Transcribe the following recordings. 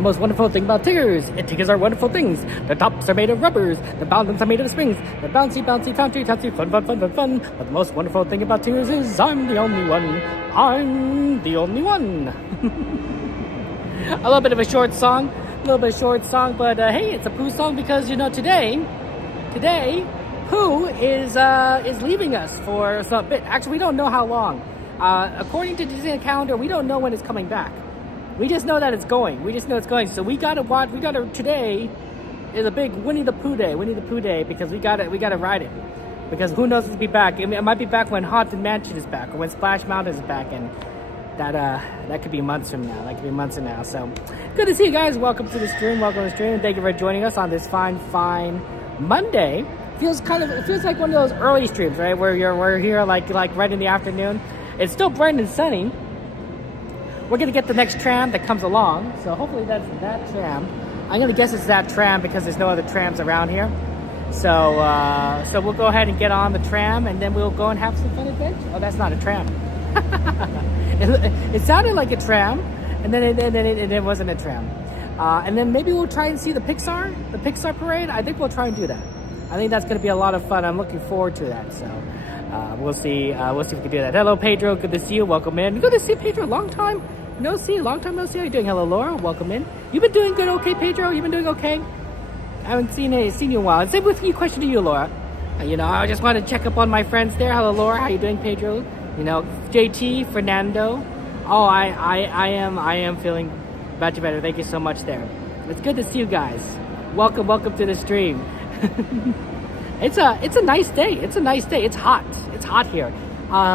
The most wonderful thing about Tiggers, Tiggers are wonderful things. The tops are made of rubbers, the bottoms are made of springs. The bouncy, bouncy, bouncy, bouncy, fun, fun, fun, fun, fun. But the most wonderful thing about Tiggers is I'm the only one. I'm the only one. A little bit of a short song, but hey, it's a Pooh song because today, Pooh is leaving us for some bit. Actually, we don't know how long. According to Disneyland calendar, we don't know when it's coming back. We just know that it's going. So we gotta watch. Today is a big Winnie the Pooh day because we gotta ride it. Because who knows if it'll be back. It might be back when Haunted Mansion is back or when Splash Mountain is back, and that could be months from now. So good to see you guys. Welcome to the stream. And thank you for joining us on this fine Monday. It feels like one of those early streams, right? Where we're here like right in the afternoon. It's still bright and sunny. We're gonna get the next tram that comes along. So hopefully that's that tram. I'm gonna guess it's that tram because there's no other trams around here. So we'll go ahead and get on the tram, and then we'll go and have some fun adventure. Oh, that's not a tram. It sounded like a tram, and then it wasn't a tram. And then maybe we'll try and see the Pixar parade. I think we'll try and do that. I think that's going to be a lot of fun. I'm looking forward to that. So we'll see if we can do that. Hello, Pedro. Good to see you. Welcome in. Good to see Pedro. Long time no see. How are you doing? Hello, Laura. Welcome in. You've been doing good, okay, Pedro? You've been doing okay? I haven't seen you in a while. Same with you. Question to you, Laura. I just want to check up on my friends there. Hello, Laura. How you doing, Pedro? JT, Fernando. Oh, I am feeling much better. Thank you so much there. It's good to see you guys. Welcome to the stream. It's a nice day. It's hot here.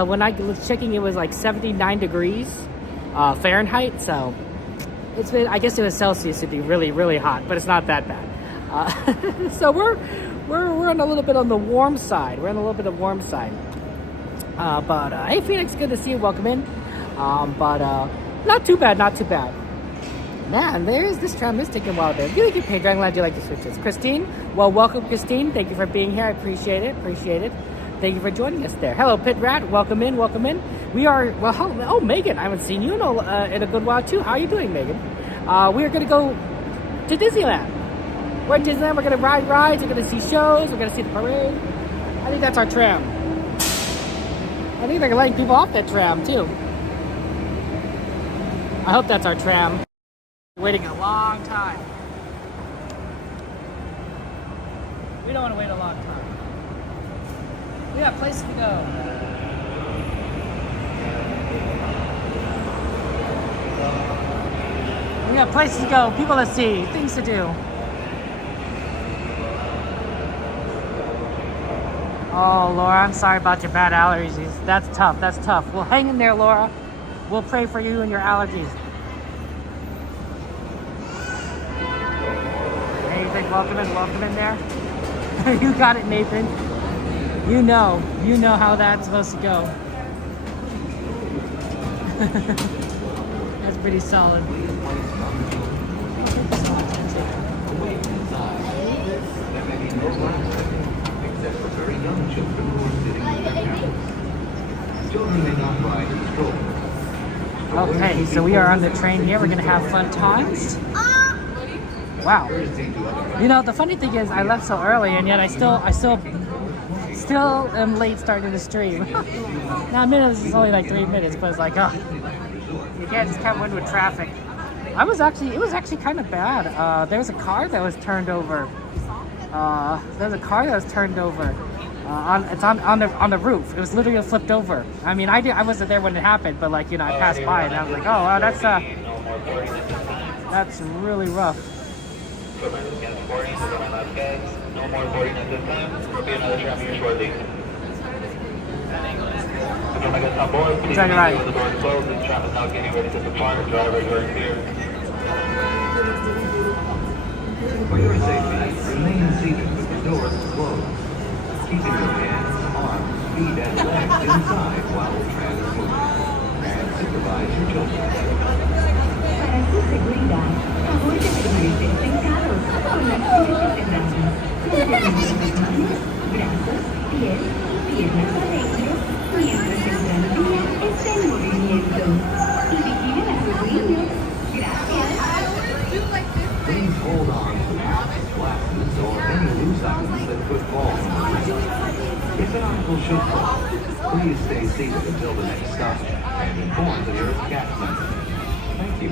When I was checking, it was like 79 degrees Fahrenheit. So it's been, I guess it was Celsius, it'd be really, really hot, but it's not that bad. So we're on a little bit on the warm side. But hey, Phoenix, good to see you. Welcome in. But not too bad. Man, this tram is taking a while there. Really good, Pedro. I'm glad you like the switches. Christine, well, welcome, Christine. Thank you for being here. I appreciate it. Thank you for joining us there. Hello, Pit Rat. Welcome in. We are, oh, Megan, I haven't seen you in a good while, too. How are you doing, Megan? We are going to go to Disneyland. We're at Disneyland. We're going to ride rides. We're going to see shows. We're going to see the parade. I think that's our tram. I think they're letting people off that tram, too. I hope that's our tram. Waiting a long time. We don't want to wait a long time. We got places to go. We got places to go, people to see, things to do. Oh, Laura, I'm sorry about your bad allergies. That's tough. Well, hang in there, Laura. We'll pray for you and your allergies. Nathan, welcome in there. You got it, Nathan. You know how that's supposed to go. That's pretty solid. Except for very young children who are sitting in their parents. Children may not ride in strollers. Okay, so we are on the train here. We're gonna have fun times. Wow. The funny thing is, I left so early, and yet I still am late starting the stream. Now, I mean, this is only like 3 minutes, but it's like, oh, you can't win with traffic. It was actually kind of bad. There was a car that was turned over. It's on the roof. It was literally flipped over. I mean, I wasn't there when it happened, but I passed by and I was like, oh wow, that's really rough. No more boarding at this time. There will be another tram here shortly. On board, please make sure the door is closed. This tram is now getting ready to depart. Driver, you are clear. For your safety, remain seated with the doors closed. Keeping your hands, arms, feet, and legs inside while the tram is moving. And supervise your children. Para su seguridad, favor de permanecer sentados con las sillas cerradas. Mantengan sus manos, brazos, pies y piernas adentro mientras el tranvía está en movimiento. Y vigilen a sus niños. Gracias. Please hold on to hats, glasses, or any loose items that could fall from the ride. If an article should fall, please stay seated until the next stop and inform the nearest cast member. Thank you.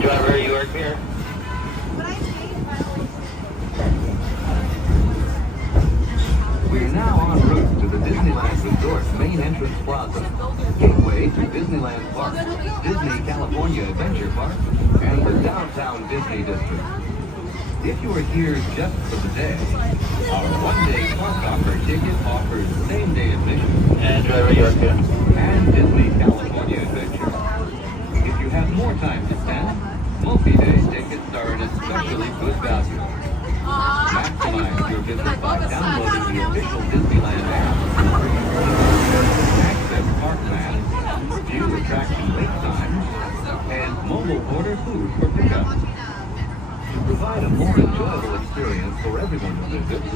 Driver, you are clear. We're now en route to the Disneyland Resort main entrance plaza, gateway to Disneyland Park, Disney California Adventure Park, and the downtown Disney District. If you are here just for the day, our one-day park offer ticket offers same-day admission And driver, you are clear. and Disney California Adventure. If you have more time to spend, multi-day tickets are an especially good value. Maximize your visit by downloading the official Disneyland app. Access park maps, view attraction wait times, and mobile order food for pickup. To provide a more enjoyable experience for everyone who visits,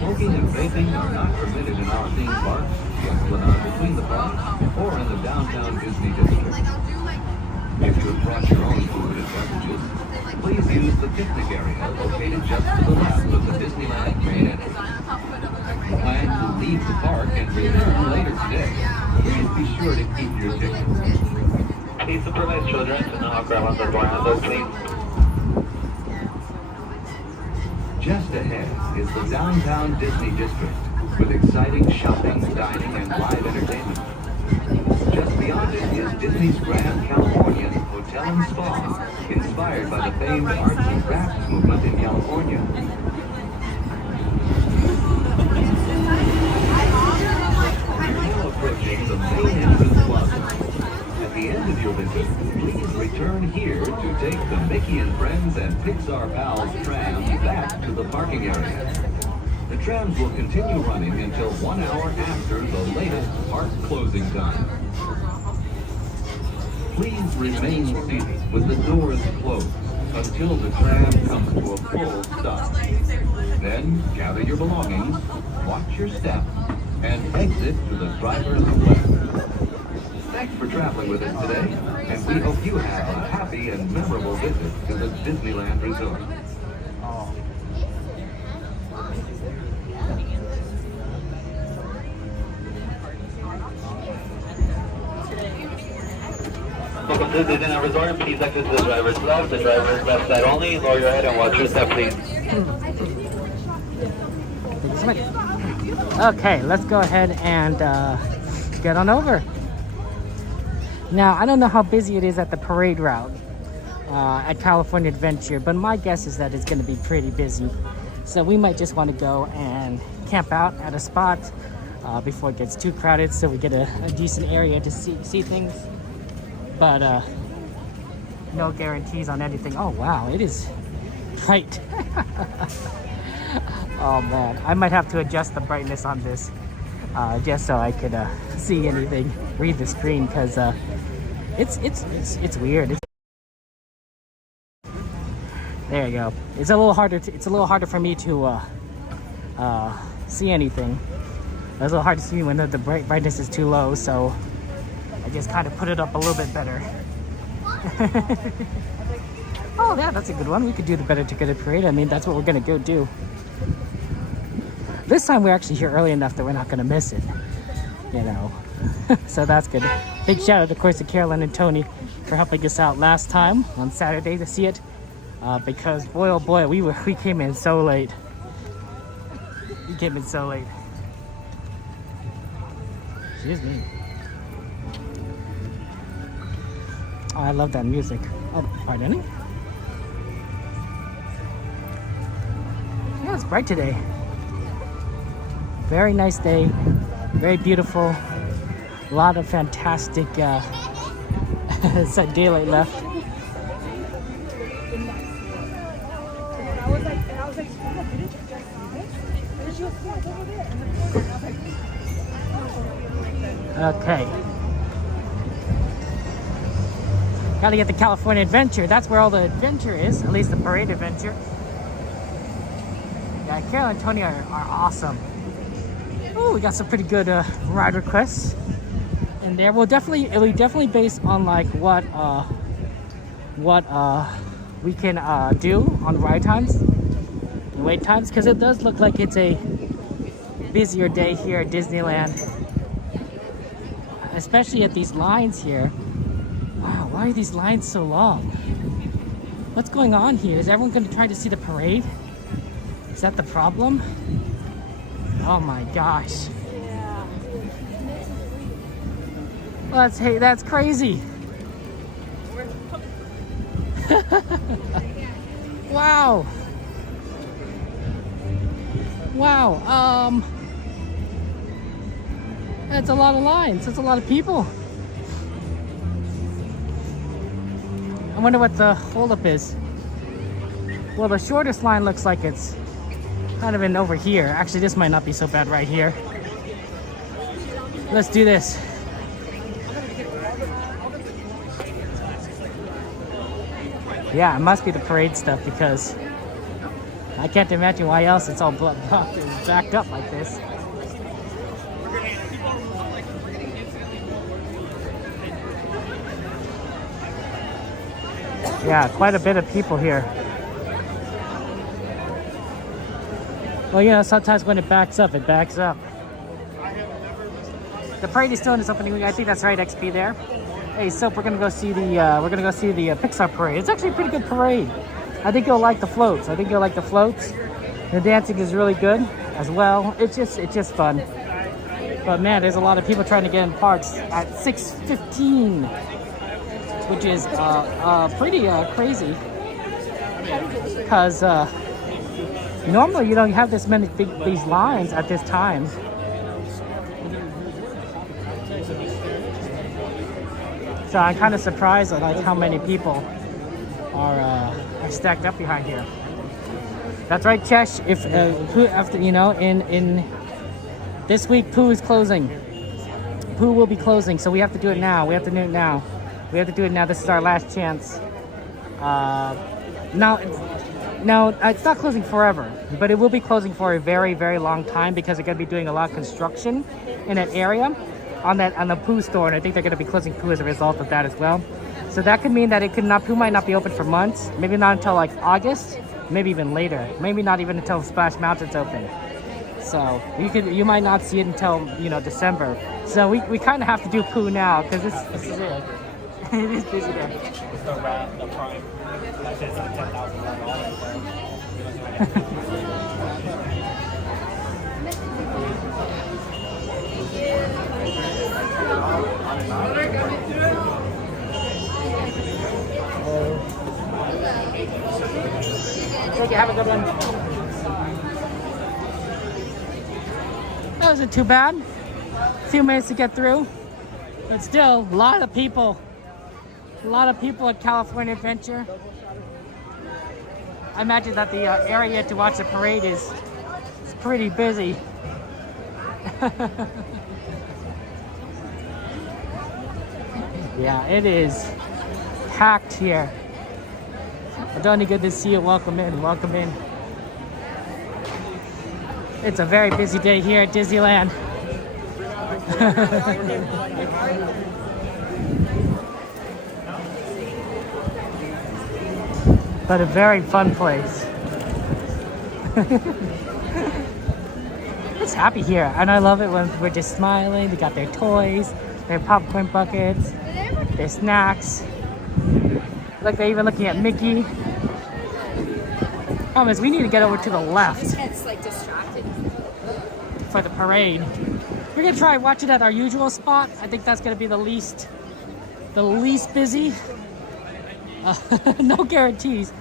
smoking and vaping are not permitted in our theme parks, the Esplanade between the parks, or in the downtown Disney District. If you have brought your own food and beverages, please use the picnic area located just to the left of the Disneyland main entrance. If you plan to leave the park and return later today, please be sure to keep your tickets. Please supervise children to not grab on the door handle, please. Just ahead is the downtown Disney District with exciting shopping, dining, and live entertainment. Just beyond it is Disney's Grand Californian Hotel and Spa, inspired by the famed arts and crafts movement in California. You're now approaching the main entrance plaza. At the end of your visit, please return here to take the Mickey and Friends and Pixar Pals tram back to the parking area. The trams will continue running until 1 hour after the latest park closing time. Please remain seated with the doors closed until the tram comes to a full stop. Then gather your belongings, watch your step, and exit to the driver's left. Thanks for traveling with us today, and we hope you have a happy and memorable visit to the Disneyland Resort. Welcome to the Disneyland Resort. Please exit to the driver's left. The driver's left side only. Lower your head and watch your step, please. Okay, let's go ahead and get on over. Now, I don't know how busy it is at the parade route at California Adventure, but my guess is that it's going to be pretty busy. So we might just want to go and camp out at a spot before it gets too crowded, so we get a decent area to see things. But no guarantees on anything. Oh wow, it is bright. Oh man, I might have to adjust the brightness on this just so I could see anything, read the screen, because it's weird. There you go. It's a little harder for me to see anything. It's a little hard to see when the brightness is too low, so I just kind of put it up a little bit better. Oh yeah, that's a good one. We could do the Better Together Parade. I mean, that's what we're gonna go do. This time we're actually here early enough that we're not gonna miss it, you know. So that's good. Big shout out, of course, to Carolyn and Tony for helping us out last time on Saturday to see it, because boy oh boy, we came in so late. We came in so late. Excuse me. Oh, I love that music. Oh, pardon me? Yeah, it's bright today. Very nice day. Very beautiful. A lot of fantastic daylight left. Okay. Gotta get the California Adventure. That's where all the adventure is, at least the parade adventure. Yeah, Carol and Tony are awesome. Oh, we got some pretty good ride requests in there. It'll be definitely based on like what we can do on ride times and wait times, because it does look like it's a busier day here at Disneyland, especially at these lines here. Wow, why are these lines so long? What's going on here? Is everyone going to try to see the parade? Is that the problem? Oh my gosh. Well, that's crazy. Wow. Wow. That's a lot of lines. That's a lot of people. I wonder what the holdup is. Well, the shortest line looks like it's kind of in over here. Actually, this might not be so bad right here. Let's do this. Yeah, it must be the parade stuff, because I can't imagine why else it's all blocked and backed up like this. Yeah, quite a bit of people here. Well, you know, sometimes when it backs up, it backs up. The parade is still in its opening week. I think that's right, XP there. Hey, so we're gonna go see the Pixar parade. It's actually a pretty good parade. I think you'll like the floats. The dancing is really good as well. It's just fun. But man, there's a lot of people trying to get in parks at 6:15, which is pretty crazy. Because normally you don't have this many these lines at this time. So I'm kind of surprised at like how many people are stacked up behind here. That's right, Chesh. If Pooh, after in this week, Pooh is closing. Pooh will be closing, so we have to do it now. We have to do it now. This is our last chance. No, it's not closing forever, but it will be closing for a very, very long time, because they're going to be doing a lot of construction in that area on the Pooh store, and I think they're going to be closing Pooh as a result of that as well. So that could mean that Pooh might not be open for months, maybe not until like August, maybe even later, maybe not even until Splash Mountain's open. So you might not see it until December. So we kind of have to do Pooh now, because this is it. It is busy there. It's the prime. That says $10,000. Thank you. Have a good one. That wasn't too bad. A few minutes to get through, but still a lot of people. A lot of people at California Adventure. I imagine that the area to watch the parade is pretty busy. Yeah, it is packed here. Adoni, good to see you. Welcome in. Welcome in. It's a very busy day here at Disneyland. But a very fun place. It's happy here, and I love it when we're just smiling. They got their toys, their popcorn buckets, their snacks. Look, they're even looking at Mickey. Problem is, we need to get over to the left. It's like distracted. For the parade. We're gonna try watching at our usual spot. I think that's gonna be the least busy. No guarantees,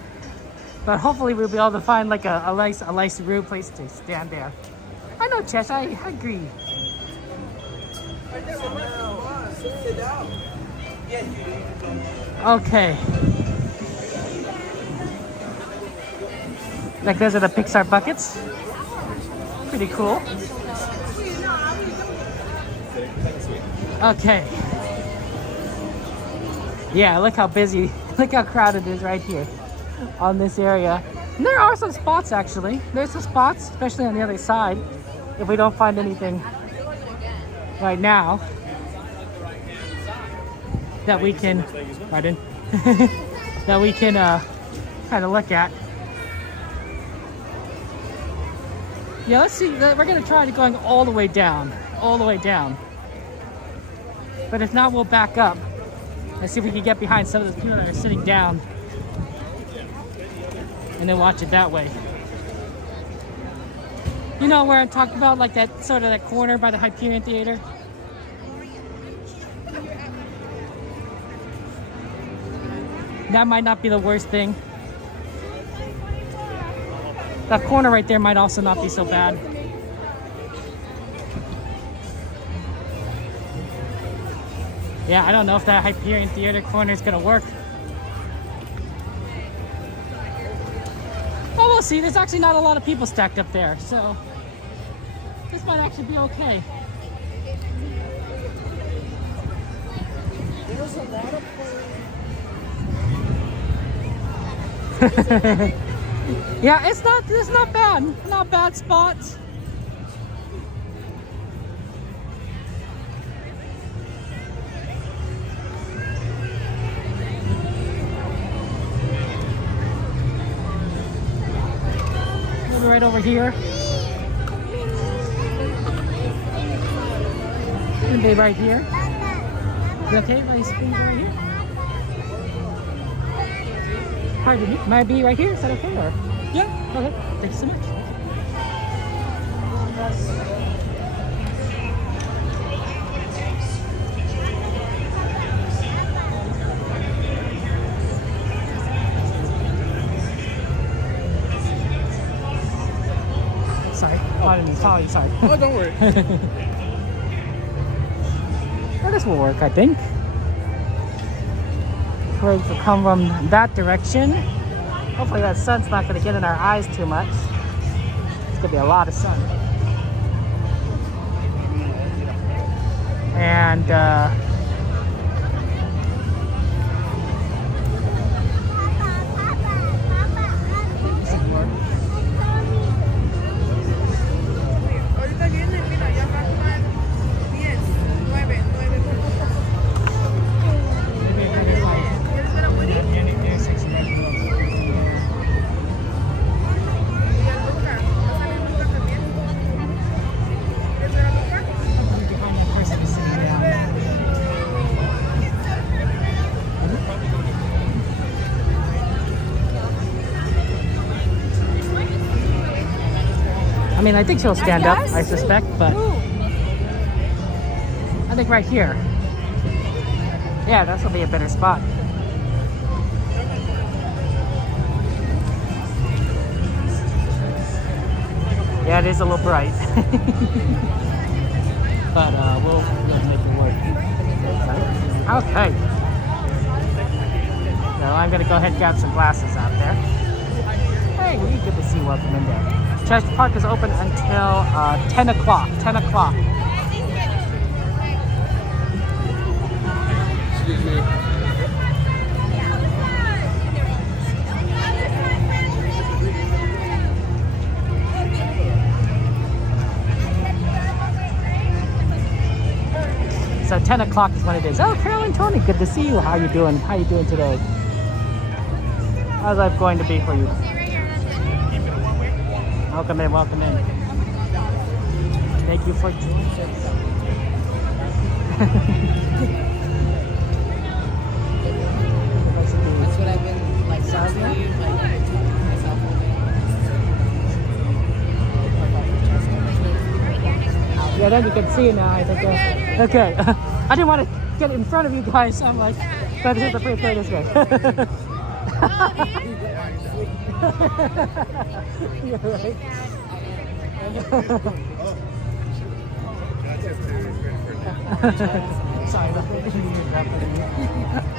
but hopefully we'll be able to find like a nice real place to stand there. I know, Chesh, I agree. Okay. Like those are the Pixar buckets. Pretty cool. Okay. Yeah, look how busy, look how crowded it is right here on this area. And there are some spots actually. There's some spots, especially on the other side, if we don't find anything right now that we can, pardon, that we can kind of look at. Yeah, let's see, we're gonna try going all the way down. But if not, we'll back up and see if we can get behind some of the people that are sitting down and then watch it that way. You know where I'm talking about, like that sort of that corner by the Hyperion Theater? That might not be the worst thing. That corner right there might also not be so bad. Yeah, I don't know if that Hyperion Theater corner is gonna work. Oh, we'll see. There's actually not a lot of people stacked up there, so this might actually be okay. There's a lot of Yeah, it's not bad. Not bad spots. Maybe right over here. Maybe right here. Is it okay if I spin right here? Pardon me. Might be right here. Is that okay? Or yeah. Okay. Thank you so much. Sorry. Pardon me. Sorry. Oh, don't worry. Well, this will work, I think. For it to come from that direction. Hopefully that sun's not going to get in our eyes too much. It's going to be a lot of sun. And Ahorita viene, mira, ya va a tomar 10, 9. ¿Quieres ver a Woody? ¿Y a Luca? ¿Va a salir Luca también? ¿Quieres ver a Luca? I mean, I think she'll stand up, I suspect, but I think right here. Yeah, this will be a better spot. Yeah, it is a little bright. But we'll make it work. Okay. So I'm gonna go ahead and grab some glasses out there. Hey, good to see you. Welcome in there. Chester Park is open until 10 o'clock. 10 o'clock. Excuse me. So 10 o'clock is when it is. Oh, Carolyn, Tony, good to see you. How you doing? How you doing today? How's life going to be for you? Welcome in, welcome in. Thank you for joining us. That's what I've been like texting you, like myself. Yeah, then you can see it now, I think. Okay. I didn't want to get in front of you guys, so I'm like, better hit the free play this way. You're right. Sorry,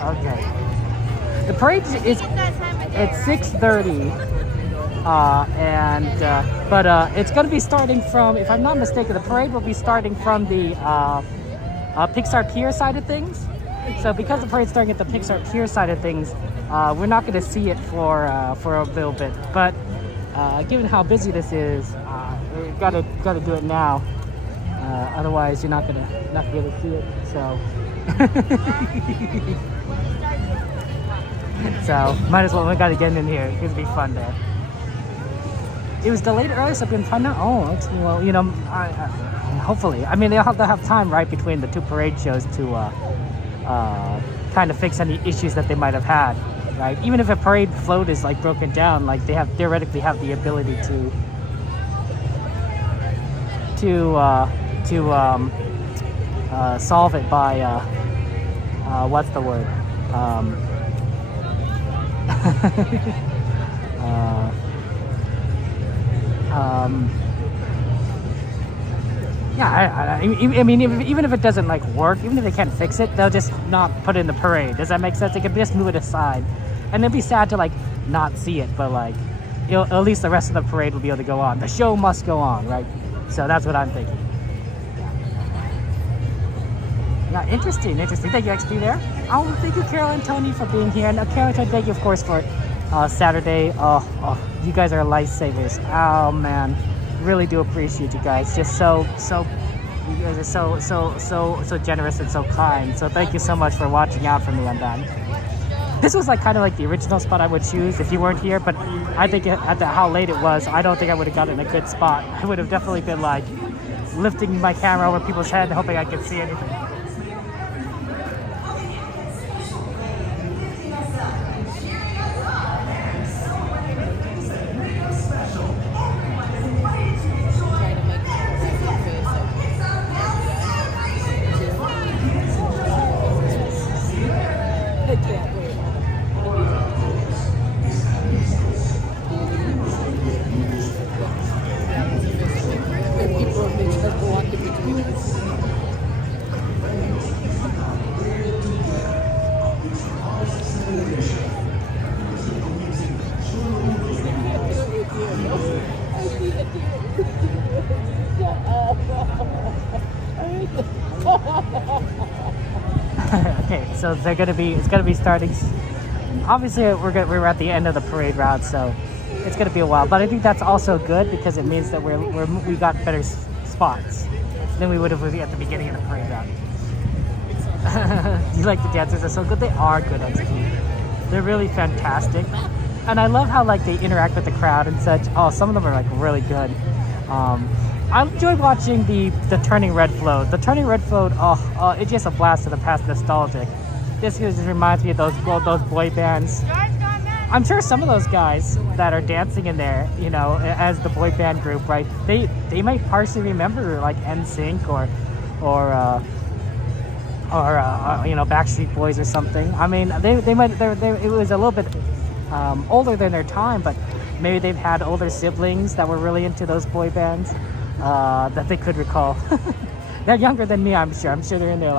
okay. The parade is at 6:30, but it's going to be starting from, if I'm not mistaken, the parade will be starting from the Pixar Pier side of things. So because the parade's starting at the Pixar Pier side of things, we're not going to see it for a little bit. But given how busy this is, we've got to do it now. Otherwise, you're not gonna be able to see it. So, might as well. We got to get in here. It's gonna be fun there. It was delayed earlier, so it's been fun now. Oh, it's, well, you know, hopefully. I mean, they'll have time right between the two parade shows to kind of fix any issues that they might have had. Right? Even if a parade float is like broken down, like they theoretically have the ability to solve it by what's the word? Yeah, I mean, even if it doesn't like work, even if they can't fix it, they'll just not put it in the parade. Does that make sense? They can just move it aside, and it'd be sad to like not see it, but like, at least the rest of the parade will be able to go on. The show must go on, right? So that's what I'm thinking. Yeah, interesting. Thank you, XP there. Oh, thank you, Carol and Tony, for being here. And Carol and Tony, thank you, of course, for Saturday. Oh, you guys are lifesavers. Oh man, really do appreciate you guys. Just so you guys are so generous and so kind. So thank you so much for watching out for me on that. This was like kind of like the original spot I would choose if you weren't here, but I think at how late it was, I don't think I would have gotten a good spot. I would have definitely been like lifting my camera over people's head, hoping I could see anything. Okay, so it's gonna be starting. Obviously, we're at the end of the parade route, so it's gonna be a while. But I think that's also good because it means that we got better spots than we would have at the beginning of the parade route. You like the dancers? Are so good. They are good XP. They're really fantastic, and I love how like they interact with the crowd and such. Oh, some of them are like really good. I enjoyed watching the Turning Red float. The Turning Red float, it's just a blast to the past, nostalgic. This just reminds me of those boy bands. I'm sure some of those guys that are dancing in there, you know, as the boy band group, right? They might partially remember like NSYNC or you know, Backstreet Boys or something. I mean, they might. It was a little bit older than their time, but maybe they've had older siblings that were really into those boy bands. That they could recall. They're younger than me, I'm sure. I'm sure they're in their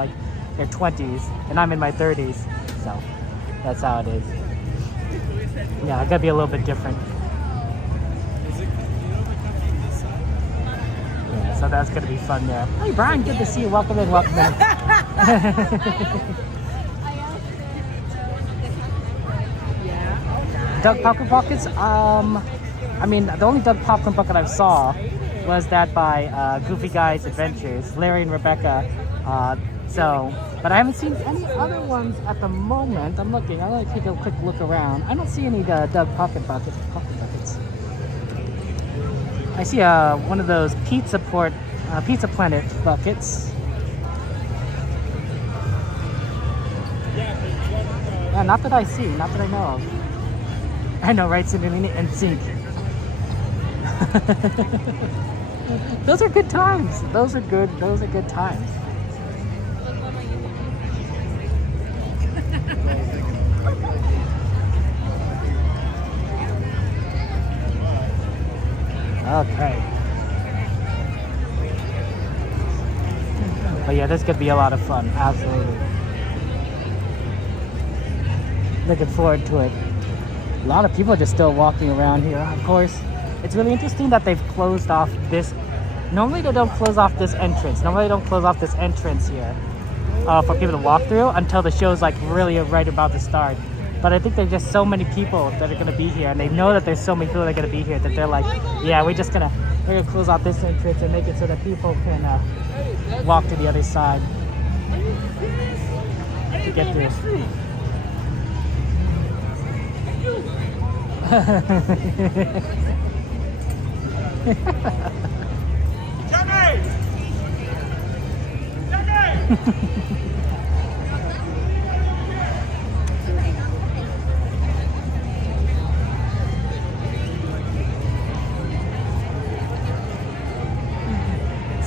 20s, and I'm in my 30s. So that's how it is. Yeah, it gotta be a little bit different. Yeah, so that's gonna be fun there. Hey Brian, good to see you. Welcome in. Doug Popcorn Buckets? I mean, the only Doug Popcorn Bucket I saw was that by Goofy Guys Adventures, Larry and Rebecca. But I haven't seen any other ones at the moment. I'm looking. I'm gonna take a quick look around. I don't see any Doug Popcorn Buckets. I see one of those Pizza Planet buckets. Yeah, not that I see. Not that I know of. I know, right? And sync. Those are good times. Those are good times. Okay. But yeah, this could be a lot of fun. Absolutely. Looking forward to it. A lot of people are just still walking around here. Of course, it's really interesting that they've closed off this. Normally they don't close off this entrance. Here for people to walk through until the show's like really right about to start. But I think there's just so many people that are gonna be here, and they know that there's so many people that are gonna be here that they're like, yeah, we're gonna close off this entrance and make it so that people can walk to the other side to get through.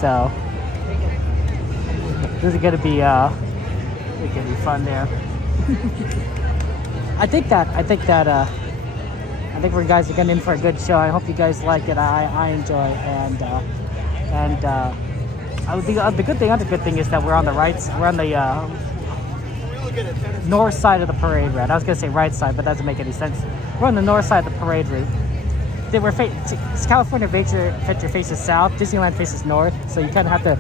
So this is gonna be fun there. I think we guys are getting in for a good show. I hope you guys like it. I enjoy, and the other good thing is that we're on the north side of the parade route. I was gonna say right side, but that doesn't make any sense. We're on the north side of the parade route. California Adventure faces south, Disneyland faces north, so you kind of have to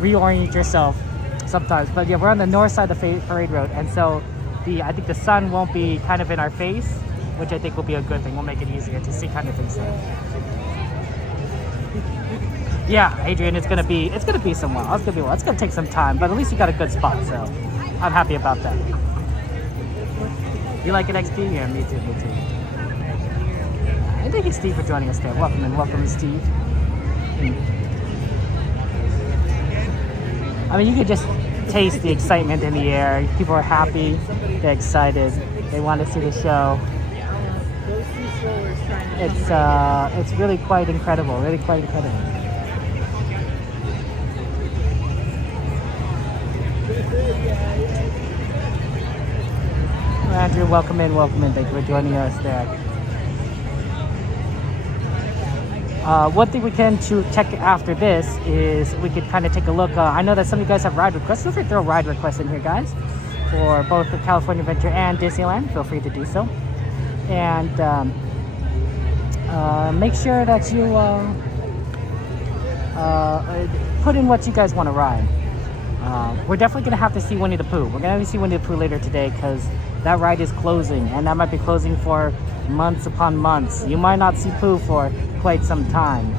reorient yourself sometimes. But yeah, we're on the north side of the parade road, and so I think the sun won't be kind of in our face, which I think will be a good thing. We'll make it easier to see kind of things there. Yeah, Adrian, it's gonna be some while. It's gonna take some time, but at least you got a good spot, so I'm happy about that. You like it, XP? Yeah, me too. And thank you, Steve, for joining us there. Welcome, Steve. I mean, you could just taste the excitement in the air. People are happy, they're excited, they want to see the show. It's really quite incredible. Andrew, welcome in. Thank you for joining us there. One thing we can check after this is we could kind of take a look. I know that some of you guys have ride requests. Feel free to throw ride requests in here, guys, for both the California Adventure and Disneyland. Feel free to do so. And make sure that you put in what you guys want to ride. We're definitely going to have to see Winnie the Pooh. We're going to see Winnie the Pooh later today because that ride is closing, and that might be closing for months upon months. You might not see Pooh for quite some time,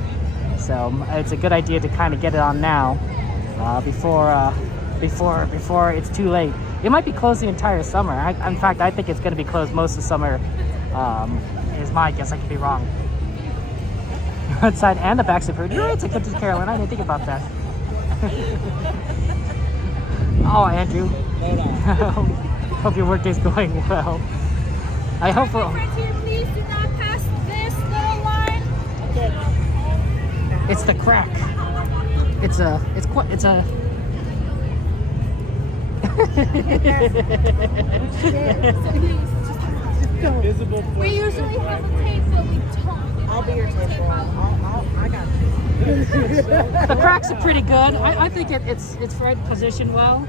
so it's a good idea to kind of get it on now before it's too late. It might be closed the entire summer. In fact, I think it's going to be closed most of the summer. Is my guess. I could be wrong. Outside and the backseat parade. You're right, it's a good to Carolyn. I didn't think about that. Oh, Andrew. Hope your work is going well. I hope. Please do not pass this little line. It's the crack. It's a. We usually have a tape, but we don't. I'll be your tape roll. I got you. The cracks are pretty good. I think it's right positioned well.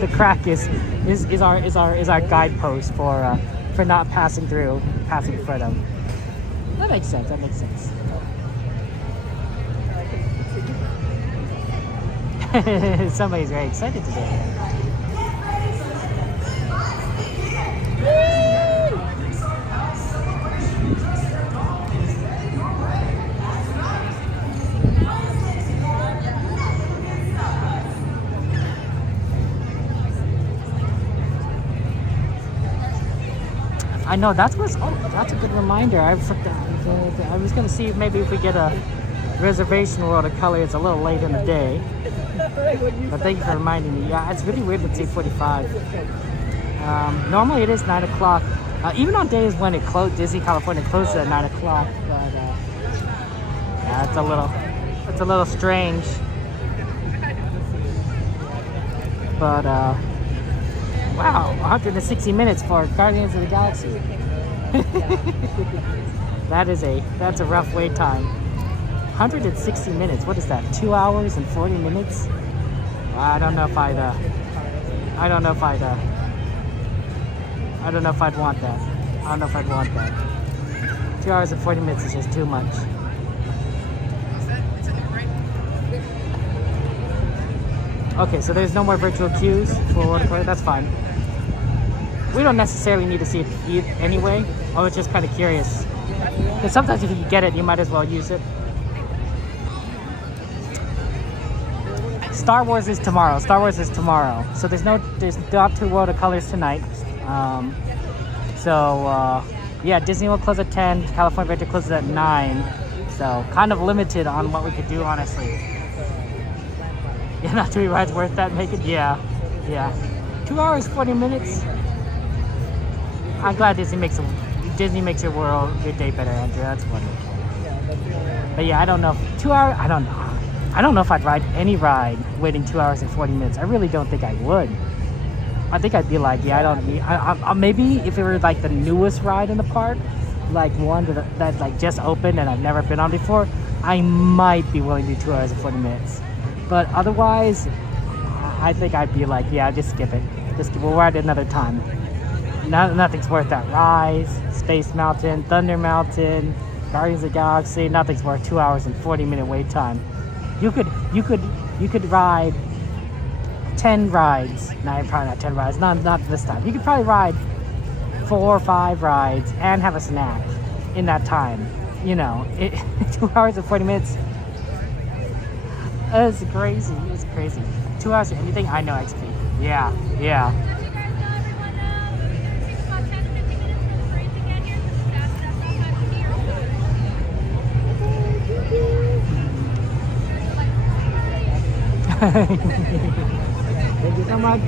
The crack is our guidepost for not passing in front of. That makes sense. Somebody's very excited today. I know that's a good reminder. I forgot. I was gonna see if maybe if we get a reservation world of color. It's a little late in the day. But thank you for reminding me. Yeah, it's really weird with 8:45. Normally it is 9 o'clock. Even on days when it closed, Disney California closes at 9 o'clock. But yeah, it's a little strange. But wow, 160 minutes for Guardians of the Galaxy. That's a rough wait time. 160 minutes. What is that? 2 hours and 40 minutes? I don't know if I'd want that. 2 hours and 40 minutes is just too much. Okay, so there's no more virtual queues for Autopia. That's fine. We don't necessarily need to see it anyway. I was just kind of curious. Because sometimes if you get it, you might as well use it. Star Wars is tomorrow. So there's not 2 watercolors tonight. Yeah, Disney will close at 10. California Adventure closes at 9. So kind of limited on what we could do, honestly. Yeah, not 3 rides worth that. Make it. Yeah. 2 hours 40 minutes. I'm glad Disney makes your day better, Andrew. That's wonderful. But yeah, I don't know. 2 hours. I don't know if I'd ride any ride waiting 2 hours and 40 minutes. I really don't think I would. I think I'd be like, yeah, maybe if it were like the newest ride in the park, like one that like just opened and I've never been on before, I might be willing to do 2 hours and 40 minutes. But otherwise, I think I'd be like, yeah, just skip it. We'll ride it another time. Nothing's worth that. Rise, Space Mountain, Thunder Mountain, Guardians of the Galaxy. Nothing's worth 2 hours and 40-minute wait time. You could ride 10 rides. No, probably not 10 rides. Not this time. You could probably ride 4 or 5 rides and have a snack in that time. 2 hours and 40 minutes. It's crazy. 2 hours of anything? I know XP. Yeah. You guys let everyone know. It takes about 10 to 15 minutes for the train to get here. That's not Thank you so much.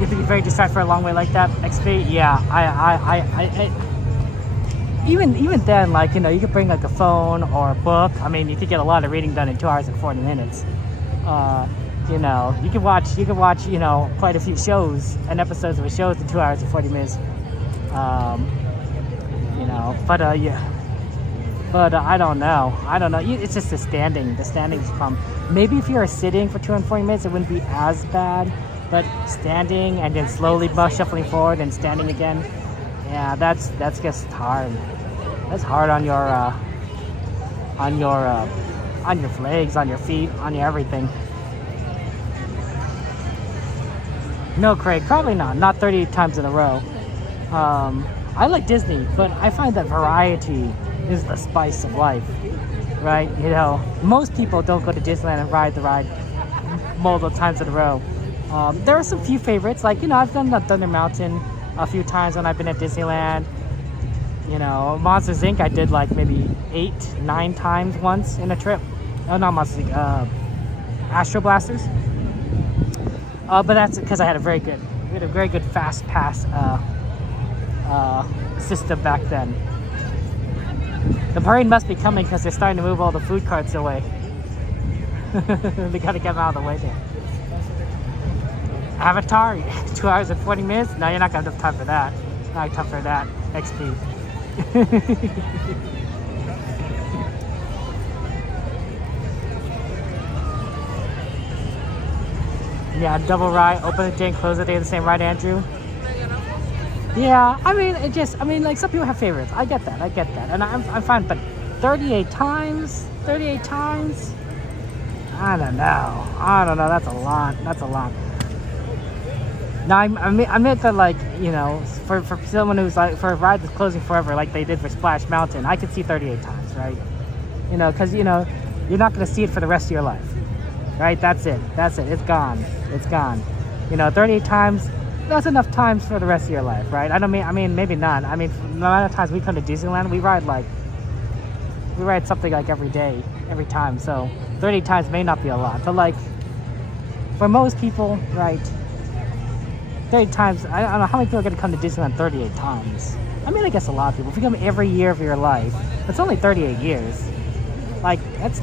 You think you're very distracted for a long way like that, XP? Yeah, I even then, like, you could bring like a phone or a book. I mean, you could get a lot of reading done in 2 hours and 40 minutes. You could watch, quite a few shows and episodes of a show in 2 hours and 40 minutes. But I don't know. It's just the standing. The standing's problem. Maybe if you were sitting for 240 minutes, it wouldn't be as bad. But standing and then slowly shuffling forward and standing again, yeah, that's just hard. That's hard on your legs, on your feet, on your everything. No, Craig, probably not. Not 38 times in a row. I like Disney, but I find that variety is the spice of life, right? Most people don't go to Disneyland and ride the ride multiple times in a row. There are some few favorites, like, I've done the Thunder Mountain a few times when I've been at Disneyland. Monsters Inc. I did like maybe 8-9 times once in a trip. Oh, not Monsters Inc. Astro Blasters. But that's because we had a very good fast pass system back then. The parade must be coming because they're starting to move all the food carts away. They gotta get them out of the way there. Avatar, 2 hours and 40 minutes? No, you're not gonna have time for that. Not time for that. XP. Yeah, double ride, open the day and close the day the same ride, Andrew. Yeah, like some people have favorites. I get that, and I'm fine. But 38 times. I don't know. That's a lot. Now, I meant that, like, for someone who's like, for a ride that's closing forever, like they did for Splash Mountain, I could see 38 times, right? Because, you're not going to see it for the rest of your life. right? That's it. That's it. It's gone. It's gone. You know, 38 times. That's enough times for the rest of your life, right? I mean, maybe not. I mean, the amount of times we come to Disneyland, we ride something like every day, every time. So 30 times may not be a lot, but like for most people, right? 30 times. I don't know how many people are going to come to Disneyland 38 times. I mean, I guess a lot of people. If you come every year of your life, it's only 38 years. Like that's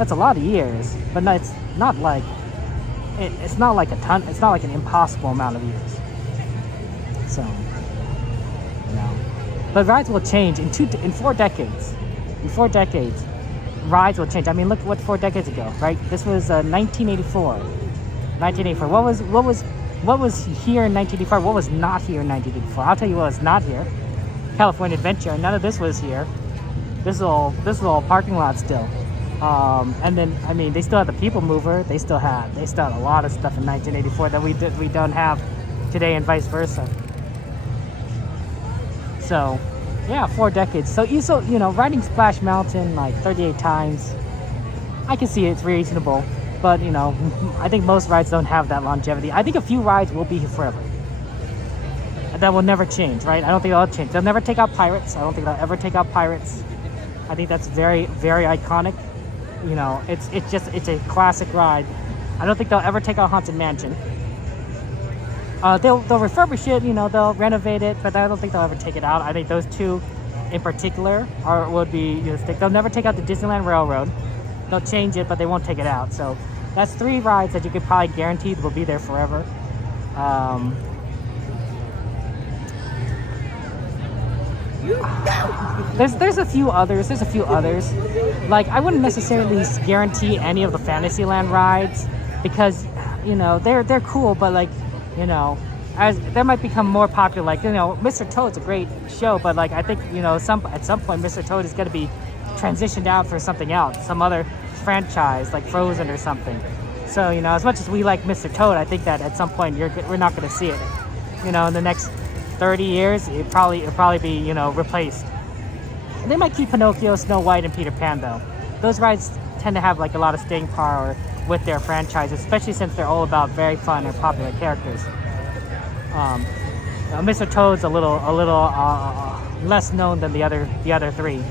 a lot of years, but no, it's not like it's not like a ton. It's not like an impossible amount of years. So, you know, but rides will change in 4 decades. In 4 decades, rides will change. I mean, look what 4 decades ago, right? This was 1984. 1984. What was here in 1984? What was not here in 1984? I'll tell you what was not here. California Adventure. None of this was here. This is all parking lot still. And then, I mean, they still had the People Mover. They still had a lot of stuff in 1984 that we don't have today, and vice versa. So, yeah, 4 decades. So you know, riding Splash Mountain like 38 times, I can see it's reasonable. But you know, I think most rides don't have that longevity. I think a few rides will be here forever. That will never change, right? I don't think they'll change. They'll never take out Pirates. I don't think they'll ever take out Pirates. I think that's very, very iconic. You know, it's a classic ride. I don't think they'll ever take out Haunted Mansion. They'll refurbish it, you know, they'll renovate it, but I don't think they'll ever take it out. I think those two in particular would be, you know, they'll never take out the Disneyland Railroad. They'll change it, but they won't take it out. So that's 3 rides that you could probably guarantee will be there forever. There's a few others. Like, I wouldn't necessarily guarantee any of the Fantasyland rides because, you know, they're cool, but like, you know, as they might become more popular. Like, you know, Mr. Toad's a great show, but like I think, you know, at some point Mr. Toad is going to be transitioned out for something else, some other franchise like Frozen or something. So, you know, as much as we like Mr. Toad, I think that at some point we're not going to see it. You know, in the next 30 years, it'll probably be, you know, replaced. They might keep Pinocchio, Snow White, and Peter Pan though. Those rides tend to have like a lot of staying power with their franchises, especially since they're all about very fun and popular characters. Mr. Toad's a little less known than the other 3.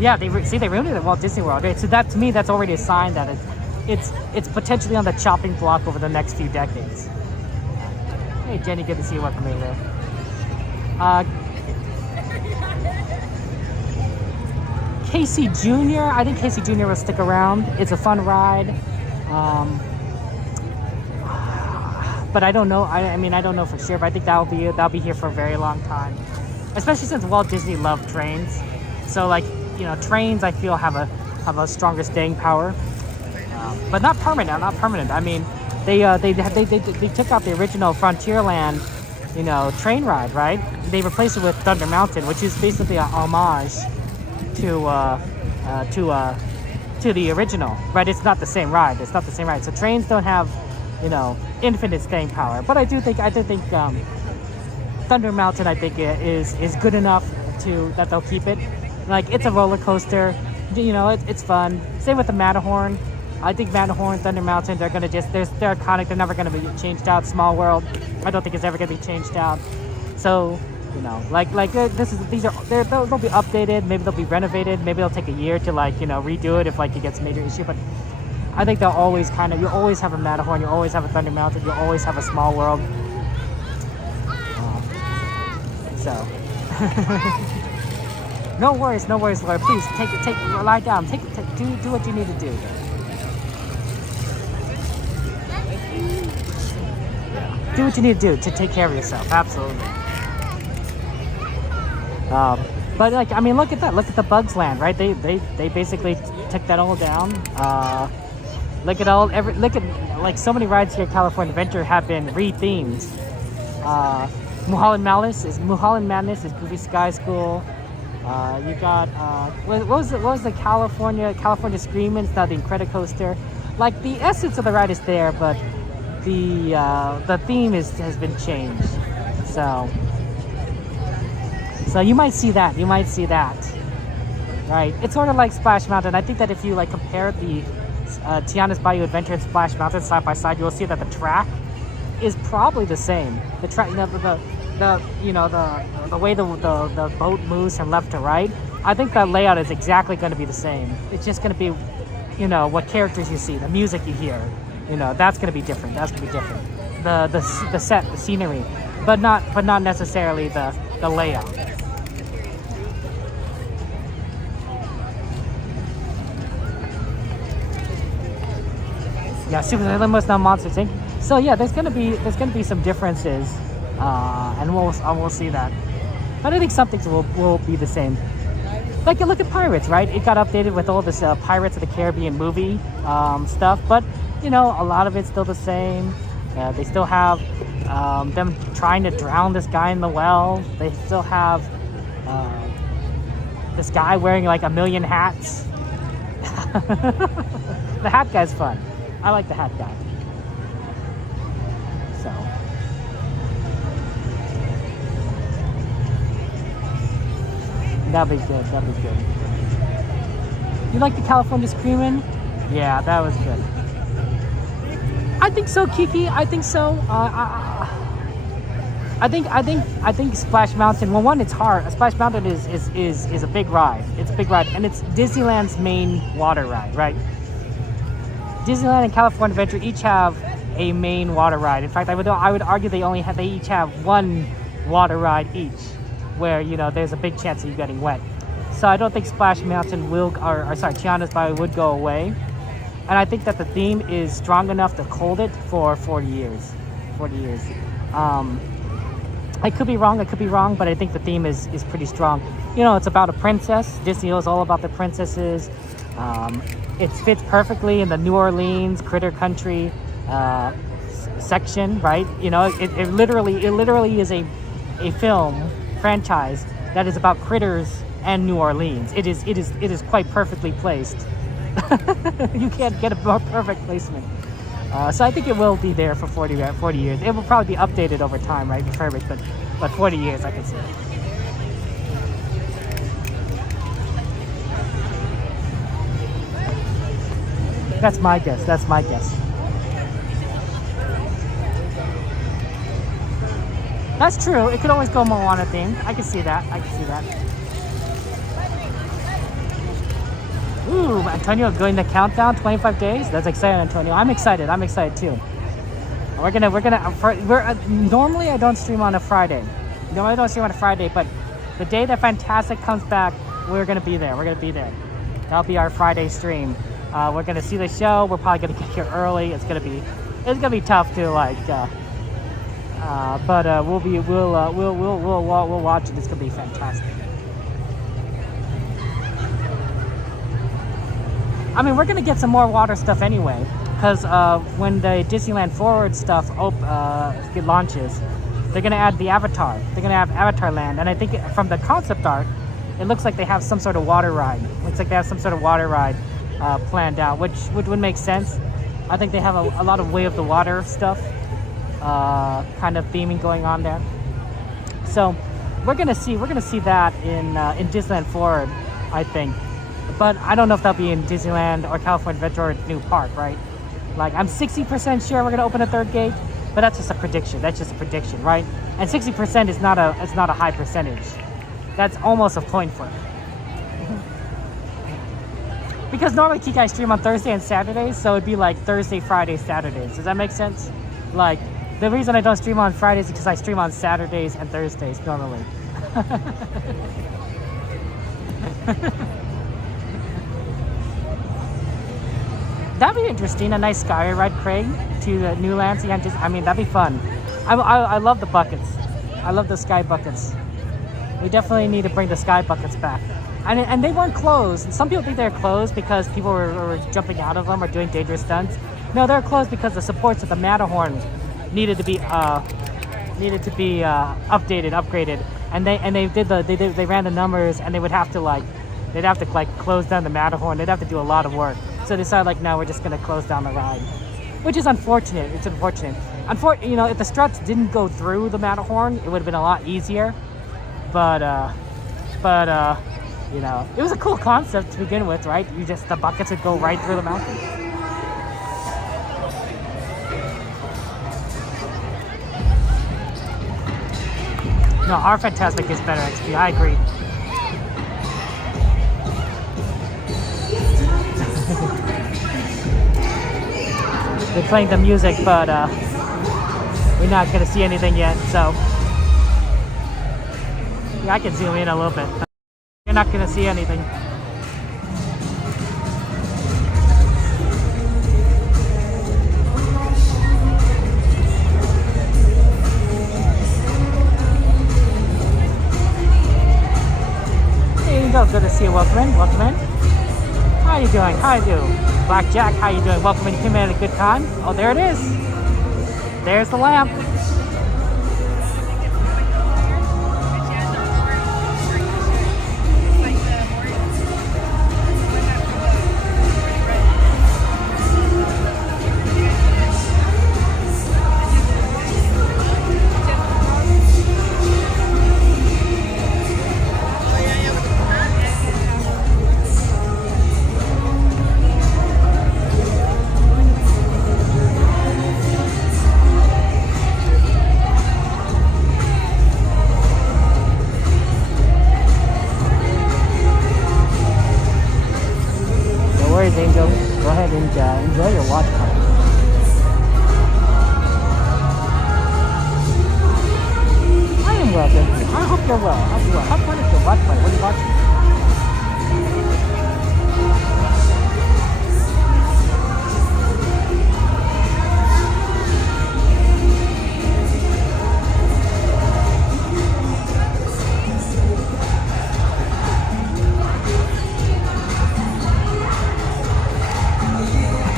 Yeah, they ruined it at Walt Disney World. Okay, so that, to me, that's already a sign that it's potentially on the chopping block over the next few decades. Hey Jenny, good to see you. Welcome in there. Casey Jr. I think Casey Jr. will stick around. It's a fun ride. But I don't know. I mean, I don't know for sure, but I think that'll be here for a very long time. Especially since Walt Disney loved trains. So like, you know, trains I feel have a stronger staying power. But not permanent. I mean, they took out the original Frontierland, you know, train ride, right? They replaced it with Thunder Mountain, which is basically a homage to the original, right? It's not the same ride. So trains don't have, you know, infinite staying power. But I do think Thunder Mountain, I think, is good enough that they'll keep it. Like, it's a roller coaster, you know, it's fun. Same with the Matterhorn. I think Matterhorn, Thunder Mountain, they're iconic. They're never gonna be changed out. Small World, I don't think it's ever gonna be changed out. So, you know, they'll be updated. Maybe they'll be renovated. Maybe it'll take a year to, like, you know, redo it if like it gets a major issue. But I think they'll always you always have a Matterhorn, you always have a Thunder Mountain, you always have a Small World. So. No worries, Laura. Please lie down. Do what you need to do. Do what you need to do to take care of yourself. Absolutely. But like, I mean, look at that. Look at the Bugs Land, right? They basically took that all down. Look at like so many rides here at California Adventure have been rethemed. Mulholland Madness is Goofy Sky School. You got what was the California Screamin'? It's now the Incredicoaster. Like, the essence of the ride is there, but the theme has been changed. So you might see that. right? It's sort of like Splash Mountain. I think that if you like compare the Tiana's Bayou Adventure and Splash Mountain side by side, you'll see that the track is probably the same. The track, the way the boat moves from left to right. I think that layout is exactly going to be the same. It's just going to be, what characters you see, the music you hear. That's going to be different. That's going to be different. The set, the scenery, but not necessarily the layout. Yeah, Super Limo's now Monsters Inc. So yeah, there's gonna be some differences, and we'll see that. But I think some things will be the same. Like you look at Pirates, right? It got updated with all this Pirates of the Caribbean movie stuff, but a lot of it's still the same. They still have them trying to drown this guy in the well. They still have this guy wearing like a million hats. The hat guy's fun. I like the hat guy. So. That'd be good. That'd be good. You like the California Screamin'? Yeah, that was good. I think so, Kiki. I think so. I think Splash Mountain. Well, one, it's hard. Splash Mountain is a big ride. It's a big ride, and it's Disneyland's main water ride, right? Disneyland and California Adventure each have a main water ride. In fact, I would argue they each have one water ride each, where there's a big chance of you getting wet. So I don't think Splash Mountain Tiana's Bayou would go away, and I think that the theme is strong enough to hold it for 40 years. 40 years. I could be wrong, but I think the theme is pretty strong. It's about a princess. Disney is all about the princesses. It fits perfectly in the New Orleans Critter Country section, right? It literally is a film franchise that is about critters and New Orleans. It is quite perfectly placed. You can't get a more perfect placement. So I think it will be there for 40 years. It will probably be updated over time, right? Refurbished, but 40 years I can see. That's my guess. That's true. It could always go Moana themed. I can see that. Ooh, Antonio going to countdown 25 days. That's exciting, Antonio. I'm excited too. Normally I don't stream on a Friday. But the day that Fantastic comes back, we're gonna be there. That'll be our Friday stream. We're gonna see the show. We're probably gonna get here early. It's gonna be tough to but we'll watch it. It's gonna be fantastic. I mean, we're gonna get some more water stuff anyway, because when the Disneyland Forward stuff launches, they're gonna add the Avatar. They're gonna have Avatar Land, and I think from the concept art, it looks like they have some sort of water ride. Planned out, which would make sense. I think they have a lot of Way of the Water stuff, kind of theming going on there. So we're gonna see that in Disneyland Forward, I think. But I don't know if that'll be in Disneyland or California Adventure or new park, right? Like I'm 60% sure we're gonna open a third gate, but that's just a prediction. Right? And 60% is not a high percentage. That's almost a point for it. Because normally Kiki I stream on Thursday and Saturdays, so it'd be like Thursday, Friday, Saturdays. Does that make sense? Like, the reason I don't stream on Fridays is because I stream on Saturdays and Thursdays normally. That'd be interesting, a nice sky ride, Craig, to the new lands. I mean, that'd be fun. I love the buckets. I love the sky buckets. We definitely need to bring the sky buckets back. And they weren't closed. Some people think they're closed because people were jumping out of them or doing dangerous stunts. No, they're closed because the supports of the Matterhorn needed to be updated, upgraded, and they ran the numbers, and they'd have to close down the Matterhorn. They'd have to do a lot of work. So they decided no, we're just gonna close down the ride, which is unfortunate. It's unfortunate. If the struts didn't go through the Matterhorn, it would have been a lot easier. But You know, it was a cool concept to begin with, right? The buckets would go right through the mountain. No, our Fantasmic is better XP, I agree. They're playing the music, but we're not gonna see anything yet, so. Yeah, I can zoom in a little bit. You're not gonna see anything. There you go, good to see you. Welcome in, welcome in. How you doing? How you doing? Blackjack, how you doing? Welcome in. You came in at a good time. Oh, there it is. There's the lamp. Angel, go ahead and enjoy your watch party. I am well, thank you. I hope you're well. I hope you're well. How fun is your watch party? What are you watching?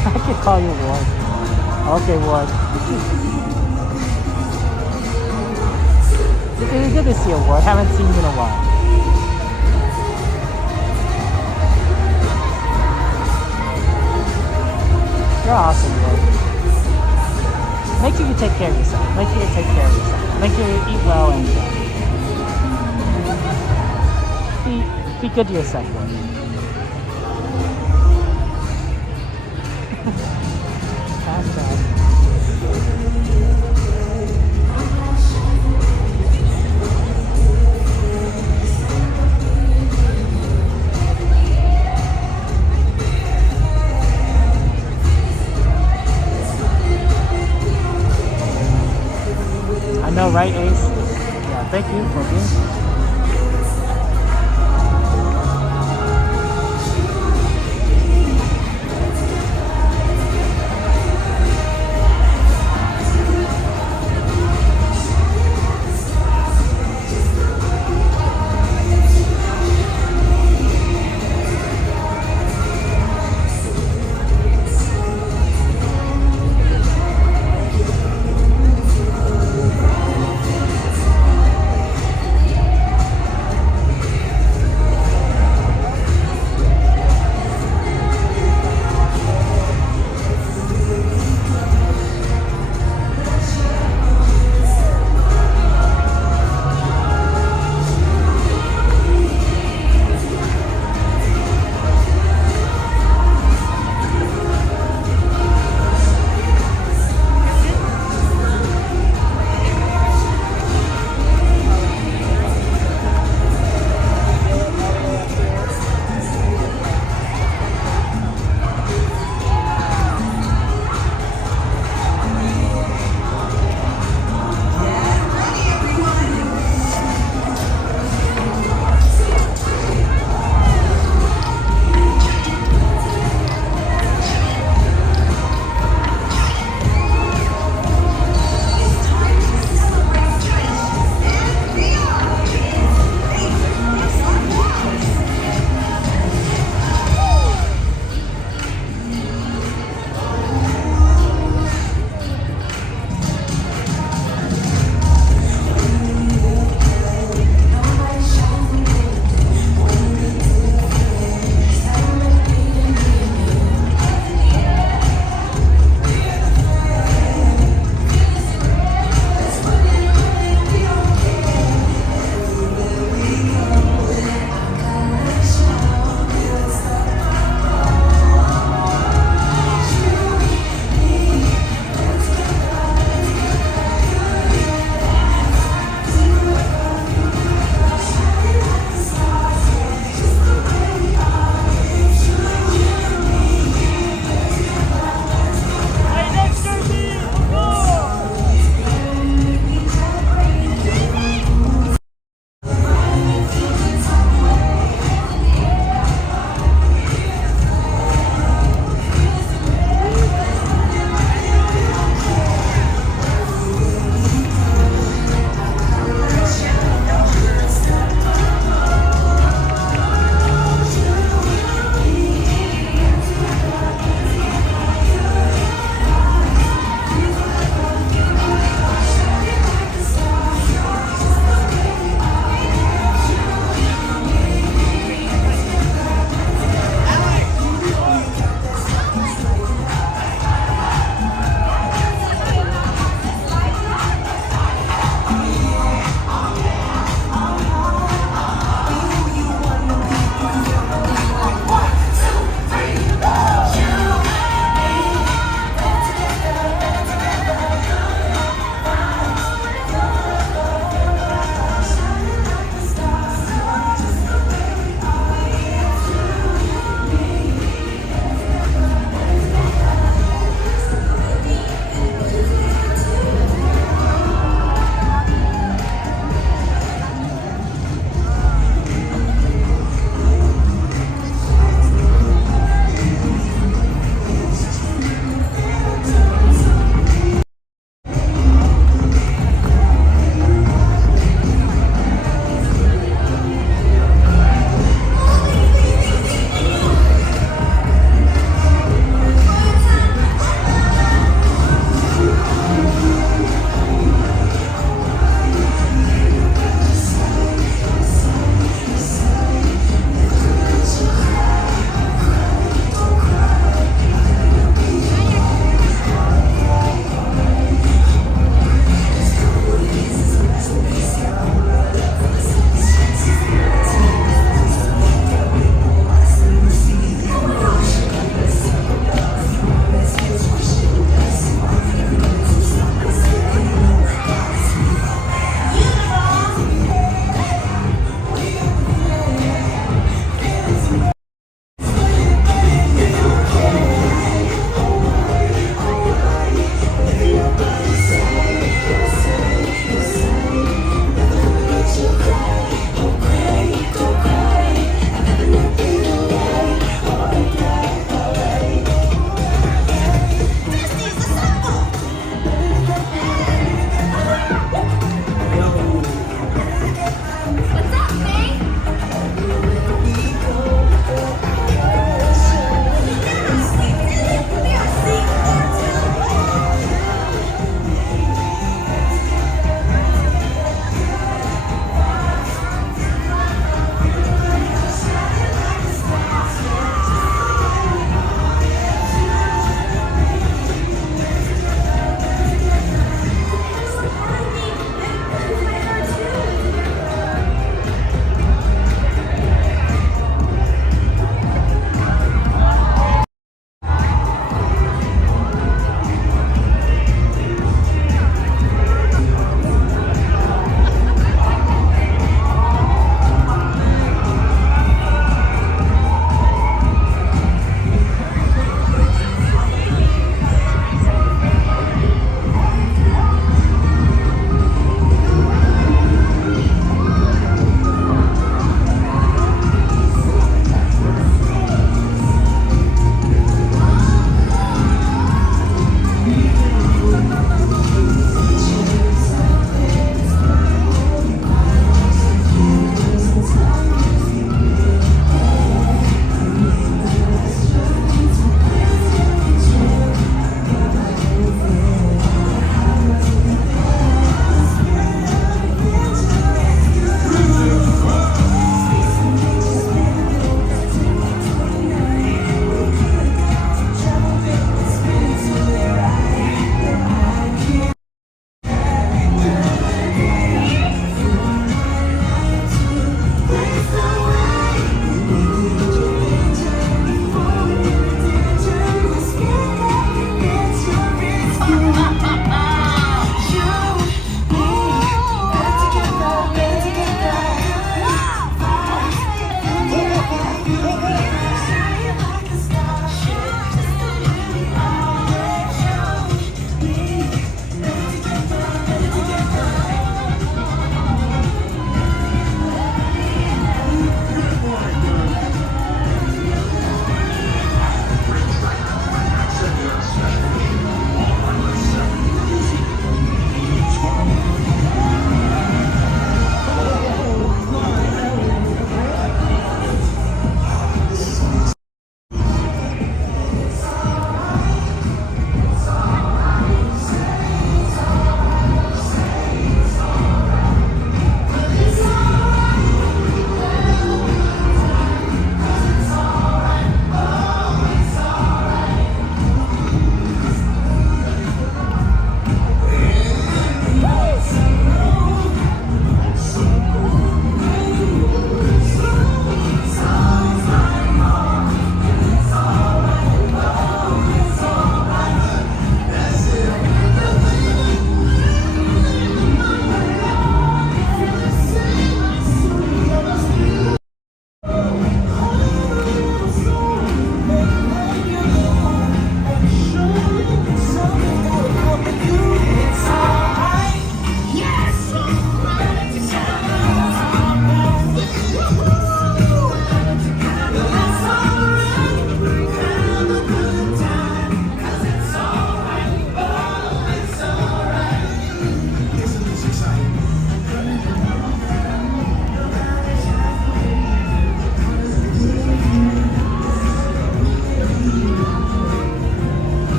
I can call you Ward. Okay, Ward. It's good to see you, Ward. Haven't seen you in a while. You're awesome, Ward. Make sure you take care of yourself. Make sure you take care of yourself. Make sure you eat well and be good to yourself, Ward. I know, right, Ace? Yeah, thank you for being here.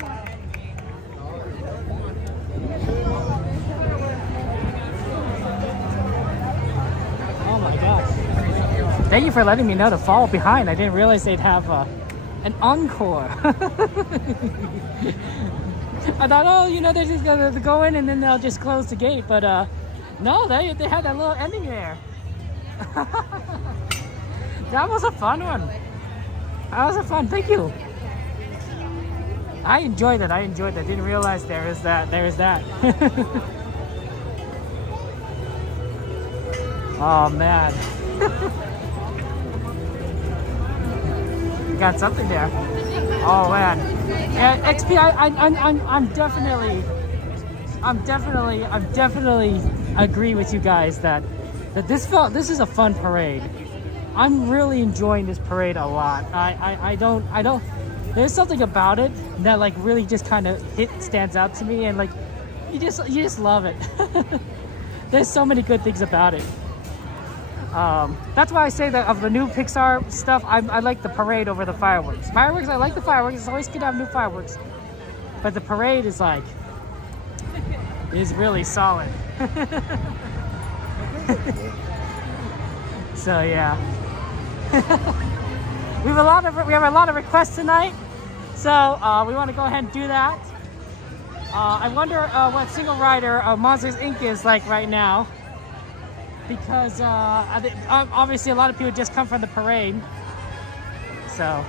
Oh my gosh. Thank you for letting me know to fall behind. I didn't realize they'd have an encore. I thought, oh, you know, they're just gonna go in and then they'll just close the gate. But no, they had that little ending there. That was a fun one. That was a fun. Thank you. I enjoyed it. I enjoyed it. Didn't realize there is that. Oh man. You got something there. Oh man. Yeah, XP. I'm definitely agree with you guys that this is a fun parade. I'm really enjoying this parade a lot. I don't. There's something about it that like really just kind of stands out to me, and like you just love it. There's so many good things about it. That's why I say that of the new Pixar stuff, I like the parade over the fireworks. I like the fireworks. It's always good to have new fireworks, but the parade is like is really solid. So yeah. we have a lot of requests tonight, so we want to go ahead and do that. I wonder what single rider Monsters Inc. is like right now, because obviously a lot of people just come from the parade, so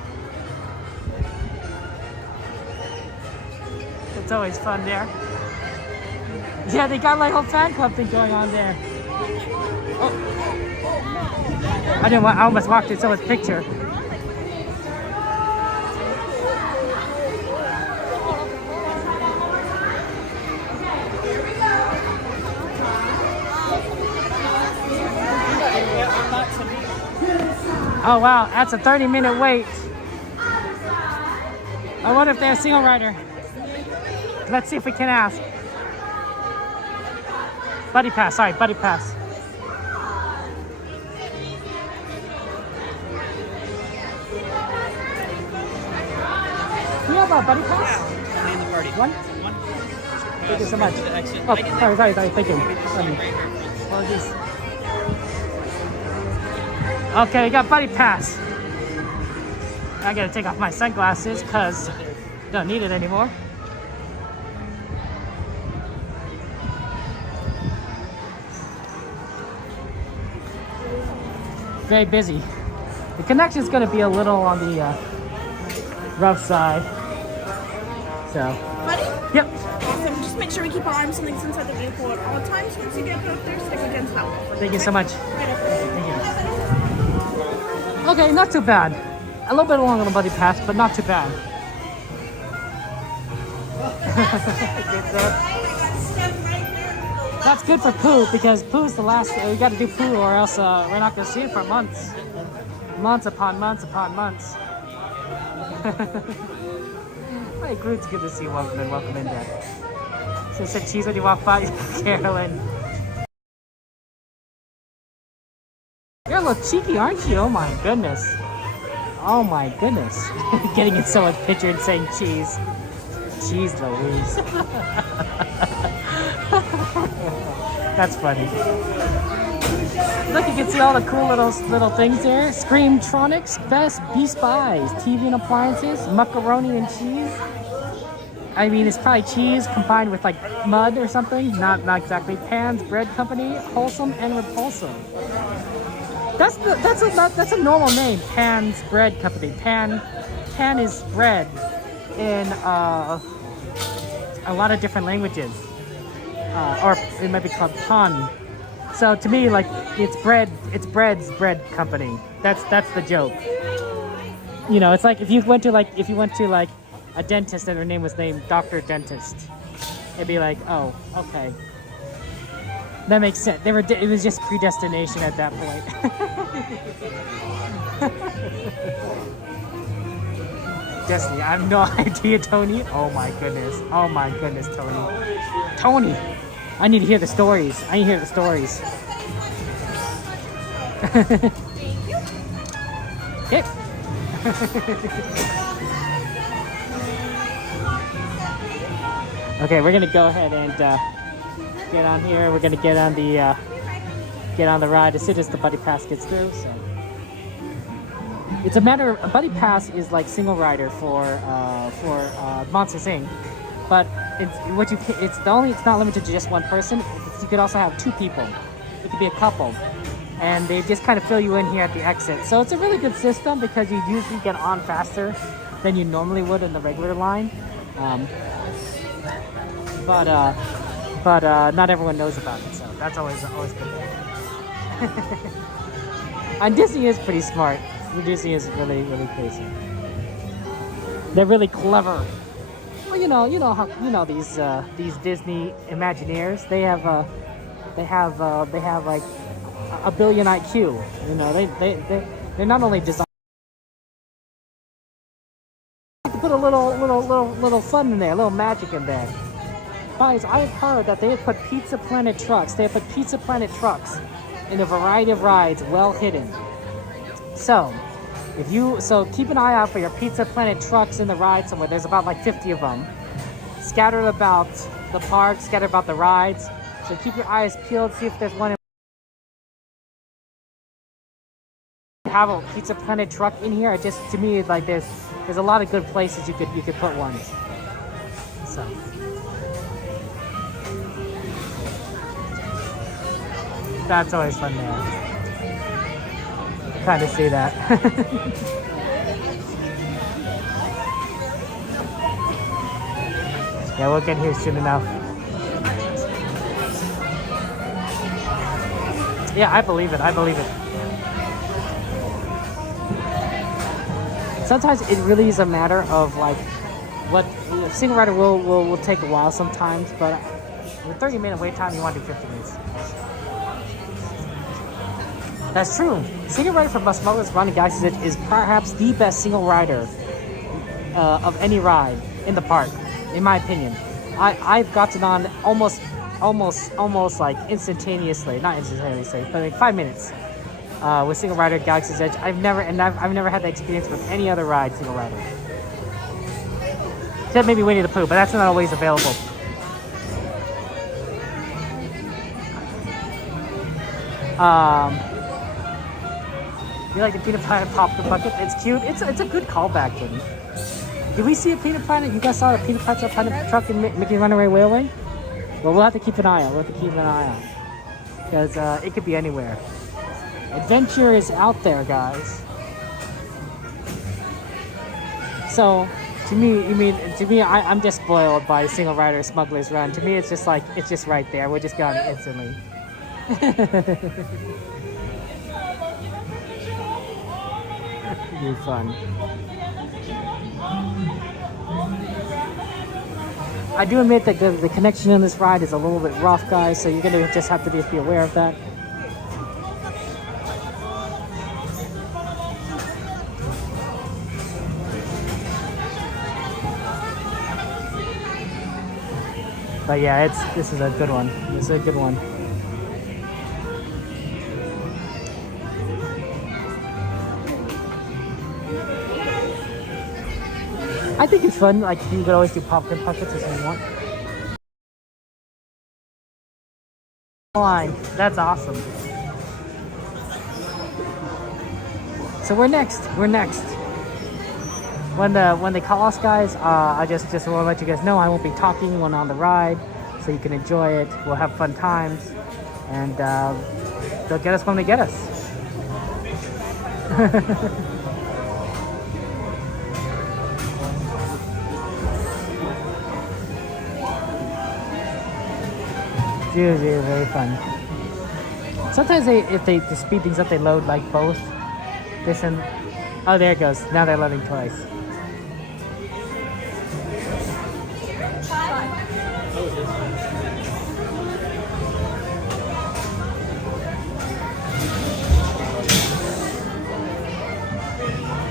it's always fun there. Yeah, they got like a whole fan club thing going on there. Oh. I almost walked in someone's picture. Oh wow, that's a 30-minute wait. I wonder if they're a single rider. Let's see if we can ask. Buddy pass, sorry, buddy pass. Do you have a buddy pass? Only in the party. One? Thank you so much. Oh, sorry, thank you. Apologies. Okay, we got buddy pass. I gotta take off my sunglasses because don't need it anymore. Very busy. The connection's gonna be a little on the rough side. So. Buddy? Yep. Awesome. Just make sure we keep our arms and legs inside the vehicle at all times. Once you get up there, stick against that wall. Thank you so much. Thank you. Okay, not too bad. A little bit long on the buddy pass, but not too bad. That's good for Pooh, because Pooh's the last. We got to do Pooh, or else we're not going to see it for months, months upon months upon months. Hey, Groot's good to see you. Welcome in there. So said cheese when you walk by, Carolyn. You're a little cheeky, aren't you? Oh my goodness. Oh my goodness. Getting in someone's picture and saying cheese. Cheese Louise. That's funny. Look, you can see all the cool little things there. Screamtronics, Best Beast Buys, TV and appliances, macaroni and cheese. I mean, it's probably cheese combined with like mud or something. Not exactly. Pan's Bread Company, wholesome and repulsive. That's a normal name. Pan's Bread Company. Pan is bread in a lot of different languages, or it might be called pan. So to me, like it's bread's bread company. That's the joke. You know, it's like if you went to like a dentist and her name was named Dr. Dentist, it'd be like, oh, okay. That makes sense. It was just predestination at that point. Destiny. I have no idea, Tony. Oh my goodness, Tony. Tony, I need to hear the stories. Okay. Okay, we're gonna go ahead and get on here. We're gonna get on the ride as soon as the buddy pass gets through. So it's a matter of a buddy pass is like single rider for Monsters Inc. But it's not limited to just one person. You could also have two people. It could be a couple, and they just kind of fill you in here at the exit. So it's a really good system because you usually get on faster than you normally would in the regular line. But not everyone knows about it, so that's always good. And Disney is pretty smart. Disney is really crazy. They're really clever. Well, you know these Disney Imagineers. They have like a billion IQ. You know, they're not only designed to put a little fun in there, a little magic in there. Guys, I've heard that they have put Pizza Planet trucks. They have put Pizza Planet trucks in a variety of rides, well hidden. So keep an eye out for your Pizza Planet trucks in the ride somewhere. There's about like 50 of them, scattered about the park, scattered about the rides. So keep your eyes peeled, see if there's one. Have a Pizza Planet truck in here. To me, like there's a lot of good places you could put one. So. That's always fun there. Kind of see that. Yeah, we'll get here soon enough. Yeah, I believe it. Sometimes it really is a matter of like what single rider will take a while sometimes, but with 30-minute wait time, you want to do 50 minutes. That's true. Single rider for Smuggler's Run and Galaxy's Edge is perhaps the best single rider of any ride in the park, in my opinion. I've gotten on almost like instantaneously, not instantaneously, but like 5 minutes with single rider at Galaxy's Edge. I've never had that experience with any other ride single rider, except maybe Winnie the Pooh, but that's not always available. You like the Peanut Planet Popcorn Bucket? It's cute. It's a good callback, Jenny. Did we see a Peanut Planet? You guys saw a Peanut Planet truck in Mickey Runaway Railway? Well, we'll have to keep an eye out. Because it could be anywhere. Adventure is out there, guys. So, to me, I'm just spoiled by Single Rider Smuggler's Run. To me, it's just right there. We're just going instantly. Be fun. I do admit that the connection in this ride is a little bit rough, guys, so you're gonna just have to be aware of that. But yeah, this is a good one. I think it's fun. Like you could always do popcorn buckets if you want. Line. That's awesome. So we're next. When they call us, guys, I just want to let you guys know I won't be talking when on the ride, so you can enjoy it. We'll have fun times, and they'll get us when they get us. It's very fun. Sometimes if they speed things up, they load like both this and oh, there it goes. Now they're loading twice.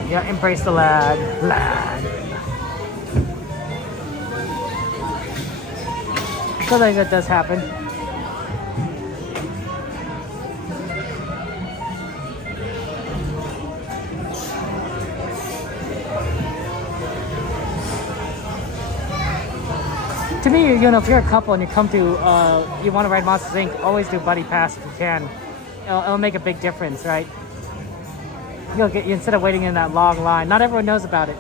Yeah, embrace the lag. Sometimes that does happen. To me, you know, if you're a couple and you come to, you want to ride Monsters Inc., always do buddy pass if you can. It'll make a big difference, right? You'll get, instead of waiting in that long line. Not everyone knows about it.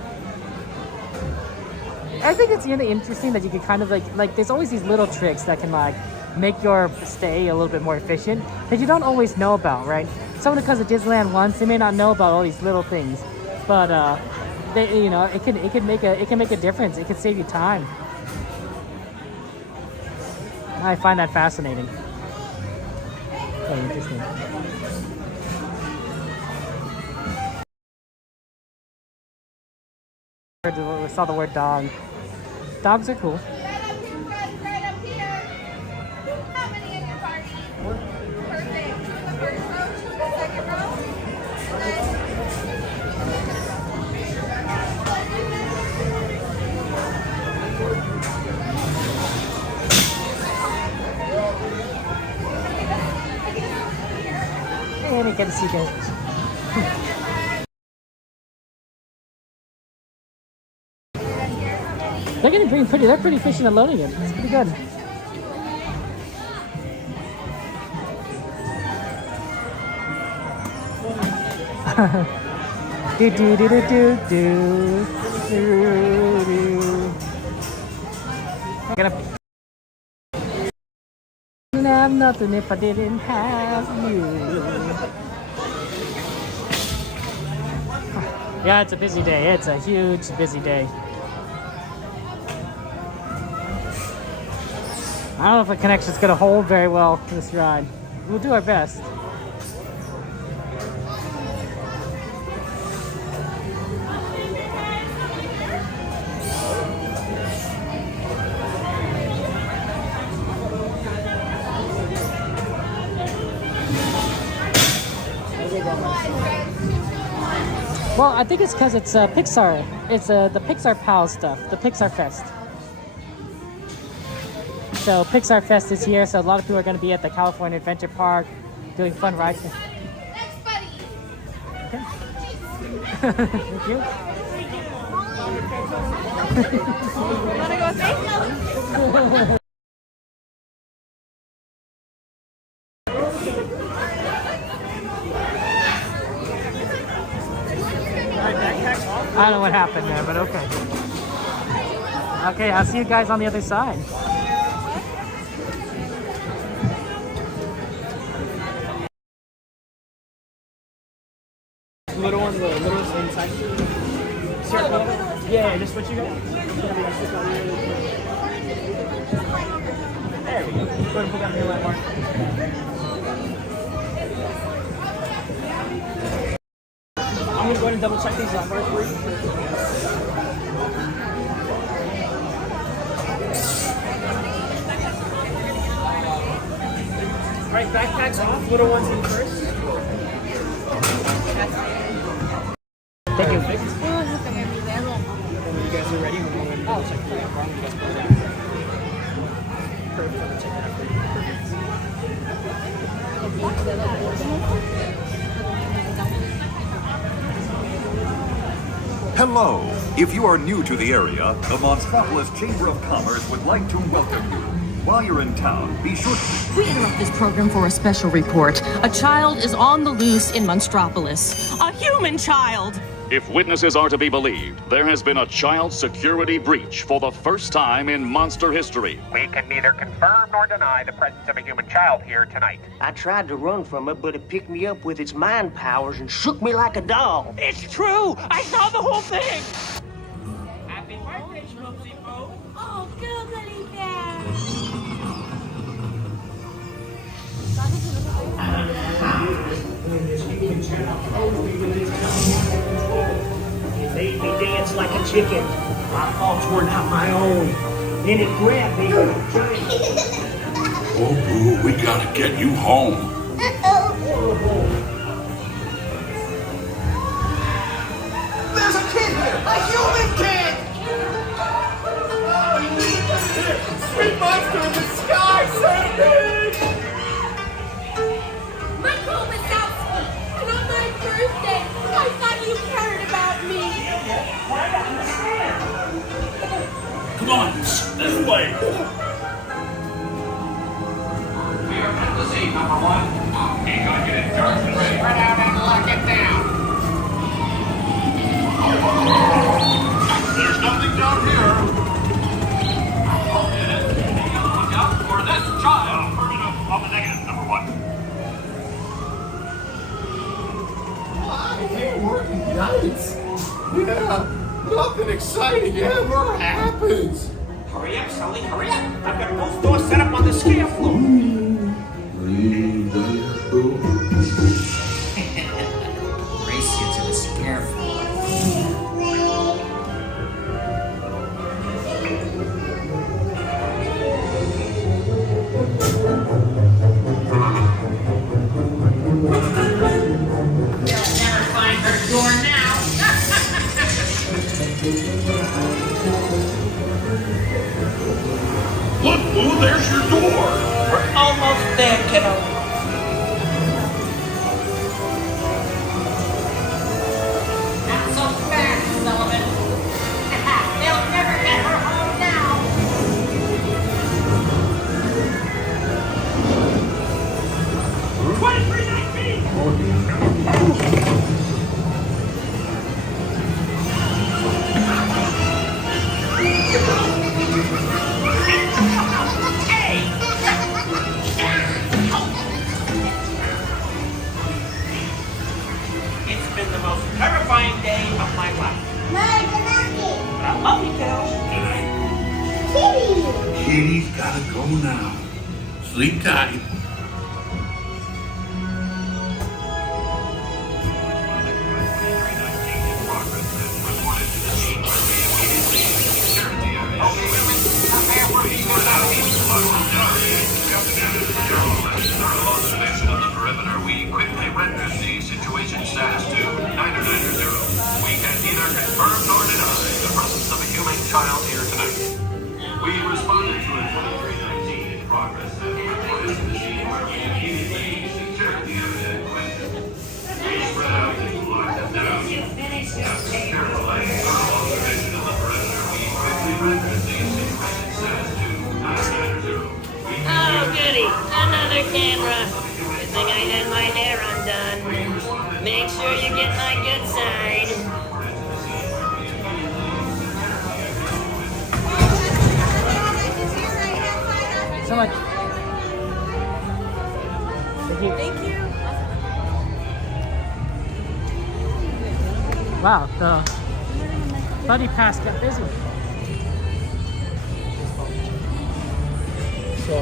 I think it's really interesting that you can kind of like there's always these little tricks that can like make your stay a little bit more efficient that you don't always know about, right? Someone who comes to Disneyland once, they may not know about all these little things, but they, you know, it can make a difference. It can save you time. I find that fascinating. Very interesting. We saw the word dog. Dogs are cool. And you can see this. They're getting pretty. They're pretty efficient at loading it. It's pretty good. Do do do do do do do do. I'm gonna have nothing if I didn't have you. Yeah, it's a busy day. It's a huge busy day. I don't know if the connection's gonna hold very well this ride. We'll do our best. Well, I think it's because it's Pixar. It's the Pixar Pals stuff, the Pixar Fest. So Pixar Fest is here, so a lot of people are going to be at the California Adventure Park doing fun rides. Thanks, buddy. Okay. Thank you. Wanna go with me? I don't know what happened there, but okay. Okay, I'll see you guys on the other side. Little one, the littlest inside. Circle. Yeah, just what you got. There we go. Go ahead and put that in your lap, Mark. I'm gonna go ahead and double check these lap bars for you. All right, backpacks off. Little ones in first. Thank you. When you guys are ready, we'll go ahead and double check the lap bar. You guys put that. Perfect. Double check that for you. Hello. If you are new to the area, the Monstropolis Chamber of Commerce would like to welcome you. While you're in town, be sure to... We interrupt this program for a special report. A child is on the loose in Monstropolis. A human child! If witnesses are to be believed, there has been a child security breach for the first time in monster history. We can neither confirm nor deny the presence of a human child here tonight. I tried to run from it, but it picked me up with its mind powers and shook me like a doll. It's true! I saw the whole thing! Happy birthday, Schmoopsy Pooh. Oh, Googly Bear. It made me dance like a chicken. My thoughts were not my own. Then it grabbed me with a giant. Oh, Pooh, we gotta get you home. There's a kid here! A human kid! Sweet monster in the sky, save me! Michael Wazowski, and on my birthday, I thought you cared about me. Come on, This way. We are at the seat, number one. Ain't gonna get it dark and ready. Spread out and lock it down. There's nothing down here. Look out for this child. Affirmative. On the negative, number one. I hate working nights. Yeah, nothing exciting ever happens. Hurry up, Sully, hurry up. I've got both doors set up on the scare floor. Winnie the Pooh. Race you to the scare floor. You'll never find her door now. Look, Boo, there's your door. We're almost there, kiddo. Not so fast, Sullivan. They'll never get her home now. It's been the most terrifying day of my life. But I love you, kiddo. Kitty's gotta go now. Sleep tight. We quickly rendered the situation status to 990. We can neither confirm nor deny the presence of a human child here tonight. We responded to a 2319 in progress and reported to the scene where we immediately secured the evidence in question. We spread out and locked it down. After careful and thorough observation of the perimeter, we quickly rendered the situation status to 990. Oh, goody. Another camera. Good thing I had my hair undone. Make sure you get my good side. So much. Thank you. Thank you. Wow, the buddy pass got busy. So,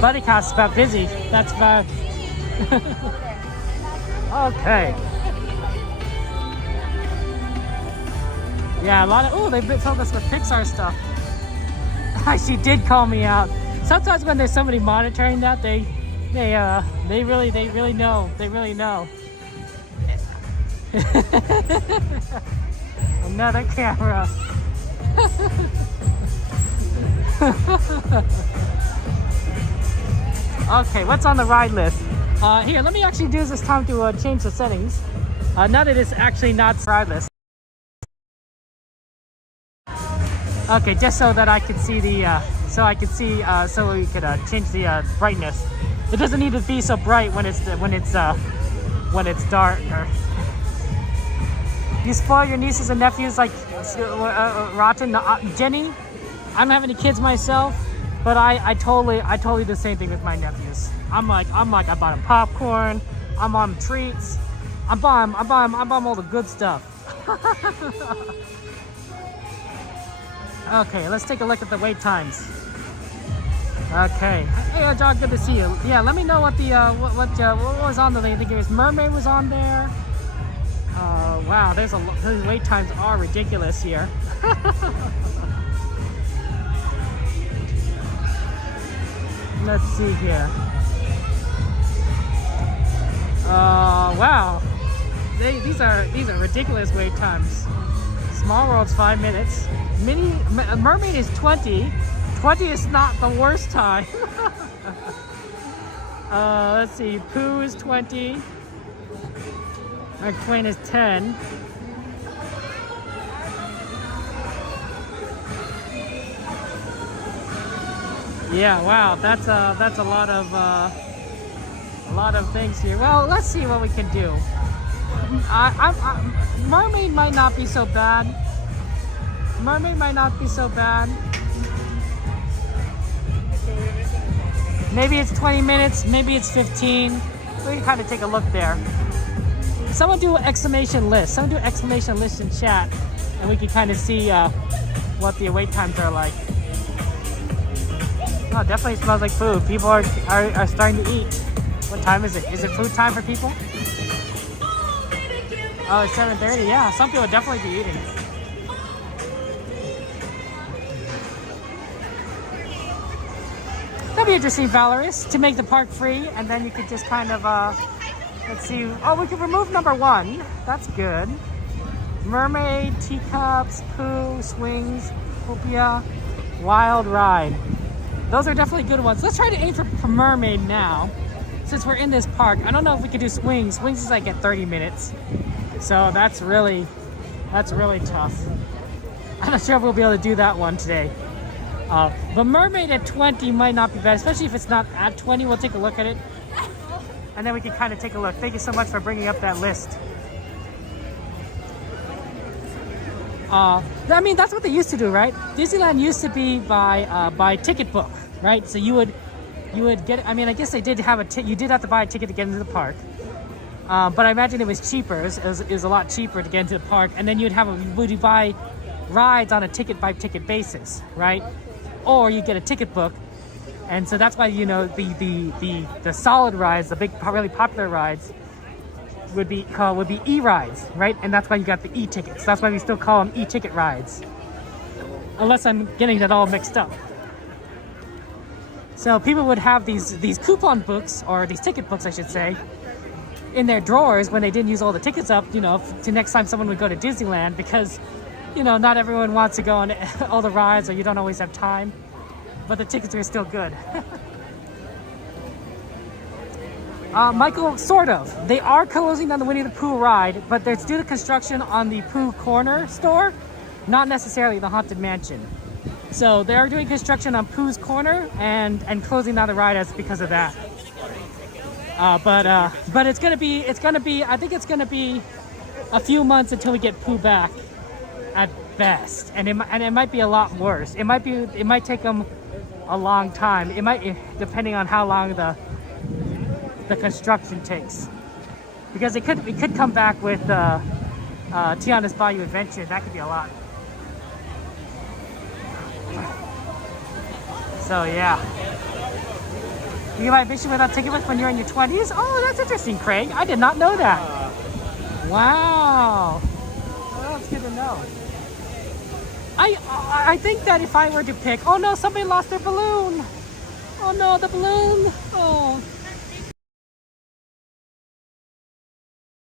Buddy pass got busy. That's bad. Okay. Yeah, a lot of, oh, they told us with Pixar stuff. She did call me out. Sometimes when there's somebody monitoring that, they really know. They really know. Another camera. Okay, what's on the ride list? Here, let me actually do this time to change the settings. Now that it's actually not ride list. Okay, just so that I can see the, so we could change the brightness. It doesn't need to be so bright when it's dark. You spoil your nieces and nephews like rotten. Jenny, I don't have any kids myself, but I totally do the same thing with my nephews. I'm like I bought them popcorn, I'm on treats, I buy them all the good stuff. Okay, let's take a look at the wait times. Okay, hey John, good to see you. Yeah, let me know what the what was on the. I think it was Mermaid was on there. Wow, those wait times are ridiculous here. Let's see here. Wow, these are ridiculous wait times. Small World's 5 minutes. Mermaid is 20. 20 is not the worst time. Let's see. Pooh is 20. McQueen is 10. Yeah, wow, that's a lot of things here. Well, let's see what we can do. Mermaid might not be so bad. Mermaid might not be so bad. Maybe it's 20 minutes, maybe it's 15. We can kind of take a look there. Someone do an exclamation list. Someone do an exclamation list in chat, and we can kind of see what the wait times are like. Oh, definitely smells like food. People are starting to eat. What time is it? Is it food time for people? Oh, it's 7:30. Yeah, some people would definitely be eating. That'd be interesting, Valorous, to make the park free, and then you could just kind of, let's see. Oh, we could remove number 1. That's good. Mermaid, Teacups, Pooh, Swings, Autopia, Wild Ride. Those are definitely good ones. Let's try to aim for Mermaid now, since we're in this park. I don't know if we could do Swings. Swings is like at 30 minutes. So that's really tough. I'm not sure if we'll be able to do that one today. But Mermaid at 20 might not be bad, especially if it's not at 20. We'll take a look at it. And then we can kind of take a look. Thank you so much for bringing up that list. I mean, that's what they used to do, right? Disneyland used to be by ticket book, right? So you would get, I mean, I guess they did have you did have to buy a ticket to get into the park. But I imagine it was cheaper. It was a lot cheaper to get into the park. And then would you buy rides on a ticket by ticket basis, right? Or you get a ticket book. And so that's why, you know, the solid rides, the big, really popular rides would be e-rides, right? And that's why you got the e-tickets. That's why we still call them e-ticket rides. Unless I'm getting that all mixed up. So people would have these coupon books, or these ticket books, I should say, in their drawers when they didn't use all the tickets up, you know, to next time someone would go to Disneyland, because, you know, not everyone wants to go on all the rides, or you don't always have time. But the tickets are still good. Michael, sort of. They are closing down the Winnie the Pooh ride, but there's due to construction on the Pooh Corner store, not necessarily the Haunted Mansion. So they are doing construction on Pooh's Corner and closing down the ride as because of that. But it's gonna be. I think it's gonna be a few months until we get Pooh back, at best, and it might be a lot worse. It might take them a long time. It might, depending on how long the construction takes, because it could come back with Tiana's Bayou Adventure. That could be a lot. So yeah, you can buy admission without ticket when you're in your 20s. Oh, that's interesting, Craig. I did not know that. Wow. Well, that's good to know. I think that if I were to pick, oh no, somebody lost their balloon. Oh no, the balloon. Oh.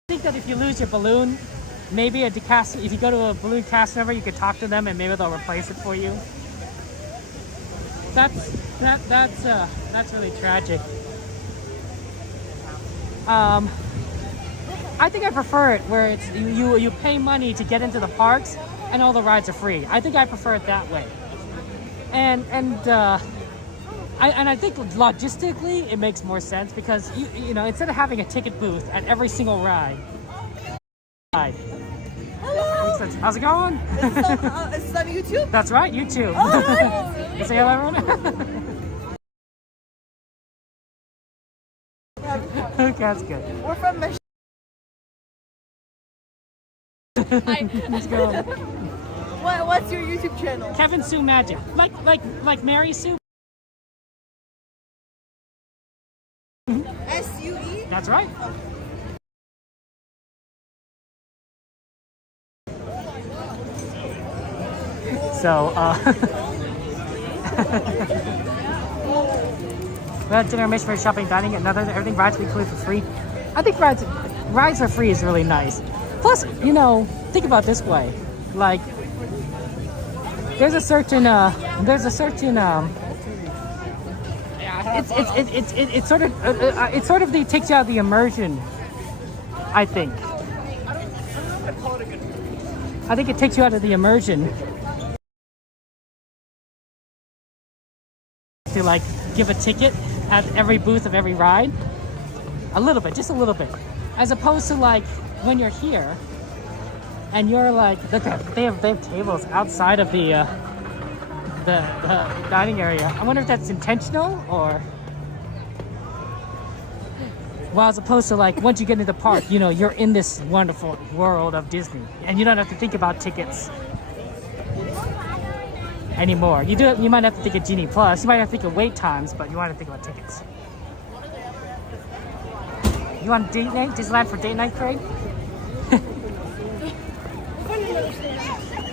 I think that if you lose your balloon, maybe if you go to a balloon cast member, you could talk to them and maybe they'll replace it for you. That's really tragic. I think I prefer it where it's you pay money to get into the parks and all the rides are free. I think I prefer it that way. And I think logistically it makes more sense, because you know, instead of having a ticket booth at every single ride. Hello. How's it going? Is this on YouTube? That's right, YouTube. Oh, hi. Say hello, everyone. Okay, that's good. We're from Michigan. Let's go. What's your YouTube channel? Kevin Sue Magic, like Mary Sue. SUE? That's right. So, we had dinner, mission for shopping, dining, another everything rides will be included for free. I think rides for free is really nice. Plus, you know, think about it this way, like there's a certain it sort of takes you out of the immersion. I think it takes you out of the immersion. to like give a ticket at every booth of every ride. A little bit, just a little bit. As opposed to like when you're here and you're like, look at, they have tables outside of the dining area. I wonder if that's intentional or... Well, as opposed to like once you get into the park, you know, you're in this wonderful world of Disney and you don't have to think about tickets anymore. You might have to think of Genie Plus, you might have to think of wait times, but you want to think about tickets. You want date night? Disneyland for date night, Craig?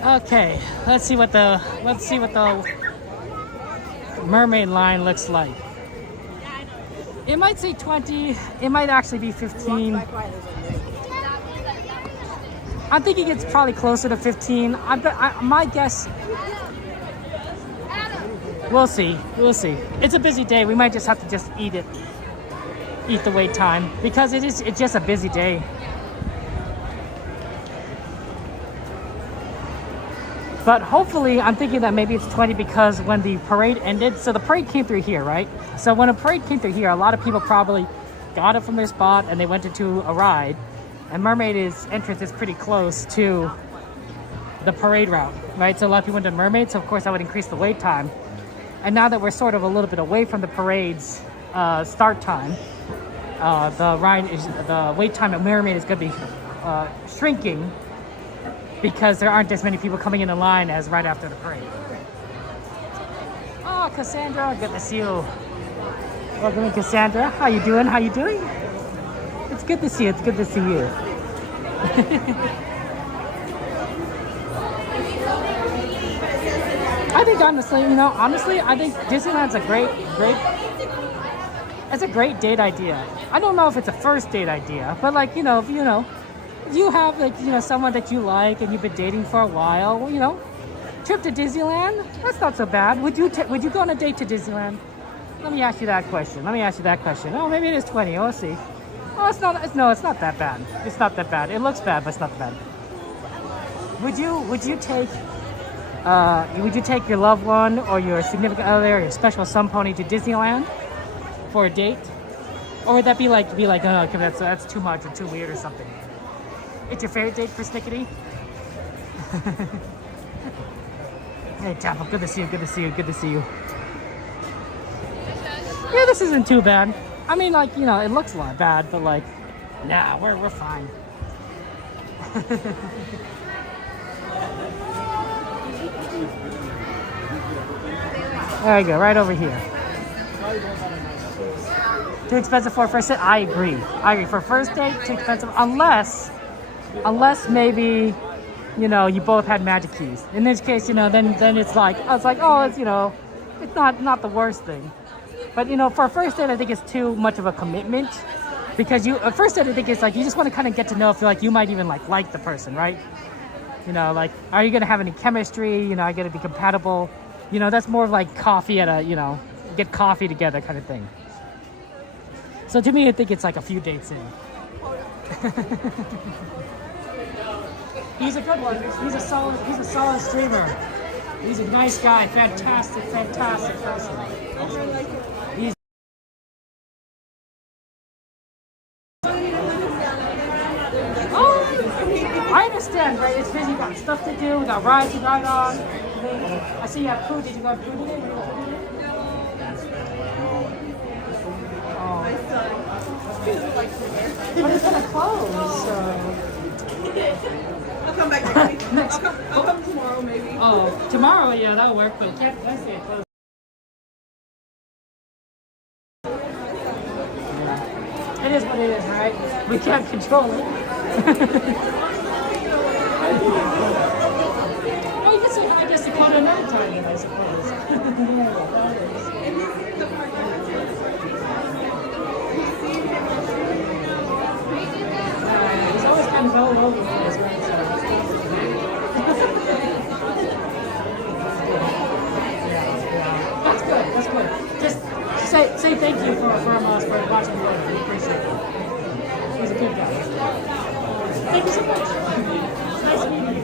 Okay, let's see what the Mermaid line looks like. It might say 20, it might actually be 15. I'm thinking it's probably closer to 15. My guess, we'll see. It's a busy day. We might just have to just eat the wait time because it's just a busy day. But hopefully, I'm thinking that maybe it's 20 because when the parade ended, so the parade came through here, right? So when a parade came through here, a lot of people probably got it from their spot and they went into a ride. And Mermaid's entrance is pretty close to the parade route, right? So a lot of people went to Mermaid, so of course that would increase the wait time. And now that we're sort of a little bit away from the parade's start time, the wait time at Mermaid is going to be shrinking, because there aren't as many people coming in the line as right after the parade. Oh, Cassandra, good to see you. Welcome in, Cassandra. How you doing? It's good to see you. It's good to see you. I think honestly, I think Disneyland's it's a great date idea. I don't know if it's a first date idea, but like, if you have like, someone that you like and you've been dating for a while, trip to Disneyland, that's not so bad. Would you go on a date to Disneyland? Let me ask you that question. Oh, maybe it is 20. Oh, let's see. Oh, it's not that bad. It's not that bad. It looks bad, but it's not that bad. Would you take your loved one or your significant other or your special sun pony to Disneyland for a date? Or would that be like, oh, okay, that's too much or too weird or something? It's your favorite date for Snickety? Hey, Tapple, good to see you. Yeah, this isn't too bad. I mean, like, it looks a lot bad, but like, nah, we're fine. There you go, right over here. Too expensive for a first date? I agree. For first date, too expensive, unless maybe, you both had magic keys. In this case, then it's like, it's not the worst thing. But, for a first date, I think it's too much of a commitment. Because a first date, I think it's like, you just want to kind of get to know if you might even like the person, right? Like, are you going to have any chemistry? Are you going to be compatible? That's more of like coffee at a, get coffee together kind of thing. So to me, I think it's like a few dates in. He's a good one. He's a solid streamer. He's a nice guy. Fantastic person. I understand, right? It's busy. You got stuff to do. We got rides to ride on. I see you have Pooh. Did you go to Pooh today? But it's gonna close, so... I'll come back next week. I'll come tomorrow, maybe. Oh, tomorrow, yeah, that'll work, but Wednesday it closes. It is what it is, right? We can't control it. Well, you can say hi to Dakota another time, then, I suppose. He's always kind of going over this, right? That's good. Just say thank you from us for watching the video. We appreciate it. He's a good guy. Thank you so much. It's nice meeting you.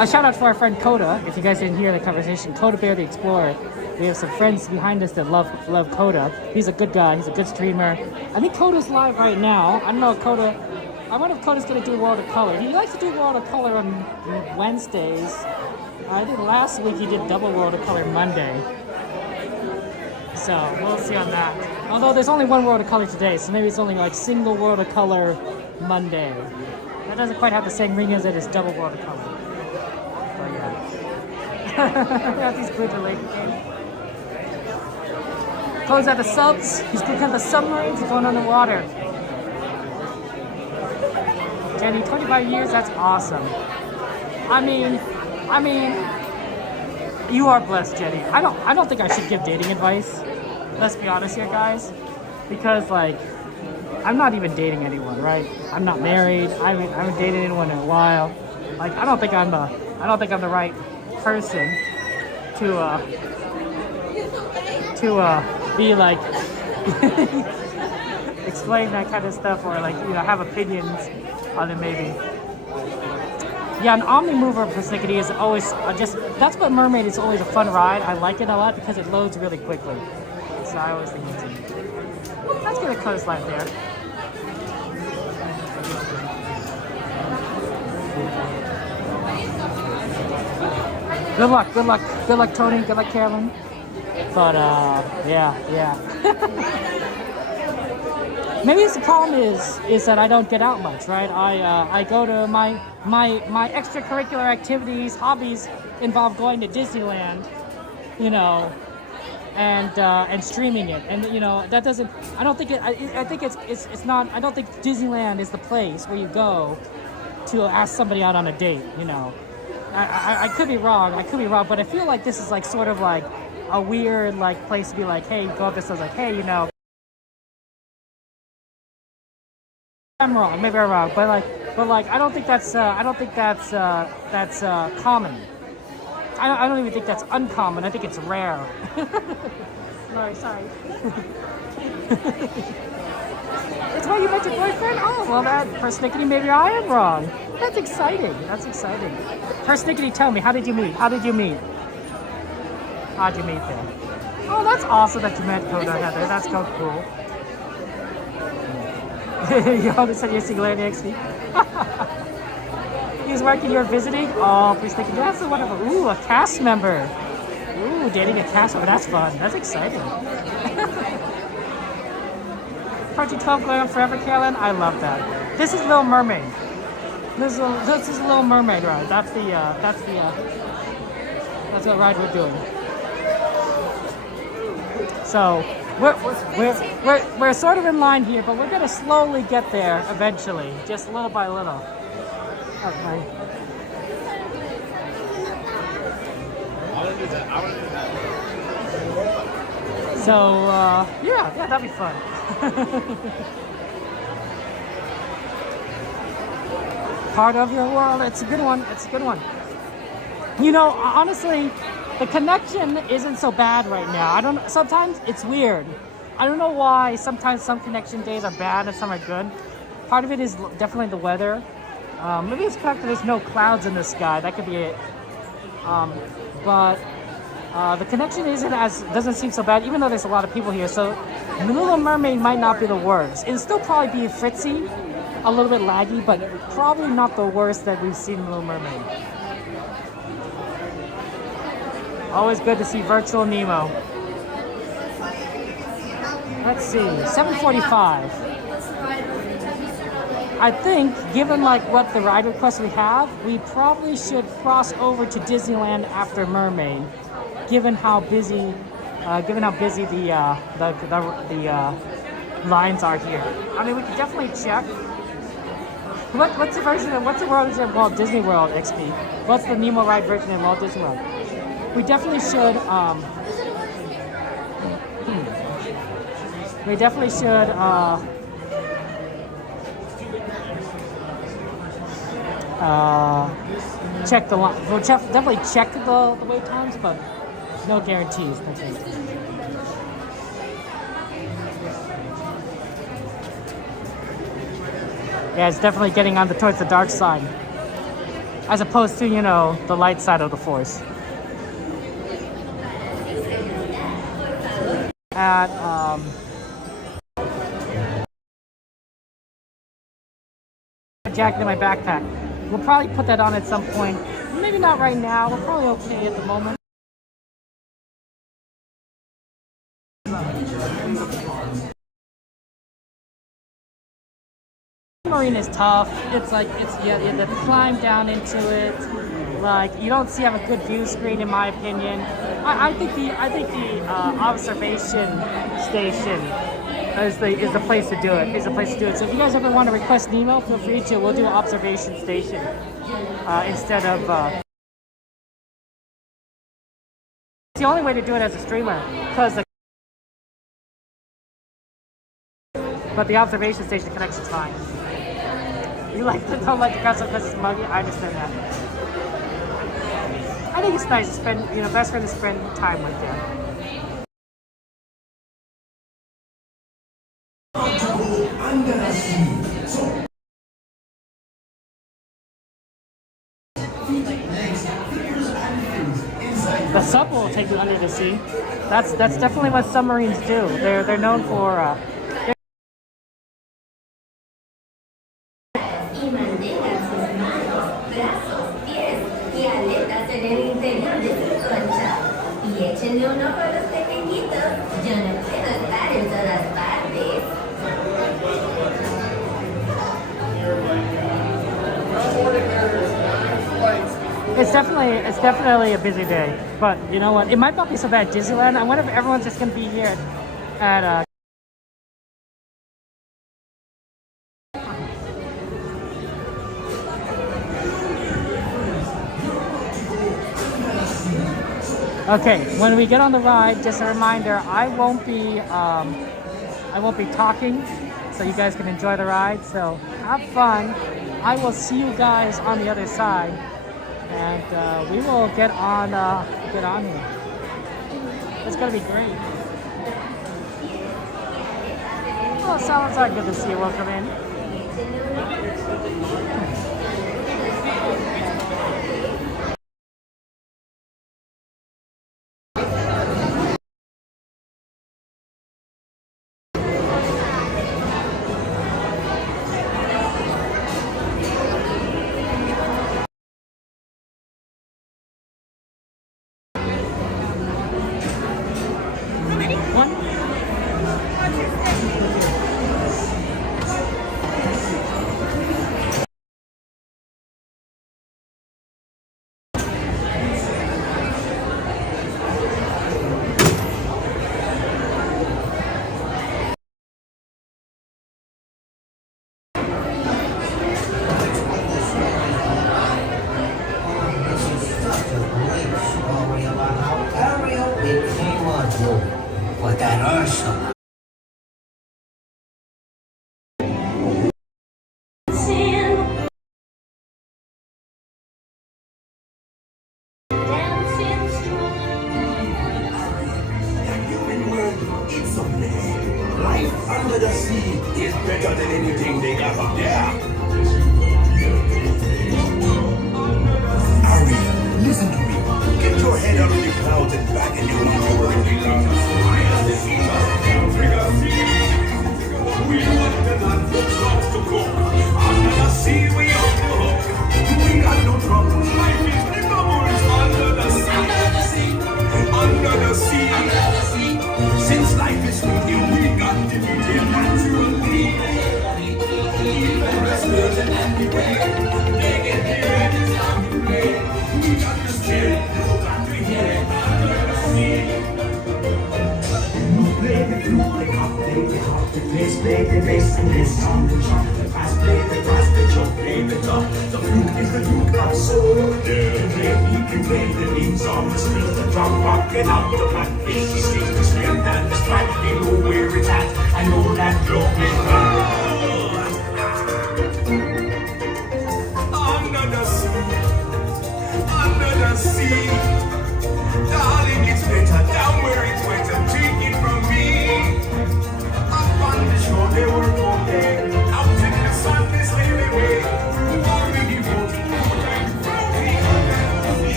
A shout out to our friend Coda. If you guys didn't hear the conversation, Coda Bear the Explorer. We have some friends behind us that love Coda. He's a good guy. He's a good streamer. I think Coda's live right now. I don't know if Coda. I wonder if Coda's gonna do World of Color. He likes to do World of Color on Wednesdays. I think last week he did double World of Color Monday. So we'll see on that. Although there's only one World of Color today, so maybe it's only like single World of Color Monday. That doesn't quite have the same ring as it is double World of Color. But yeah. That's his good related game. Goes at the subs. He's looking at the submarines. He's going underwater. Jenny, 25 years. That's awesome. I mean, you are blessed, Jenny. I don't think I should give dating advice. Let's be honest here, guys, because like, I'm not even dating anyone, right? I'm not married. I haven't dated anyone in a while. Like, I don't think I'm the right person to be like explain that kind of stuff or like, you know, have opinions on it maybe. Yeah, an Omni Mover persnickety is always that's what Mermaid is, always a fun ride. I like it a lot because it loads really quickly. So I always think it's that's gonna coastline there. Good luck, Tony. Good luck, Carolyn. But yeah. Maybe the problem is that I don't get out much, right? I go to my extracurricular activities, hobbies involve going to Disneyland, you know, and streaming it, and you know that doesn't. I don't think it. I think it's not. I don't think Disneyland is the place where you go to ask somebody out on a date, you know. I could be wrong, but I feel like this is like sort of like a weird like place to be like, hey, go up to someone like, hey, you know. I'm wrong, maybe I'm wrong, but like I don't think that's common. I don't even think that's uncommon. I think it's rare. Sorry. It's why you met your boyfriend? Oh, well, that persnickety, maybe I am wrong. That's exciting. Persnickety, tell me, how did you meet? How'd you meet there? Oh, that's awesome that you met Coda Heather. That's so cool. You always said you're Singularity XP. He's working, you're visiting? Oh, persnickety, that's wonderful. Ooh, a cast member. Ooh, dating a cast member. That's fun. That's exciting. Project 12 going on forever, Carolyn. I love that. This is Little Mermaid. This is Little Mermaid ride. That's what ride we're doing. So we're sort of in line here, but we're gonna slowly get there eventually, just little by little. Okay. So yeah, that'd be fun. Part of your world. It's a good one. You know, honestly, the connection isn't so bad right now. Sometimes it's weird. I don't know why sometimes some connection days are bad and some are good. Part of it is definitely the weather. Maybe it's the fact that there's no clouds in the sky. That could be it. But the connection doesn't seem so bad, even though there's a lot of people here. So Little Mermaid might not be the worst. It'll still probably be fritzy, a little bit laggy, but probably not the worst that we've seen in Little Mermaid. Always good to see Virtual Nemo. Let's see, 7:45. I think, given like what the ride requests we have, we probably should cross over to Disneyland after Mermaid, given how busy the lines are here. I mean, we could definitely check. What's the version of Walt Disney World XP? What's the Nemo ride version in Walt Disney World? We definitely should. Check the line. We'll definitely check the wait times, but no guarantees. Yeah, it's definitely getting on towards the dark side. as opposed to, you know, the light side of the Force. At a jacket in my backpack. We'll probably put that on at some point. Maybe not right now. We're probably okay at the moment. Submarine is tough. It's like you have to climb down into it. Like you don't have a good view screen, in my opinion. I think the observation station is the place to do it. So if you guys ever want to request an email, feel free to. We'll do an observation station instead of. It's the only way to do it as a streamer, but the observation station connection's fine. You don't like the castle because it's muggy. I understand that. I think it's nice to spend, you know, best friend to spend time with them. The sub will take you under the sea. That's definitely what submarines do. They're known for. It's definitely a busy day, but you know what? It might not be so bad at Disneyland. I wonder if everyone's just gonna be here at Okay, when we get on the ride, just a reminder, I won't be talking, so you guys can enjoy the ride. So have fun. I will see you guys on the other side. And we will get on here. It's gonna be great. Oh, Salazar, good to see you. Welcome in.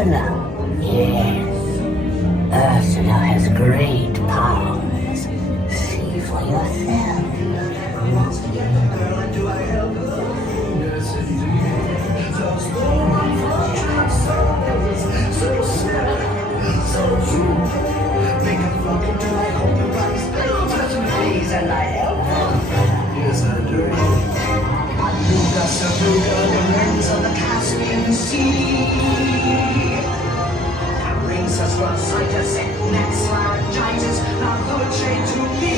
Ursula. Yes. Ursula has great powers. See for yourself. Do I help her? Yes, indeed. Those poor unfortunate souls, so sad, so true. They can flock into my open rice fields as please, and I help them. Yes, I do. Aluga, Sabruga, the winds of the Caspian Sea. That brings us from Cytus and next laryngitis, not poetry to me.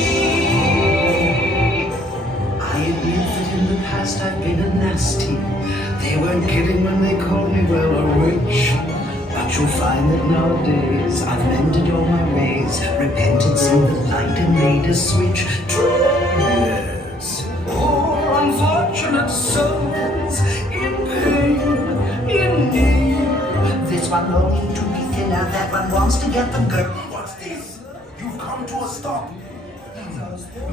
I admit that in the past I've been a nasty. They weren't kidding when they called me, well, a witch. But you'll find that nowadays I've mended all my ways, repented, seen the light and made a switch. True, yes. Poor unfortunate souls in pain, in need. This one longing to be thinner, that one wants to get the girl. What's this? You've come to a stop.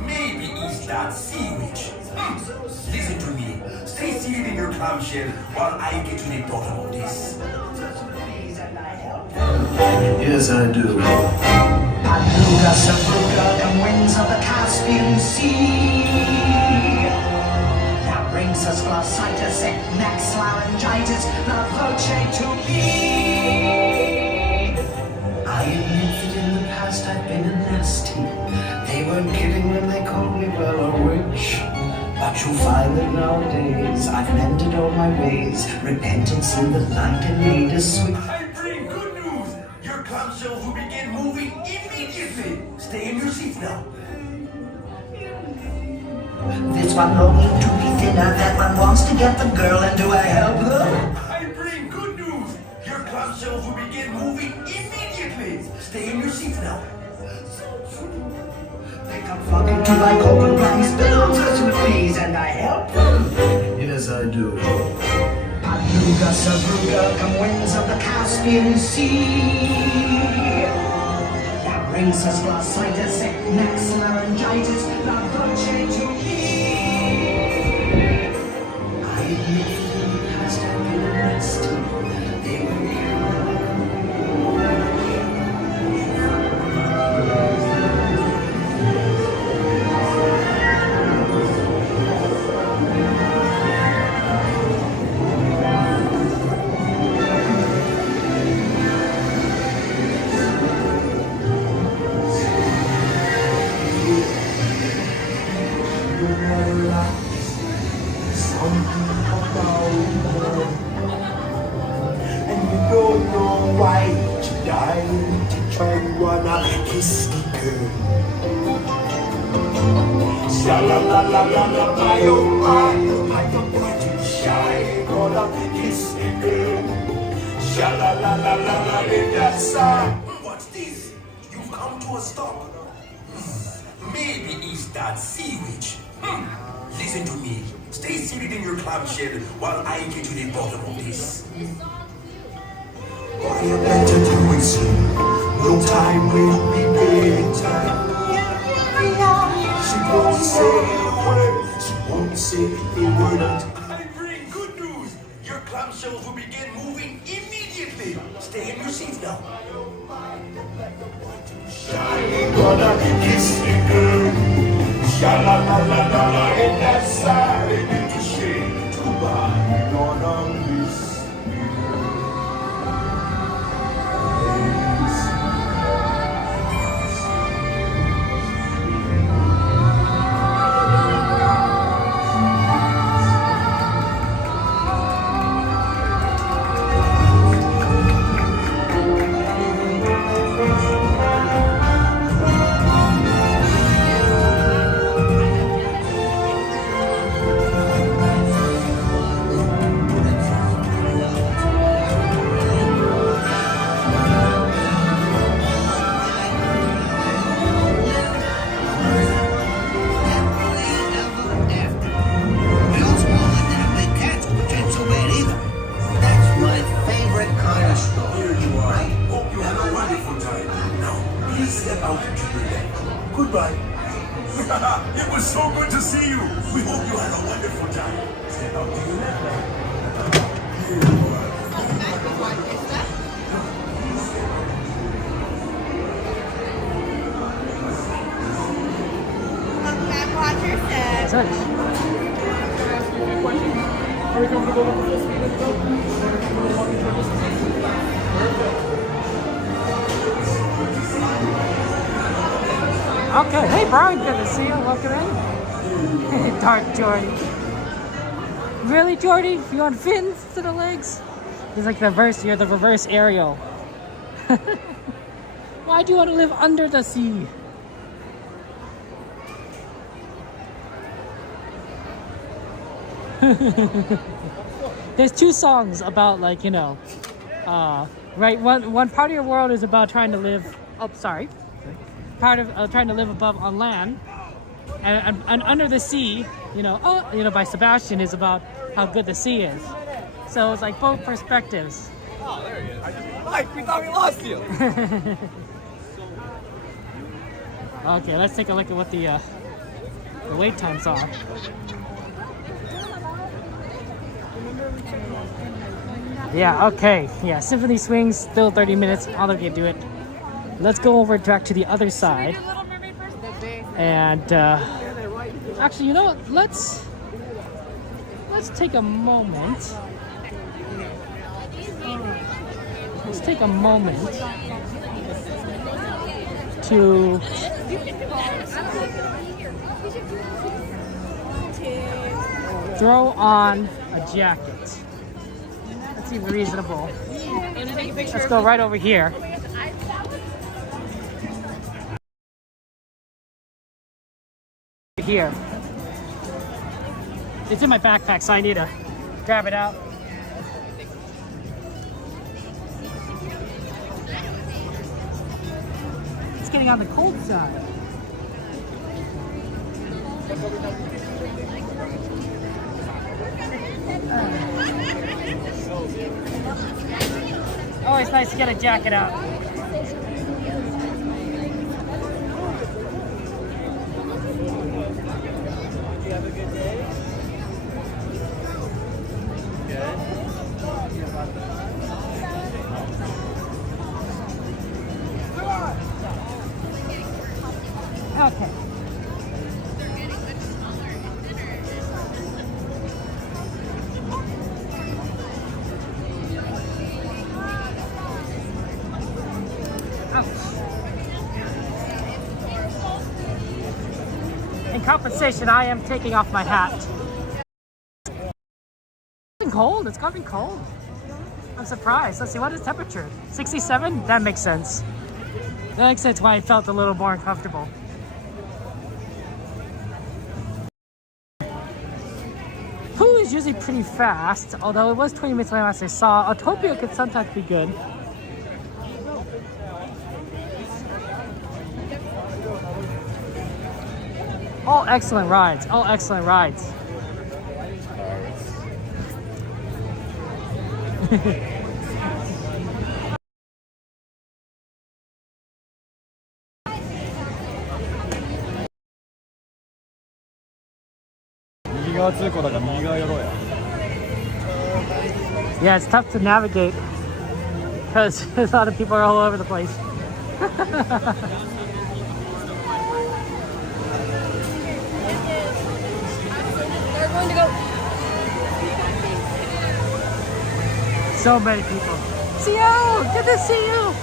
Maybe it's that sea witch. Listen to me. Stay seated in your clamshell while I get to the bottom of this. Yes, I do. Aluga, Sabruga, the winds of the Caspian Sea. That brings us glossitis and next laryngitis, the voce to me. I admit that in the past I've been a nasty. They weren't kidding when they called me, well, a witch. But you'll find that nowadays I've mended all my ways, repented, seen the light and made a switch. I bring good news. Your clamshells will begin moving immediately. Stay in your seats now. This one longing to be thinner, that one wants to get the girl, and do I help her? I bring good news. Your clamshells will begin moving immediately. Stay in your seats now. They come flocking to my cocoa rice bills and please, and I help them. Yes, I do. Aluga, Sabruga, come winds of the Caspian Sea. That brings us glossitis and next laryngitis, la voce to me. I admit that in the past I've been a nasty. They were kiss the girl. Sha la la la la la, my oh my, I don't want to shy, gonna kiss the girl. Sha la la la la la, in that side. What's this? You've come to a stop. Maybe it's that sea witch. Listen to me. Stay seated in your clamshell while I get to the bottom of this. What you better do is soon. No time will be better. She won't say a word. She won't say a word. I bring good news. Your clamshells will begin moving immediately. Stay in your seats now. Shiny gonna kiss the girl. Sha la la la la la, in that side into shade. Too bad we gonna miss. Goodbye. It was so good to see you. We hope you had a wonderful time. Step out to your left. Watch your step. Such. Are we comfortable with the full speed and stuff? Okay, hey Brian, good to see you. Welcome in. Dark Jordy. Really, Jordy? You want fins to the legs? He's like the reverse. You're the reverse Ariel. Why do you want to live under the sea? There's two songs about, like, you know, right? One part of your world is about trying to live. Oh, sorry. Part of trying to live above on land, and under the sea, you know, by Sebastian is about how good the sea is. So it's like both perspectives. Oh, there he is. Mike, we thought we lost you. Okay, let's take a look at what the wait times are. Yeah, okay. Yeah, Symphony Swings, still 30 minutes. I'll let you do it. Let's go over back to the other side. And actually, you know what? Let's take a moment. Let's take a moment to throw on a jacket. That's even reasonable. Let's go right over here. Here. It's in my backpack, so I need to grab it out. It's getting on the cold side. Always nice to get a jacket out. Have a good day. Good. Okay. In compensation, I am taking off my hat. It's cold. It's gotten cold. I'm surprised. Let's see, what is temperature? 67? That makes sense. That makes sense why I felt a little more uncomfortable. Pooh is usually pretty fast, although it was 20 minutes when last I saw. Autopia could sometimes be good. All excellent rides. All excellent rides. Yeah, it's tough to navigate because a lot of people are all over the place. Going to go. So many people. CL, good to see you.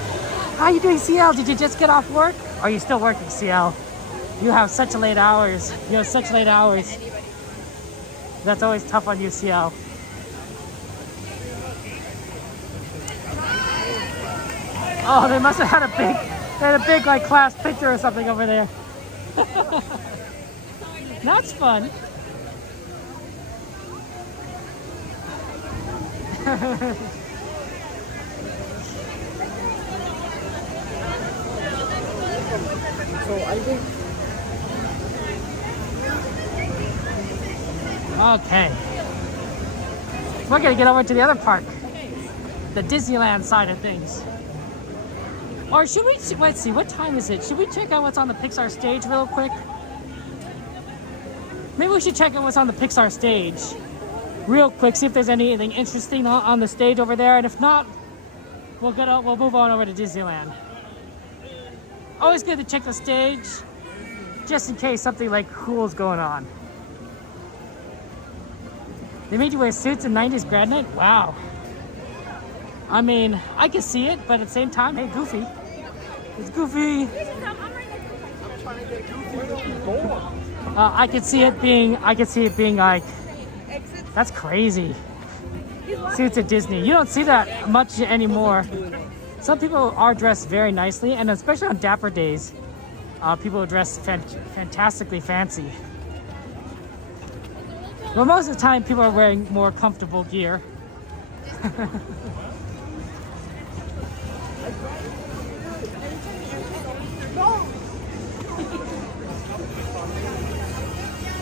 How are you doing, CL? Did you just get off work? Or are you still working, CL? You have such late hours. You have such late hours. That's always tough on you, CL. Oh, they must have had a big like class picture or something over there. That's fun. So I think. Okay. We're gonna get over to the other park, the Disneyland side of things. Or should we? Let's see. What time is it? Should we check out what's on the Pixar stage real quick? Maybe we should check out what's on the Pixar stage real quick. See if there's anything interesting on the stage over there, and if not, we'll move on over to Disneyland. Always good to check the stage. just in case something like cool is going on. They made you wear suits in 90s grad night? Wow. I mean, I can see it, but at the same time, hey, Goofy. It's Goofy. I could see it being like, that's crazy. Suits at Disney. You don't see that much anymore. Some people are dressed very nicely, and especially on dapper days, people are dressed fantastically fancy. Well, most of the time, people are wearing more comfortable gear.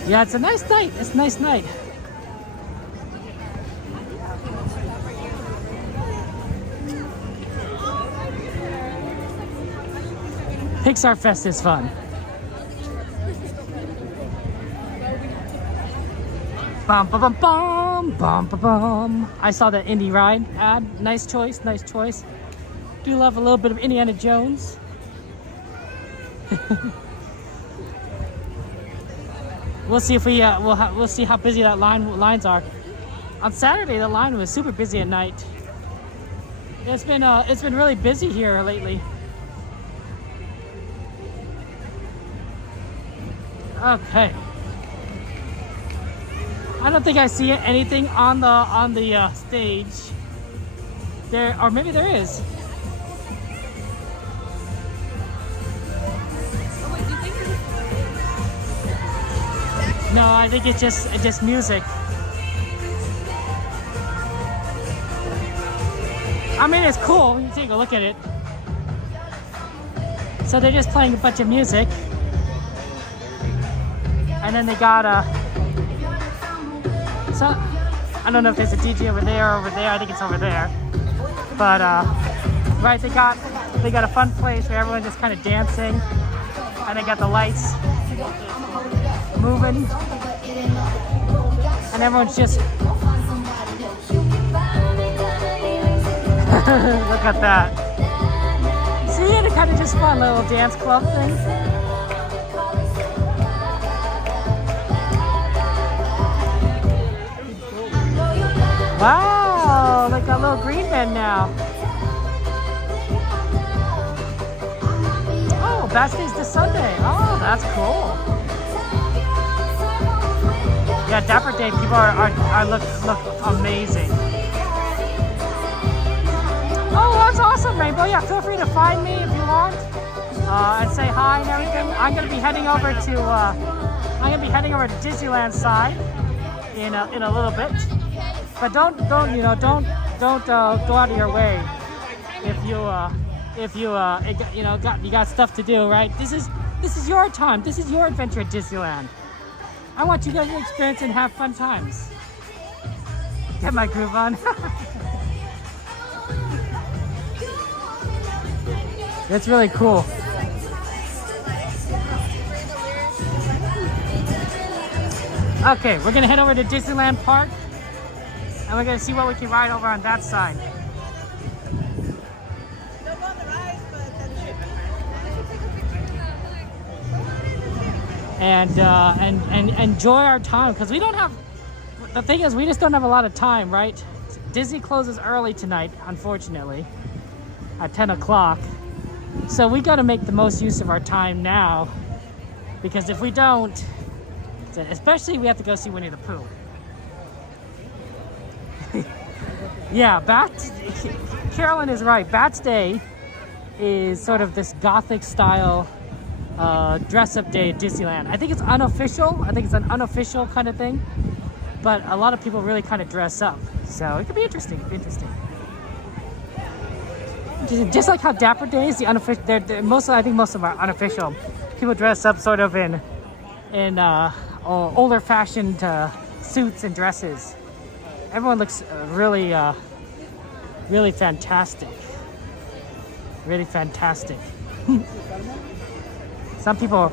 Yeah, it's a nice night. It's a nice night. Pixar Fest is fun. Bum, bum, bum, bum, bum, bum, bum. I saw the indie ride ad. Nice choice, nice choice. Do love a little bit of Indiana Jones. We'll see if we'll see how busy that lines are. On Saturday, the line was super busy at night. It's been really busy here lately. Okay. I don't think I see anything on the stage. There, or maybe there is. No, I think it's just music. I mean, it's cool when you take a look at it. So they're just playing a bunch of music. And then they got so I don't know if there's a DJ over there or over there. I think it's over there. But right, they got a fun place where everyone's just kind of dancing, and they got the lights moving, and everyone's just look at that. See, it kind of just fun little dance club thing. Wow, like a little green man now. Oh, Bastille's this Sunday. Oh, that's cool. Yeah, Dapper Day people are look amazing. Oh, that's awesome, Rainbow. Yeah, feel free to find me if you want and say hi and everything. I'm gonna be heading over to Disneyland side in a little bit. But don't go out of your way if you got stuff to do, right? This is your time. This is your adventure at Disneyland. I want you guys to experience and have fun times. Get my groove on. It's really cool. Okay, we're gonna head over to Disneyland Park. And we're gonna see what we can ride over on that side. And enjoy our time, because we don't have. The thing is, we just don't have a lot of time, right? Disney closes early tonight, unfortunately, at 10 o'clock. So we got to make the most use of our time now, because if we don't, especially we have to go see Winnie the Pooh. Yeah, Carolyn is right. Bats Day is sort of this gothic style dress-up day at Disneyland. I think it's unofficial. I think it's an unofficial kind of thing. But a lot of people really kind of dress up. So it could be interesting. Just like how Dapper Days, the unofficial, I think most of them are unofficial. People dress up sort of in older fashioned suits and dresses. Everyone looks really fantastic. Really fantastic. Some people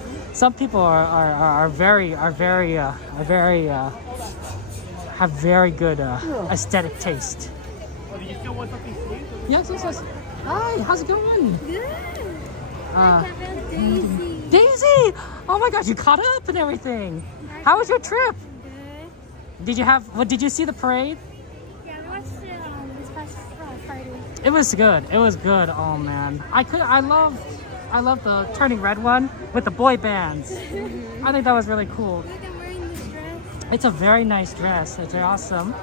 have very good aesthetic taste. Oh, do you still want something sweet? Yes. Hi, how's it going? Good. Daisy. Daisy! Oh my gosh, you caught up and everything. How was your trip? Good. Did you see the parade? Yeah, we watched it this past Friday. It was good. It was good. Oh man. I love the turning red one with the boy bands. I think that was really cool. Look, I'm wearing this dress. It's a very nice dress. It's awesome.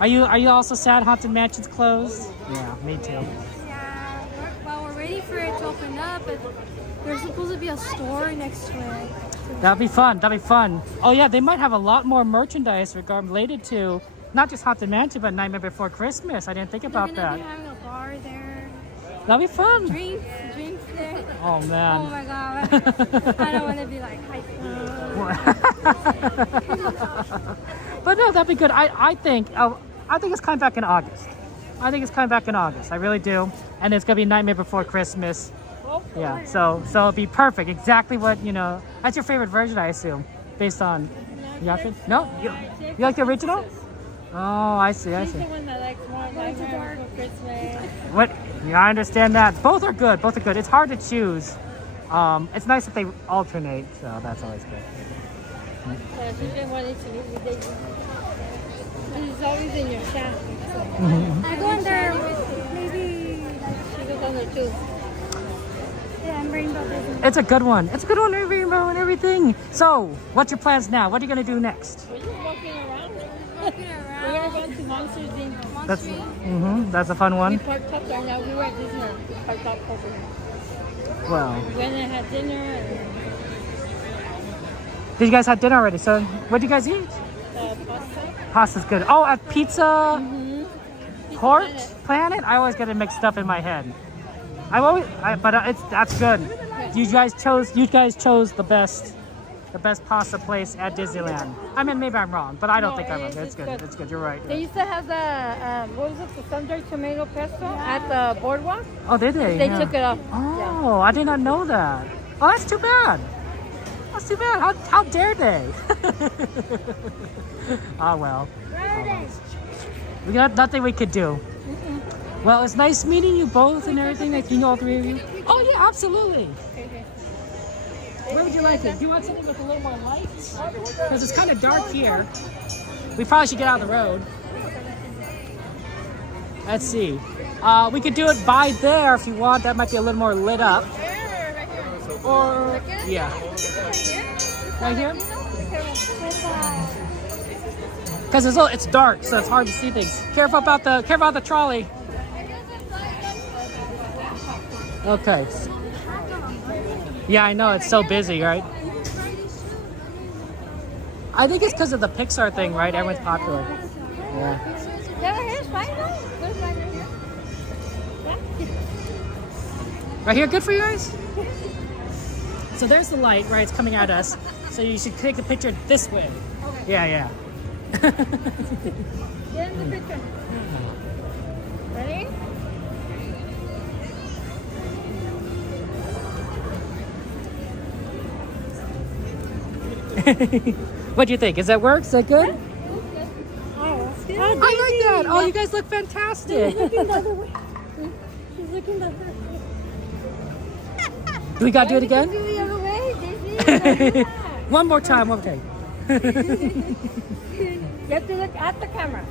Are you also sad Haunted Mansion's closed? Yeah, me too. Yeah, we're waiting for it to open up, but there's supposed to be a store next to it. That'd be fun. That'd be fun. Oh yeah, they might have a lot more merchandise related to not just Haunted Mansion, but Nightmare Before Christmas. I didn't think about They're that. gonna be having a bar there. That'd be fun. Drinks there. Oh man. Oh my god. I don't want to be like hyped. But no, that'd be good. I think it's coming back in August. I think it's coming back in August. I really do. And it's gonna be Nightmare Before Christmas. Yeah. So it'll be perfect. Exactly what That's your favorite version, I assume, based on. No. You like the original? Oh, I see. She's the one that likes more Nightmare Before Christmas. What? Yeah, I understand that. Both are good. Both are good. It's hard to choose. It's nice that they alternate, so that's always good. Yeah, she didn't want it to leave with Daisy. She's always in your shadow. So. I go in there maybe she goes on there too. Yeah, and Rainbow Disney. It's a good one. It's a good one, Rainbow and everything. So, what's your plans now? What are you gonna do next? We're just walking around. We're gonna go to Monsters Inc. That's a fun one. We parked up there now. We were at Disneyland. We parked up over here. Well. We went and had dinner. And Did you guys have dinner already? So, what did you guys eat? pasta. Pasta's good. Oh, at Pizza Court Planet. I always get it mixed up in my head. That's good. You guys chose the best pasta place at Disneyland. I mean, maybe I'm wrong, but I don't think I'm wrong. It's good. It's good. You're right. They used to have the the sun-dried tomato pesto at the boardwalk. Oh, did they? They took it off. Oh, I did not know that. Oh, that's too bad. That's too bad. How dare they? Oh well. We got nothing we could do. Well, it's nice meeting you both and everything. Like all three of you. Oh yeah, absolutely. Where would you like it? Do you want something with a little more light? Because it's kind of dark here. We probably should get out of the road. Let's see. We could do it by there if you want. That might be a little more lit up. Or yeah. Right here? Because it's dark, so it's hard to see things. Careful about the trolley. Okay. Yeah, I know, it's so busy, right? I think it's because of the Pixar thing, right? Everyone's popular. Yeah. Right here, good for you guys? So there's the light, right? It's coming at us. So you should take the picture this way. Yeah. Get in the picture. Ready? What do you think? Does that work? Is that good? Oh, I like that. Oh, you guys look fantastic. She's looking the other way. She's looking the other way. Do we gotta do it again? Do the other way, One more time. Okay. You have to look at the camera.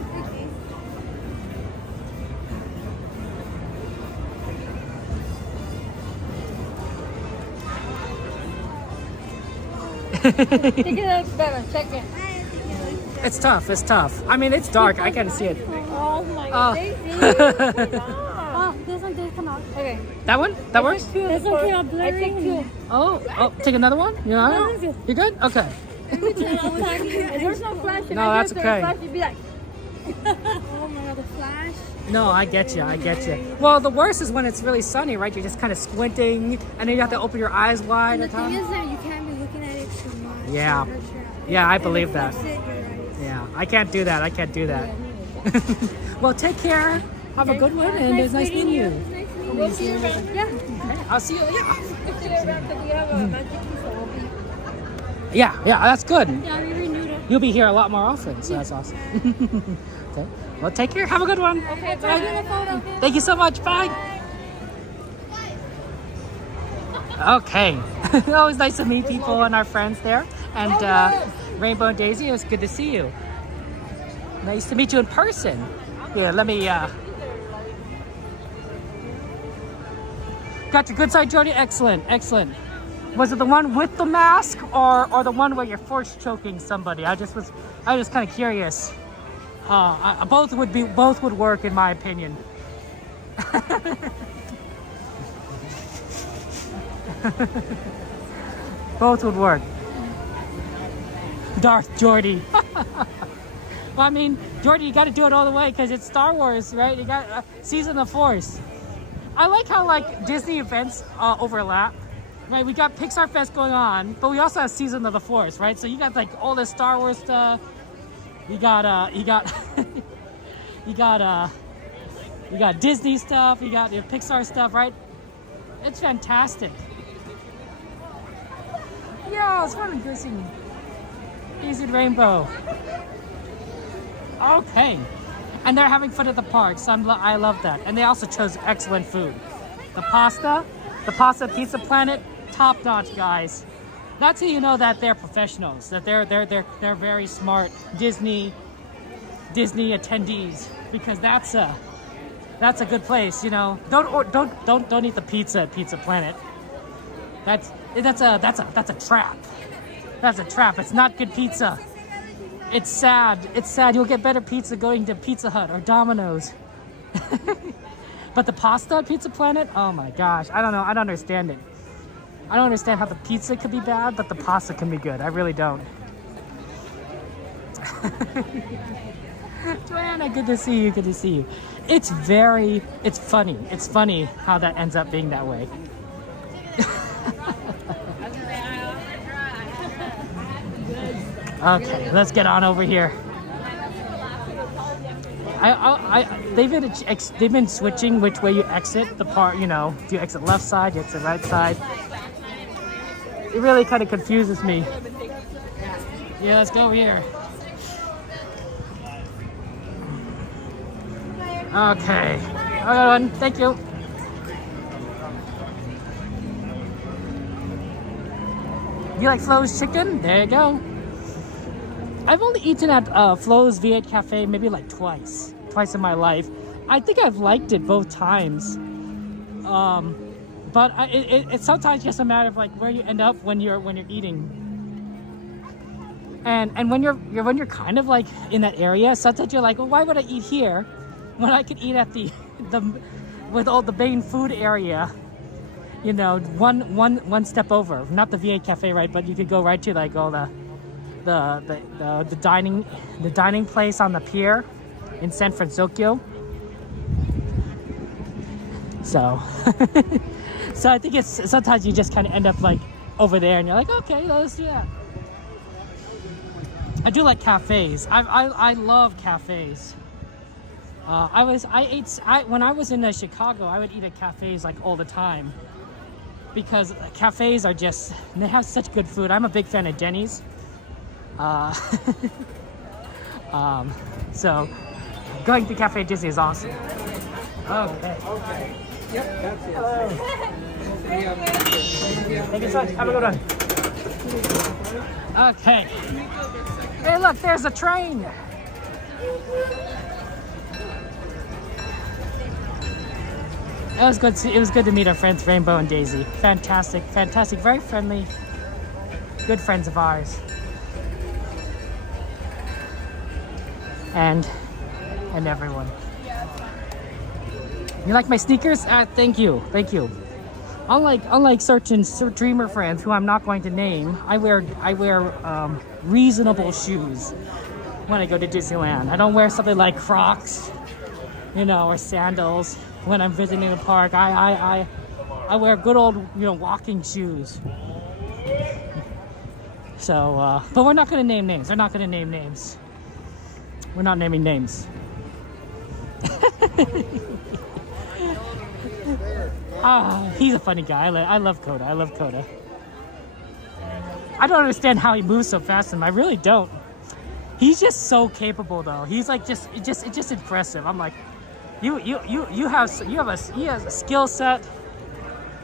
Take it out better. Check it. It's tough. It's tough. I mean, it's dark. I can't see it. Oh my God, Daisy. Oh, this one did come out. Okay. That one? That works? This one came out blurry. I take two. Oh, take another one? No, you good? Okay. Every time if there's no flash, No, that's okay. Flash, you'd be like, oh my God, the flash. No, I get you. I get you. Well, the worst is when it's really sunny, right? You're just kind of squinting, and then you have to open your eyes wide. And the thing is that you can't be looking at it too much. Yeah. Yeah, I believe that. Yeah, I can't do that. I can't do that. Well, take care. Have a good one, and it's nice meeting you. We'll see you around. Yeah. I'll see you. Yeah. We'll see you around because we have a magic key, so we'll be. Yeah, that's good. Yeah, we renewed it. You'll be here a lot more often, so that's awesome. Okay. Well, take care. Have a good one. Okay, bye. Thank you so much. Bye. Okay. Always nice to meet people and our friends there. And Rainbow and Daisy, it was good to see you. Nice to meet you in person. Here, let me... Got your good side, Jody? Excellent, excellent. Was it the one with the mask or the one where you're force choking somebody? I was kind of curious. Both would work in my opinion. Both would work. Darth Jordy. Well, I mean, Jordy, you got to do it all the way because it's Star Wars, right? You got Season of the Force. I like how like Disney events overlap. Right, we got Pixar Fest going on, but we also have Season of the Force, right? So you got like all this Star Wars stuff. You got you got Disney stuff. You got your Pixar stuff, right? It's fantastic. Yeah, it's fun embracing Daisy Rainbow. Okay, and they're having fun at the parks. I love that, and they also chose excellent food. The pasta Pizza Planet. Top notch, guys. That's how you know that they're professionals. That they're very smart Disney attendees, because that's a good place. You know, don't eat the pizza at Pizza Planet. That's a trap. That's a trap. It's not good pizza. It's sad. It's sad. You'll get better pizza going to Pizza Hut or Domino's. But the pasta at Pizza Planet, oh my gosh, I don't know. I don't understand it. I don't understand how the pizza could be bad, but the pasta can be good. I really don't. Joanna, good to see you. Good to see you. It's funny. It's funny how that ends up being that way. Okay, let's get on over here. They've been switching which way you exit the part. You know, do you exit left side? Do you exit right side? It really kind of confuses me. Yeah, let's go here. Okay. Thank you. You like Flo's chicken? There you go. I've only eaten at Flo's V8 Cafe maybe like twice in my life. I think I've liked it both times. But it's sometimes just a matter of like where you end up when you're eating, and when you're kind of like in that area. Sometimes you're like, well, why would I eat here when I could eat at the with all the main food area? You know, one step over. Not the V8 Cafe, right? But you could go right to like all the dining place on the pier in San Francisco. So. So I think it's sometimes you just kind of end up like over there, and you're like, okay, let's do that. I do like cafes. I love cafes. When I was in Chicago, I would eat at cafes like all the time, because cafes are just, they have such good food. I'm a big fan of Denny's. So going to Cafe Disney is awesome. Okay. Yep, that's it. Hello. Thank you so much. Have a good one. Okay. Hey, look, there's a train. It was good. It was good to meet our friends Rainbow and Daisy. Fantastic, very friendly, good friends of ours. And everyone. You like my sneakers? Thank you. Unlike certain dreamer friends who I'm not going to name, I wear reasonable shoes when I go to Disneyland. I don't wear something like Crocs, you know, or sandals when I'm visiting the park. I wear good old, you know, walking shoes. So, but we're not going to name names. We're not naming names. He's a funny guy. I love Coda. I don't understand how he moves so fast, and I really don't. He's just so capable, though. He's like just impressive. I'm like, he has a skill set.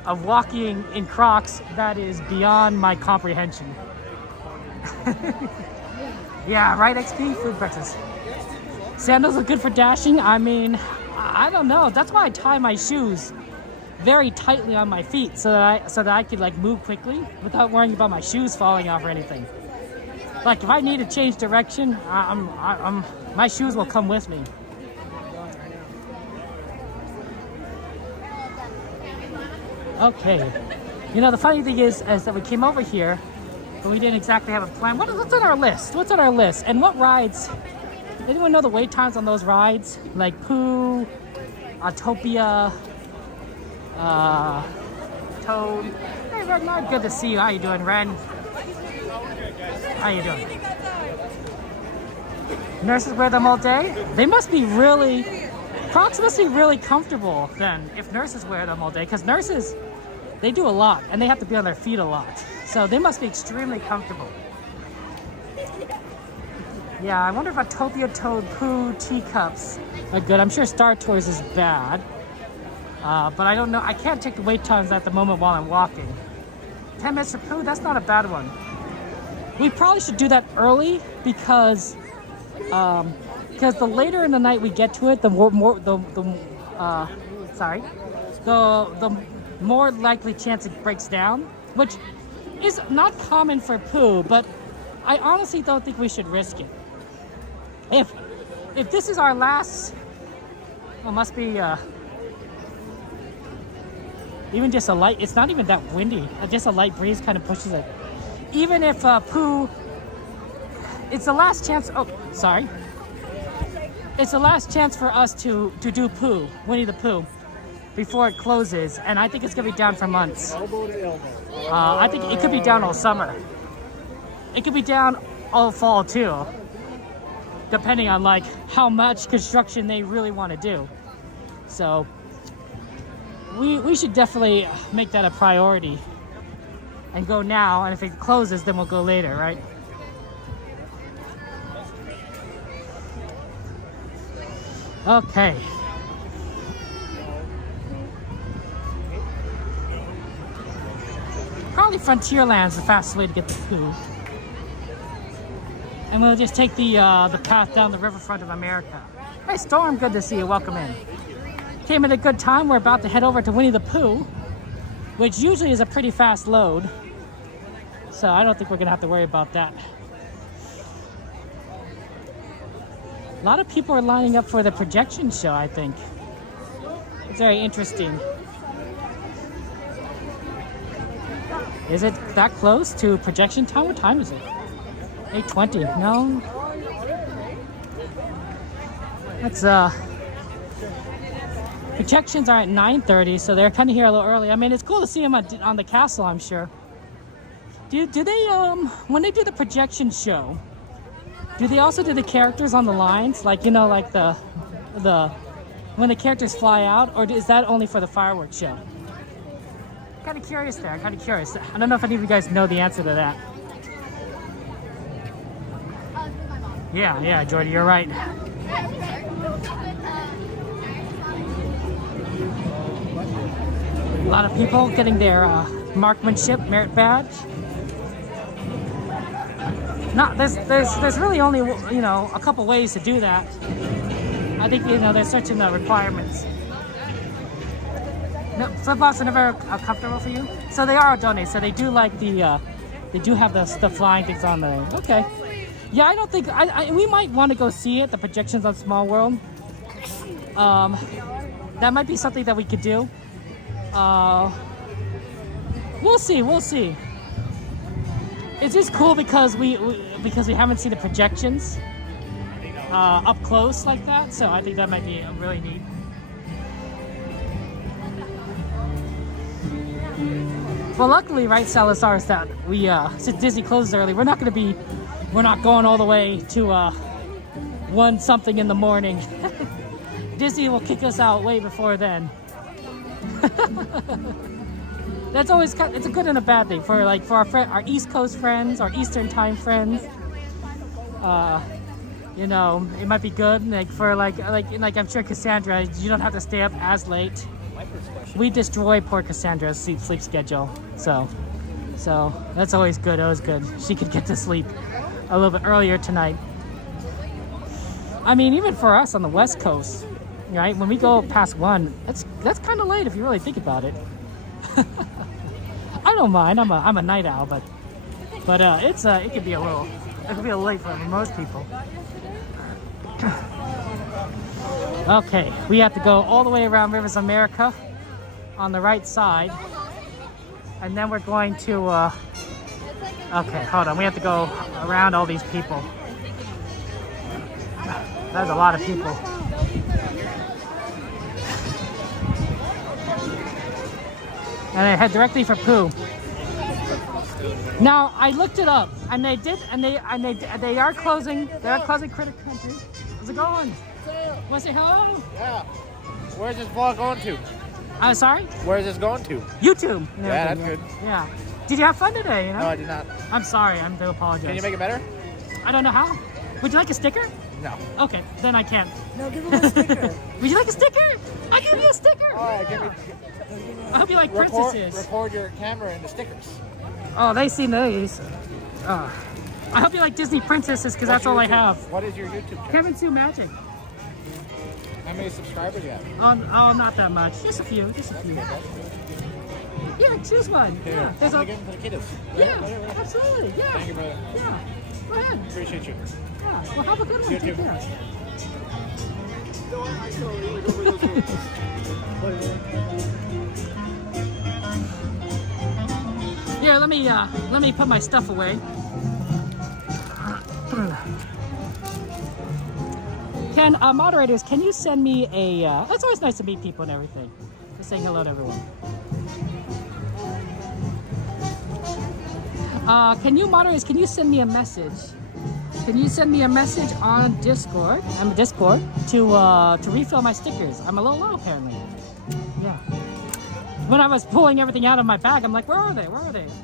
of walking in Crocs that is beyond my comprehension. Yeah, right, XP, food breakfast. Sandals are good for dashing. I mean, I don't know. That's why I tie my shoes very tightly on my feet so that I could like move quickly without worrying about my shoes falling off or anything. Like if I need to change direction, my shoes will come with me. Okay. You know, the funny thing is that we came over here, but we didn't exactly have a plan. What's on our list? What's on our list? And what rides? Anyone know the wait times on those rides? Like Pooh, Autopia, Toad. Hey, Ren, not good to see you. How you doing, Ren? How you doing? Nurses wear them all day? They must be really... Crocs must be really comfortable then, if nurses wear them all day. Because nurses, they do a lot, and they have to be on their feet a lot. So they must be extremely comfortable. Yeah, I wonder if Autopia, Toad, Pooh, Teacups are good. I'm sure Star Tours is bad. But I don't know. I can't take the wait times at the moment while I'm walking. 10 minutes for Pooh, that's not a bad one. We probably should do that early because the later in the night we get to it, the more likely chance it breaks down, which is not common for Pooh, but I honestly don't think we should risk it. If this is our last, well, must be even just a light. It's not even that windy. Just a light breeze kind of pushes it. Even if Pooh, it's the last chance. Oh, sorry. It's the last chance for us to do Pooh, Winnie the Pooh, before it closes, and I think it's gonna be down for months. I think it could be down all summer. It could be down all fall too, depending on like how much construction they really want to do. So we should definitely make that a priority and go now, and if it closes then we'll go later, right? Okay. Probably Frontierland's the fastest way to get to Pooh. And we'll just take the path down the riverfront of America. Hey Storm, good to see you, welcome in. Came at a good time, we're about to head over to Winnie the Pooh, which usually is a pretty fast load. So I don't think we're gonna have to worry about that. A lot of people are lining up for the projection show, I think. It's very interesting. Is it that close to projection time? What time is it? 8:20. No. That's projections are at 9:30, so they're kind of here a little early. I mean, it's cool to see them on the castle, I'm sure. Do they when they do the projection show, do they also do the characters on the lines, like, you know, like the when the characters fly out, or is that only for the fireworks show? Kind of curious there. I'm kind of curious. I don't know if any of you guys know the answer to that. Yeah, Jordy, you're right. A lot of people getting their marksmanship merit badge. There's really only, you know, a couple ways to do that. I think, you know, they're searching the requirements. No, flip-flops are never comfortable for you? So they are donated, so they do like they do have the flying things on there. Okay. Yeah, I don't think, we might want to go see it, the projections on Small World. That might be something that we could do. We'll see. It's just cool because we haven't seen the projections up close like that, so I think that might be really neat. Well, luckily, right, Salazar, is that we since Disney closes early, we're not going all the way to 1 something in the morning. Disney will kick us out way before then. That's always it's a good and a bad thing for our East Coast friends, our Eastern time friends. You know, it might be good like for like I'm sure Cassandra, you don't have to stay up as late My first question. we destroy poor Cassandra's sleep schedule. So that's always good. Always good. She could get to sleep a little bit earlier tonight. I mean, even for us on the West Coast, right? When we go past 1, that's kind of late if you really think about it. I don't mind. I'm a night owl, but it could be a little late for most people. Okay, we have to go all the way around Rivers of America on the right side, and then we're going to. Okay, hold on. We have to go around all these people. There's a lot of people. And I head directly for Pooh. Now I looked it up, and they are closing. They are closing Critic Country. How's it going? Want to say hello? Yeah. Where's this vlog going to? I'm sorry? Where is this going to? YouTube. Yeah, that's good. Yeah. Did you have fun today? You know? No, I did not. I'm sorry. I do apologize. Can you make it better? I don't know how. Would you like a sticker? No. Okay, then I can't. No, give him a sticker. Would you like a sticker? I'll give you a sticker. All right, give me. I hope you like princesses. Record your camera and the stickers. Oh, they seen these. I hope you like Disney princesses because that's all I have. What is your YouTube channel? Kevin Sue Magic. How many subscribers do you have? Oh, not that much. Just a few. Yeah, choose one. Yeah. There's a... For the kiddos. Yeah, absolutely. Yeah. Thank you, brother. Yeah. Go ahead. Appreciate you. Yeah. Well, have a good one. You Take too. care. Here, let me put my stuff away. Moderators, can you send me a? It's always nice to meet people and everything. Just saying hello to everyone. Moderators, can you send me a message? Can you send me a message on Discord? To refill my stickers. I'm a little low apparently. Yeah. When I was pulling everything out of my bag, I'm like, where are they?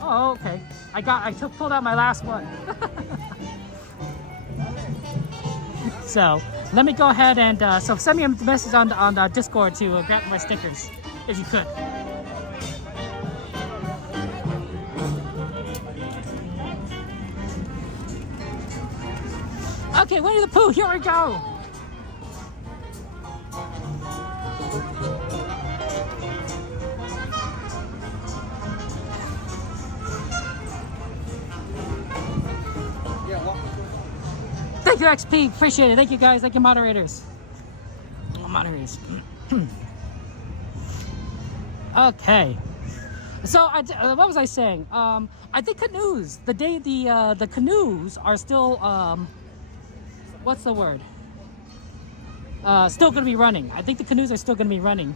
Oh, okay. Pulled out my last one. So let me go ahead and so send me a message on Discord to grab my stickers, if you could. Okay, Winnie the Pooh, here we go. Thank you, XP. Appreciate it. Thank you, guys. Thank you, moderators. Okay. So, what was I saying? I think canoes. The canoes are still. What's the word? Still going to be running. I think the canoes are still going to be running.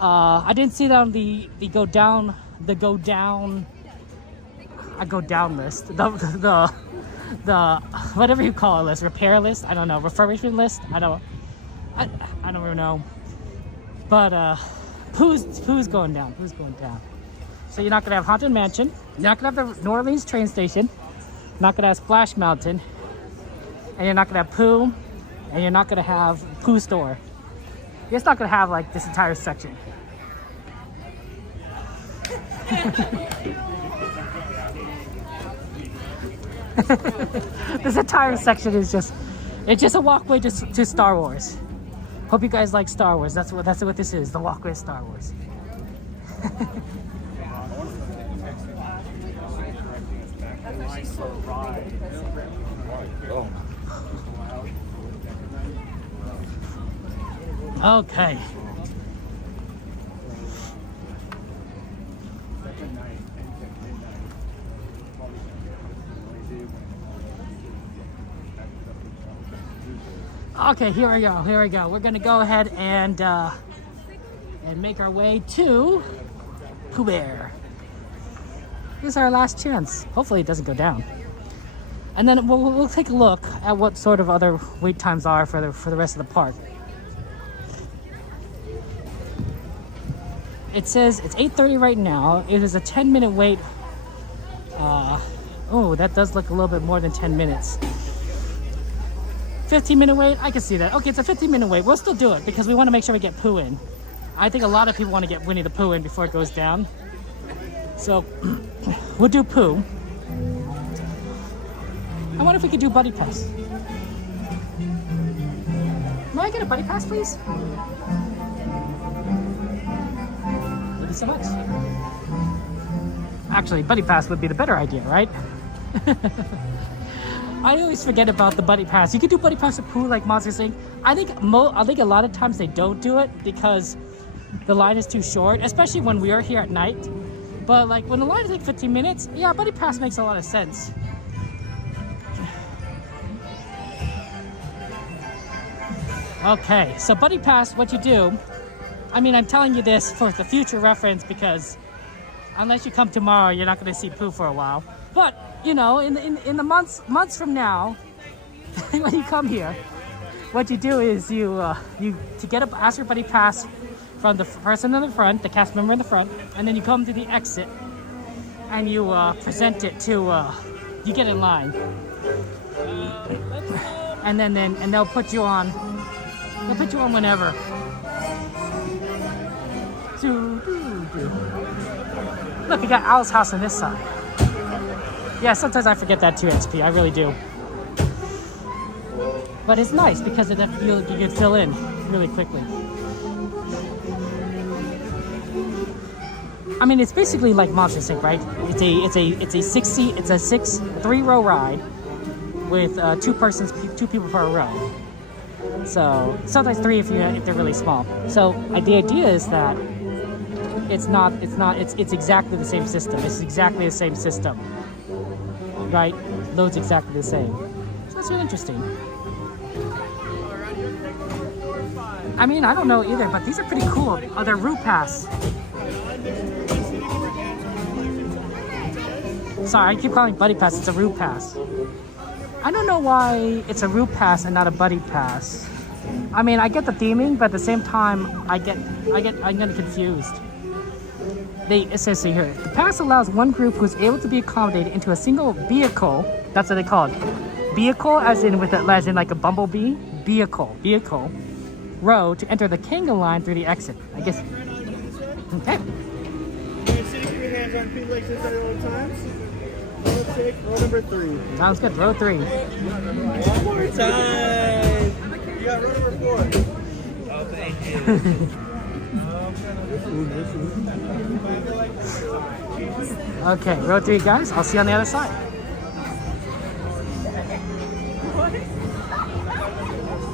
I didn't see that on the go down list. The whatever you call it list, repair list, I don't know, refurbishment list, I don't even know. But Pooh's going down. So you're not gonna have Haunted Mansion, you're not gonna have the New Orleans train station, you're not gonna have Splash Mountain, and you're not gonna have Pooh, and you're not gonna have Pooh Store. You're just not gonna have like this entire section. This entire section is just a walkway to Star Wars. Hope you guys like Star Wars. That's what this is, the walkway to Star Wars. Okay. Okay, here we go. We're gonna go ahead and make our way to Pooh Bear. This is our last chance. Hopefully it doesn't go down. And then we'll take a look at what sort of other wait times are for the rest of the park. It says it's 8:30 right now. It is a 10-minute wait. Oh, that does look a little bit more than 10 minutes. 15-minute wait, I can see that. Okay, it's a 15-minute wait. We'll still do it because we want to make sure we get Pooh in. I think a lot of people want to get Winnie the Pooh in before it goes down. So we'll do Pooh. I wonder if we could do Buddy Pass. May I get a Buddy Pass, please? Thank you so much. Actually, Buddy Pass would be the better idea, right? I always forget about the Buddy Pass. You could do Buddy Pass with Pooh like Monsters Inc. I think a lot of times they don't do it because the line is too short, especially when we are here at night. But like when the line is like 15 minutes, yeah, Buddy Pass makes a lot of sense. Okay, so Buddy Pass, what you do, I mean, I'm telling you this for the future reference because unless you come tomorrow, you're not going to see Pooh for a while. But, you know, in the months from now, when you come here, what you do is ask your Buddy Pass from the person in the front, the cast member in the front, and then you come to the exit and you present it to, you get in line. And then they'll put you on. They'll put you on whenever. Look, we got Owl's house on this side. Yeah, sometimes I forget that too, XP. I really do. But it's nice because you can fill in really quickly. I mean, it's basically like Monsters Inc., right? It's a 3-row ride with two people per row. So sometimes 3 if they're really small. So the idea is that it's exactly the same system. It's exactly the same system, right? Loads exactly the same. So that's really interesting. I mean, I don't know either, but these are pretty cool. Oh, they're Route Pass. Sorry, I keep calling Buddy Pass. It's a Route Pass. I don't know why it's a Route Pass and not a Buddy Pass. I mean, I get the theming, but at the same time, I'm getting confused. It says here, the pass allows one group who is able to be accommodated into a single vehicle. That's what they call it. Vehicle, as in like a bumblebee. Vehicle. Row to enter the Kanga line through the exit. I guess. Okay. Keep your hands on feet like this at all times. Let's take row number 3. Sounds good. Row 3. One more time. You got row number 4. Oh, thank you. Okay, row 3, guys. I'll see you on the other side.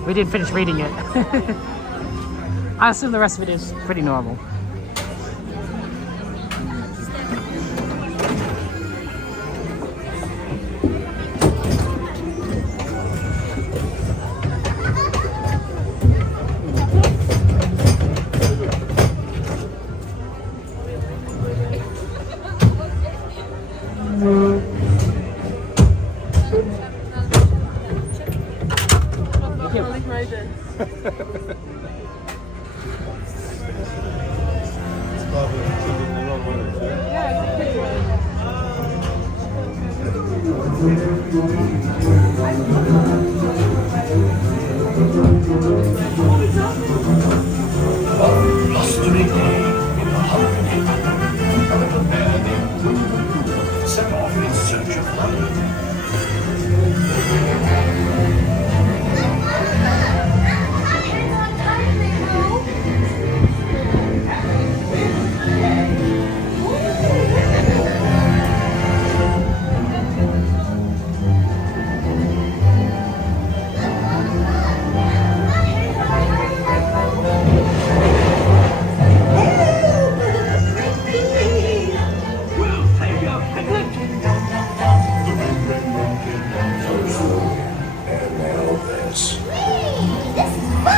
We didn't finish reading it. I assume the rest of it is pretty normal. Set off in search of honey.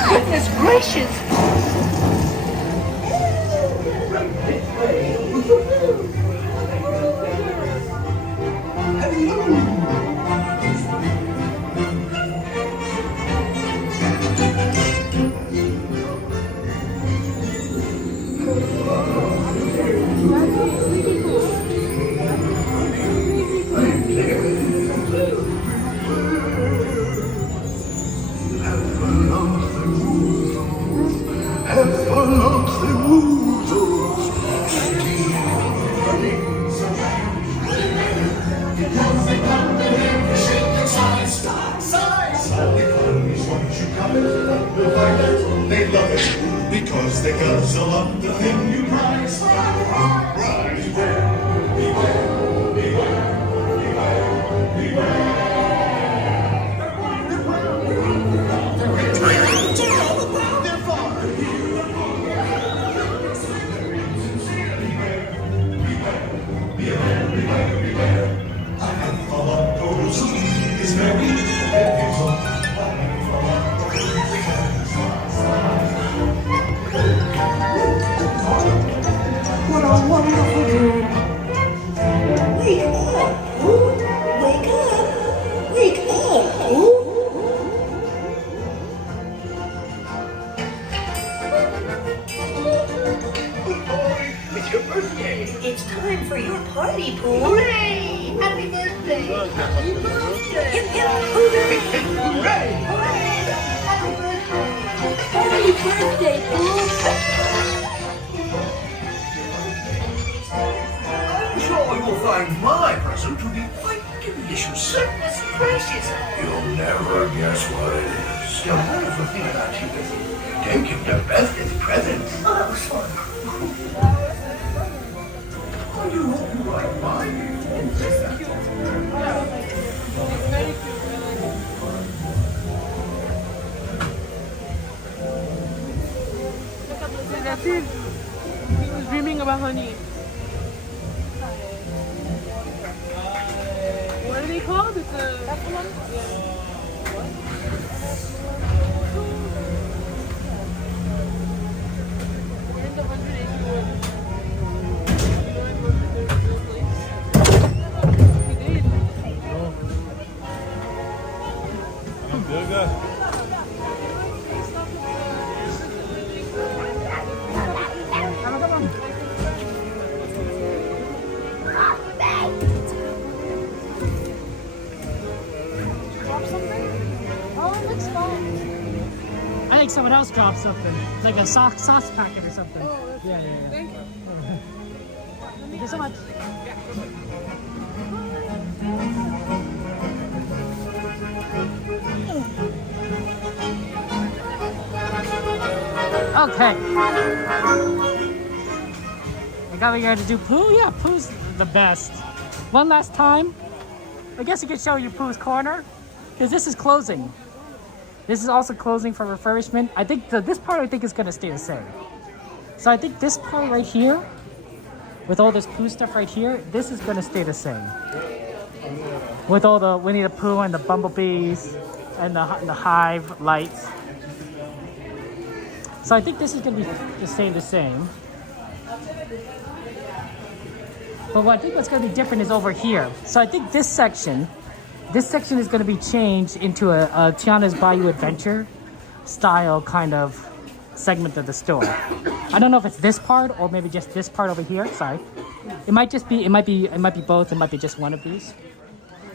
Goodness gracious! Muzzle up the thing you prize. Right. Beware, beware, beware, beware, beware. What a wonderful dream. Wake up, Pooh. Wake up. Wake up, Pooh. It's your birthday. It's time for your party, Pooh. Hooray! Happy birthday! Happy birthday! Hip, hip, hooray! Hooray! Happy birthday, Pooh. I'm sure you'll find my present to be quite delicious. Goodness gracious. You'll never guess what it is. The wonderful thing about you is you take him the bestest presents. Oh, that was fun. I do hope you like mine. That's it. He was dreaming about honey. What are they called? It's a... We're in the 181. I think someone else dropped something. It's like a sauce packet or something. Yeah. Thank you. Thank you so much. Okay. I got me here to do Pooh. Yeah, Pooh's the best. One last time. I guess you could show you Pooh's corner, because this is closing. This is also closing for refurbishment. I think this part I think is gonna stay the same. So I think this part right here, with all this Pooh stuff right here, this is gonna stay the same. With all the Winnie the Pooh and the bumblebees and the hive lights. So I think this is gonna be stay the same. But what I think what's gonna be different is over here. So I think this section is going to be changed into a Tiana's Bayou Adventure style kind of segment of the store. I don't know if it's this part or maybe just this part over here. Sorry, it might be both. It might be just one of these.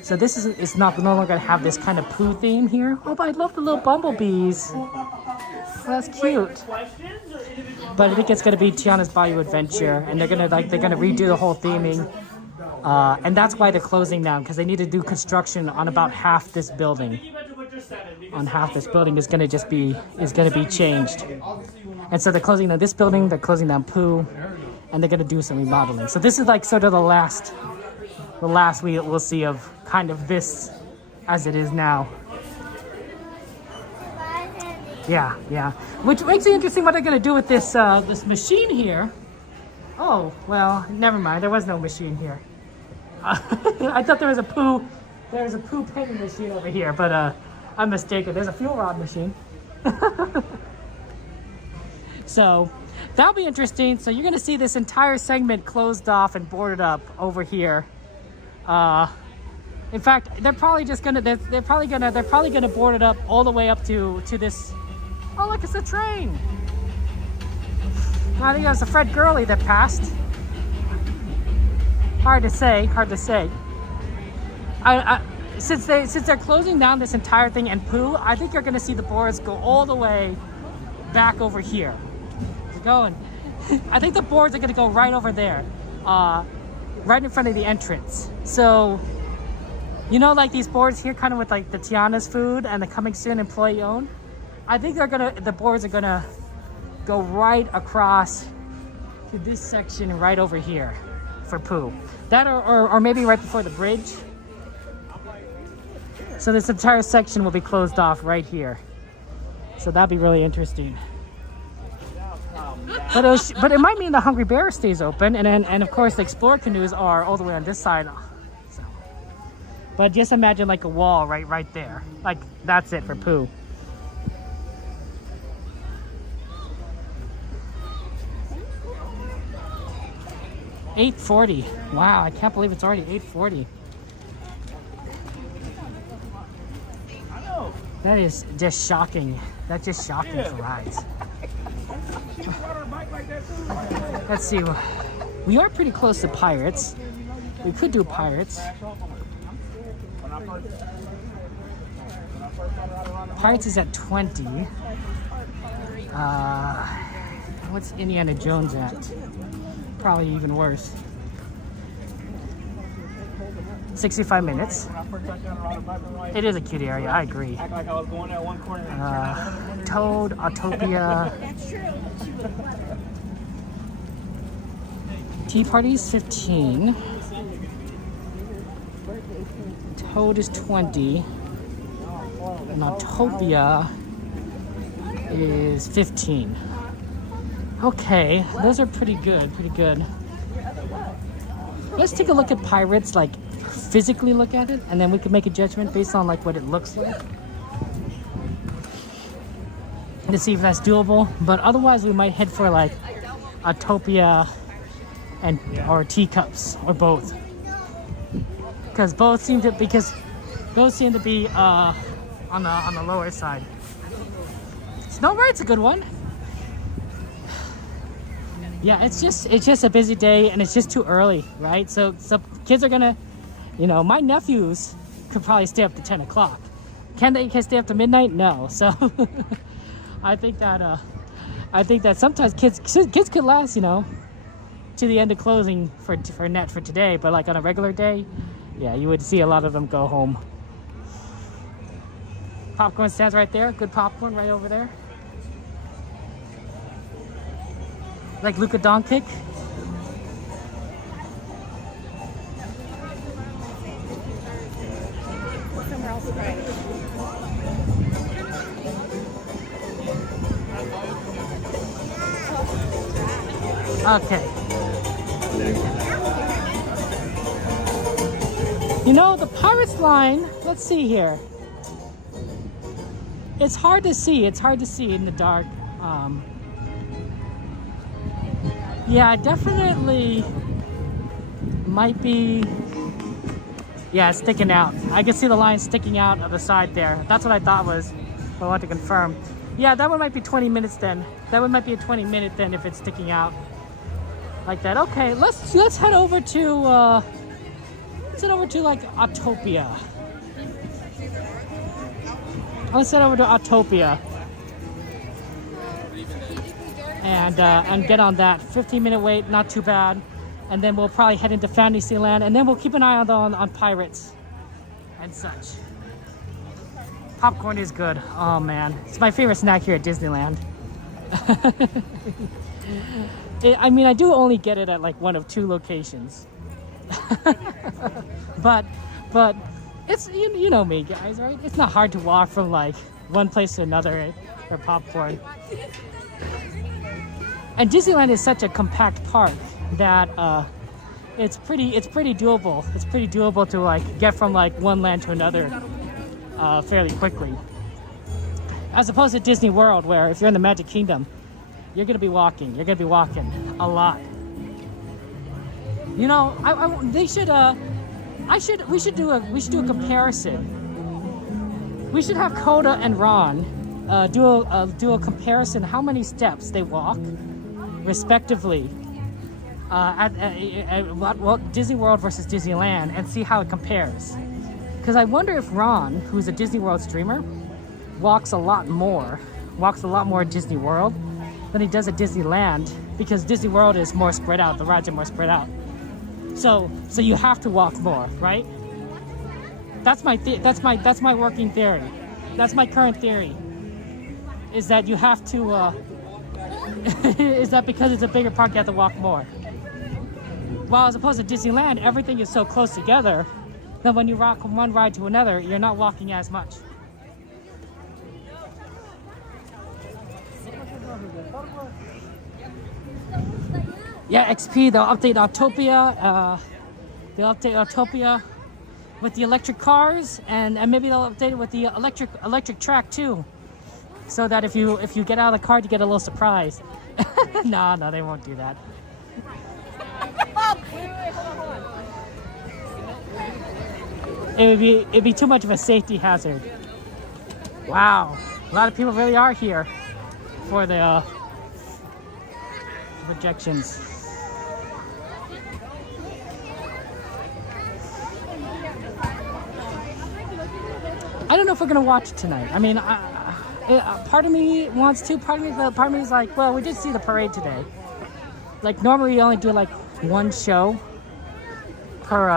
So this is no longer going to have this kind of Pooh theme here. Oh, but I love the little bumblebees. That's cute. But I think it's going to be Tiana's Bayou Adventure, and they're gonna redo the whole theming. And that's why they're closing now, because they need to do construction on about half this building. On half this building is gonna be changed. And so they're closing down this building, they're closing down Pooh, and they're gonna do some remodeling. So this is like sort of the last we'll see of kind of this as it is now. Yeah. Which makes it interesting what they're gonna do with this this machine here. Oh, well, never mind. There was no machine here. I thought there was a Pooh painting machine over here, but I'm mistaken. There's a fuel rod machine. So that'll be interesting. So you're gonna see this entire segment closed off and boarded up over here. In fact, they're probably gonna board it up all the way up to this. Oh, look, it's a train. I think that was a Fred Gurley that passed. Hard to say. Since they're closing down this entire thing and Pooh, I think you're gonna see the boards go all the way back over here. I think the boards are gonna go right over there, right in front of the entrance. So, you know, like these boards here, kind of with like the Tiana's food and the coming soon employee owned. I think the boards are gonna go right across to this section right over here for Pooh. That or maybe right before the bridge. So this entire section will be closed off right here. So that'd be really interesting. But it might mean the Hungry Bear stays open, and of course the Explorer canoes are all the way on this side. So. But just imagine like a wall right there. Like that's it for Pooh. $8.40. Wow, I can't believe it's already $8.40. That is just shocking. That's just shocking for rides. Let's see. We are pretty close to Pirates. We could do Pirates. Pirates is at 20. What's Indiana Jones at? Probably even worse. 65 minutes. It is a cute area, I agree. Toad, Autopia. Tea Party's 15. Toad is 20. And Autopia is 15. Okay, those are pretty good, Let's take a look at Pirates, like physically look at it, and then we can make a judgment based on like what it looks like. To see if that's doable, but otherwise we might head for like Autopia or Teacups or both. Because both seem to be on the lower side. Snowbird's a good one. Yeah, it's just a busy day and it's just too early, right? So kids are gonna, my nephews could probably stay up to 10 o'clock. Can they stay up to midnight? No. So I think that sometimes kids could last, to the end of closing for today, but like on a regular day, yeah, you would see a lot of them go home. Popcorn stands right there. Good popcorn right over there. Like Luka Doncic. Somewhere else, right? Okay. The Pirates line, let's see here. It's hard to see. It's hard to see in the dark. Yeah, definitely might be. Yeah, it's sticking out. I can see the line sticking out of the side there. That's what I thought was. I want to confirm. Yeah, that one might be 20 minutes then. That one might be a 20-minute then if it's sticking out like that. Okay, let's head over to like Autopia. Let's head over to Autopia and get on that 15-minute wait. Not too bad. And then we'll probably head into Fantasyland, and then we'll keep an eye on Pirates and such. Popcorn is good. Oh man, it's my favorite snack here at Disneyland. I do only get it at like one of two locations. but it's you know me, guys, right? It's not hard to walk from like one place to another, right, for popcorn. And Disneyland is such a compact park that it's pretty doable. It's pretty doable to like get from like one land to another fairly quickly. As opposed to Disney World, where if you're in the Magic Kingdom, you're gonna be walking. You're gonna be walking a lot. We should do a comparison. We should have Coda and Ron do a comparison how many steps they walk, respectively, at Disney World versus Disneyland, and see how it compares. Because I wonder if Ron, who's a Disney World streamer, walks a lot more at Disney World than he does at Disneyland, because Disney World is more spread out. The rides are more spread out. So you have to walk more, right? That's my working theory. That's my current theory. Is that you have to is that because it's a bigger park, you have to walk more. While as opposed to Disneyland, everything is so close together that when you rock from one ride to another, you're not walking as much. Yeah, XP, they'll update Autopia. They'll update Autopia with the electric cars, and maybe they'll update it with the electric track too, so that if you get out of the car, you get a little surprise. No, they won't do that. It'd be too much of a safety hazard. Wow, a lot of people really are here for the projections. I don't know if we're gonna watch it tonight. I mean, part of me wants to. Part of me is like, well, we did see the parade today. Like normally, you only do like one show per.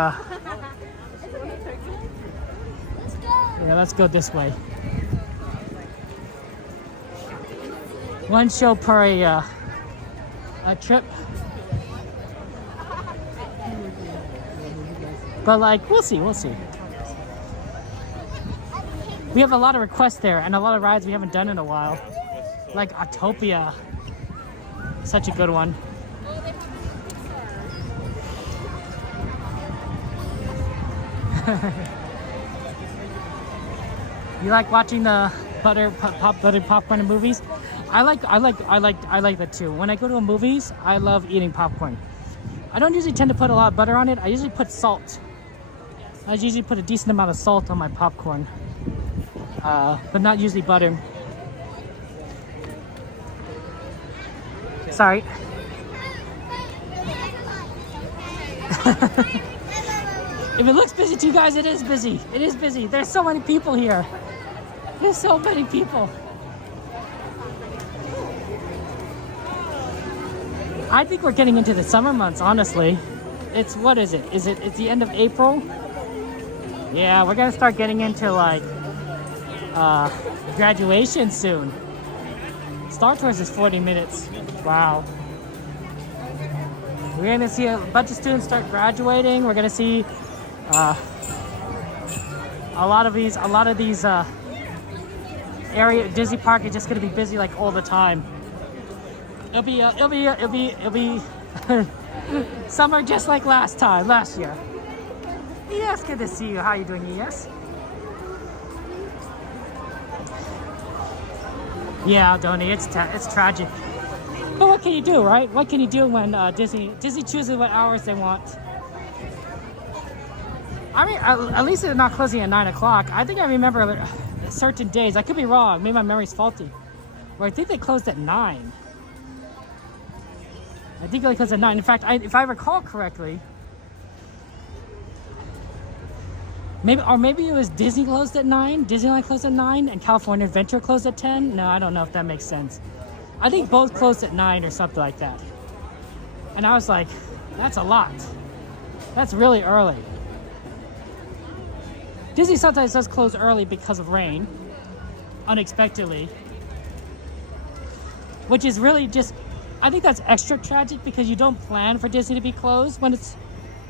Yeah, let's go this way. One show per a trip. But like, we'll see. We have a lot of requests there and a lot of rides we haven't done in a while. Like Autopia. Such a good one. You like watching the buttered popcorn in movies? I like that too. When I go to movies, I love eating popcorn. I don't usually tend to put a lot of butter on it. I usually put salt. I usually put a decent amount of salt on my popcorn, but not usually butter. Sorry. If it looks busy to you guys, it is busy. It is busy. There's so many people here. There's so many people. I think we're getting into the summer months, honestly. It's, what is it? It's the end of April? Yeah, we're gonna start getting into like graduation soon. Star Tours is 40 minutes. Wow. We're gonna see a bunch of students start graduating. We're gonna see a lot of these area Disney Park is just gonna be busy like all the time. It'll be summer just like last year. Yes, good to see you. How are you doing, yes? Yeah, Donnie, it's tragic. But what can you do, right? What can you do when Disney chooses what hours they want? I mean, at least they're not closing at 9 o'clock. I think I remember certain days. I could be wrong. Maybe my memory's faulty. Where I think they closed at 9. I think they closed at 9. In fact, if I recall correctly, maybe it was Disney closed at 9, Disneyland closed at 9, and California Adventure closed at 10. No, I don't know if that makes sense. I think both closed at 9 or something like that. And I was like, that's a lot. That's really early. Disney sometimes does close early because of rain, unexpectedly. Which is really just, I think that's extra tragic because you don't plan for Disney to be closed when it's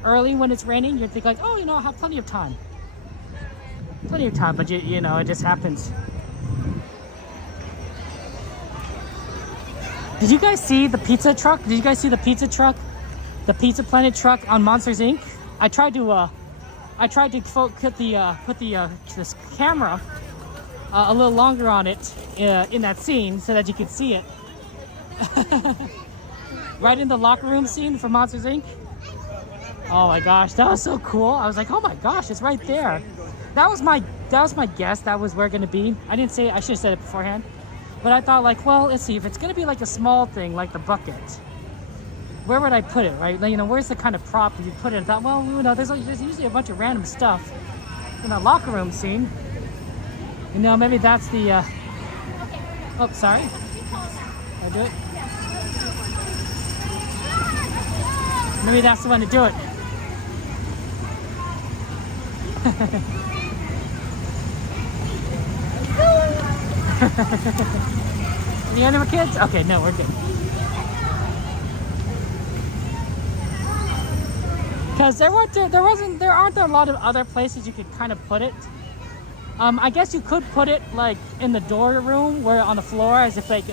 early, when it's raining. You think like, oh, I'll have plenty of time. But you know, it just happens. Did you guys see the pizza truck? Did you guys see the pizza truck? The Pizza Planet truck on Monsters Inc. I tried to put this camera a little longer on it in that scene so that you could see it. Right in the locker room scene for Monsters Inc. Oh my gosh, that was so cool. I was like, oh my gosh, it's right there. That was my guess. That was where it's gonna be. I didn't say it. I should have said it beforehand. But I thought like, well, let's see, if it's gonna be like a small thing like the bucket, where would I put it, right? Like, where's the kind of prop you put it? I thought, well, there's usually a bunch of random stuff in the locker room scene. Maybe that's the. Oh, sorry. Can I do it? Maybe that's the one to do it. You got any more kids? Okay, no, we're good. Because there aren't a lot of other places you could kind of put it. I guess you could put it like in the door room, where on the floor, as if if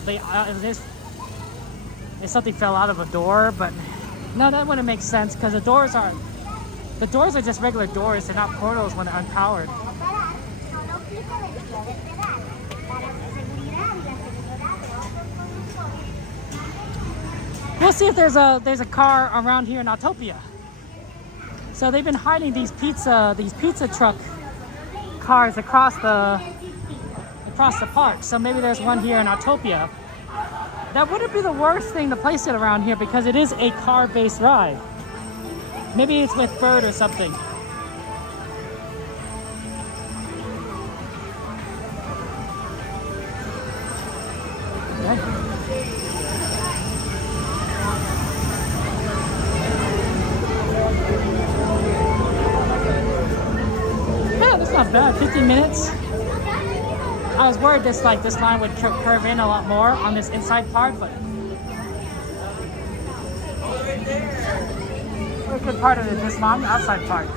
something fell out of a door. But no, that wouldn't make sense because the doors are just regular doors. They're not portals when they're unpowered. We'll see if there's a car around here in Autopia. So they've been hiding these pizza truck cars across the park. So maybe there's one here in Autopia. That wouldn't be the worst thing to place it around here because it is a car-based ride. Maybe it's with Bird or something. Okay. Not bad, 15 minutes. I was worried this line would curve in a lot more on this inside part, but a good part of it is on the outside part.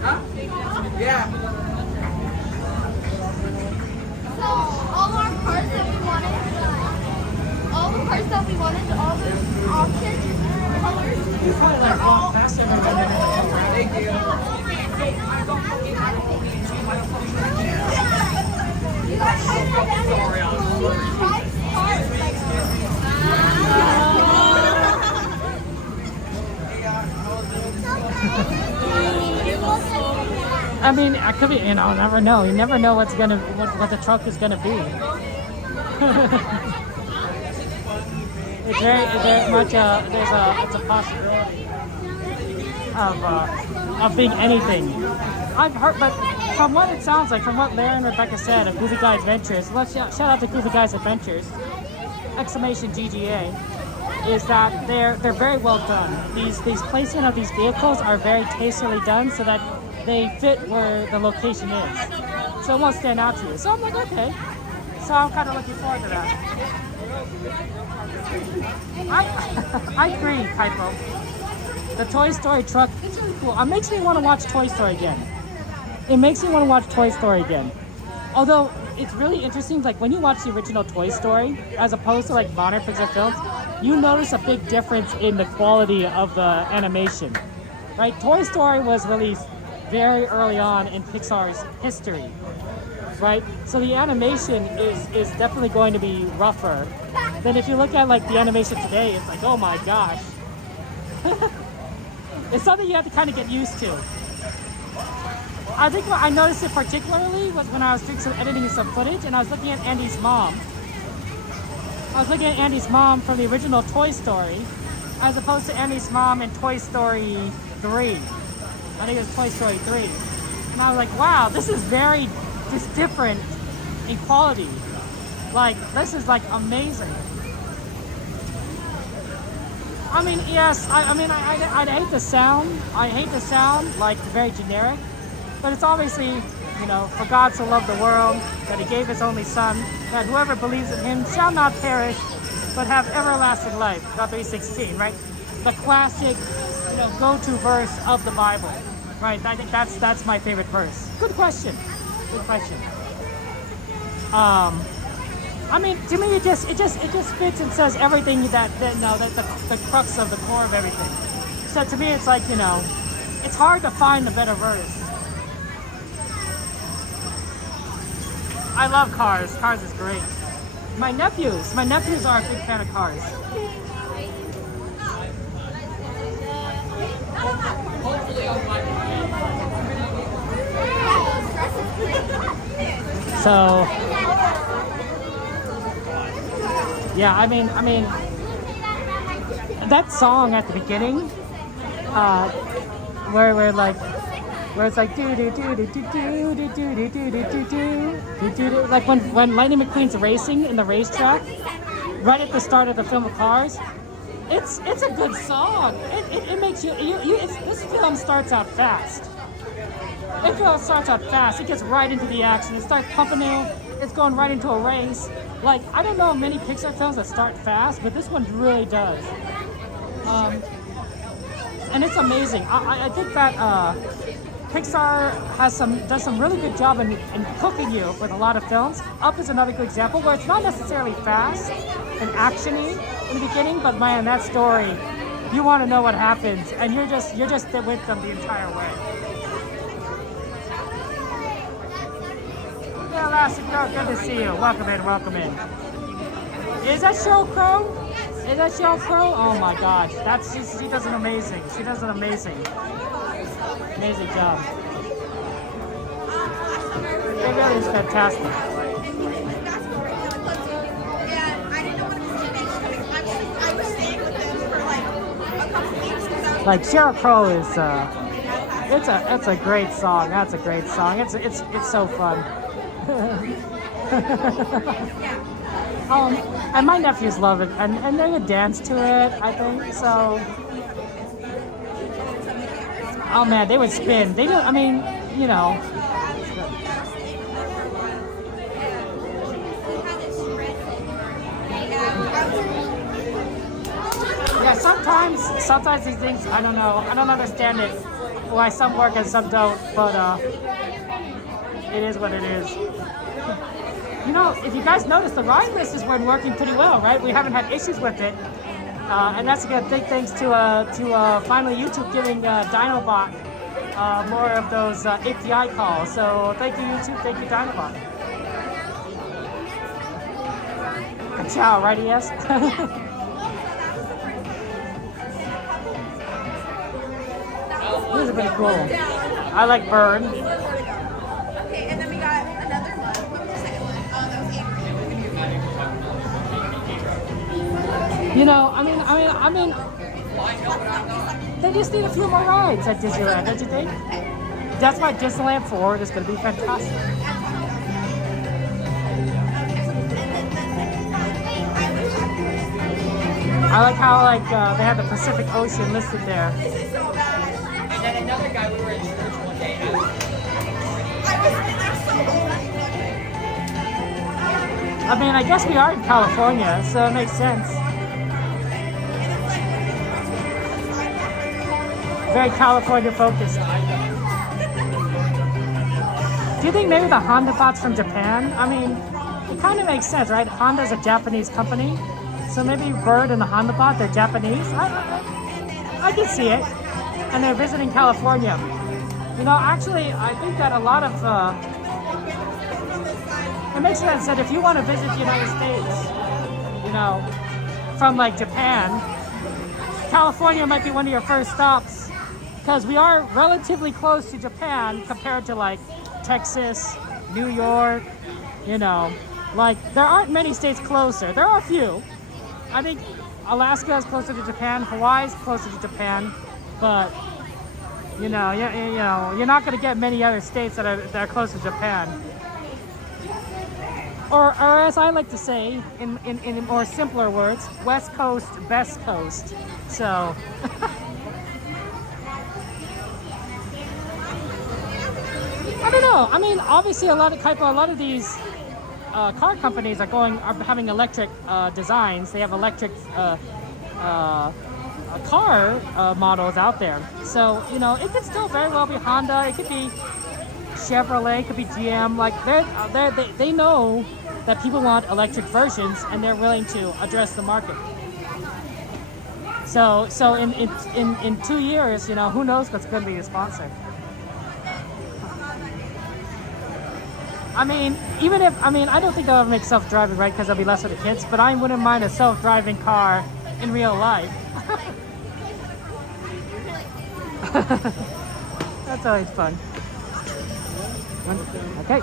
Huh? Yeah. So all our parts that we wanted, all the options, colors, It's probably like all faster than Thank you. I mean, I could be, never know. You never know what the truck is gonna be. It's very much it's a possibility of being anything. I've heard, but from what it sounds like, from what Larry and Rebecca said of Goofy Guy Adventures, let's shout out to Goofy Guy's Adventures, !GGA, is that they're very well done. These placement of these vehicles are very tastefully done so that they fit where the location is. So it won't stand out to you. So I'm like, okay. So I'm kind of looking forward to that. I agree, Kaipo. The Toy Story truck, it's really cool. It makes me want to watch Toy Story again. It makes me want to watch Toy Story again. Although, it's really interesting, like when you watch the original Toy Story, as opposed to like modern Pixar films, you notice a big difference in the quality of the animation. Right? Toy Story was released very early on in Pixar's history. Right? So the animation is definitely going to be rougher than if you look at like the animation today. It's like, oh my gosh. It's something you have to kind of get used to. I think what I noticed it particularly was when I was editing some footage and I was looking at Andy's mom. I was looking at Andy's mom from the original Toy Story as opposed to Andy's mom in Toy Story 3. I think it was Toy Story 3. And I was like, wow, this is very just different in quality. Like, this is like amazing. I mean, yes, I hate the sound. I hate the sound, like very generic. But it's obviously, for God so loved the world that he gave his only son, that whoever believes in him shall not perish, but have everlasting life. John 3:16, right? The classic, go-to verse of the Bible, right? I think that's my favorite verse. Good question. Good question. I mean, to me, it just fits and says everything that the crux of the core of everything. So to me, it's like, it's hard to find a better verse. I love Cars. Cars is great. My nephews are a big fan of Cars. So, yeah, I mean, that song at the beginning, where it's like do do do do do do do do do do do do, like when Lightning McQueen's racing in the racetrack, right at the start of the film of Cars. It's a good song. It makes you this film starts out fast. It starts out fast. It gets right into the action. It starts pumping you. it's going right into a race. Like, I don't know many Pixar films that start fast, but this one really does. And it's amazing. I think that Pixar does some really good job in hooking you with a lot of films. Up is another good example where it's not necessarily fast and actiony in the beginning, but man, that story, you want to know what happens, and you're just with them the entire way. Yeah, Elastic Girl, good to see you. Welcome in, welcome in. Is that Sheryl Crow? Is that Sheryl Crow? Oh my gosh, she does an amazing. She does an amazing job. It really is fantastic. Like Sheryl Crow is, it's a great song. That's a great song. It's so fun. And my nephews love it, and they would dance to it, I think, so. Oh man, they would spin. They don't, I mean, you know. Yeah, sometimes these things, I don't know. I don't understand it. Why some work and some don't, but it is what it is. You know, if you guys notice, the ride list has been working pretty well, right? We haven't had issues with it. And that's a big thanks to finally YouTube giving Dinobot more of those API calls. So thank you, YouTube. Thank you, Dinobot. Ciao, right? Yes. These are pretty cool. I like Bird. Okay, and then we got another one. What was the second one? Oh, that was Avery. You know, I mean, they just need a few more rides at Disneyland, don't you think? That's why Disneyland Forward is going to be fantastic. I like how they have the Pacific Ocean listed there. And then another guy, we were in church one day. I mean, I guess we are in California, so it makes sense. Very California focused. Do you think maybe the Honda bots from Japan? I mean, it kind of makes sense, right? Honda's a Japanese company, so maybe Bird and the Honda bot, they're Japanese. I can see it. And they're visiting California. You know, actually, I think that a lot of it makes sense that if you want to visit the United States, you know, from like Japan, California might be one of your first stops, because we are relatively close to Japan compared to like Texas, New York, you know, like there aren't many states closer. There are a few. I think Alaska is closer to Japan, Hawaii is closer to Japan, but you know, you're not going to get many other states that are close to Japan. Or as I like to say, in more simpler words, West Coast, best coast. So. I don't know. I mean, obviously, a lot of these car companies are having electric designs. They have electric car models out there. So you know, it could still very well be Honda. It could be Chevrolet. It could be GM. Like they know that people want electric versions, and they're willing to address the market. So in 2 years, you know, who knows what's going to be the sponsor. I mean, I don't think they'll ever make self-driving, right? Because there'll be less of the kids. But I wouldn't mind a self-driving car in real life. That's always fun. Okay.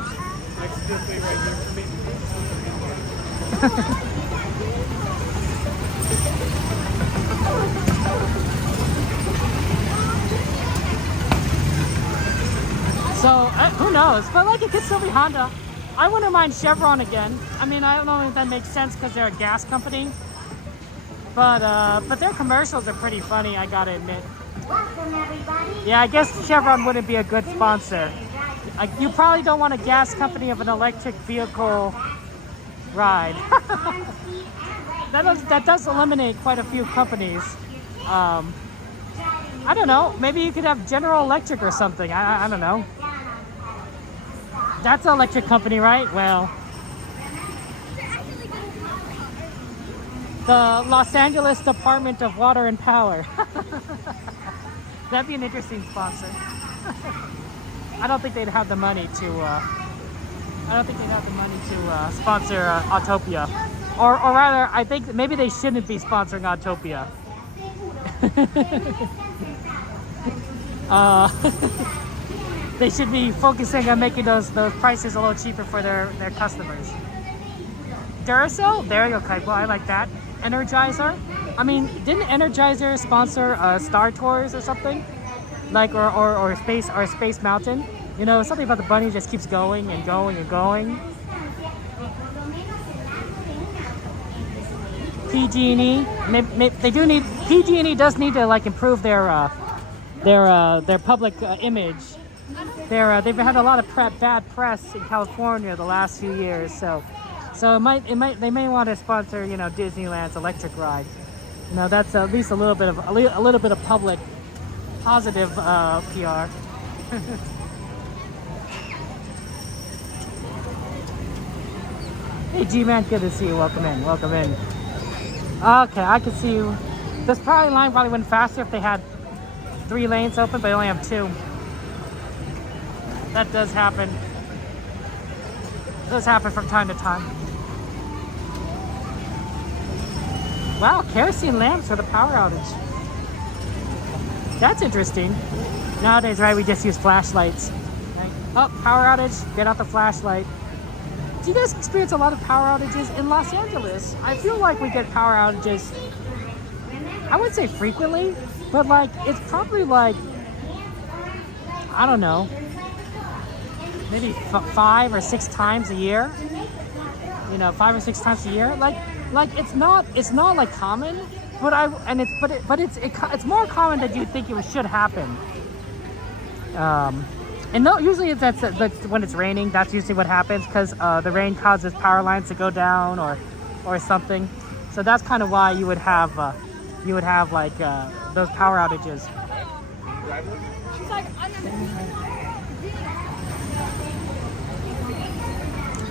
So, who knows? But like, it could still be Honda. I wouldn't mind Chevron again. I mean, I don't know if that makes sense because they're a gas company. But their commercials are pretty funny, I gotta admit. Welcome, everybody. Yeah, I guess Chevron wouldn't be a good sponsor. Like, you probably don't want a gas company of an electric vehicle ride. That does eliminate quite a few companies. I don't know. Maybe you could have General Electric or something. I don't know. That's an electric company, right? Well, the Los Angeles Department of Water and Power. That'd be an interesting sponsor. I don't think they'd have the money to. Sponsor Autopia, or rather, I think maybe they shouldn't be sponsoring Autopia. They should be focusing on making those prices a little cheaper for their customers. Duracell, there you go, Kaipo. I like that. Energizer. I mean, didn't Energizer sponsor Star Tours or something? Like or Space Mountain? You know, something about the bunny just keeps going and going and going. PG&E, they do need, PG&E does need to like improve their public image. They've had a lot of bad press in California the last few years, so they may want to sponsor, you know, Disneyland's electric ride. You know, that's at least a little bit of public positive PR. Hey G-Man, good to see you. Welcome in, welcome in. Okay, I can see you. This line probably went faster if they had 3 lanes open, but they only have 2. That does happen. It does happen from time to time. Wow, kerosene lamps for the power outage. That's interesting. Nowadays, right, we just use flashlights. Right? Oh, power outage, get out the flashlight. Do you guys experience a lot of power outages in Los Angeles? I feel like we get power outages, I wouldn't say frequently, but like, it's probably like, I don't know, maybe 5 or 6 times a year. You know, 5 or 6 times a year. Like it's not like common, but it's more common than you think it should happen. And no, usually that's when it's raining. That's usually what happens, because the rain causes power lines to go down or something. So that's kind of why you would have like those power outages.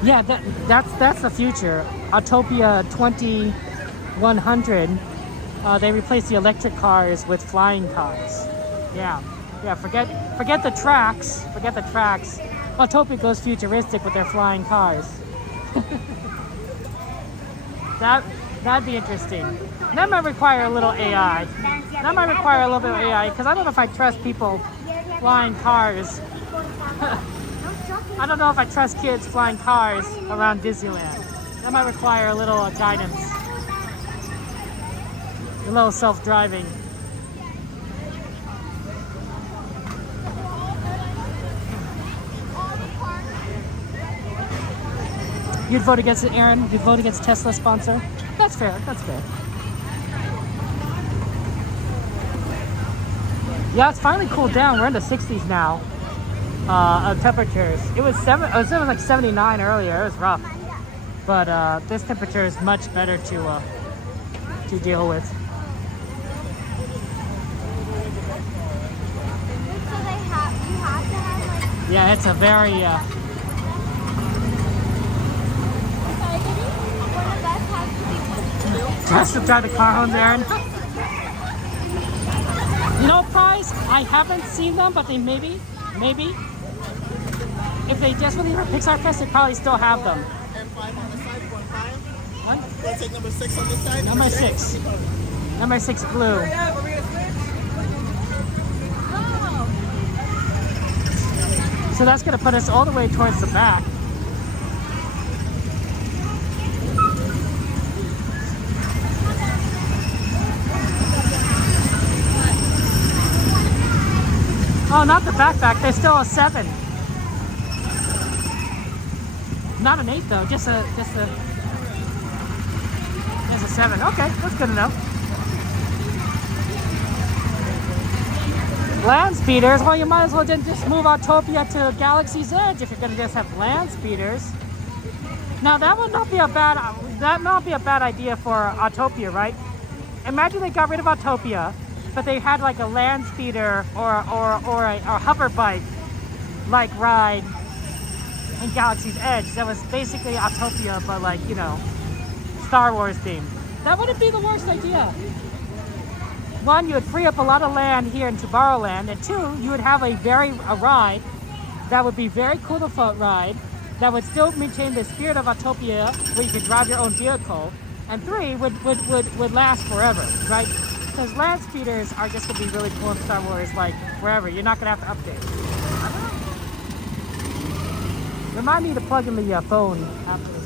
Yeah, that's the future. Autopia 2100. They replace the electric cars with flying cars. Yeah. Forget the tracks. Forget the tracks. Autopia goes futuristic with their flying cars. That'd be interesting. That might require a little AI. That might require a little bit of AI, because I don't know if I trust people flying cars. I don't know if I trust kids flying cars around Disneyland. That might require a little guidance. A little self-driving. You'd vote against it, Aaron? You'd vote against Tesla sponsor? That's fair, that's fair. Yeah, it's finally cooled down. We're in the 60s now. Of temperatures. It was like 79 earlier. It was rough, but this temperature is much better to deal with. Yeah, it's a very just to drive the car home, Aaron. You know, Prize, I haven't seen them, but they maybe. If they just released for Pixar Fest, they probably still have them. M5 on the side, 1.5. What? We'll take number 6 on the side. Number 6. Number 6 blue. So that's going to put us all the way towards the back. Oh, not the back. There's still a 7. Not an 8 though. Just a 7. Okay, that's good enough. Land speeders? Well, you might as well just move Autopia to Galaxy's Edge if you're gonna just have land speeders. Now that would not be a bad idea for Autopia, right? Imagine they got rid of Autopia, but they had like a land speeder or a hover bike like ride in Galaxy's Edge that was basically Autopia, but like, you know, Star Wars themed. That wouldn't be the worst idea. One, you would free up a lot of land here in Tomorrowland, and two, you would have a ride that would be very cool to foot ride, that would still maintain the spirit of Autopia, where you could drive your own vehicle, and three, would last forever, right? Because land speeders are just gonna be really cool in Star Wars, like forever. You're not gonna have to update. Remind me to plug in the phone after this.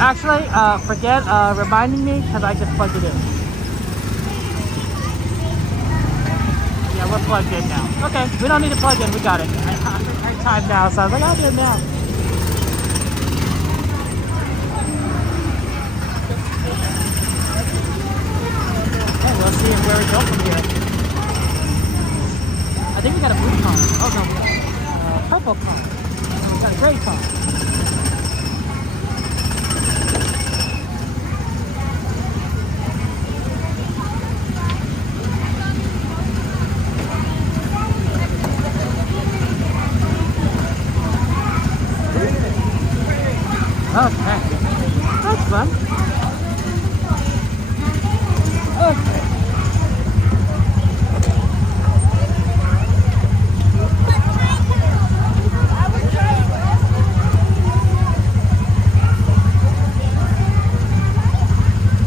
Actually, forget reminding me because I just plugged it in. Yeah, we're plugged in now. Okay, we don't need to plug in. We got it. Our time now, so I was like, I'll do it now. Okay, we'll see where we go from here. I think we got a blue car. Oh no, purple car. We got a gray car. Okay, that's fun. Okay.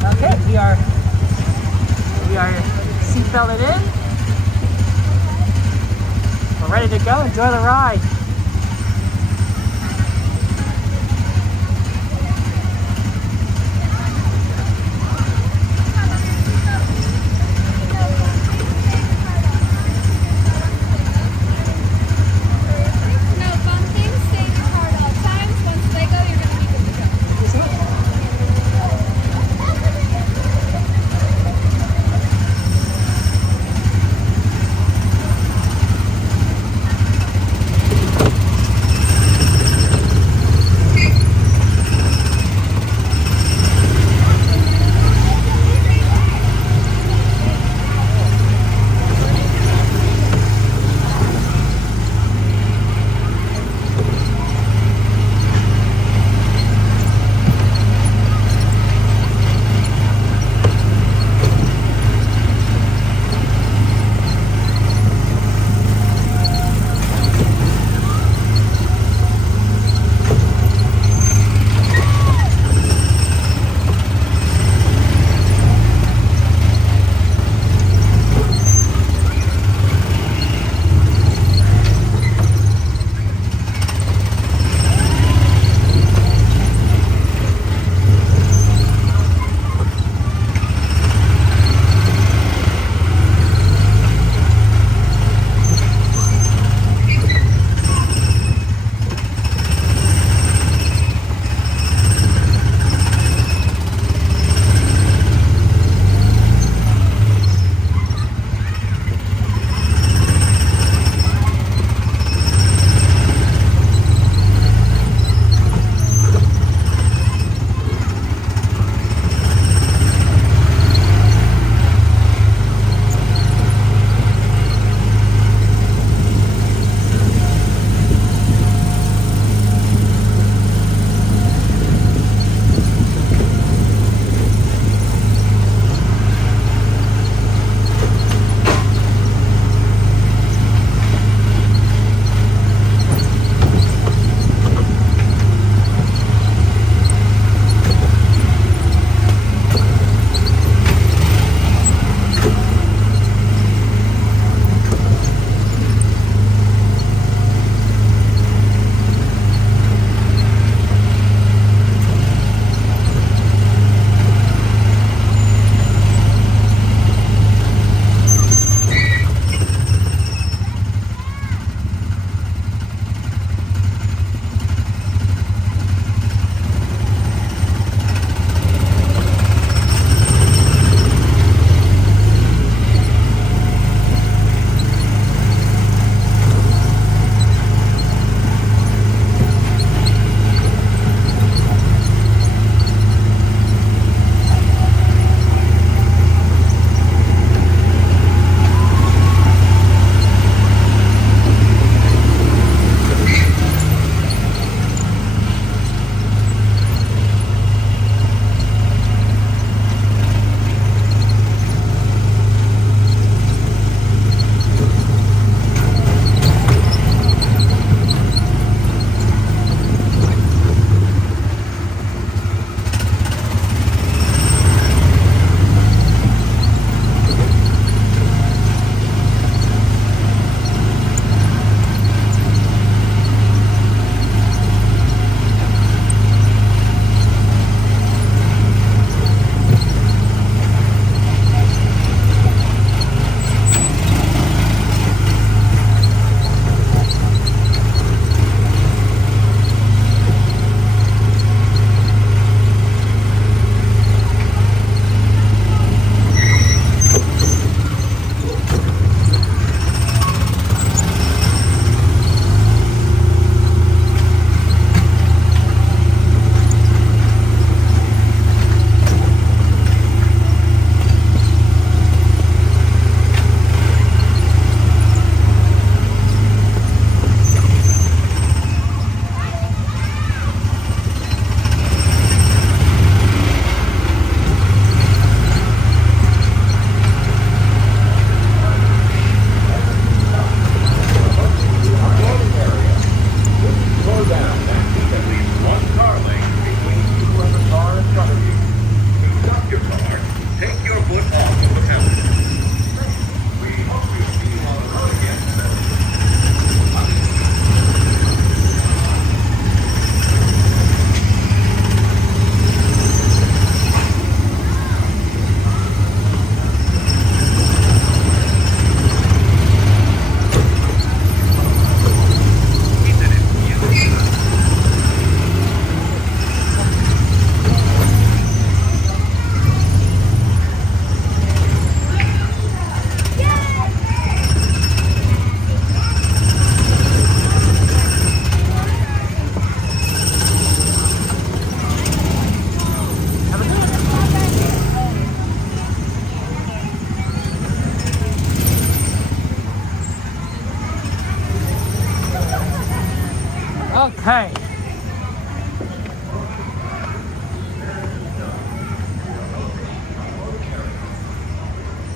Okay, we are seatbelted in. We're ready to go. Enjoy the ride.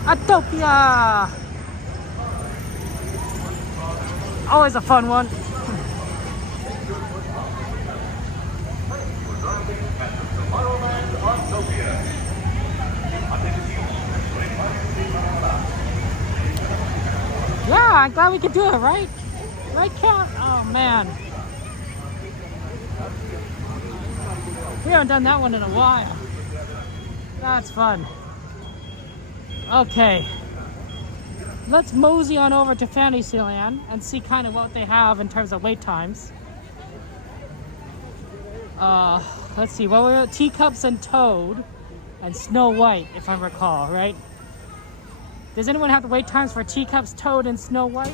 Autopia! Always a fun one. Yeah, I'm glad we could do it, right? Right, Cat? Oh, man. We haven't done that one in a while. That's fun. Okay. Let's mosey on over to Fantasyland and see kind of what they have in terms of wait times. Let's see. What were Teacups and Toad and Snow White, if I recall, right? Does anyone have the wait times for Teacups, Toad, and Snow White?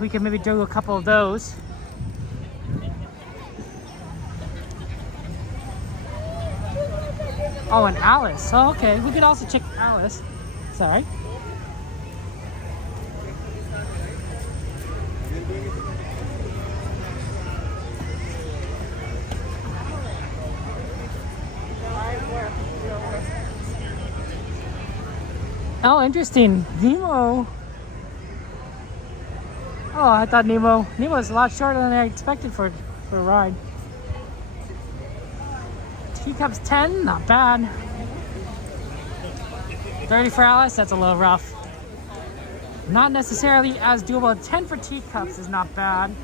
We can maybe do a couple of those. Oh, and Alice. Oh, okay. We could also check Alice. Sorry. Oh, interesting. Nemo. Oh, I thought Nemo was a lot shorter than I expected for a ride. Teacups 10, not bad. 30 for Alice, that's a little rough. Not necessarily as doable. 10 for Teacups is not bad.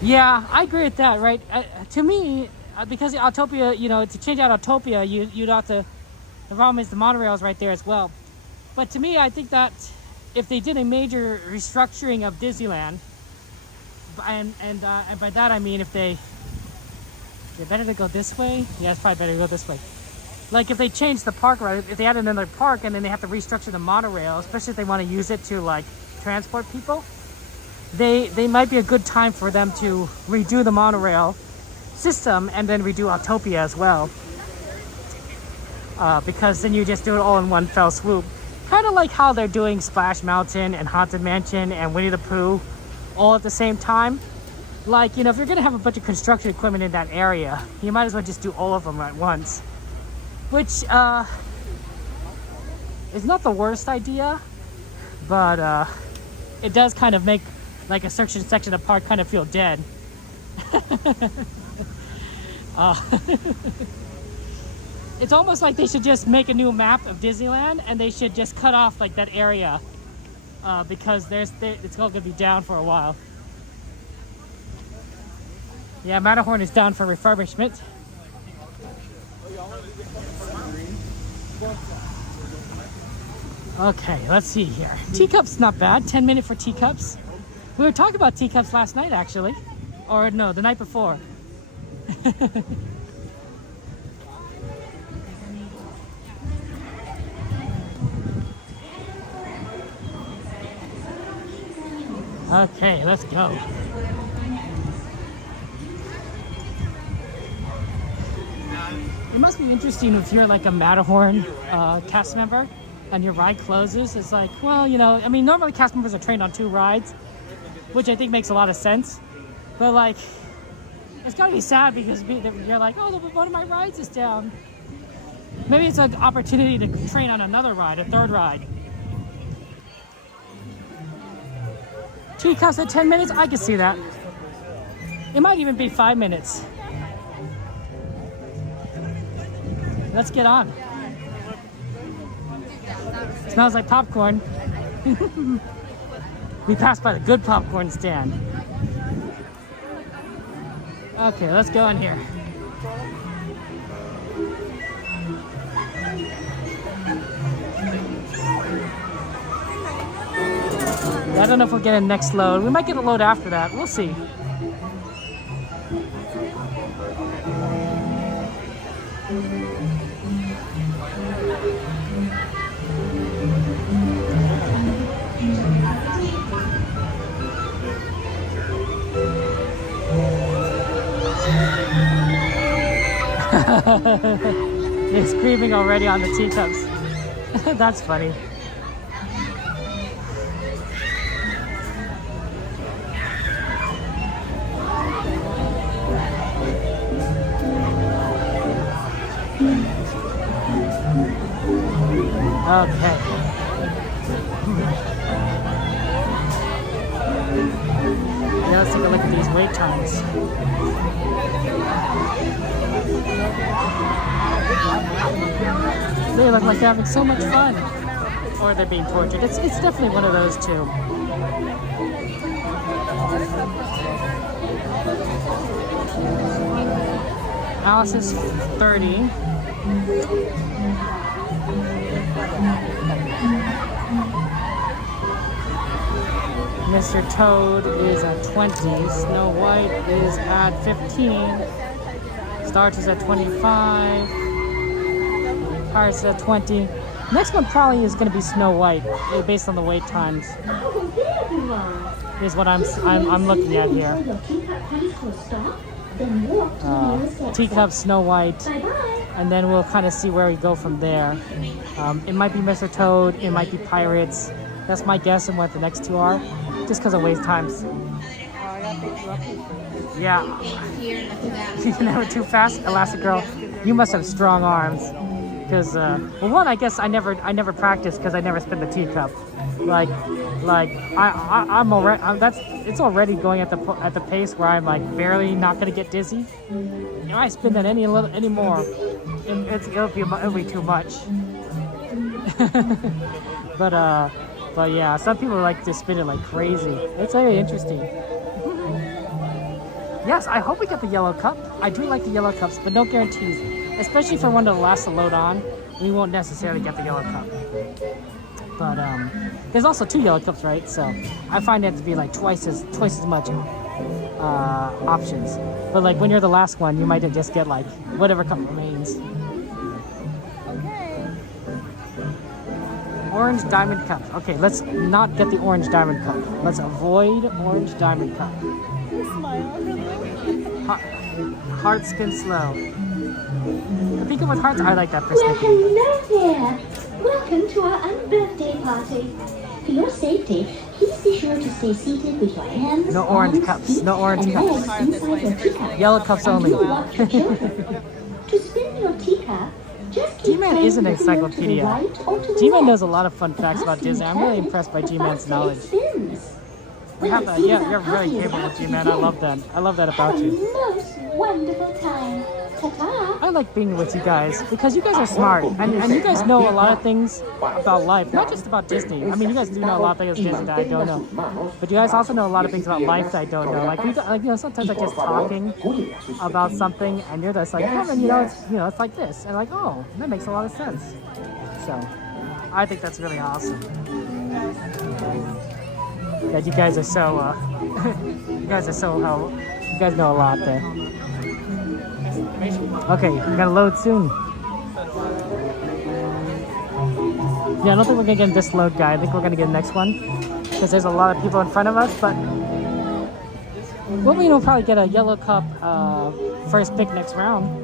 Yeah, I agree with that, right? To me, because Autopia, you know, to change out Autopia, you'd have to, the problem is the monorail is right there as well. But to me, I think that if they did a major restructuring of Disneyland, and by that I mean if they better to go this way? Yeah, it's probably better to go this way. Like if they change the park route, if they add another park and then they have to restructure the monorail, especially if they want to use it to like transport people, they might be a good time for them to redo the monorail system and then redo Autopia as well. Because then you just do it all in one fell swoop. Kind of like how they're doing Splash Mountain and Haunted Mansion and Winnie the Pooh all at the same time. Like, you know, if you're gonna have a bunch of construction equipment in that area, you might as well just do all of them at once. Which is not the worst idea, but it does kind of make like a certain section of the park kind of feel dead. It's almost like they should just make a new map of Disneyland and they should just cut off like that area because it's all gonna be down for a while. Yeah, Matterhorn is down for refurbishment. Okay, let's see here. Teacups, not bad. 10 minutes for Teacups. We were talking about Teacups last night, actually. Or no, the night before. Okay, let's go. It must be interesting if you're like a Matterhorn cast member and your ride closes. It's like, well, you know, I mean, normally cast members are trained on 2 rides, which I think makes a lot of sense. But like, it's gotta be sad because you're like, oh, one of my rides is down. Maybe it's an opportunity to train on another ride, a 3rd ride. Teacups at 10 minutes, I can see that. It might even be 5 minutes. Let's get on. Smells like popcorn. We passed by the good popcorn stand. Okay, let's go in here. I don't know if we'll get a next load. We might get a load after that. We'll see. He's screaming already on the Teacups. That's funny. Okay. Now let's take a look at these wait times. They look like they're having so much fun. Or they're being tortured. It's definitely one of those two. Alice is 30. Mr. Toad is at 20. Snow White is at 15. Starch is at 25. Pirates is at 20. Next one probably is going to be Snow White, based on the wait times. Is what I'm looking at here. Teacups, Snow White, and then we'll kind of see where we go from there. It might be Mr. Toad, it might be Pirates. That's my guess and what the next two are, just because of wait times. Yeah. She's never too fast, Elastic Girl. You must have strong arms. Because, well, one, I guess I never practiced because I never spin the teacup. It's already going at the pace where I'm like barely not gonna get dizzy. If I spin that any more, it'll be too much. But yeah, some people like to spin it like crazy. It's very interesting. Yes, I hope we get the yellow cup. I do like the yellow cups, but no guarantees. Especially for one to last to load on, we won't necessarily get the yellow cup. But there's also 2 yellow cups, right? So I find that to be like twice as much options. But like when you're the last one, you might just get like whatever cup remains. Okay. Orange diamond cup. Okay, let's not get the orange diamond cup. Let's avoid orange diamond cup. Heart spin slow. The Pika with hearts, I like that for Well, Snickety. hello there. Welcome to our unbirthday party. For your safety, please be sure to stay seated with your hands, No orange arms, cups. feet, No orange and cups. legs inside your teacup. Yellow cups only. To spin your teacup, just keep G-Man playing is an with the wheel to the encyclopedia. right or to the G-Man left. knows a lot of fun facts about Disney. I'm really impressed by G-Man's knowledge. We have that. Yeah, you're very capable, G-Man. I love that. I love that about you. Most wonderful time. Ta-ta. I like being with you guys because you guys are smart and you guys know a lot of things about life, not just about Disney. I mean, you guys do know a lot of things about Disney that I don't know, but you guys also know a lot of things about life that I don't know. Like sometimes I just talking about something and you're just like, Kevin, it's like this, and like, oh, that makes a lot of sense. So, I think that's really awesome. That you guys are so, you guys know a lot there. Okay, we gotta load soon. Yeah, I don't think we're gonna get this load guy. I think we're gonna get the next one because there's a lot of people in front of us. But we'll probably get a yellow cup first pick next round.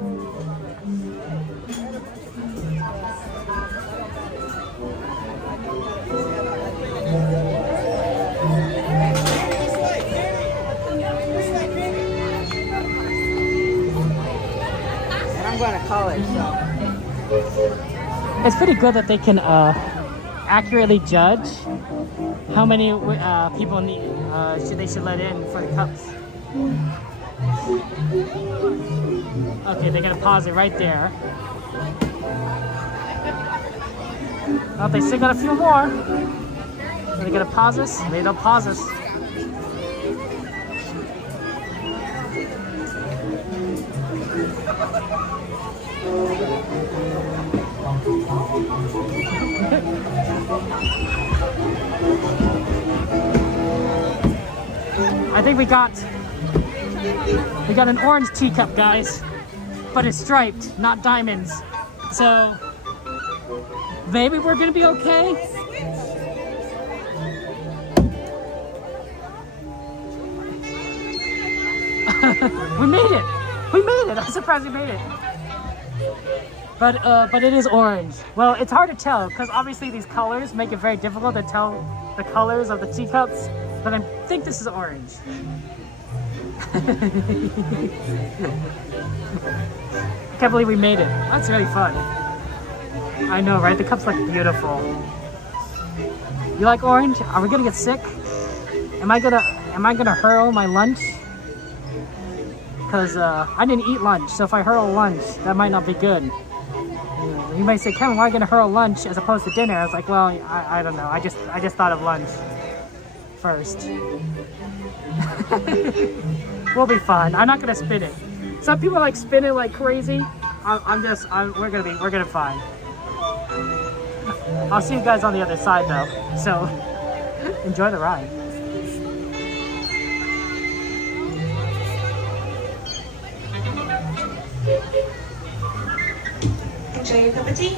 Going to college, so it's pretty good that they can accurately judge how many people they should let in for the cups. Okay, they're gonna pause it right there. Oh, they still got a few more. Are they gonna pause us? They don't pause us. I think we got an orange teacup, guys, but it's striped, not diamonds. So maybe we're gonna be okay. We made it. We made it. I'm surprised we made it. But it is orange. Well, it's hard to tell because obviously these colors make it very difficult to tell the colors of the teacups. But I think this is orange. Can't believe we made it. That's really fun. I know, right? The cups look beautiful. You like orange? Are we gonna get sick? Am I gonna hurl my lunch? Because I didn't eat lunch, so if I hurl lunch, that might not be good. You might say, Kevin, why are you gonna hurl lunch as opposed to dinner? I was like, well, I don't know. I just thought of lunch first. We'll be fine. I'm not gonna spin it. Some people like spin it like crazy. We're gonna fine. I'll see you guys on the other side though. So enjoy the ride. Enjoy your cup of tea.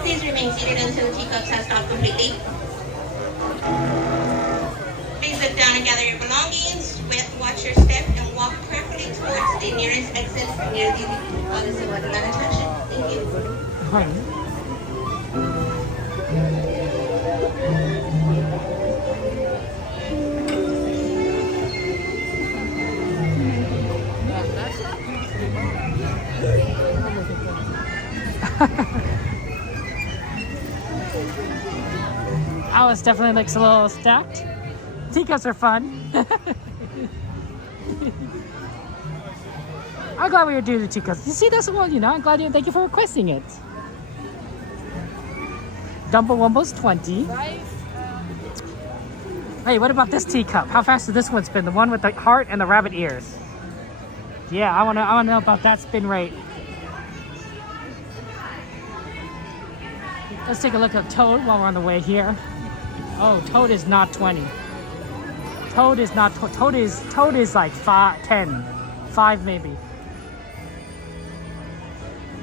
Please remain seated until the teacups have stopped completely. Please look down and gather your belongings, watch your step, and walk carefully towards the nearest exit near the Alice in Wonderland attraction. Thank you. Alice definitely looks a little stacked. Teacups are fun. I'm glad we were doing the teacups. You see, that's the one, I'm glad thank you for requesting it. Dumble-Wumble's 20. Hey, what about this teacup? How fast does this one spin? The one with the heart and the rabbit ears. Yeah, I wanna know about that spin rate. Let's take a look at Toad while we're on the way here. Oh, Toad is not 20. Toad is not, Toad is like 10, 5 maybe.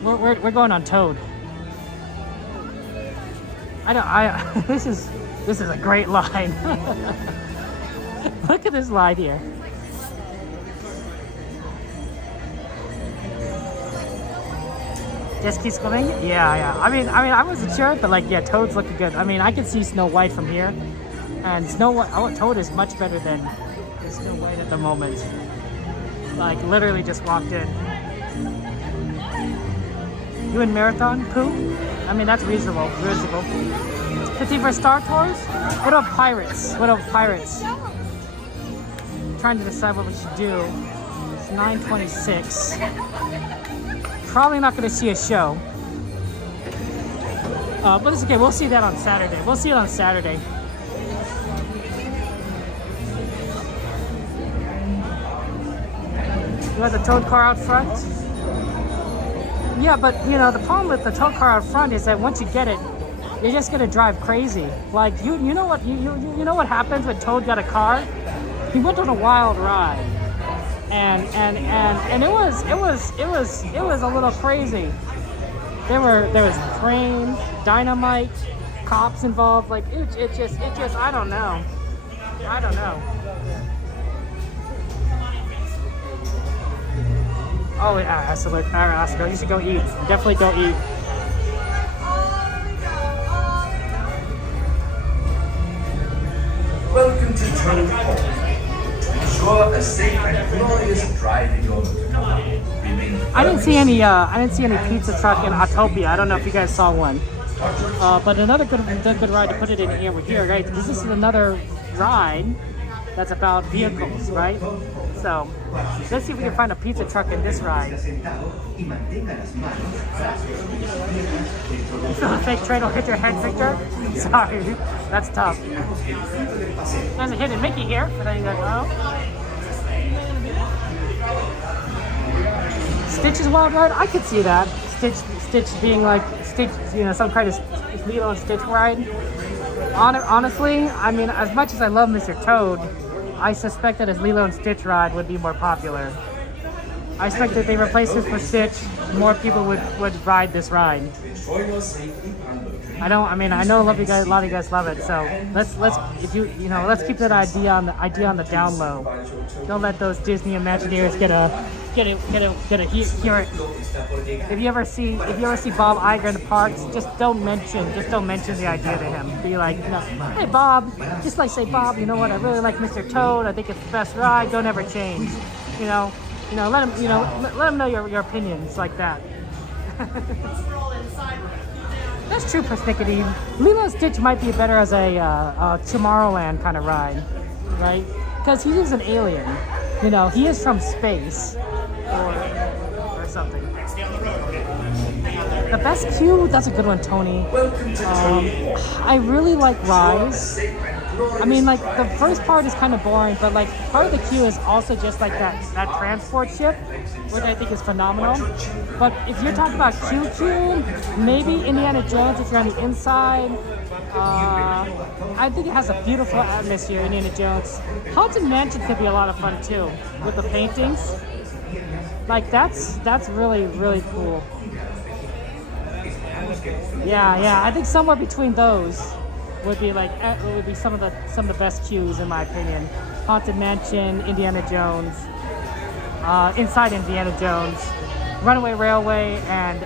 We're going on Toad. This is a great line. Look at this line here. Just keep swimming? Yeah. I mean, I wasn't sure, but like, yeah, Toad's looking good. I mean, I can see Snow White from here, and Toad is much better than Snow White at the moment. Like, literally just walked in. You in Marathon, Pooh? I mean, that's reasonable. 50 for Star Tours? What about Pirates? Trying to decide what we should do. It's 9:26. Probably not going to see a show. But it's okay. We'll see that on Saturday. You have the Toad car out front? Yeah, but the problem with the Toad car out front is that once you get it, you're just gonna drive crazy. Like you know what happens when Toad got a car? He went on a wild ride, and it was a little crazy. There was trains, dynamite, cops involved. Like it just I don't know. Oh yeah, Asper, you should go eat. Definitely go eat. drove home. Ensure a safe and glorious drive in your motorcar. I didn't see any pizza truck in Autopia. I don't know if you guys saw one. But another good ride to put it in here, right? Because this is another ride that's about vehicles, right? So let's see if we can find a pizza truck in this ride. So a fake train will hit your head, Victor? Sorry, that's tough. There's a hidden Mickey here, for those you guys know. Stitch's Wild Ride, I could see that. Stitch being like some kind of Lilo and Stitch ride. Honestly, I mean, as much as I love Mr. Toad, I suspect that his Lilo and Stitch ride would be more popular. I expect that if they replace this with Stitch, more people would ride this ride. I know a lot of you guys love it, so let's keep that idea on the down low. Don't let those Disney Imagineers get a hear it. If you ever see Bob Iger in the parks, just don't mention the idea to him. Be like, hey Bob, just like say, Bob, you know what? I really like Mr. Toad. I think it's the best ride. Don't ever change. Let him know your opinions like that. That's true, Persnickety. Lilo and Stitch might be better as a Tomorrowland kind of ride, right? Because he is an alien. He is from space or something. The best queue, that's a good one, Tony. I really like Rise. I mean, like, the first part is kind of boring, but, like, part of the queue is also just, like, that transport ship, which I think is phenomenal. But if you're talking about queue, maybe Indiana Jones if you're on the inside. I think it has a beautiful atmosphere, Indiana Jones. Haunted Mansion could be a lot of fun, too, with the paintings. Like, that's really, really cool. Yeah, I think somewhere between those would be some of the best queues in my opinion. Haunted Mansion, Indiana Jones, Inside Indiana Jones, Runaway Railway, and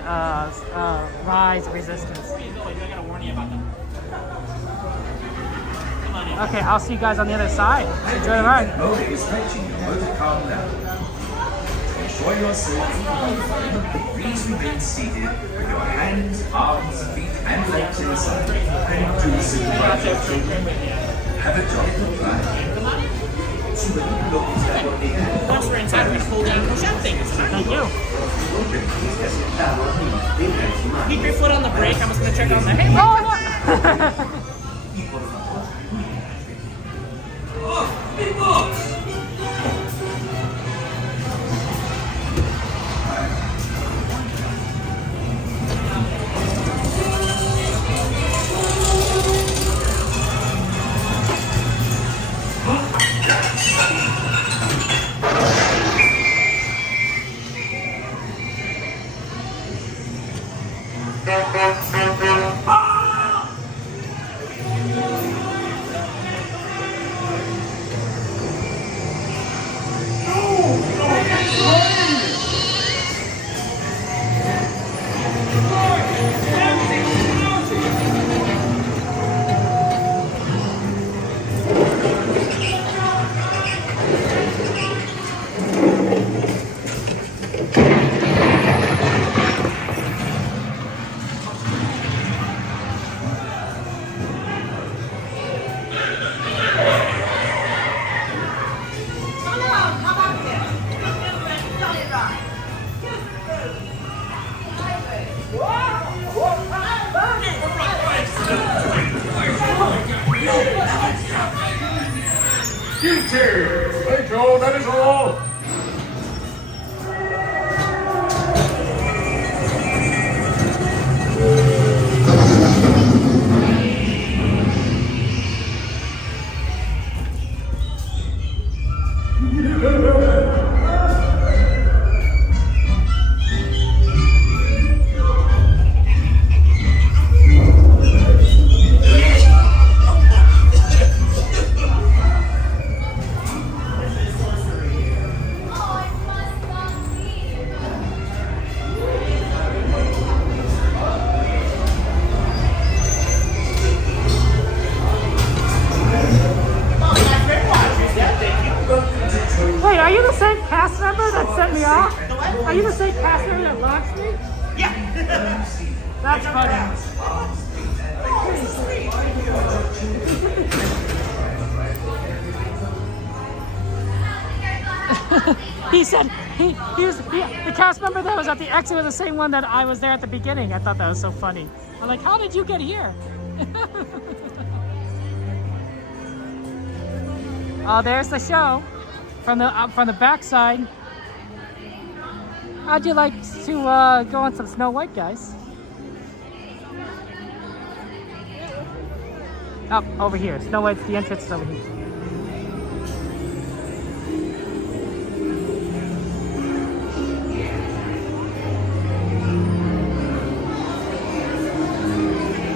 Rise Resistance. Okay, I'll see you guys on the other side. Enjoy the ride. Enjoy your safety. Please remain seated with your hands, arms, feet, and legs inside. And do supervise your children. Have a jolly ride. Once we're inside, we're going to pull down push up things. Thank you. Keep your foot on the brake. I'm just going to check on the hey. Oh, big box! Details! Thank you, that is all! Are you the same cast member that launched me? Yeah. That's funny. He said the cast member that was at the exit was the same one that I was there at the beginning. I thought that was so funny. I'm like, how did you get here? Oh, there's the show from the backside. How'd you like to go on some Snow White, guys? Oh, over here. Snow White's the entrance is over here.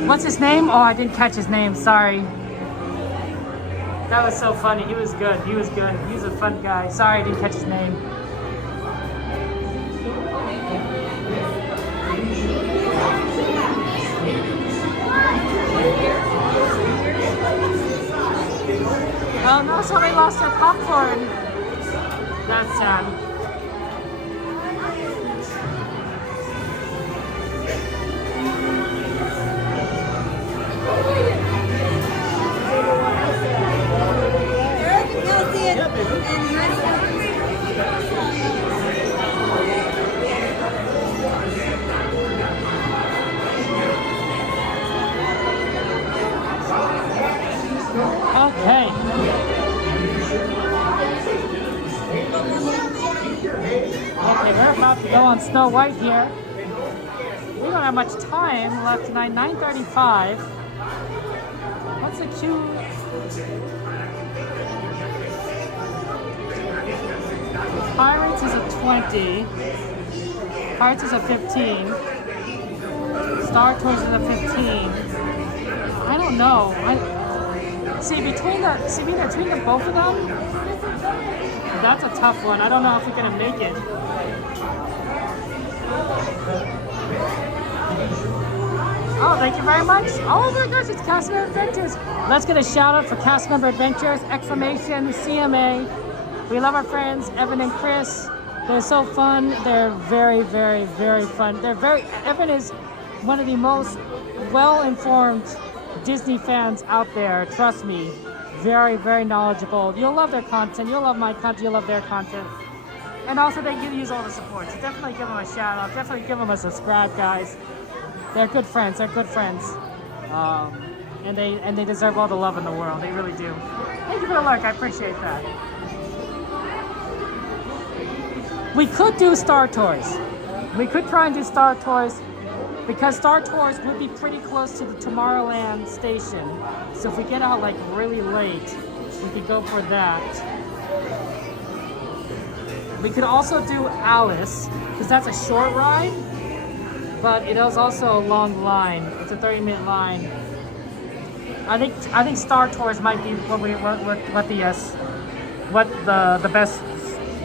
What's his name? Oh, I didn't catch his name. Sorry. That was so funny. He was good. He was good. He was a fun guy. Sorry, I didn't catch his name. Oh no, somebody lost their popcorn. That's sad. Okay. Okay, we're about to go on Snow White here. We don't have much time left tonight. 9:35. What's the queue? Pirates is a 20. Pirates is a 15. Star Tours is a 15. I don't know. See between the both of them, that's a tough one. I don't know if we're gonna make it. Oh, thank you very much. Oh my gosh, it's Cast Member Adventures. Let's get a shout out for Cast Member Adventures! Exclamation CMA. We love our friends Evan and Chris. They're so fun. They're very, very, very fun. Evan is one of the most well-informed Disney fans out there. Trust me. Very, very knowledgeable. You'll love their content. You'll love my content. You'll love their content. And also they use all the support. So definitely give them a shout out. Definitely give them a subscribe, guys. They're good friends. They're good friends. And they deserve all the love in the world. They really do. Thank you for the lurk. I appreciate that. We could do Star Tours. We could try and do Star Tours because Star Tours would be pretty close to the Tomorrowland station. So if we get out like really late, we could go for that. We could also do Alice because that's a short ride, but it is also a long line. It's a 30-minute line. I think Star Tours might be what the best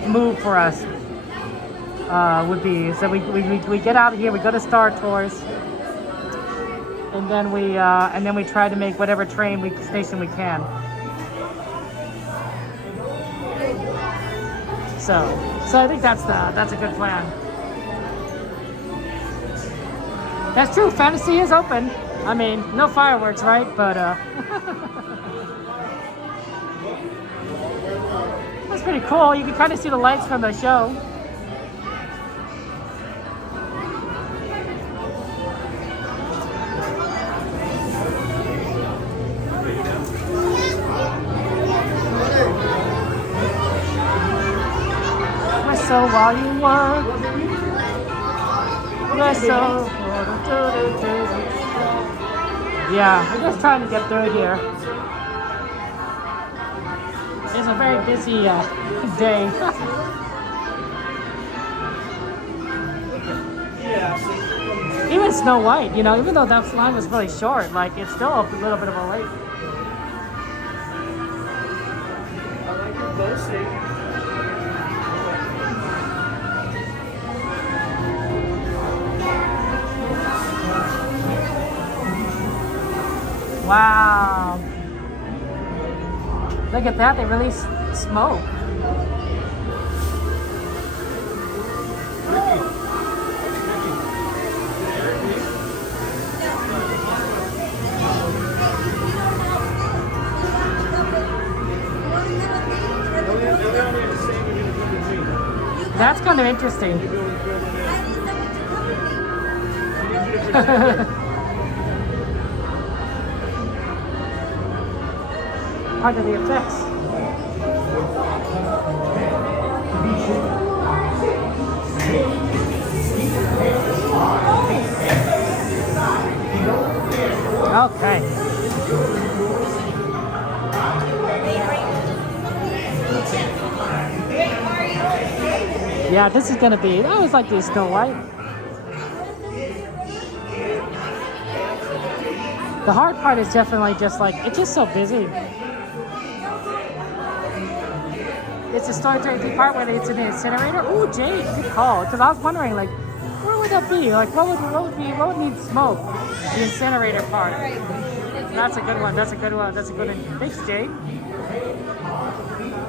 move for us. Would be so we get out of here, we go to Star Tours, and then we try to make whatever station we can. So I think that's a good plan. That's true. Fantasy is open. I mean, no fireworks, right? But that's pretty cool. You can kind of see the lights from the show. So while you work, yeah, we're just trying to get through here. It's a very busy day. Even Snow White, you know, even though that line was really short, like it's still a little bit of a wait. I like your boasting. Wow. Look at that, they release smoke. kind of interesting. Part of the effects. Okay. Yeah, this is gonna be. I always like the Snow White. The hard part is definitely just like it's just so busy. It's the storytelling part where it's in the incinerator. Ooh, Jade, good call. Because I was wondering, like, where would that be? Like, what would need smoke? The incinerator part. That's a good one. That's a good one. That's a good one. Thanks, Jade.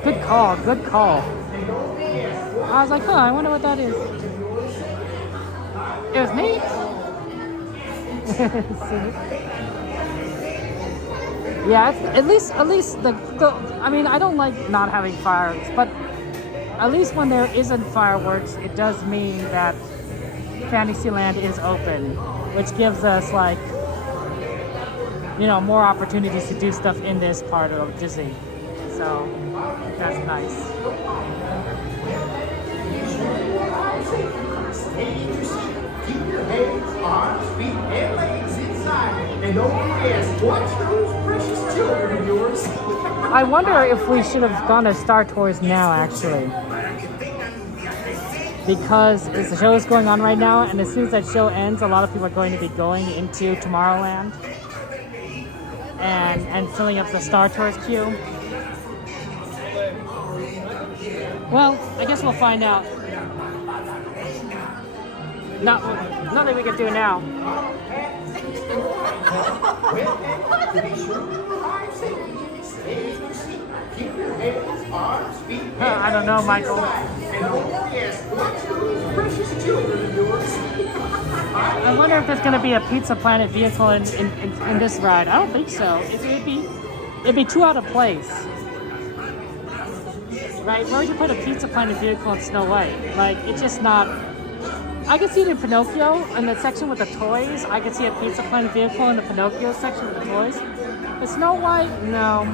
Good call. Good call. I was like, huh, I wonder what that is. It was me. Yeah, at least the I mean, I don't like not having fireworks, but at least when there isn't fireworks, it does mean that Fantasyland is open, which gives us like, you know, more opportunities to do stuff in this part of Disney. So that's nice. Keep your heads, arms, feet, and legs inside. And don't forget, watch those precious children of yours. I wonder if we should have gone to Star Tours now, actually. Because the show is going on right now, and as soon as that show ends, a lot of people are going to be going into Tomorrowland and filling up the Star Tours queue. Well, I guess we'll find out. Nothing we can do now. I don't know, Michael. I wonder if there's going to be a Pizza Planet vehicle in this ride. I don't think so. It'd be too out of place. Right? Where would you put a Pizza Planet vehicle in Snow White? Like, it's just not... I could see it in Pinocchio, in the section with the toys. I could see a Pizza Planet vehicle in the Pinocchio section with the toys. But Snow White, no.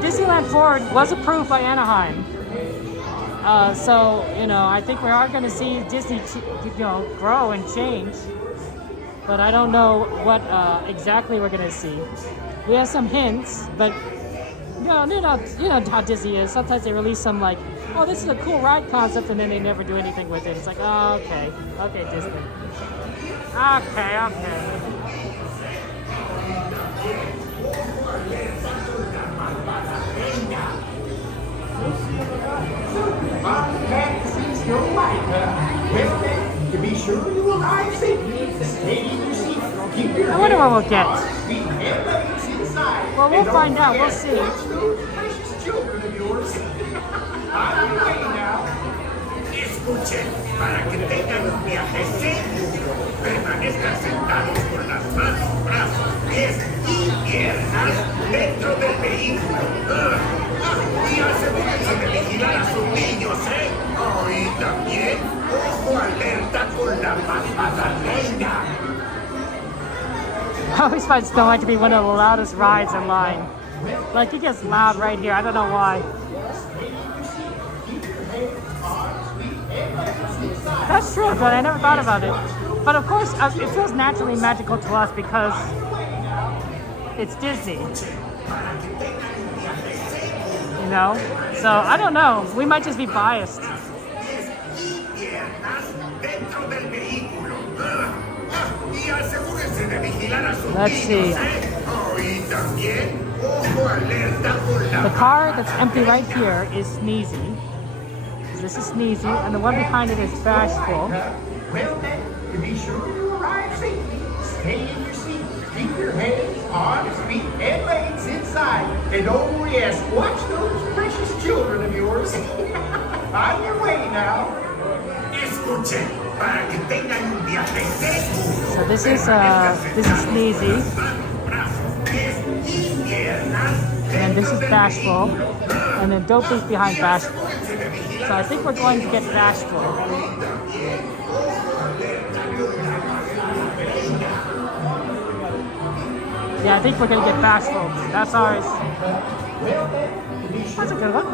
Disneyland Forward was approved by Anaheim. So, you know, I think we are going to see Disney, grow and change. But I don't know what exactly we're going to see. We have some hints, but... you know how Disney is. Sometimes they release some like, oh, this is a cool ride concept, and then they never do anything with it. It's like, oh, okay, Disney. Okay. To be sure you arrive safely, stay in your seat. Keep your I wonder what we'll get. inside. Well, we'll find out. We'll see. Precious children of yours. I'm waiting now. Escuchen, para que tengan un viaje seguro, permanezcan sentados con las manos, brazos, pies y piernas dentro del vehículo. Y asegúrense de vigilar a sus niños, ¿eh? Oh, y también, ojo alerta con la malvada reina. I always find Snow White to be one of the loudest rides in line. Like, it gets loud right here. I don't know why. That's true, but I never thought about it. But of course, it feels naturally magical to us because it's Disney. You know? So, I don't know. We might just be biased. Let's see. The car that's empty right here is Sneezy. This is Sneezy, and the one behind it is Bashful. Well then, to be sure you arrive safely, stay in your seat. Keep your heads, arms, feet, and legs inside. And don't worry, watch those precious children of yours. On your way now. Escuchen, para que tengan un viaje seguro. So this is Sneezy. and this is Bashful, and then Dopey's behind Bashful. So I think we're going to get Bashful. Yeah, I think we're going to get Bashful. That's ours. That's a good one.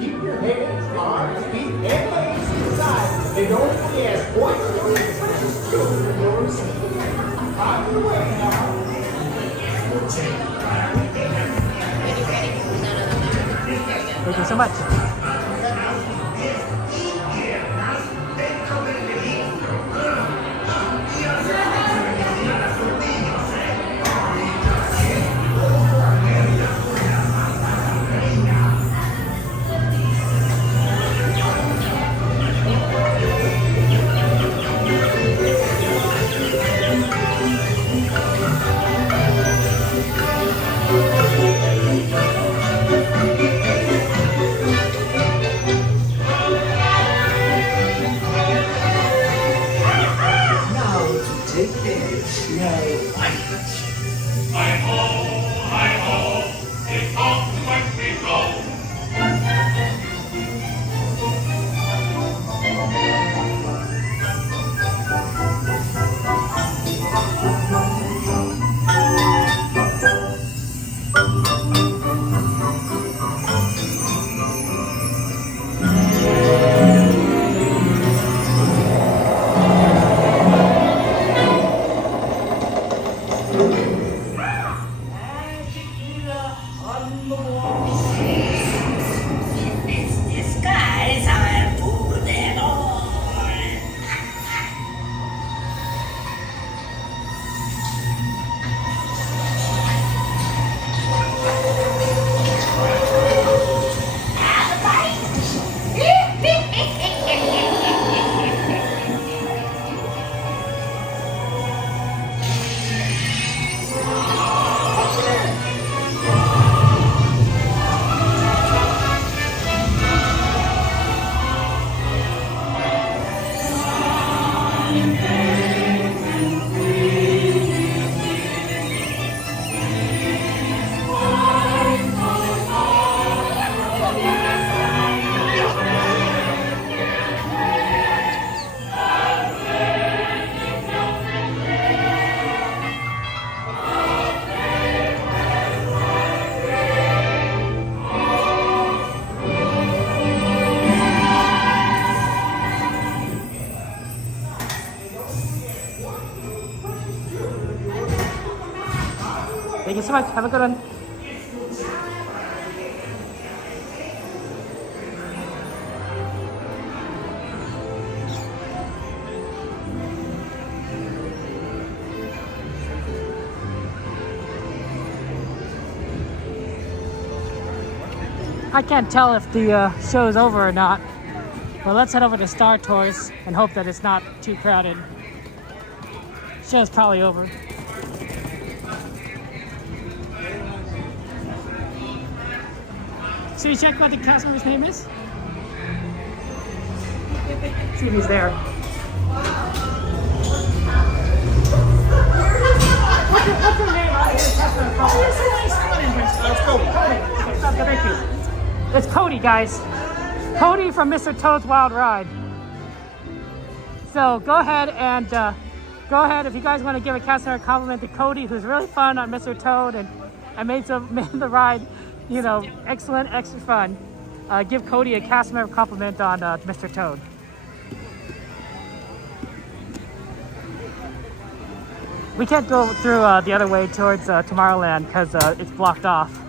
Keep your hands, arms, feet, and legs inside. And don't forget, boys, precious children of yours. On your way now. Thank you so much. Thank you so much. Have a good one. I can't tell if the show is over or not. Well, let's head over to Star Tours and hope that it's not too crowded. Show's probably over. Should we check what the cast member's name is? See if he's there. What's your name? It's Cody. Thank you. It's Cody, guys. Cody from Mr. Toad's Wild Ride. So go ahead if you guys want to give a cast member a compliment to Cody, who's really fun on Mr. Toad and made the ride, you know, excellent, extra fun. Give Cody a cast member compliment on Mr. Toad. We can't go through the other way towards Tomorrowland because it's blocked off.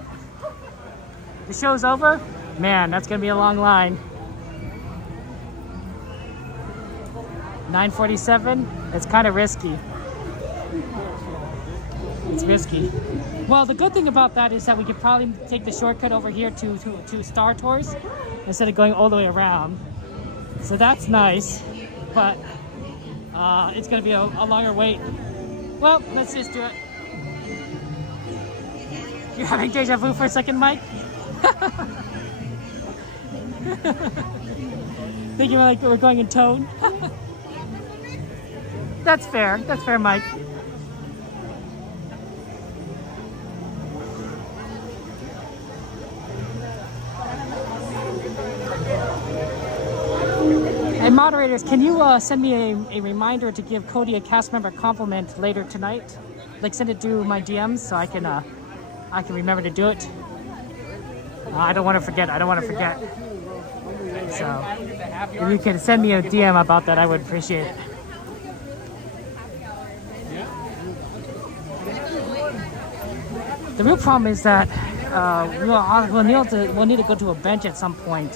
The show's over? Man, that's gonna be a long line. 9:47, it's kind of risky. It's risky. Well, the good thing about that is that we could probably take the shortcut over here to Star Tours instead of going all the way around. So that's nice, but it's gonna be a longer wait. Well, let's just do it. You're having deja vu for a second, Mike? Thinking like we're going in Toad? That's fair, Mike. moderators, can you send me a reminder to give Cody a cast member compliment later tonight? Like send it to my DMs so I can remember to do it. I don't want to forget. So if you can send me a DM about that, I would appreciate it. The real problem is that we'll need to go to a bench at some point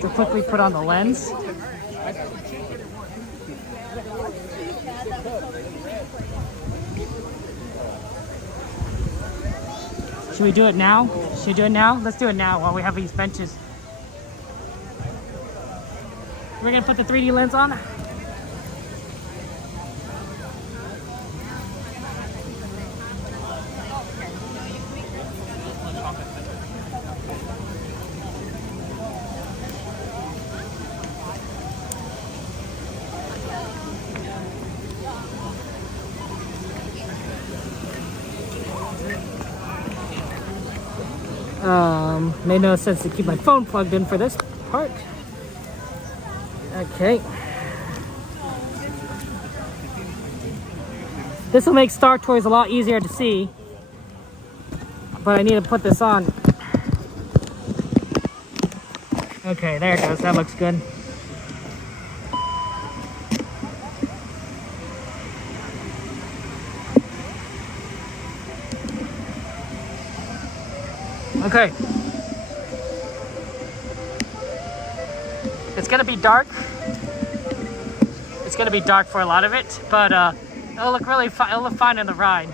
to quickly put on the lens. Should we do it now? Should we do it now? Let's do it now while we have these benches. We're gonna put the 3D lens on. Made no sense to keep my phone plugged in for this part. Okay. This will make Star Tours a lot easier to see, but I need to put this on. Okay, there it goes. That looks good. Okay. It's gonna be dark. It's gonna be dark for a lot of it, but it'll look really fun. It'll look fine in the ride.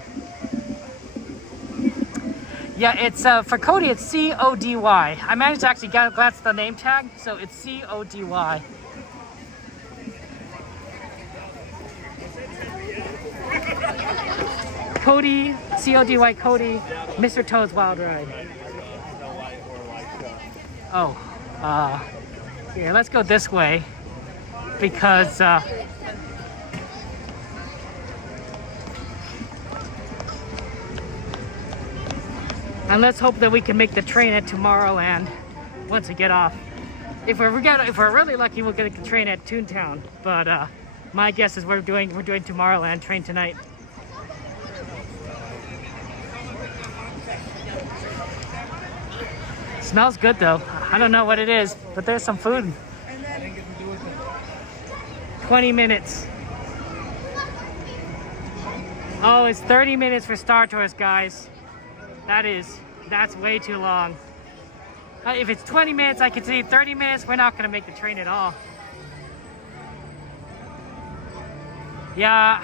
Yeah, it's for Cody. It's C-O-D-Y. I managed to actually glance at the name tag, so it's C-O-D-Y. Cody, C-O-D-Y, Cody, Mr. Toad's Wild Ride. Oh, here, let's go this way because and let's hope that we can make the train at Tomorrowland once we get off. If we're really lucky, we'll get a train at Toontown. But my guess is we're doing Tomorrowland train tonight. Smells good though. I don't know what it is, but there's some food. 20 minutes. Oh, it's 30 minutes for Star Tours, guys. That's way too long. If it's 20 minutes, I can see 30 minutes. We're not gonna make the train at all. Yeah,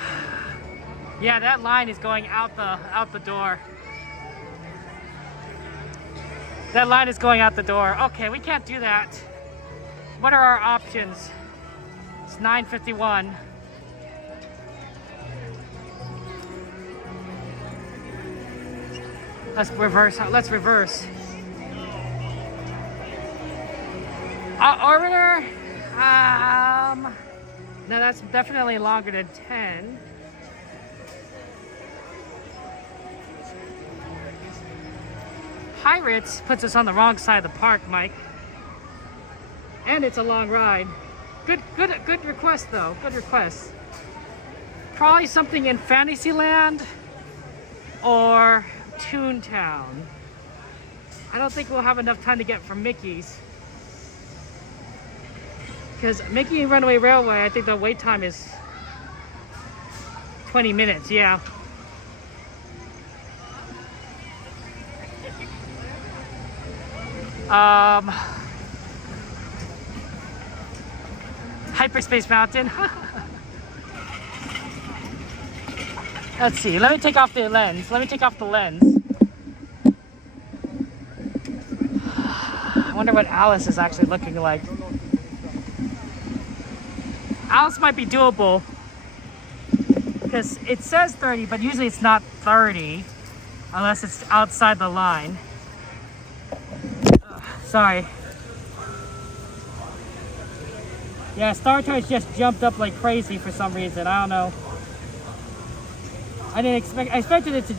that line is going out the door. That line is going out the door. Okay, we can't do that. What are our options? It's 9:51. Let's reverse. Orbiter. No, that's definitely longer than 10. Pirates puts us on the wrong side of the park, Mike. And it's a long ride. Good request though. Good request. Probably something in Fantasyland or Toontown. I don't think we'll have enough time to get from Mickey's. Because Mickey and Runaway Railway, I think the wait time is 20 minutes, yeah. Hyperspace Mountain. Let's see. Let me take off the lens. I wonder what Alice is actually looking like. Alice might be doable because it says 30, but usually it's not 30 unless it's outside the line. Sorry. Yeah, Star Tours just jumped up like crazy for some reason. I don't know. I expected it to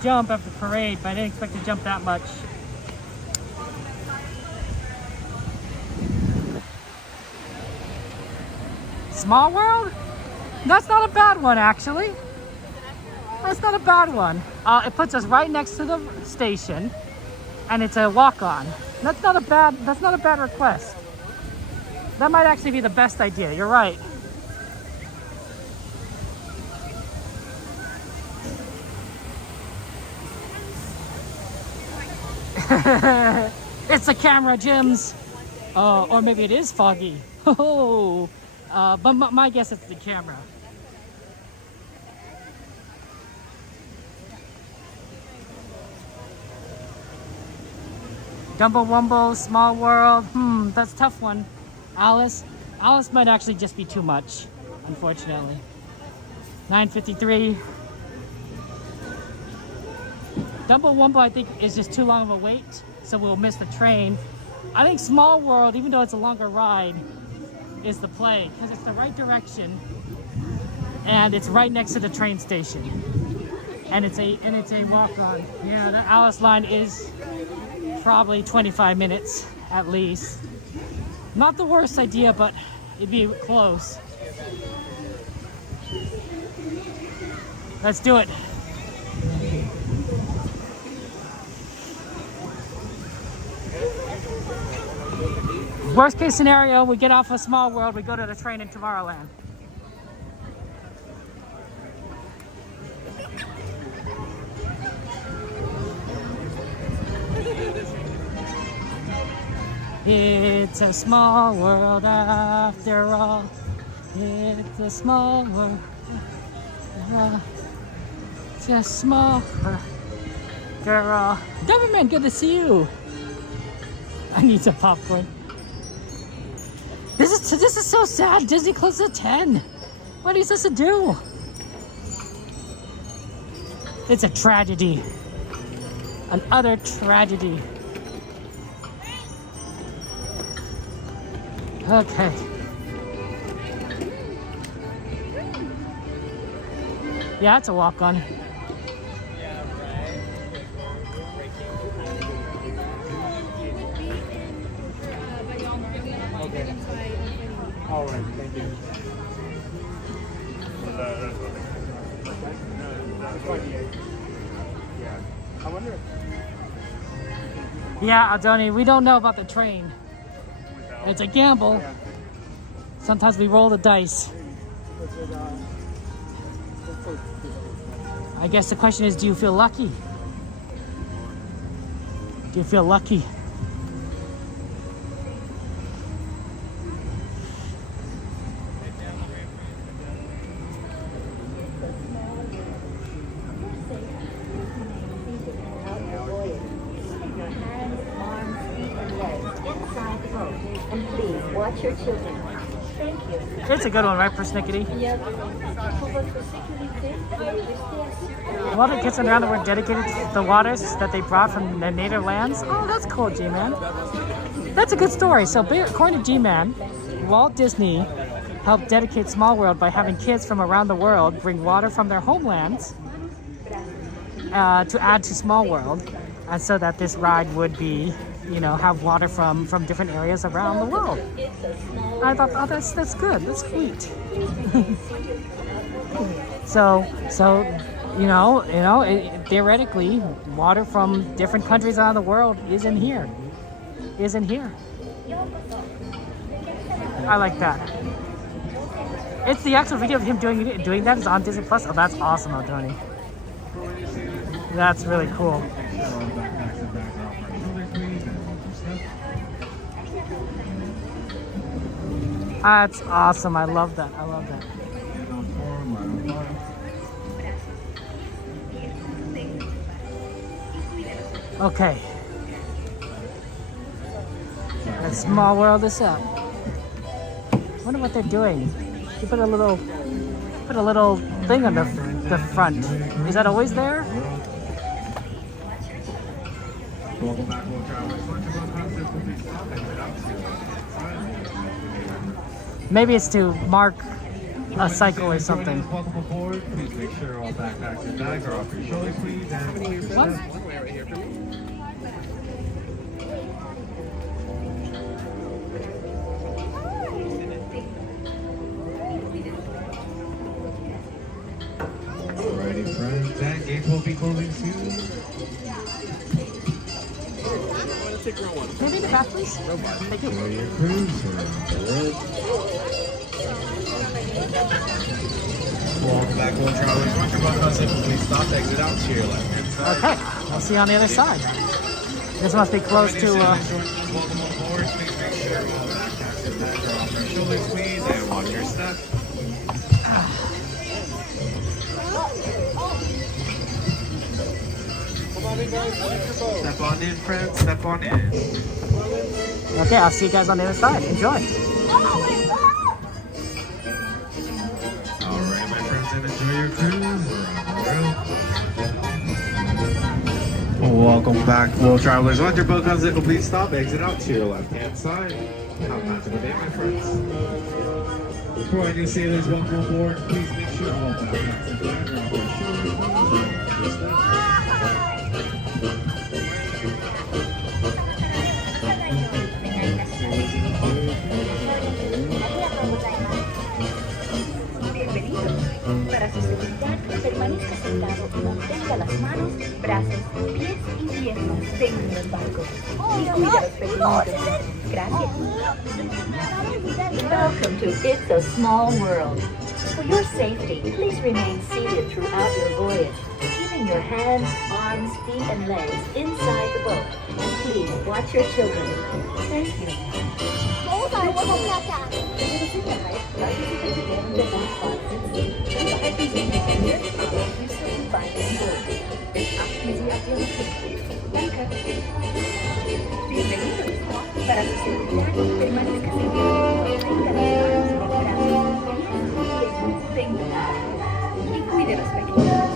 jump after the parade, but I didn't expect it to jump that much. Small World? That's not a bad one, actually. That's not a bad one. It puts us right next to the station, and it's a walk-on. That's not a bad request. That might actually be the best idea. You're right. It's the camera, Jims. Or maybe it is foggy. Oh, but my guess it's the camera. Dumbo Wumbo, Small World. That's a tough one. Alice might actually just be too much, unfortunately. 9:53. Dumbo Wumbo, I think, is just too long of a wait, so we'll miss the train. I think Small World, even though it's a longer ride, is the play, because it's the right direction, and it's right next to the train station, and it's a walk-on. Yeah, the Alice line is probably 25 minutes at least. Not the worst idea, but it'd be close. Let's do it. Worst case scenario, we get off of Small World, we go to the train in Tomorrowland. It's a small world after all. It's a small world. It's a small world. Girl. Government, good to see you. I need some popcorn. This is so sad. Disney closes at 10. What are you supposed to do? It's a tragedy. An utter tragedy. Okay. Yeah, it's a walk-on. All right, thank you. Yeah, I wonder. Yeah, Adoni, we don't know about the train. It's a gamble. Sometimes we roll the dice. I guess the question is, do you feel lucky? Do you feel lucky? Your children. Thank you. It's a good one, right, Persnickety? Yep. Water Kitchen around the world dedicated to the waters that they brought from their native lands. Oh, that's cool, G-Man. That's a good story. So, according to G-Man, Walt Disney helped dedicate Small World by having kids from around the world bring water from their homelands to add to Small World, and so that this ride would be, you know, have water from different areas around the world. I thought, oh, that's good. That's sweet. so theoretically, water from different countries around the world is in here. I like that. It's the actual video of him doing that is on Disney Plus. Oh, that's awesome, Tony. That's really cool. That's awesome. I love that. I love that. Okay. Let's Small World this up. Wonder what they're doing. You put a little thing on the front. Is that always there? Maybe it's to mark a cycle or something. Please make sure all backpacks and bags are off your shoulders, please. will be closing soon. Can I be the bath, please? Thank you. Enjoy your cruise around the world. Welcome back, World Travelers. Once you're both on safe, please stop, exit out to your left hand side. Okay, we'll see you on the other side. This must be close to. Welcome aboard. Please make sure all backpacks and bags are off our shoulders, please, and watch your step. Step on in, friends. Step on in. Okay, I'll see you guys on the other side. Enjoy. All right, my friends, and enjoy your cruise around the world. Welcome back, World Travelers. Once your boat comes in, complete stop, exit out to your left-hand side. Have a magical day, my friends. For our new sailors, welcome aboard. Please make sure all backpacks and bags are off your shoulders. Watch your step. Para su seguridad, permanezca sentado y mantenga las manos, brazos, pies y piernas dentro del barco. Y cuida a los pequeñitos. Gracias. Welcome to It's a Small World. For your safety, please remain seated throughout your voyage, keeping your hands, arms, feet, and legs inside the boat. And please watch your children. Thank you. Bienvenidos. Para su seguridad, permanezca sentado y mantenga las manos, brazos, pies y piernas dentro del barco. Y cuide a los pequeños.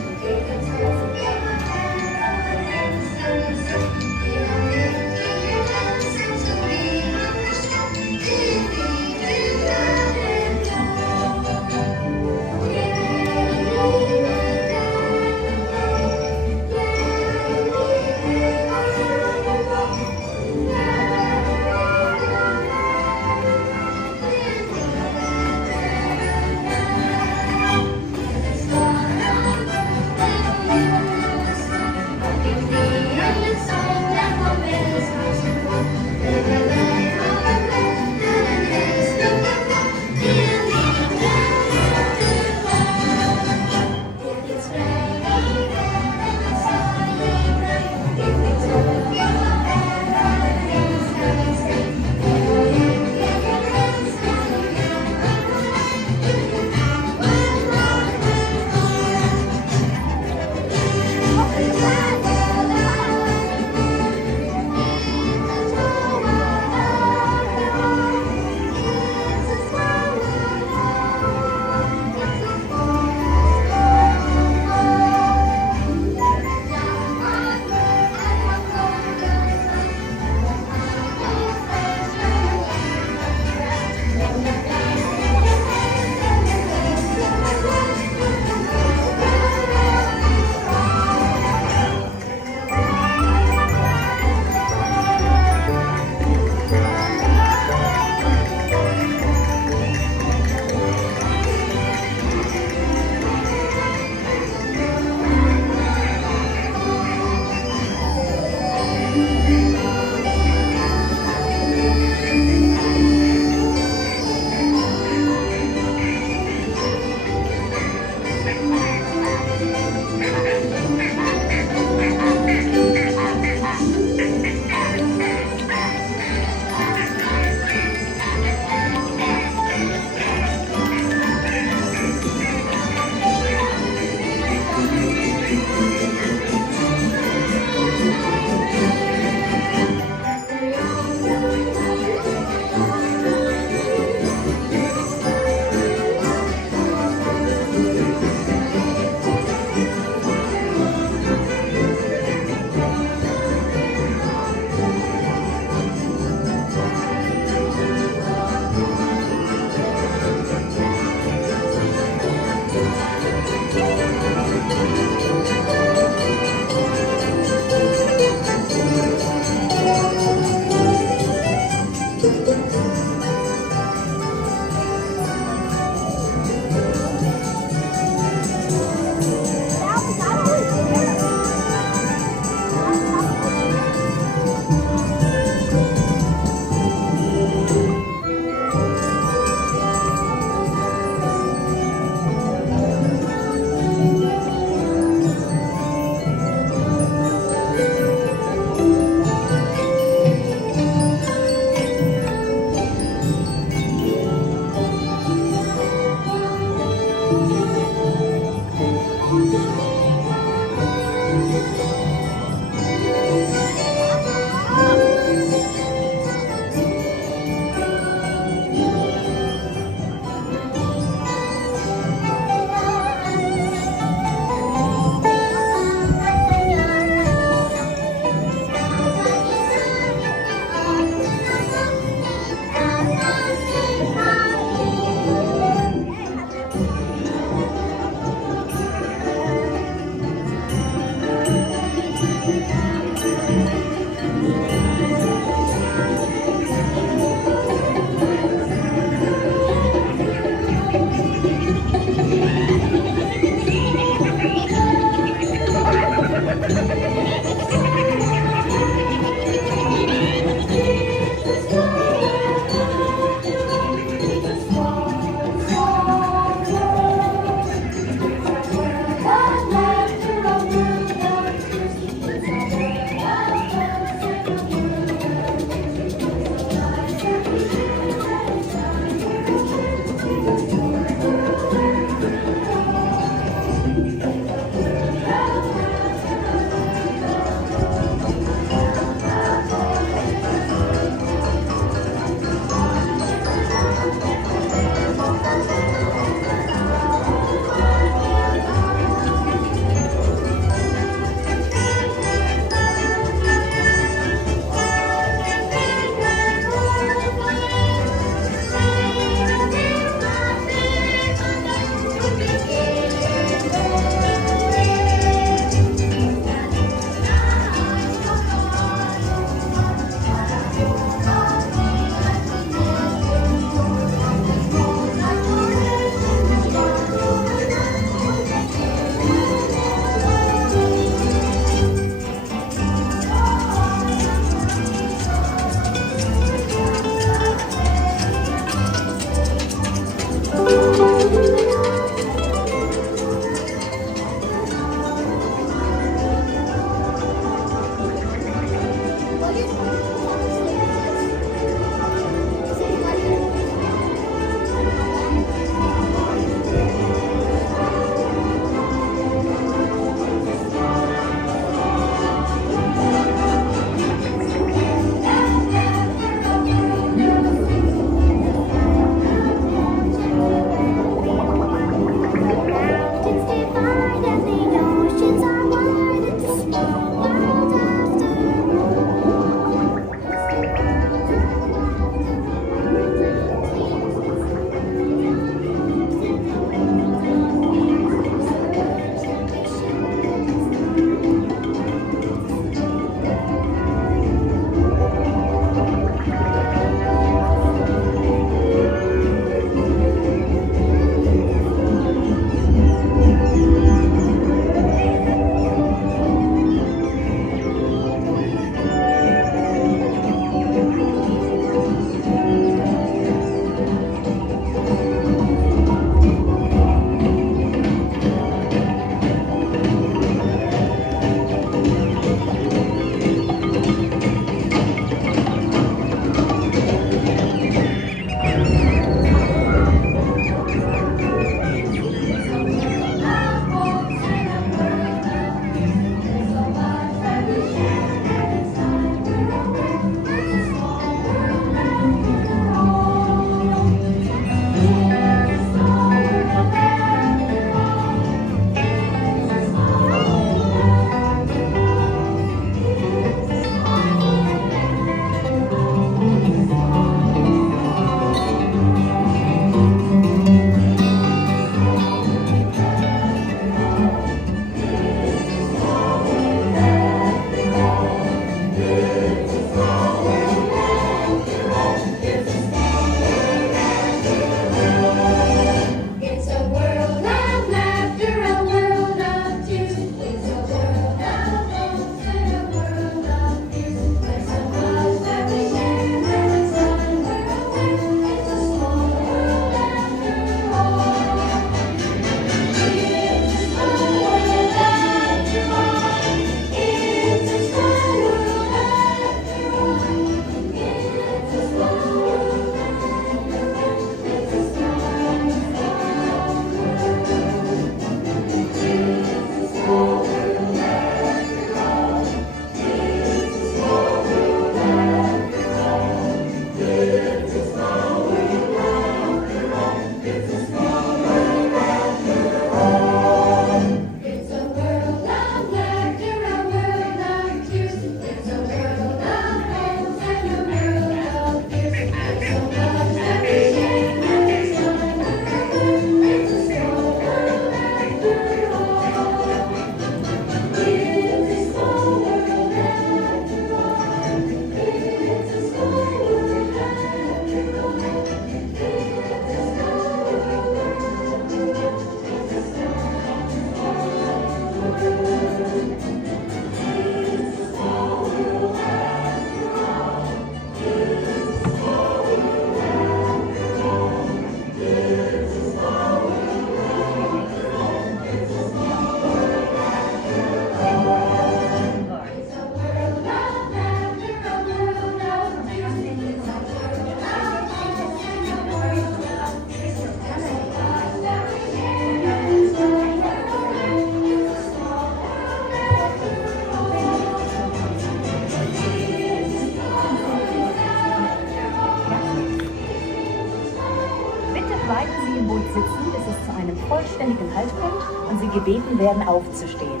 Bleiben Sie im Boot sitzen, bis es zu einem vollständigen Halt kommt und Sie gebeten werden, aufzustehen.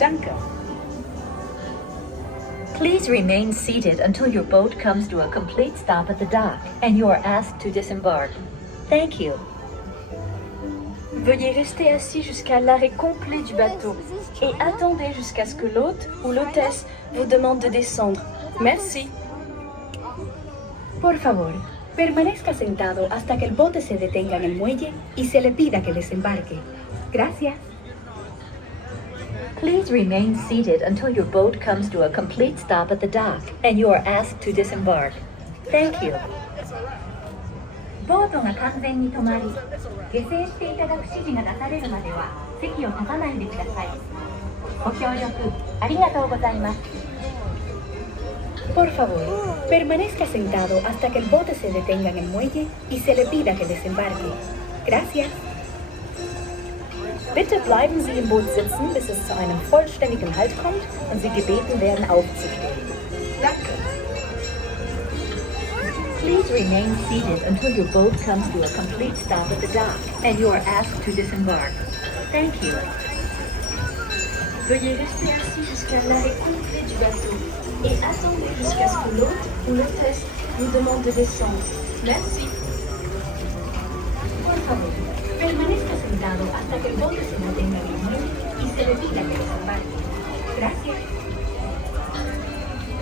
Danke. Please remain seated until your boat comes to a complete stop at the dock and you are asked to disembark. Thank you. Veuillez rester assis jusqu'à l'arrêt complet du bateau et attendez jusqu'à ce que l'hôte ou l'hôtesse vous demande de descendre. Merci. Por favor, permanezca sentado hasta que el bote se detenga en el muelle y se le pida que desembarque. Gracias. Please remain seated until your boat comes to a complete stop at the dock and you are asked to disembark. Thank you. ボートが完全に止まり、下船していただく指示が出されるまでは席を立たないでください。ご協力ありがとうございます。Por favor, permanezca sentado hasta que el bote se detenga en el muelle y se le pida que desembarque. Gracias. Bitte bleiben Sie im Boot sitzen, bis es zu einem vollständigen Halt kommt und Sie gebeten werden, aufzustehen. Danke. Please remain seated until your boat comes to a complete stop at the dock and you are asked to disembark. Thank you. Veuillez rester assis jusqu'à l'arrêt complet du bateau et attendez jusqu'à ce que l'hôte ou l'hôtesse vous demande de descendre. Merci. Por favor, permanezca sentado hasta que el bote se detenga en el muelle y se le pida que desembarque. Gracias.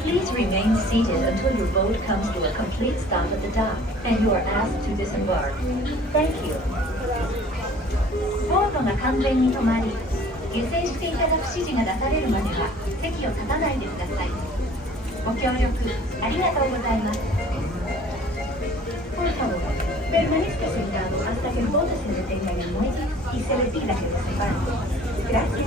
Please remain seated until your boat comes to a complete stop at the dock and you are asked to disembark. Thank you. ボートが完全に止まり、下船していただく指示が出されるまでは席を立たないでください。ご協力ありがとうございます。Por favor, permanezca sentado hasta que el bote se detenga en el muelle y se le pida que desembarque. Gracias.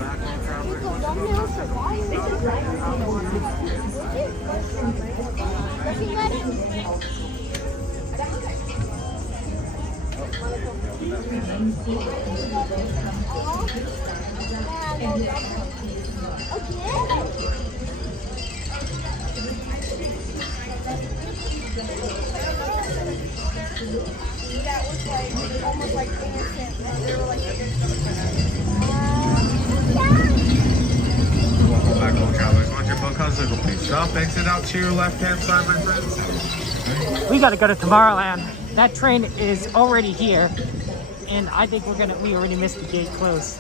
That was like almost like innocent. They were like Welcome back, home travelers. Once your boat comes to a complete stop, exit out to your left-hand side, my friends. We gotta go to Tomorrowland. That train is already here, and I think we already missed the gate close.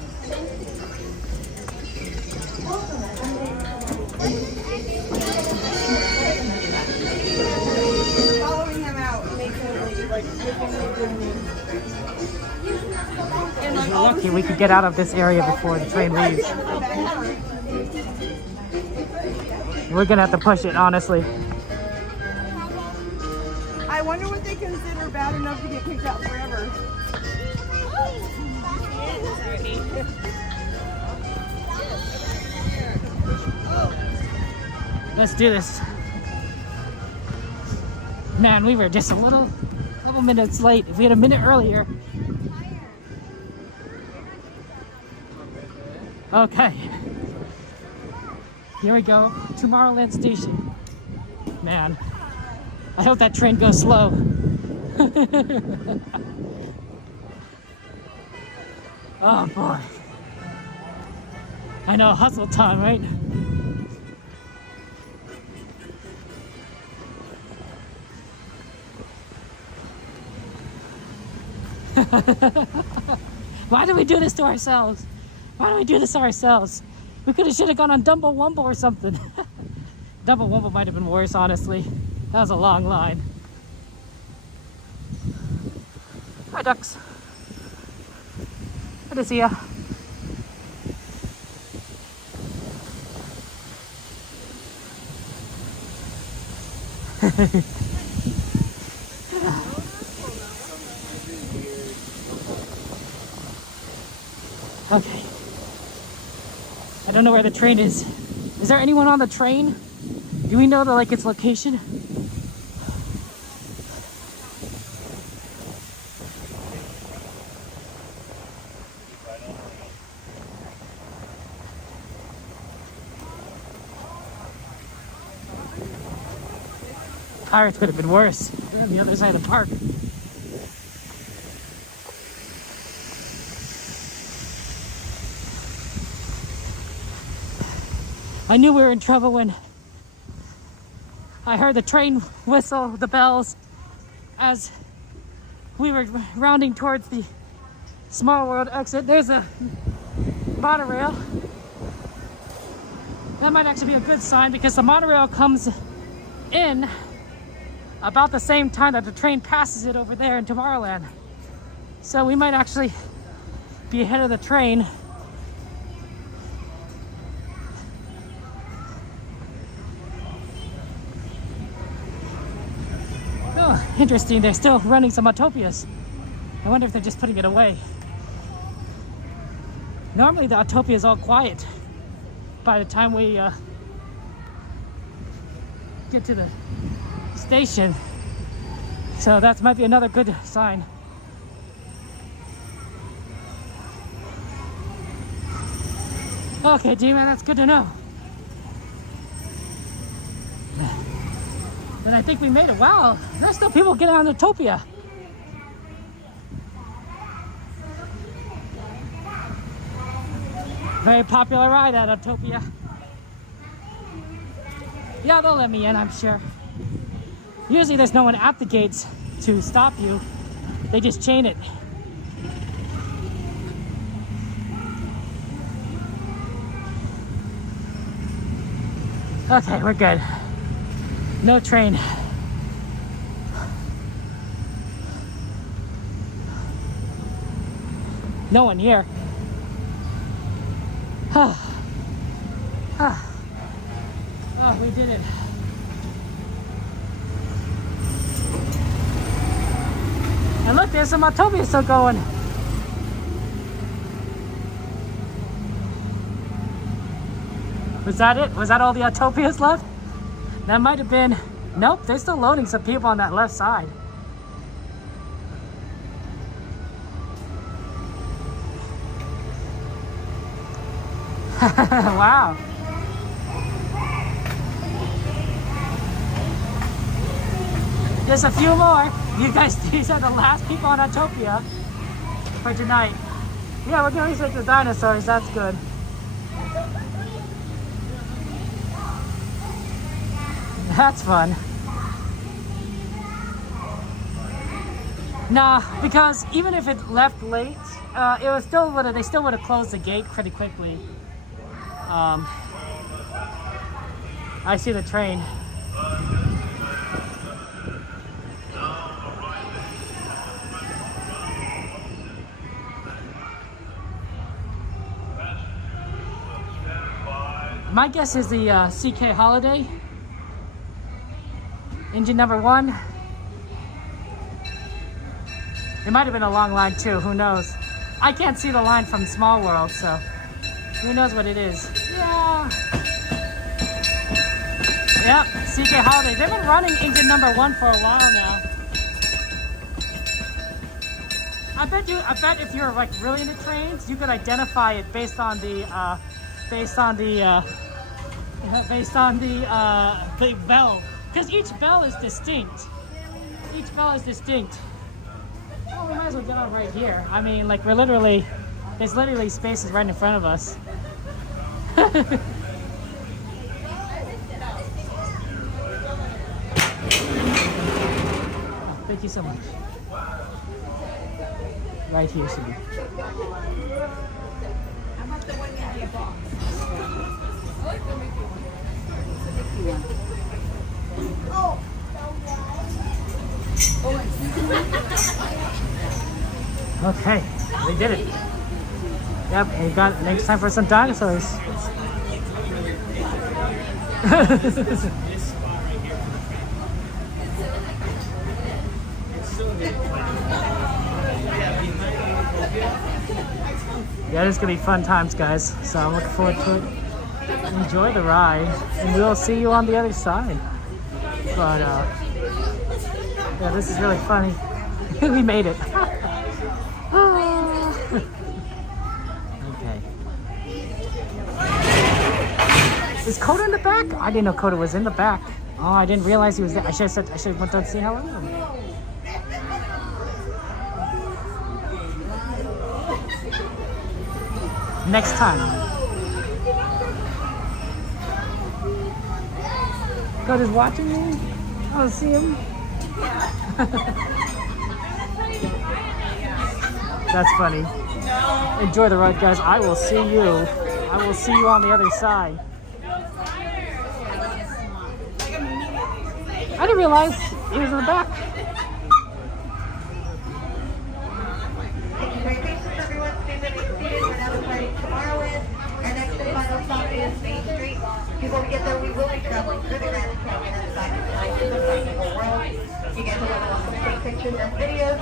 following him out and making him like We're lucky we could get out of this area before the train leaves. We're gonna have to push it, honestly. I wonder what they consider bad enough to get kicked out forever. Let's do this. Man, we were just a couple minutes late. If we had a minute earlier. Okay. Here we go. Tomorrowland Station. Man, I hope that train goes slow. Oh boy. I know, hustle time, right? Why do we do this to ourselves? Why do we do this to ourselves? We should have gone on Dumbo Wumbo or something. Dumbo Wumbo might have been worse, honestly. That was a long line. Hi, ducks. Good to see ya. Okay. I don't know where the train is. Is there anyone on the train? Do we know its location? Pirates could have been worse. They're on the other side of the park. I knew we were in trouble when I heard the train whistle, the bells, as we were rounding towards the Small World exit. There's a monorail. That might actually be a good sign because the monorail comes in about the same time that the train passes it over there in Tomorrowland. So we might actually be ahead of the train. Oh, interesting. They're still running some Autopias. I wonder if they're just putting it away. Normally the Autopia is all quiet by the time we get to the station. So that might be another good sign. Okay, G-Man, that's good to know. Then I think we made it. Wow, there's still people getting on Autopia. Very popular ride at Autopia. Yeah, they'll let me in, I'm sure. Usually there's no one at the gates to stop you. They just chain it. Okay, we're good. No train. No one here. Oh, we did it. And look, there's some Autopia still going. Was that it? Was that all the Autopias left? That might have been... Nope, they're still loading some people on that left side. Wow. Just a few more. You guys, these are the last people on Autopia for tonight. Yeah, we're going to research the dinosaurs. That's good. That's fun. Nah, because even if it left late, it was still they still would have closed the gate pretty quickly. I see the train. My guess is the CK Holiday. Engine number 1. It might have been a long line too, who knows? I can't see the line from Small World, so who knows what it is. Yeah. Yep, CK Holiday. They've been running engine number 1 for a while now. I bet if you're like really into trains, you could identify it based on the bell. Because each bell is distinct. Each bell is distinct. Well, we might as well get on right here. I mean, like there's literally spaces right in front of us. Thank you so much. Right here should be. How about the one in your box? I like the Mickey one. Oh. Okay, we did it. Yep, we got it. Next time for some dinosaurs. Yeah, it's gonna be fun times, guys. So I'm looking forward to it. Enjoy the ride, and we'll see you on the other side. But yeah, this is really funny. We made it. Okay. Is Coda in the back? I didn't know Coda was in the back. Oh, I didn't realize he was there. I should have went down to say hello. Next time. Coda's watching me. I don't see him. That's funny. Enjoy the ride, guys. I will see you. I will see you on the other side. I didn't realize he was in the back. Before we get there, we will be traveling through the Grand Canyon and back inside to the festival world. You guys are welcome to take pictures and videos.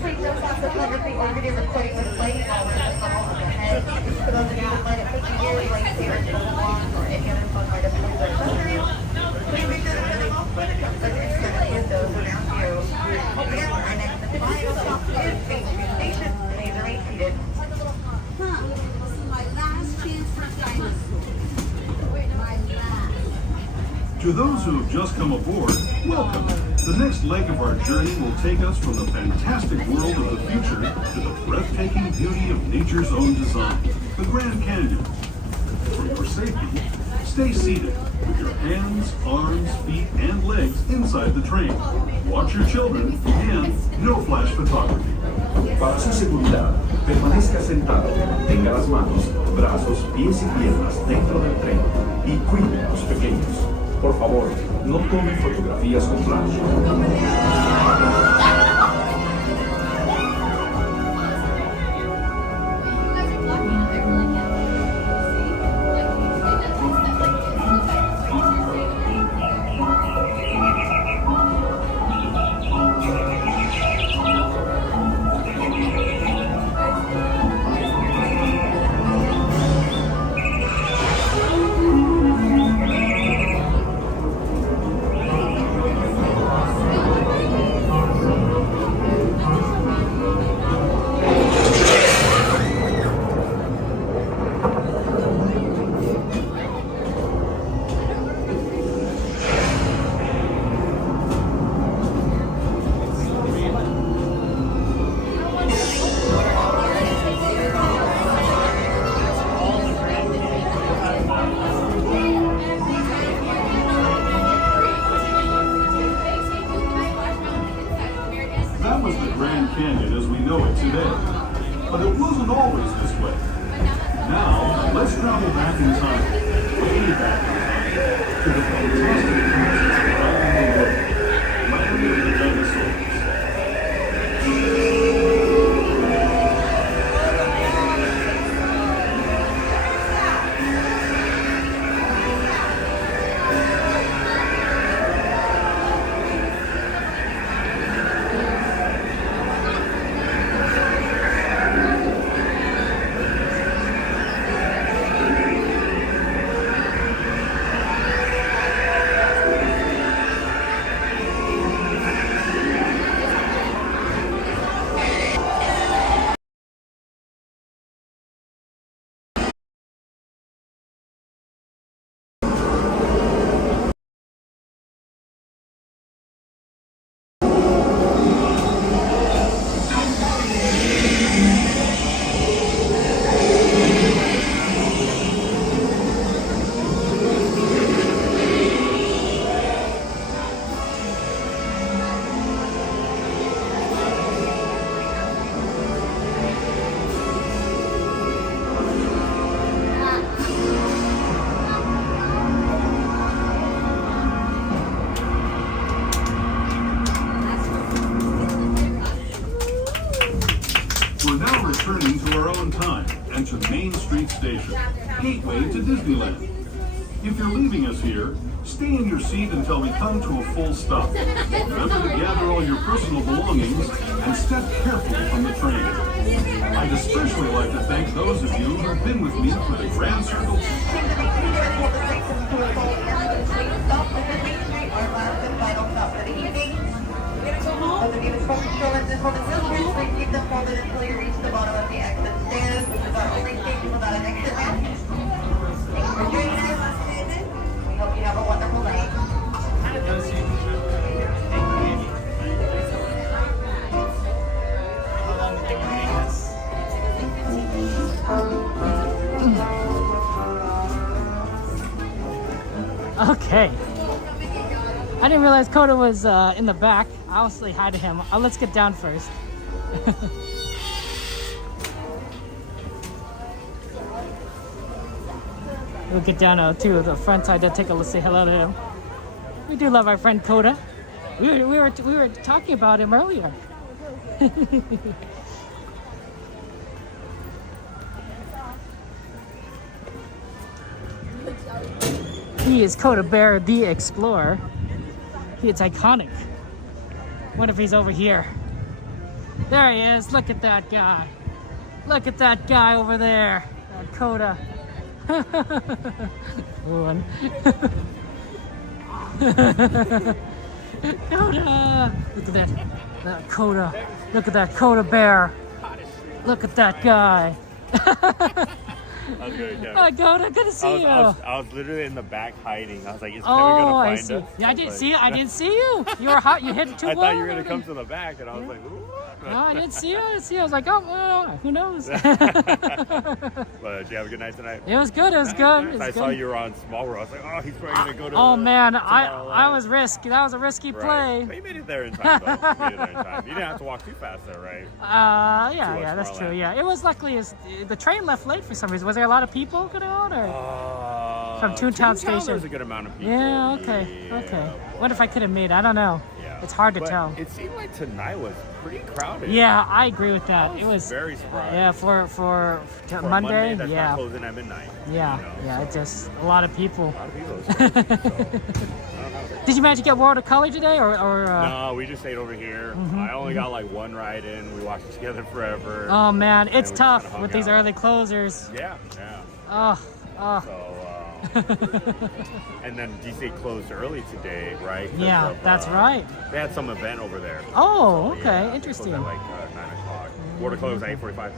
Please don't stop photography or video recording with lighting while we're just over the head. For those of you who might have put your ears, lightsabers, belongings, or any other fun items in their accessories, please make sure to put them off by the comfort and courtesy of those around you. Again, our next and final stop is Main Street Station. Please remain seated. This is my last chance for dinosaurs. To those who have just come aboard, welcome. The next leg of our journey will take us from the fantastic world of the future to the breathtaking beauty of nature's own design, the Grand Canyon. For your safety, stay seated with your hands, arms, feet, and legs inside the train. Watch your children and no flash photography. Para su seguridad, permanezca sentado, tenga las manos, brazos, pies y piernas dentro del tren y cuide a los pequeños. Por favor, no tome fotografías con flash. That was the Grand Canyon as we know it today. But it wasn't always this way. Now, let's travel back in time, way back in time, to the fantastic places around the world, land of the dinosaurs. Returning to our own time and to Main Street Station, gateway to Disneyland. If you're leaving us here, stay in your seat until we come to a full stop. Remember to gather all your personal belongings and step carefully from the train. I'd especially like to thank those of you who've been with me for the Grand Circle. Those of you with focus strollers and holding wheelchairs, please keep them folded until you reach the bottom of the exit stairs, which is our only station without an exit ramp. Thank you for joining us. We hope you have a wonderful night. Okay. I didn't realize Coda was in the back. I'll say hi to him. Let's get down first. We'll get down to the front side to take a look, say hello to him. We do love our friend Coda. We were talking about him earlier. He is Coda Bear the Explorer. It's iconic. What if he's over here? There he is. Look at that guy. Look at that guy over there. That Coda. One. Coda. Look at that. That Coda. Look at that Coda Bear. Look at that guy. How's it going, Kevin? Hi, Coda. Good to see you. I was literally in the back hiding. I was like, is Kevin Oh, gonna I find see. us? Yeah, I didn't see you. I didn't see you. You were hot. You hit it too I well. thought you were gonna come to the back, and I was like, ooh. No, I didn't see you. I didn't see you. I was like, oh, well, who knows? But did you have a good night tonight? It was good. It was good. It was I good. saw you were on Small World. I was like, oh, he's probably gonna go to. Oh man, I was risky. That was a risky play. But you made it there in time, though. You made it there in time. You didn't have to walk too fast, though, right? Yeah, that's true. Yeah, it was luckily the train left late for some reason. Was there a lot of people going on, or from Toontown Station? There's a good amount of people. Yeah. Okay. Okay. What if I could have made it? I don't know. Yeah. It's hard to But tell. It seemed like tonight was pretty crowded. Yeah, I agree with that. It was very surprised. Yeah, for Monday, that's yeah. not closing at midnight. Yeah, you know, yeah, it's just a lot of people. A lot of people. It was crazy, so, I don't know. Did you manage to get World of Color today, or? No, we just stayed over here. I only got like one ride in. We watched it together forever. Oh man, it's and we just tough kinda hung with these out. early closers. Yeah, yeah. Oh. So, and then DC closed early today, right? 'Cause Yeah, that's right. They had some event over there. Oh, So, okay, yeah, they interesting. closed at like 9 o'clock. Water closed at 8:45.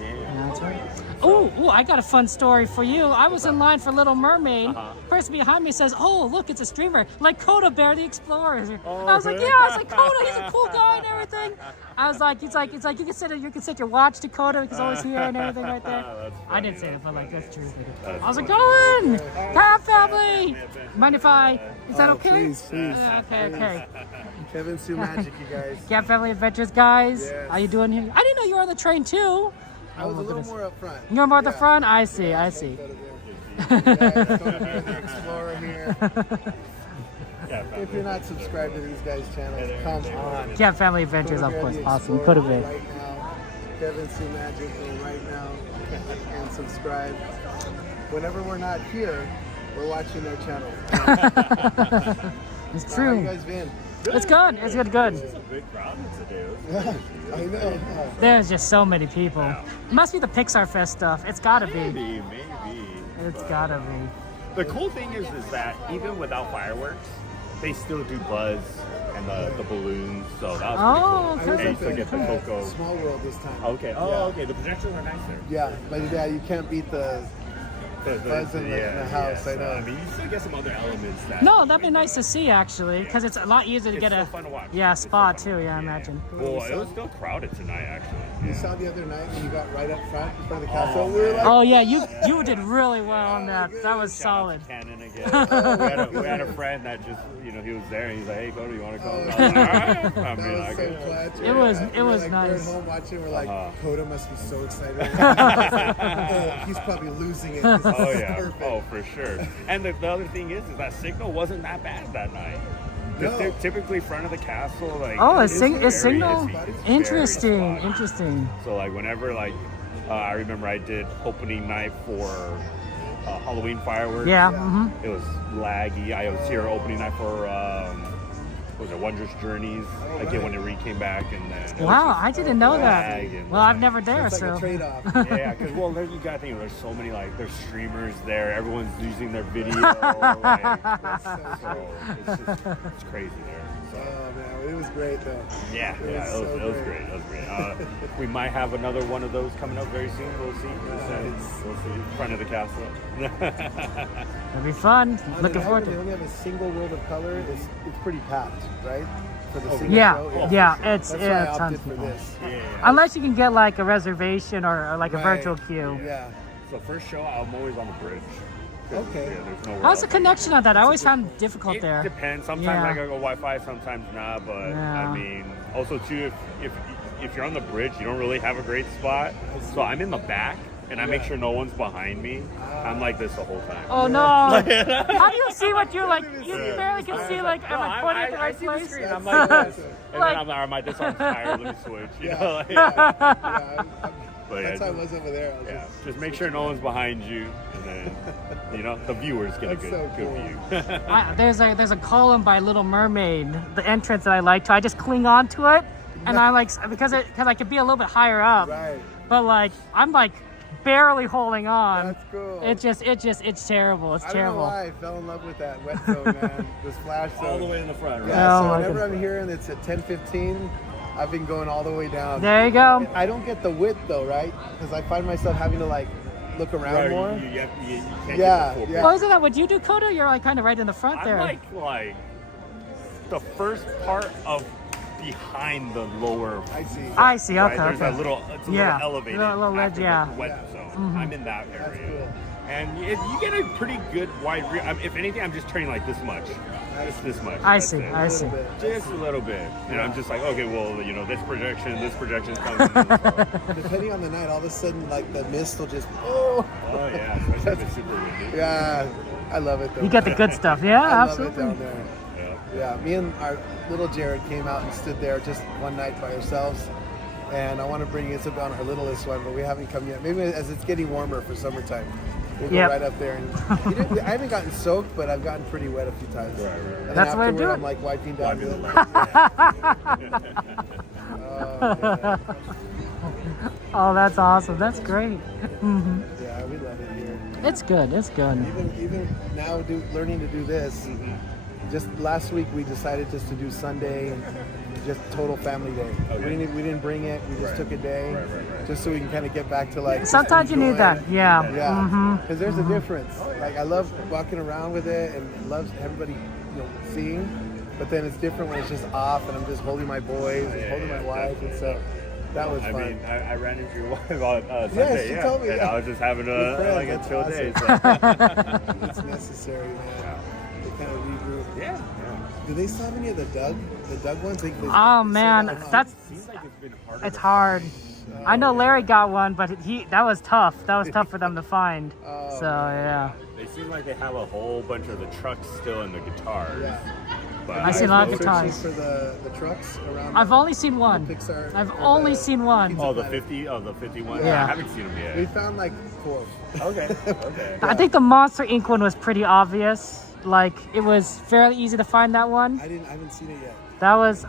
Yeah, that's right. Oh, I got a fun story for you. I was in line for Little Mermaid. Person behind me says, "Oh, look, it's a streamer like Coda Bear the Explorer." I was like, "Yeah." I was like, "Coda, he's a cool guy and everything." I was like, "It's like you can set your watch to Coda. He's always here and everything right there." I didn't say that, but like that's true. I was like, "Going, Cat family." Mind if I? Is that okay? Please. Okay. Kevin Sue Magic, you guys. Cat Family Adventures, guys. Yes. How you doing here? I didn't know you were on the train too. I was a little more up front. You're more at the front? I see. Explorer here. If you're not subscribed to these guys' channels, come on. Cat Family Adventures, of course. Awesome. Could have been. Right now, Kevin Sue Magic, go right now and subscribe. Whenever we're not here, we're watching their channel. It's How true. you guys been? It's good. It's good. It's a big crowd today. I know. There's just so many people. It must be the Pixar Fest stuff. It's gotta be. Maybe. It's gotta be. The cool thing is that even without fireworks, they still do buzz and the balloons. So that was pretty cool. And you still get the Coco. Small World this time. Okay. Oh, Yeah. okay. The projections are nicer. Yeah, but yeah, you can't beat the buzz in the house. I know. I mean, you still get some other elements that. No, that'd be nice to see actually, because it's a lot easier to get a fun to watch. spot too. Yeah, I imagine. Well, it was still crowded tonight, actually. You saw the other night when you got right up front in front of the castle. We were like, Oh yeah, you did really well on that. That was solid. Cannon again. we had a friend that just, he was there and he's like, hey, Coda, you want to come? And I was like, all right. I mean, that was so clutch. It was like, nice. We're at home watching. We're like, Coda must be so excited. He's probably losing it. This is perfect. Oh, for sure. And the other thing is that signal wasn't that bad that night. No. Typically front of the castle, like Is signal it's interesting. very spotty. So like whenever I remember I did opening night for Halloween fireworks. Yeah. It was laggy. I was here opening night for what was it, Wondrous Journeys? Again, when it came back, and then Wow, I didn't know that. Well, I've never there, It's like so. a trade-off. Yeah, because you gotta think there's so many there's streamers there. Everyone's using their video. So it's crazy there. So. Oh man, it was great though. Yeah, it was great. It was great. We might have another one of those coming up very soon. We'll see. We'll see. In front of the castle. It'll be fun. Looking forward to They it. only have a single world of color. It's pretty packed, right? For the single Yeah, show? yeah, for sure. it's That's why I tons opted of for people. this. Unless you can get like a reservation or like a Right. virtual queue. Yeah. So first show, I'm always on the bridge. Okay. Yeah, there's nowhere How's the else. connection on that? I always found it difficult there. It depends. Sometimes Yeah. I gotta go Wi-Fi, sometimes not. But Yeah. I mean, also too, if you're on the bridge, you don't really have a great spot. So I'm in the back, and I make sure no one's behind me. I'm like this the whole time. Oh no! How do you see what you're like? You barely can see like, am I pointing at the right see place? the screen. I'm like this. And then I'm like, all right, this arm's tired, let me switch. You know? Like, but That's how I was over there. I was just make sure no one's behind you, and then the viewers get a good view. There's a column by Little Mermaid, the entrance that I like to. I just cling on to it, and I like because I could be a little bit higher up. Right. But like I'm like barely holding on. That's cool. It's terrible. It's I don't know terrible. why I fell in love with that wet zone, man. The splash zone. All the way in the front, right? Yeah, Oh, so my whenever goodness. I'm here and it's at 10:15, I've been going all the way down. There you go. I don't get the width though, right? Because I find myself having to like look around Right, more. you can't Yeah, get the full yeah. Well, isn't that what you do, Coda? You're like kind of right in the front I'm there. like the first part of behind the lower. I see. Right? Okay. There's okay. a little, it's a Yeah, little elevated. little ledge, after yeah. the wet zone. Mhm. I'm in that area. And you get a pretty good wide view. If anything, I'm just turning like this much. Just this much. I That's see. it. I see. Just a little bit. You know, I'm just like, okay, well, this projection comes in. So. Depending on the night, all of a sudden, like the mist will just. Oh yeah, especially if it's super windy. Yeah, I love it though. You get the good stuff. Yeah, I absolutely. love it down there. Yeah, me and our little Jared came out and stood there just one night by ourselves. And I want to bring it on our littlest one, but we haven't come yet. Maybe as it's getting warmer for summertime, we'll go right up there. And I haven't gotten soaked, but I've gotten pretty wet a few times. Right. And then That's the way to do afterward, it. I'm like wiping down the Oh, that's awesome. That's great. Mhm. Yeah, we love it here. It's good. It's good. Even now, learning to do this. Just last week, we decided just to do Sunday, just total family day. Okay. We didn't bring it. We just took a day, just so we can kind of get back to like. Sometimes you need that. Yeah. Yeah. Mhm. Because there's a difference. Like I love walking around with it and love everybody, seeing. But then it's different when it's just off and I'm just holding my boys and holding my wife, and so that was fun. I mean, I ran into your wife on Sunday. Yes, she told me. And I was just having Good friends, a that's chill awesome. day. So. It's necessary, man. To kind of regroup. Yeah. Do they still have any of the Doug ones? Oh man, it's hard. I know Larry got one, but that was tough. That was tough for them to find. So yeah. They seem like they have a whole bunch of the trucks still in the guitars. Yeah. But I see a lot of guitars. For the trucks around. I've only seen one. Pixar. I've only seen one. Oh, the 50? Oh, the 51? Yeah. I haven't seen them yet. We found like 4. Okay. Okay. I think the Monster Inc. one was pretty obvious. Like it was fairly easy to find that one. I haven't seen it yet. That was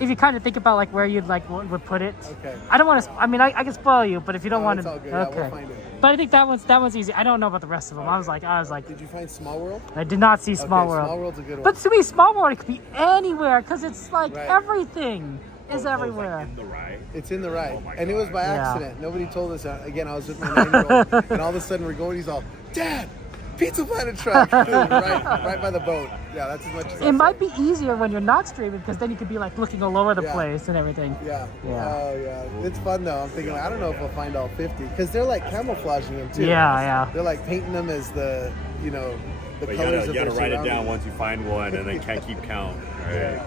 if you kind of think about like where you'd like would put it. Okay. I don't want to. I mean, I can spoil you, but if you don't want it's to, all good. okay. Yeah, we'll find it. But I think that one's easy. I don't know about the rest of them. I was like. Did you find Small World? I did not see Small World. Small World's a good one. But to me, Small World, it could be anywhere because it's like Right. everything is everywhere. Like in the ride? It's in the ride. And it was by Yeah. accident. Nobody told us. Again, I was with my 9-year-old, and all of a sudden we're going. He's all, Dad, Pizza Planet truck, right by the boat. Yeah, that's as much as It might be easier when you're not streaming because then you could be like looking all over the Yeah. place and everything. Yeah. Yeah. Oh yeah. It's fun though. I'm thinking I don't know if we'll find all 50 because they're like camouflaging them too. Yeah, yeah. They're like painting them as the the But you colors gotta of write it surroundings. down once you find one and then can't keep count. Right?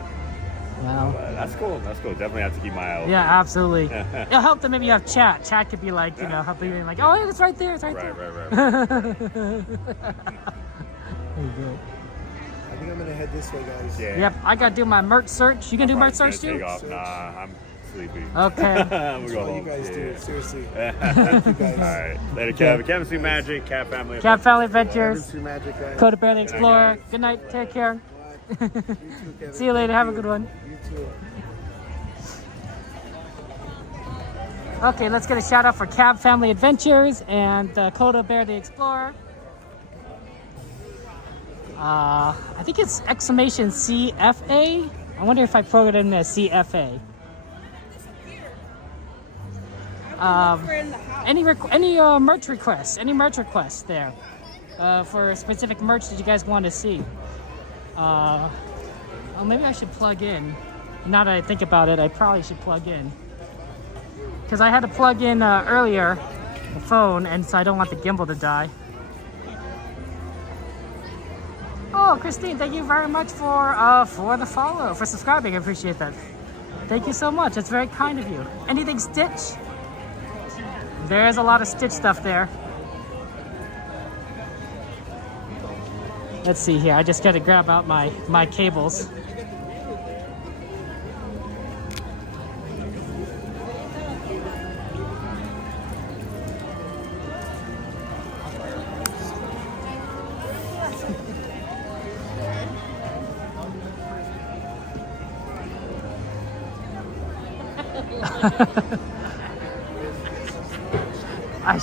Wow. But that's cool. That's cool. Definitely have to keep my eye open. Yeah, absolutely. It'll help that maybe you have chat. Chat could be like, help you like, oh, yeah, it's right there. It's right there. Right. Very good. I think I'm gonna head this way, guys. Yeah. Yep, I gotta do my merch search. You can do merch search too? Take off. Nah, I'm sleepy. Okay. I'm gonna That's go what home. you guys do. Yeah. Seriously. Thank you guys. All right. Later, Okay. Kev. Kevin Sue Magic, Cat Family. Cat Family Adventures. Kevin Sue Magic, guys. Coda Bear the Explorer. Good night. Take care. See you later. Have a good one. You too. Okay, let's get a shout out for Cab Family Adventures and Coda Bear the Explorer. I think it's exclamation CFA. I wonder if I programmed it as CFA. Any merch requests? Any merch requests there for specific merch that you guys want to see? Oh, maybe I should plug in. Now that I think about it, I probably should plug in. Because I had to plug in earlier the phone, and so I don't want the gimbal to die. Oh, Christine, thank you very much for the follow, for subscribing. I appreciate that. Thank you so much. It's very kind of you. Anything Stitch? There's a lot of Stitch stuff there. Let's see here. I just got to grab out my cables.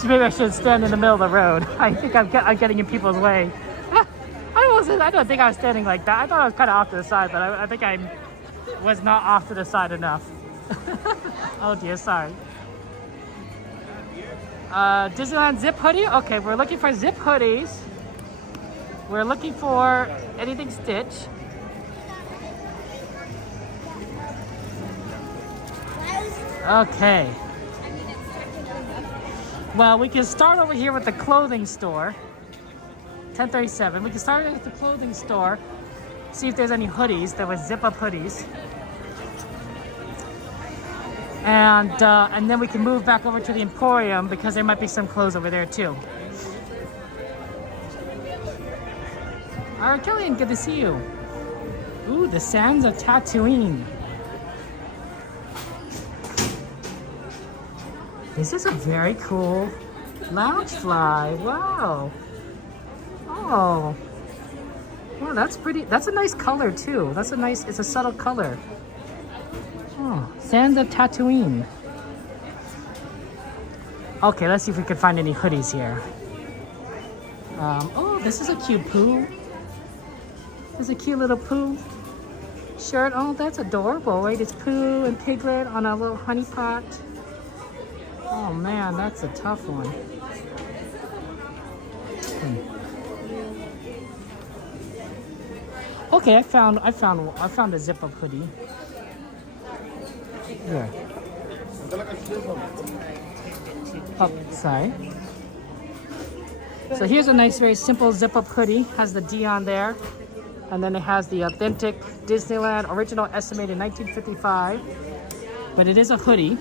Maybe I should stand in the middle of the road. I think I'm getting in people's way. I don't think I was standing like that. I thought I was kind of off to the side, but I think I was not off to the side enough. Oh dear, sorry. Disneyland zip hoodie? Okay, we're looking for zip hoodies. We're looking for anything Stitch. Okay. Well, we can start over here with the clothing store. 1037. We can start with the clothing store. See if there's any hoodies. There was zip-up hoodies. And then we can move back over to the Emporium because there might be some clothes over there too. All right, Killian, good to see you. Ooh, the sands of Tatooine. This is a very cool Loungefly. Wow. Oh. Wow, that's pretty. That's a nice color too. That's a nice, it's a subtle color. Oh, Sands of Tatooine. Okay, let's see if we can find any hoodies here. Oh, this is a cute Pooh. There's a cute little Pooh shirt. Oh, that's adorable. Wait, it's Pooh and Piglet on a little honey pot. Oh man, that's a tough one. Okay, I found a zip-up hoodie. Here. Oh, sorry. So here's a nice, very simple zip-up hoodie. Has the D on there, and then it has the authentic Disneyland original, estimated 1955. But it is a hoodie,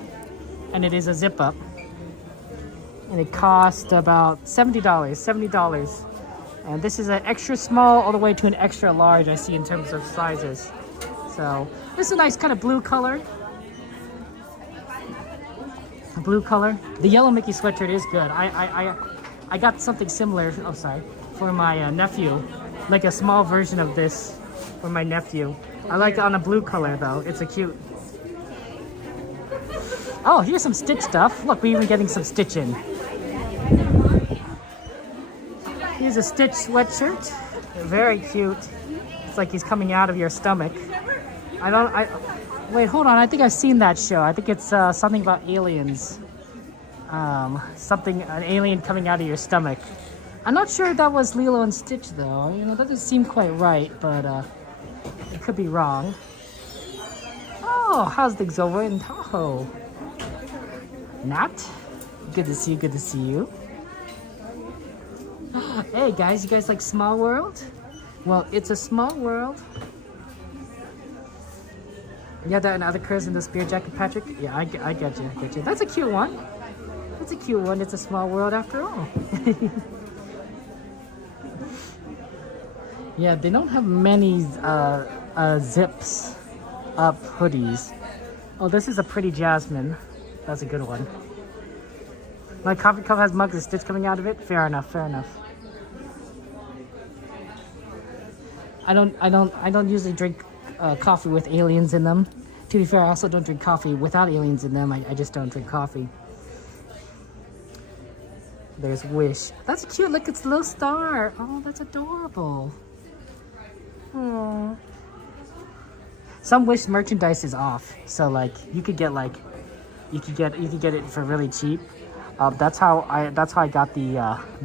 and it is a zip-up, and it cost about $70. And this is an extra small all the way to an extra large, I see, in terms of sizes. So this is a nice kind of blue color. Blue color. The yellow Mickey sweatshirt is good. I got something similar, oh sorry, for my nephew. Like a small version of this for my nephew. I like it on a blue color though. It's a cute. Oh, here's some Stitch stuff. Look, we're even getting some Stitch in. Here's a Stitch sweatshirt. Very cute. It's like he's coming out of your stomach. Wait, hold on. I think I've seen that show. I think it's something about aliens. An alien coming out of your stomach. I'm not sure if that was Lilo and Stitch though. You know, that doesn't seem quite right, but it could be wrong. Oh, how's things over in Tahoe? Nat? Good to see you, good to see you. Hey guys, you guys like Small World? Well, it's a small world. Yeah, that and other curves in the spear jacket, Patrick. Yeah, I get you, That's a cute one. That's a cute one. It's a small world after all. Yeah, they don't have many zips up hoodies. Oh, this is a pretty jasmine. That's a good one. My coffee cup has mugs of Stitch coming out of it. Fair enough, fair enough. I don't usually drink coffee with aliens in them. To be fair, I also don't drink coffee without aliens in them. I just don't drink coffee. There's Wish. That's cute. Look, it's a little star. Oh, that's adorable. Aww. Some Wish merchandise is off, so like you could get it for really cheap. That's how I got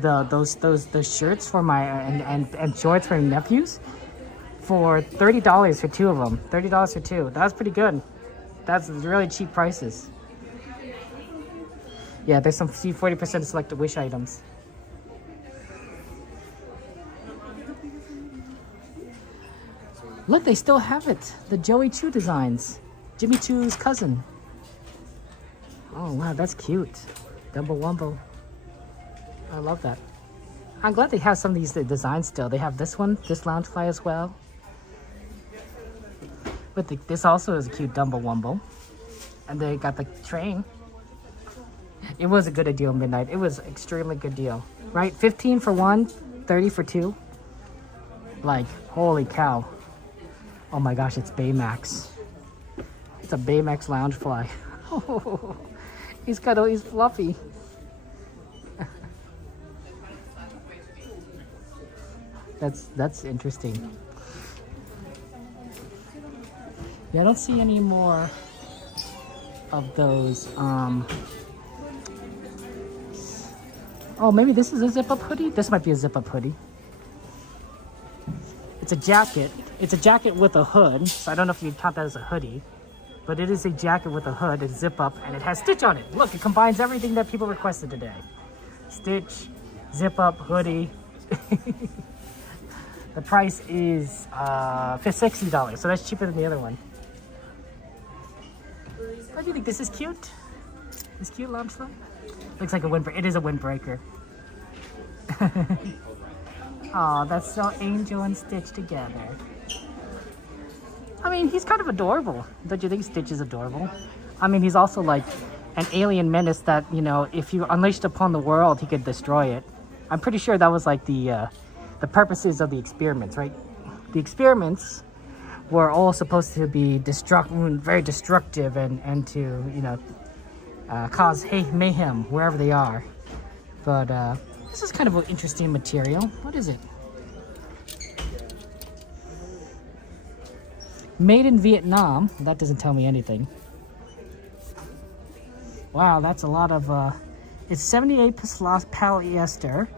those shirts for my and shorts for my nephews for $30 for 2 of them. $30 for 2. That's pretty good. That's really cheap prices. Yeah, there's some 40% selected Wish items. Look, they still have it. The Joey Choo designs. Jimmy Choo's cousin. Oh wow, that's cute. Dumbo Wumbo. I love that. I'm glad they have some of these designs still. They have this one, this Loungefly as well. But this also is a cute Dumbo Wumbo. And they got the train. It was a good deal, Midnight. It was extremely good deal. Right? 15 for 1, 30 for 2. Like, holy cow. Oh my gosh, it's Baymax. It's a Baymax Loungefly. Oh, he's fluffy. That's interesting. Yeah, I don't see any more of those. Oh, maybe this is a zip-up hoodie? This might be a zip-up hoodie. It's a jacket. It's a jacket with a hood, so I don't know if you'd count that as a hoodie. But it is a jacket with a hood, it's zip-up, and it has Stitch on it. Look, it combines everything that people requested today. Stitch, zip-up, hoodie. The price is $60, so that's cheaper than the other one. What do you think? This is cute? This cute Loungefly? Looks like a windbreaker. It is a windbreaker. Oh, that's so Angel and Stitch together. I mean, he's kind of adorable. Don't you think Stitch is adorable? I mean, he's also like an alien menace that, you know, if you unleashed upon the world, he could destroy it. I'm pretty sure that was like the purposes of the experiments, right? The experiments were all supposed to be very destructive and to, you know, cause mayhem wherever they are. But this is kind of an interesting material. What is it? Made in Vietnam. That doesn't tell me anything. Wow, that's a lot of... it's 78% polyester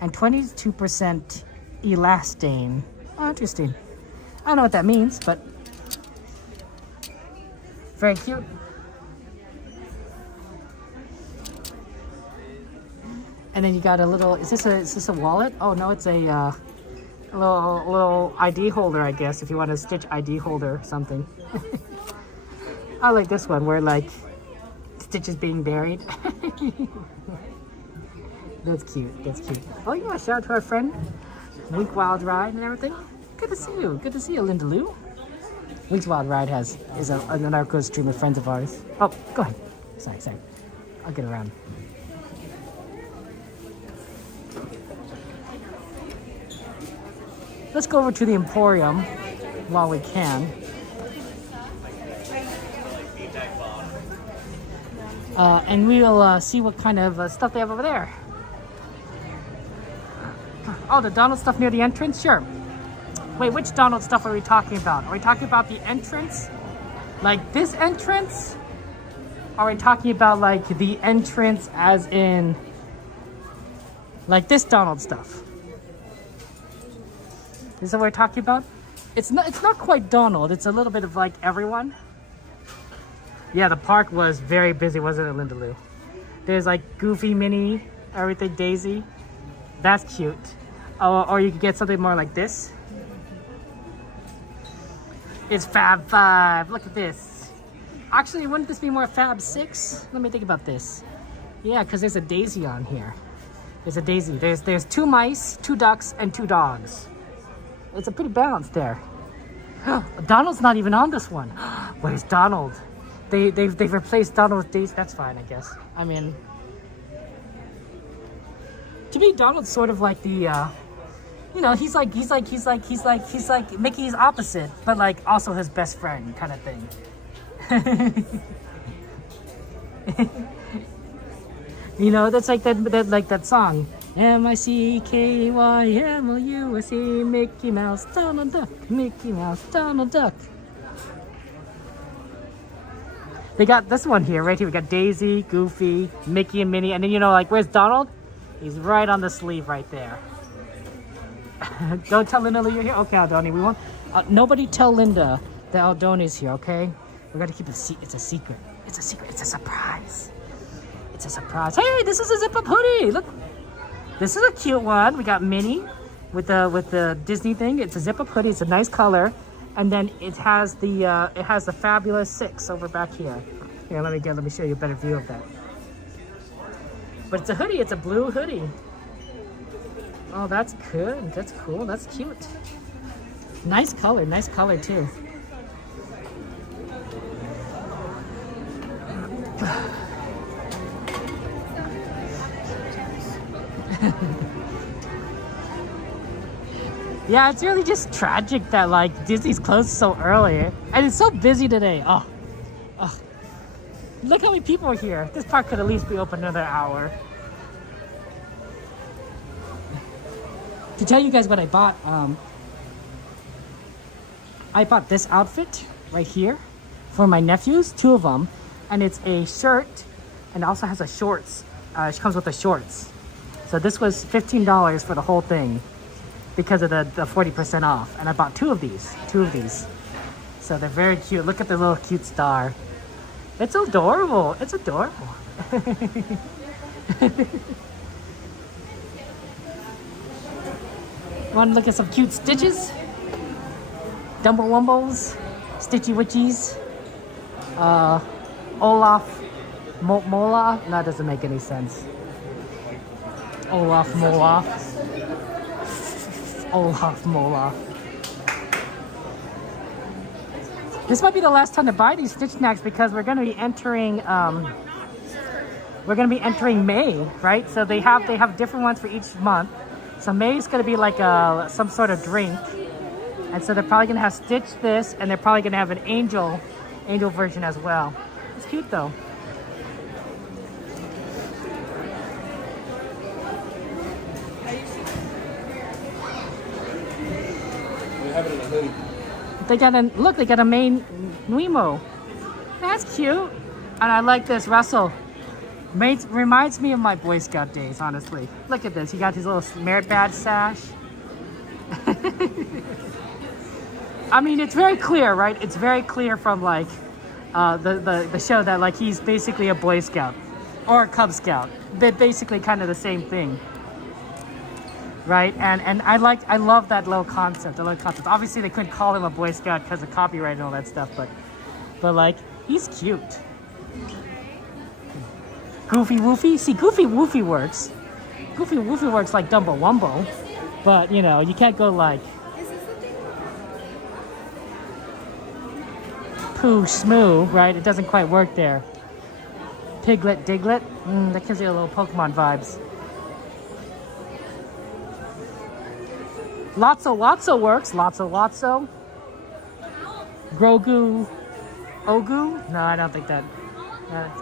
and 22% elastane. Oh, interesting. I don't know what that means, but... very cute. And then you got a little... Is this a wallet? Oh no, it's a little ID holder, I guess, if you want a Stitch ID holder or something. I like this one where like Stitch is being buried. That's cute. That's cute. Oh yeah, shout out to our friend Wink Wild Ride and everything. Good to see you. Good to see you, Linda Lou. Wink's Wild Ride is another good stream of friends of ours. Oh, go ahead. Sorry. I'll get around. Let's go over to the Emporium while we can. And we'll see what kind of stuff they have over there. Oh, the Donald stuff near the entrance? Sure. Wait, which Donald stuff are we talking about? Are we talking about the entrance? Like this entrance? Are we talking about like the entrance as in like this Donald stuff? Is that what we're talking about? It's not quite Donald. It's a little bit of like everyone. Yeah, the park was very busy, wasn't it, Linda Lou? There's like Goofy, Minnie, everything, Daisy. That's cute. Or you could get something more like this. It's Fab 5. Look at this. Actually, wouldn't this be more Fab 6? Let me think about this. Yeah, because there's a Daisy on here. There's a Daisy. There's 2 mice, 2 ducks, and 2 dogs. It's a pretty balance there. Donald's not even on this one. Where's Donald? they've replaced Donald with Daisy. That's fine, I guess. I mean, to me, Donald's sort of like the, you know, he's like Mickey's opposite, but like also his best friend kind of thing. You know, that's like that song. M-I-C-K-Y-M-O-U-S-E, Mickey Mouse, Donald Duck, Mickey Mouse, Donald Duck. They got this one here, right here. We got Daisy, Goofy, Mickey, and Minnie. And then, you know, like, where's Donald? He's right on the sleeve right there. Don't tell Linda you're here. Okay, Aldoni, we won't. Nobody tell Linda that Aldoni's here, okay? We're gonna keep it it's a secret. It's a secret. It's a surprise. It's a surprise. Hey, this is a zip-up hoodie. Look. This is a cute one. We got Minnie with the Disney thing. It's a zip-up hoodie. It's a nice color. And then it has the Fabulous 6 over back here. Here, let me show you a better view of that. But it's a hoodie. It's a blue hoodie. Oh, that's good. That's cool. That's cute. Nice color too. Yeah, it's really just tragic that like Disney's closed so early, and it's so busy today. Oh, look how many people are here. This park could at least be open another hour. To tell you guys what I bought this outfit right here for my nephews, 2 of them, and it's a shirt and also has a shorts. It comes with the shorts. So this was $15 for the whole thing because of the 40% off. And I bought 2 of these. So they're very cute. Look at the little cute star. It's adorable. It's adorable. Want to look at some cute stitches? Dumble-wumbles, Stitchy Witchies, Olaf Mola. No, that doesn't make any sense. Olaf Moloff. Olaf Moloff. This might be the last time to buy these Stitch Snacks because we're going to be entering May, right? So they have different ones for each month. So May is going to be like some sort of drink. And so they're probably going to have Stitch this, and they're probably going to have an Angel version as well. It's cute though. They got a main Nemo. That's cute. And I like this, Russell. Reminds me of my Boy Scout days, honestly. Look at this. He got his little merit badge sash. I mean, it's very clear, right? It's very clear from like the show that like he's basically a Boy Scout or a Cub Scout. They're basically kind of the same thing, right? And I love that little concept. Obviously, they couldn't call him a Boy Scout because of copyright and all that stuff, but like he's cute. Goofy Woofy. See, Goofy Woofy works. Goofy Woofy works like Dumbo Wumbo, but you know you can't go like Pooh Smoo, right? It doesn't quite work there. Piglet Diglet. That gives you a little Pokemon vibes. Lotso Watso works. Lotso. Grogu. Ogu? No, I don't think that.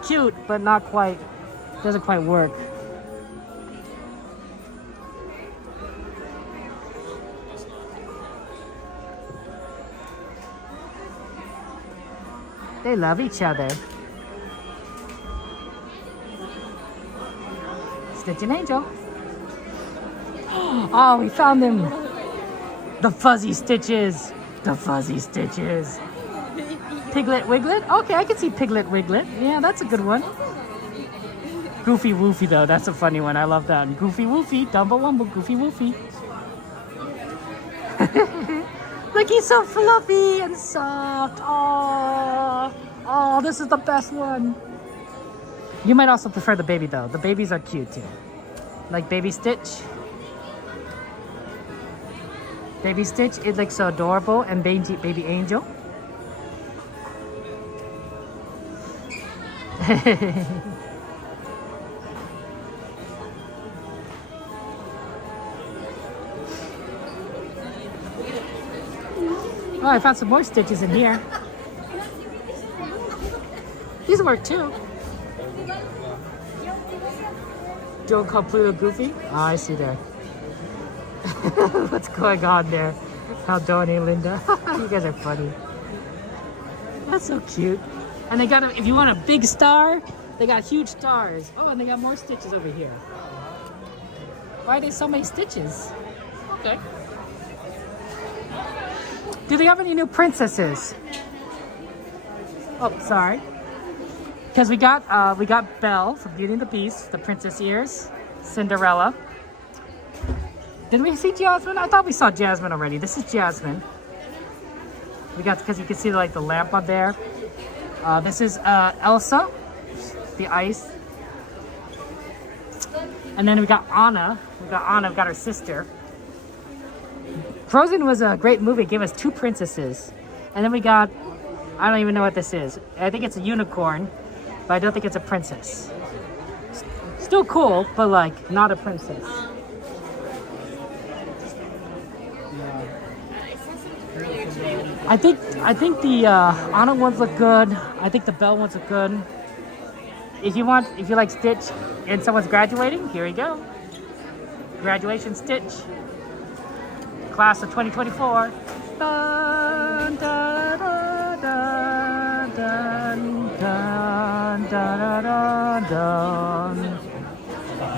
Cute, but not quite. Doesn't quite work. They love each other. Stitch and Angel. Oh, we found them. The fuzzy stitches. Piglet Wiglet? Okay, I can see Piglet Wiglet. Yeah, that's a good one. Goofy Woofy, though. That's a funny one. I love that one. Goofy Woofy. Dumbo Wumbo. Goofy Woofy. Look, he's so fluffy and soft. Oh, this is the best one. You might also prefer the baby, though. The babies are cute, too. Like Baby Stitch. Baby Stitch is like so adorable. And Baby Angel. Oh, I found some more stitches in here. These work too. Don't call Pluto Goofy? Oh, I see there. What's going on there? How Donnie, Linda? You guys are funny. That's so cute. And they got if you want a big star, they got huge stars. Oh, and they got more stitches over here. Why are there so many stitches? Okay. Do they have any new princesses? Oh, sorry. Because we got Belle from Beauty and the Beast, the princess ears, Cinderella. Did we see Jasmine? I thought we saw Jasmine already. This is Jasmine. We got, because you can see like the lamp on there. This is Elsa, the ice. And then we got Anna. We got her sister. Frozen was a great movie. It gave us 2 princesses. And then we got, I don't even know what this is. I think it's a unicorn, but I don't think it's a princess. Still cool, but like not a princess. I think the Anna ones look good. I think the Belle ones look good. If you like Stitch and someone's graduating, here you go. Graduation Stitch. Class of 2024. Dun, dun, dun, dun, dun, dun, dun, dun, dun,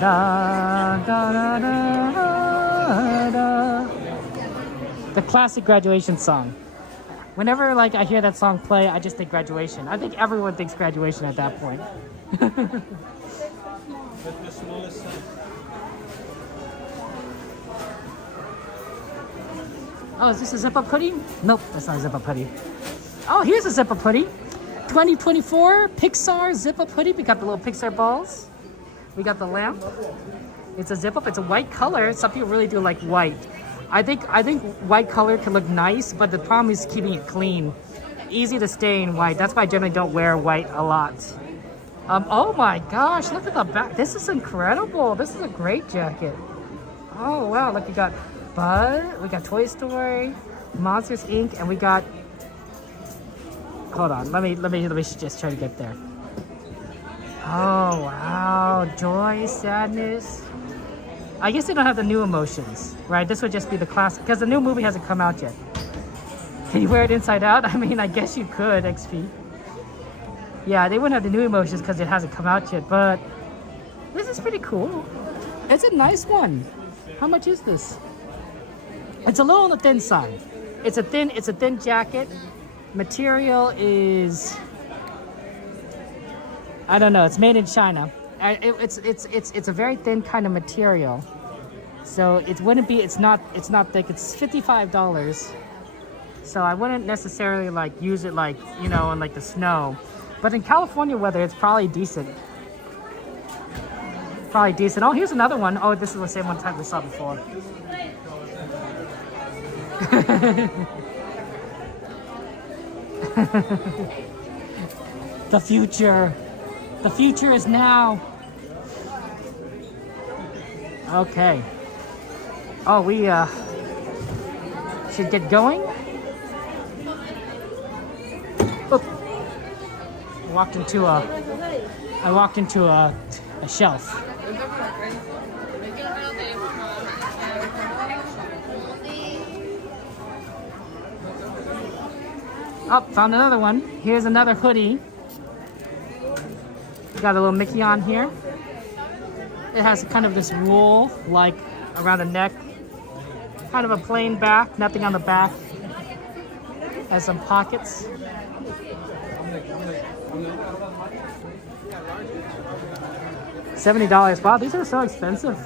dun, dun, dun, dun. The classic graduation song. Whenever like I hear that song play, I just think graduation. I think everyone thinks graduation at that point. Oh, is this a zip-up hoodie? Nope, that's not a zip-up hoodie. Oh, here's a zip-up hoodie. 2024 Pixar zip-up hoodie. We got the little Pixar balls. We got the lamp. It's a zip-up. It's a white color. Some people really do like white. I think white color can look nice, but the problem is keeping it clean. Easy to stain white. That's why I generally don't wear white a lot. Oh my gosh, look at the back. This is incredible. This is a great jacket. Oh wow, look, we got Bud, we got Toy Story, Monsters Inc., and we got, hold on, let me just try to get there. Oh wow, joy, sadness. I guess they don't have the new emotions, right? This would just be the classic, because the new movie hasn't come out yet. Can you wear it inside out? I mean, I guess you could, XP. Yeah, they wouldn't have the new emotions because it hasn't come out yet, but this is pretty cool. It's a nice one. How much is this? It's a little on the thin side. It's a thin jacket. Material is, I don't know, it's made in China. It's a very thin kind of material. So it wouldn't be, it's not thick. It's $55. So I wouldn't necessarily like use it like, you know, in like the snow. But in California weather, it's probably decent. Probably decent. Oh, here's another one. Oh, this is the same one type we saw before. The future. The future is now. Okay. Oh, we should get going. Oop. I walked into a shelf. Oh, found another one. Here's another hoodie. Got a little Mickey on here. It has kind of this wool, like, around the neck. Kind of a plain back, nothing on the back. Has some pockets. $70. Wow, these are so expensive.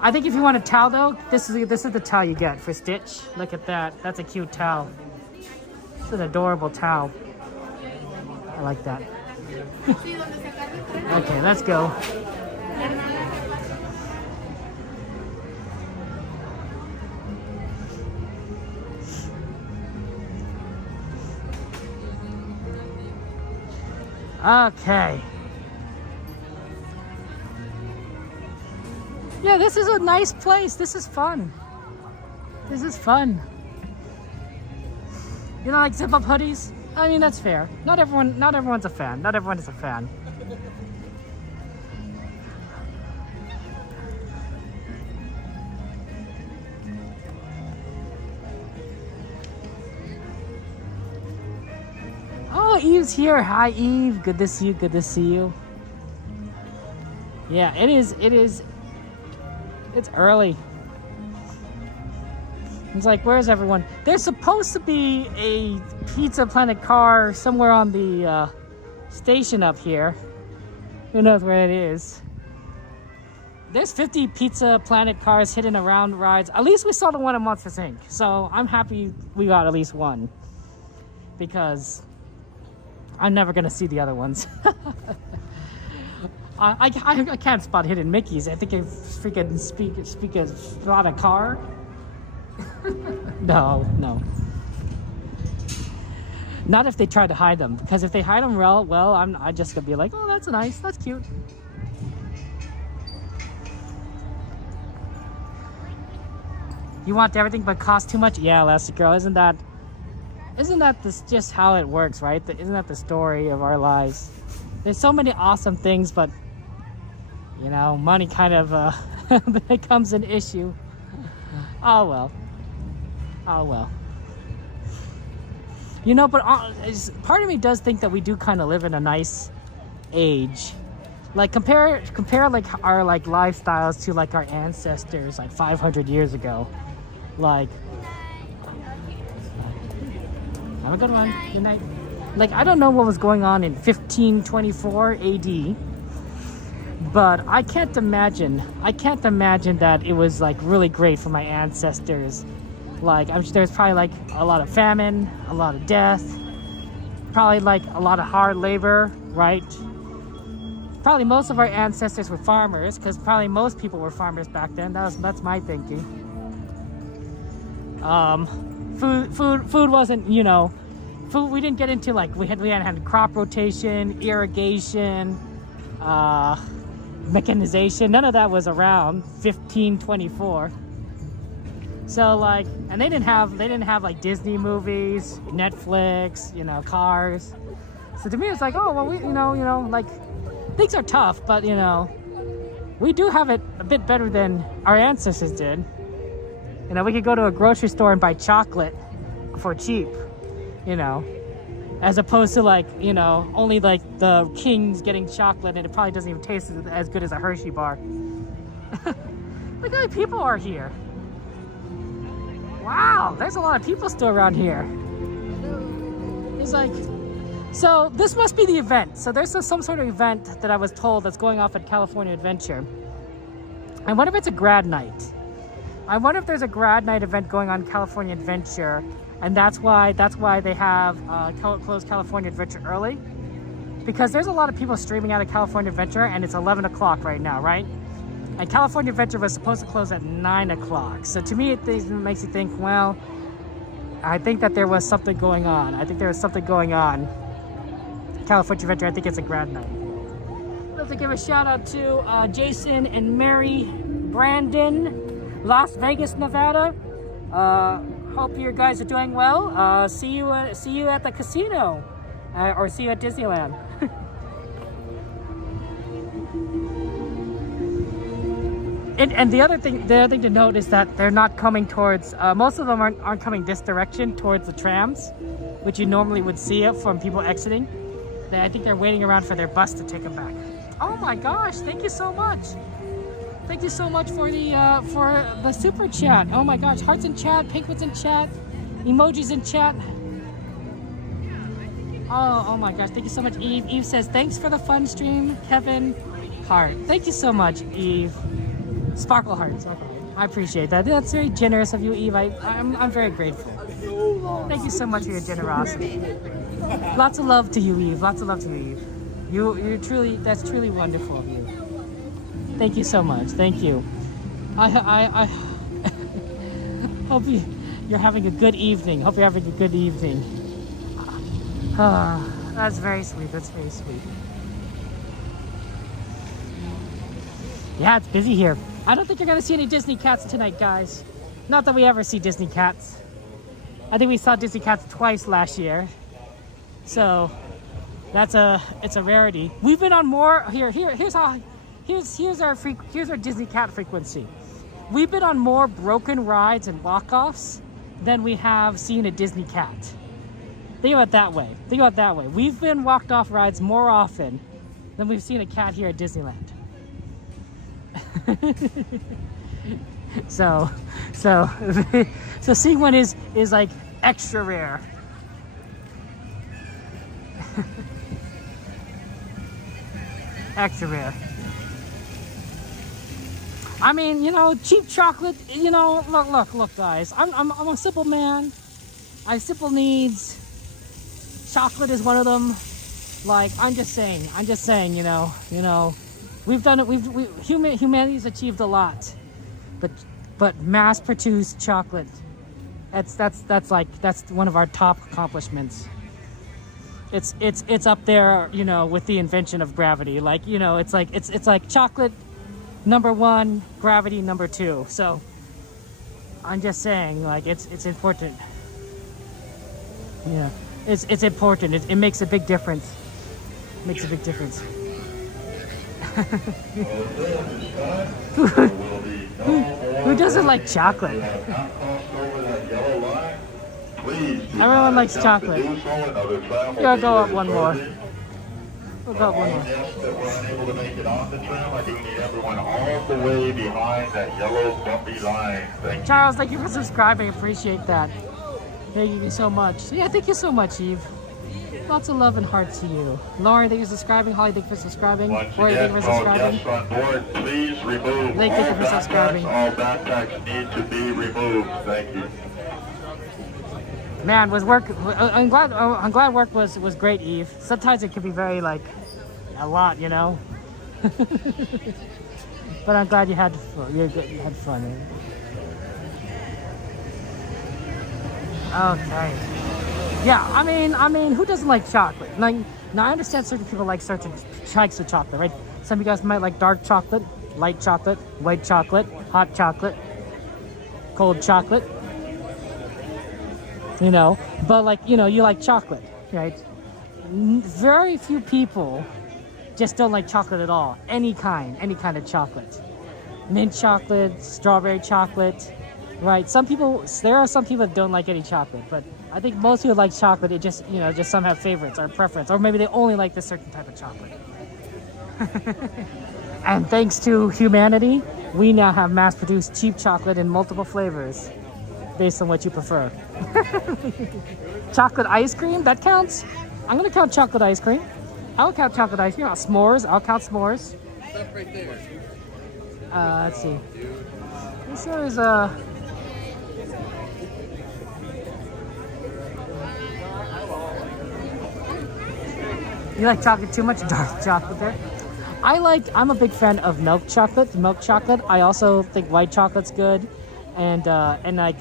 I think if you want a towel though, this is the towel you get for Stitch. Look at that. That's a cute towel. It's an adorable towel. I like that. Okay, let's go. Okay. Yeah, this is a nice place. This is fun. This is fun. You know, like zip-up hoodies? I mean, that's fair. Not everyone's a fan. Not everyone is a fan. Oh, Eve's here. Hi, Eve. Good to see you. Good to see you. Yeah, it is. It's early. It's like, where's everyone? There's supposed to be a Pizza Planet car somewhere on the station up here. Who knows where it is? There's 50 Pizza Planet cars hidden around rides. At least we saw the one at Monsters Inc. So I'm happy we got at least one. Because I'm never gonna see the other ones. I can't spot hidden Mickeys. I think I freaking speak a spot a car. No. Not if they try to hide them. Because if they hide them well, I'm just gonna be like, oh, that's nice, that's cute. You want everything but cost too much? Yeah, Elastic Girl, isn't that just how it works, right? Isn't that the story of our lives? There's so many awesome things, but you know, money kind of becomes an issue. Oh well. You know, but part of me does think that we do kind of live in a nice age. Like compare like our like lifestyles to like our ancestors like 500 years ago. Like, have a good one. Good night. Like, I don't know what was going on in 1524 AD, but I can't imagine that it was like really great for my ancestors. Like, I'm sure there's probably like a lot of famine, a lot of death, probably like a lot of hard labor, right? Probably most of our ancestors were farmers, because probably most people were farmers back then. That's my thinking. Food wasn't, you know, food. We didn't get into like we hadn't had crop rotation, irrigation, mechanization. None of that was around 1524. So like, and they didn't have like Disney movies, Netflix, you know, cars. So to me, it's like, oh well, we, you know, like things are tough, but you know, we do have it a bit better than our ancestors did. You know, we could go to a grocery store and buy chocolate for cheap, you know, as opposed to like, you know, only like the kings getting chocolate and it probably doesn't even taste as good as a Hershey bar. Look how many people are here. Wow, there's a lot of people still around here. It's like, so this must be the event. So there's some sort of event that I was told that's going off at California Adventure. I wonder if it's a grad night. I wonder if there's a grad night event going on California Adventure, and that's why they have closed California Adventure early, because there's a lot of people streaming out of California Adventure, and it's 11 o'clock right now, right? And California Adventure was supposed to close at 9 o'clock. So to me, it makes you think, well, I think that there was something going on. California Adventure, I think it's a grad night. I'd like to give a shout out to Jason and Mary Brandon, Las Vegas, Nevada. Hope you guys are doing well. See you at the casino, or see you at Disneyland. And the other thing to note is that they're not coming towards. Most of them aren't coming this direction towards the trams, which you normally would see from people exiting. I think they're waiting around for their bus to take them back. Oh my gosh! Thank you so much. Thank you so much for the super chat. Oh my gosh, hearts in chat, penguins in chat, emojis in chat. Oh my gosh, thank you so much, Eve. Eve says, thanks for the fun stream, Kevin. Heart. Thank you so much, Eve. Sparkle heart. I appreciate that. That's very generous of you, Eve. I'm very grateful. Thank you so much for your generosity. Lots of love to you, Eve. Lots of love to you, Eve. That's truly wonderful of you. Thank you so much. Thank you. I hope you're having a good evening. That's very sweet. That's very sweet. Yeah, it's busy here. I don't think you're gonna see any Disney cats tonight, guys. Not that we ever see Disney cats. I think we saw Disney cats twice last year. So it's a rarity. We've been on more here's our Disney cat frequency. We've been on more broken rides and walk-offs than we have seen a Disney cat. Think about it that way. Think about it that way. We've been walked off rides more often than we've seen a cat here at Disneyland. so seeing one is like extra rare. Extra rare. I mean, you know, cheap chocolate, you know, look guys, I'm a simple man. I have simple needs. Chocolate is one of them. Like, I'm just saying, you know, we've done it, humanity's achieved a lot. But mass-produced chocolate, that's one of our top accomplishments. It's up there, you know, with the invention of gravity. Like, you know, it's like chocolate #1, gravity #2. So I'm just saying, like, it's important. Yeah, it's important. It makes a big difference. Makes a big difference. Who doesn't like chocolate? Everyone likes chocolate. We gotta go up one more. We'll go up one more. That were unable to make it on the tram, I do need everyone all the way behind that yellow bumpy line. Thank you. Charles, thank you for subscribing. Appreciate that. Thank you so much. So yeah, thank you so much, Eve. Lots of love and hearts to you. Lauren, thank you for subscribing. Holly, thank you for subscribing. Rory, thank you for subscribing. Guests on board, please remove Thank you for subscribing. all backpacks need to be removed. Thank you. Man, I'm glad work was great, Eve. Sometimes it can be very, like, a lot, you know. But I'm glad you had fun. Okay. Yeah, I mean, who doesn't like chocolate? Like, now I understand certain people like certain types of chocolate, right? Some of you guys might like dark chocolate, light chocolate, white chocolate, hot chocolate, cold chocolate. You know, but like, you know, you like chocolate, right? Very few people just don't like chocolate at all. Any kind of chocolate. Mint chocolate, strawberry chocolate, right? There are some people that don't like any chocolate, but I think most people like chocolate. It just, you know, just some have favorites or preference, or maybe they only like this certain type of chocolate. And thanks to humanity, we now have mass-produced cheap chocolate in multiple flavors based on what you prefer. Chocolate ice cream, that counts? I'm gonna count chocolate ice cream. I'll count chocolate ice cream. S'mores, I'll count s'mores. Stuff right there. Let's see. This is You like chocolate too much? Dark chocolate there. I'm a big fan of milk chocolate. I also think white chocolate's good. And like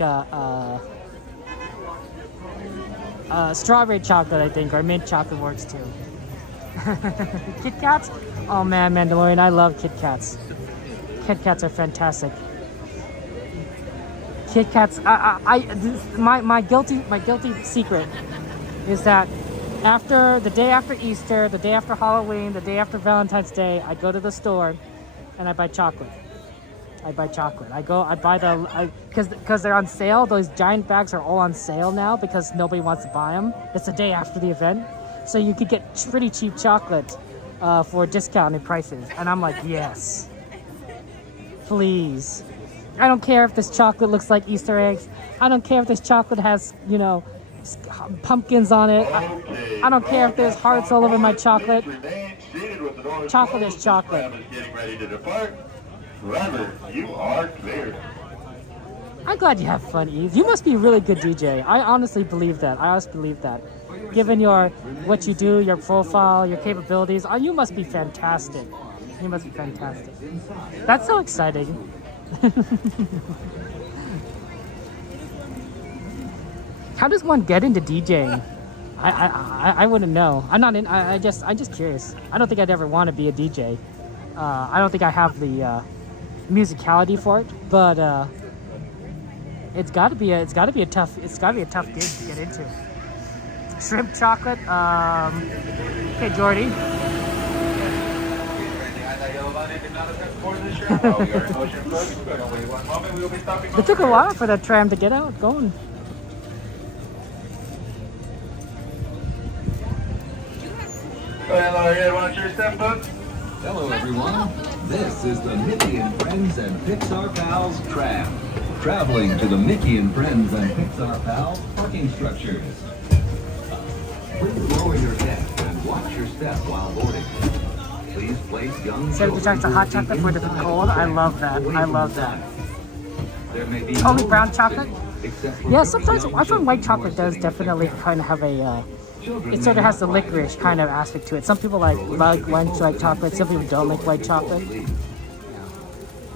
strawberry chocolate, I think, or mint chocolate works too. Kit Kats? Oh man, Mandalorian, I love Kit Kats. Kit Kats are fantastic. Kit Kats. My guilty secret is that the day after Easter, the day after Halloween, the day after Valentine's Day, I go to the store and I buy chocolate. I buy because they're on sale. Those giant bags are all on sale now because nobody wants to buy them. It's the day after the event. So you could get pretty cheap chocolate for discounted prices. And I'm like, yes, please. I don't care if this chocolate looks like Easter eggs. I don't care if this chocolate has, you know, pumpkins on it. I don't care if there's hearts all over my chocolate. Chocolate is chocolate. Driver, you are clear. I'm glad you have fun, Eve. You must be a really good DJ. I honestly believe that. Given what you do, your profile, your capabilities, you must be fantastic. You must be fantastic. That's so exciting. How does one get into DJing? I wouldn't know. I'm not in. I'm just curious. I don't think I'd ever want to be a DJ. I don't think I have the musicality for it, but it's got to be a tough gig to get into. Shrimp chocolate. Okay, Jordy. It took a while for that tram to get out going. Hello, everyone. This is the Mickey and Friends and Pixar Pals Tram. Traveling to the Mickey and Friends and Pixar Pals parking structures. Please lower your head and watch your step while boarding. Please place young 70 times the hot chocolate for the cold. I love that. I love that. There may be Only brown chocolate? except for Yeah, sometimes I find white chocolate does definitely kind of have a. It sort of has the licorice kind of aspect to it. Some people like white chocolate. Some people don't like white chocolate.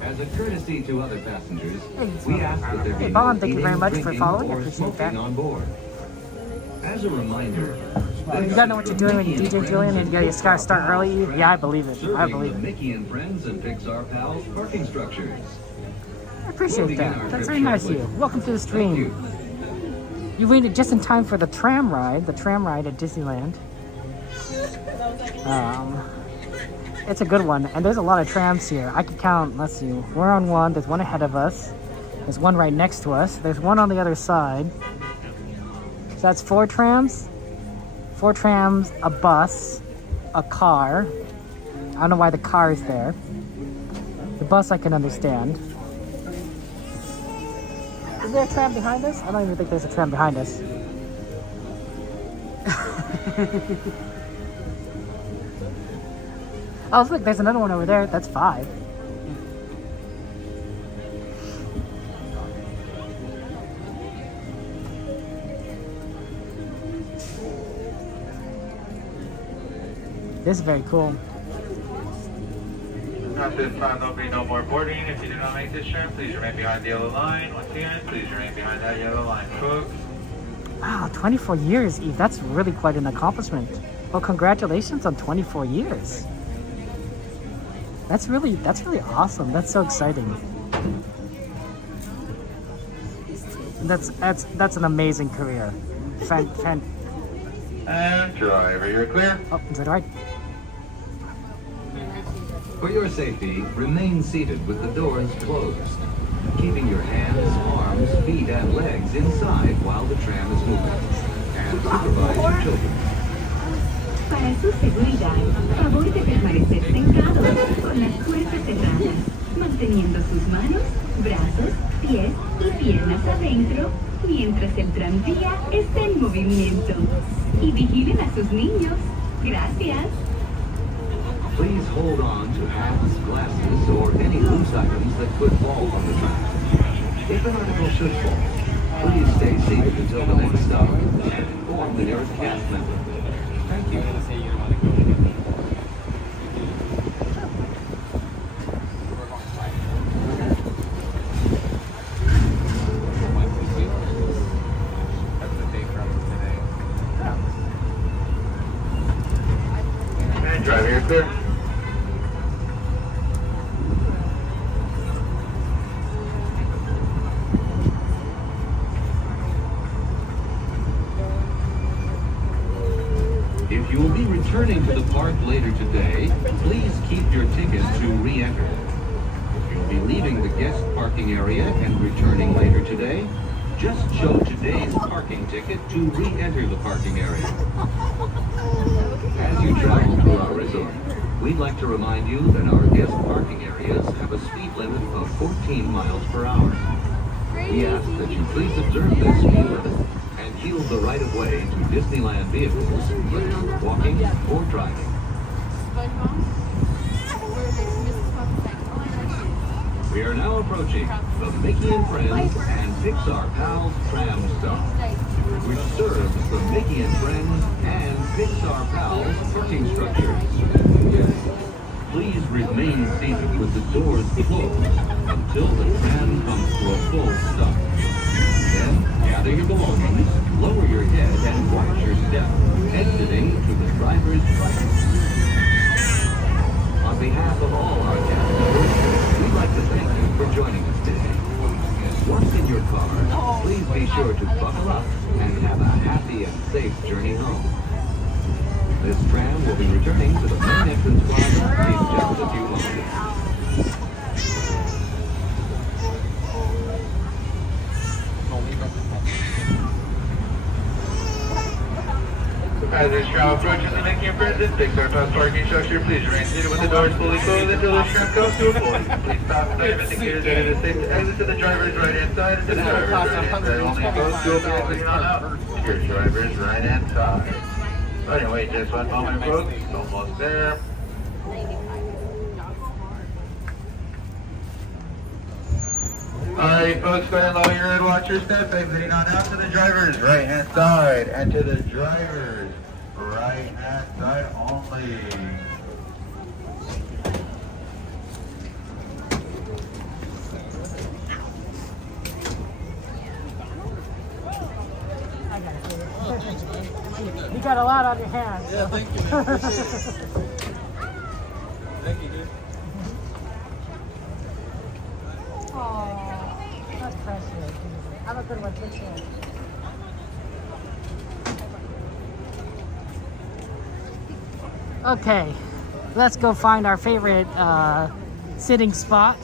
As a courtesy to other passengers, we ask that there be Hey, Bond, no thank you very eating, much for drinking, following. I or appreciate that. smoking on board. As a reminder, You gotta know what you're doing when you DJ, Julian, and you gotta start early. Yeah, I believe it. I serving believe the it. Mickey and Friends and Pixar Pals parking structures. I appreciate that. That's very nice of you. Welcome to the stream. You waited just in time for the tram ride at Disneyland. It's a good one, and there's a lot of trams here. I can count, let's see, we're on one, there's one ahead of us, there's one right next to us, there's one on the other side. So that's 4 trams. 4 trams, a bus, a car. I don't know why the car is there. The bus I can understand. Is there a tram behind us? I don't even think there's a tram behind us. Oh, look, there's another one over there. That's 5. This is very cool. At this time, there'll be no more boarding. If you do not make this turn, please remain behind the yellow line. Once again, please remain behind that yellow line, folks. Wow, 24 years, Eve. That's really quite an accomplishment. Well, congratulations on 24 years. That's really awesome. That's so exciting. That's an amazing career. And driver, you're clear. Oh, is that right? For your safety, remain seated with the doors closed, keeping your hands, arms, feet, and legs inside while the tram is moving. And supervise your children. Para su seguridad, favor de permanecer sentados con las puertas cerradas, manteniendo sus manos, brazos, pies y piernas adentro mientras el tranvía está en movimiento. Y vigilen a sus niños. Gracias. Please hold on to hats, glasses, or any loose items that could fall from the tram. If an article should fall, please stay seated until the next stop and inform the nearest cast member. Thank you. And driver, you're clear. If you will be returning to the park later today, please keep your ticket to re-enter. If you'll be leaving the guest parking area and returning later today, just show today's parking ticket to re-enter the parking area. As you travel through our resort, we'd like to remind you that our guest parking areas have a speed limit of 14 miles per hour. We ask that you please observe this speed limit and yield the right-of-way to Disneyland vehicles, whether you're walking or driving. We are now approaching the Mickey and Friends and Pixar Pals Tram stop, which serves the Mickey and Friends and Pixar Pals parking structures. Please remain seated with the doors closed until the tram comes to a full stop. Then, gather your belongings, lower your head, and watch your step be sure to buckle up and have a happy and safe journey home. This tram will be returning to the main entrance plaza in just a few moments. As this tram approaches the making present, Pixar Pals parking structure, please remain seated with the doors fully closed until the tram comes to a halt. Please stop and have indicators that it is safe to exit to the driver's right-hand side and to the driver's right-hand side. Only closed to open exiting on out. Your driver's right-hand side. Alright, wait just one moment, folks. Almost there. Alright, folks, go ahead and lower your head, watch your step, exiting on out to the driver's right-hand side and to the driver's right-hand side only. You got a lot on your hands. Yeah, thank you, man. Appreciate it. Thank you, dude. Aww, that's precious. Have a good one. Take care. Okay, let's go find our favorite sitting spot.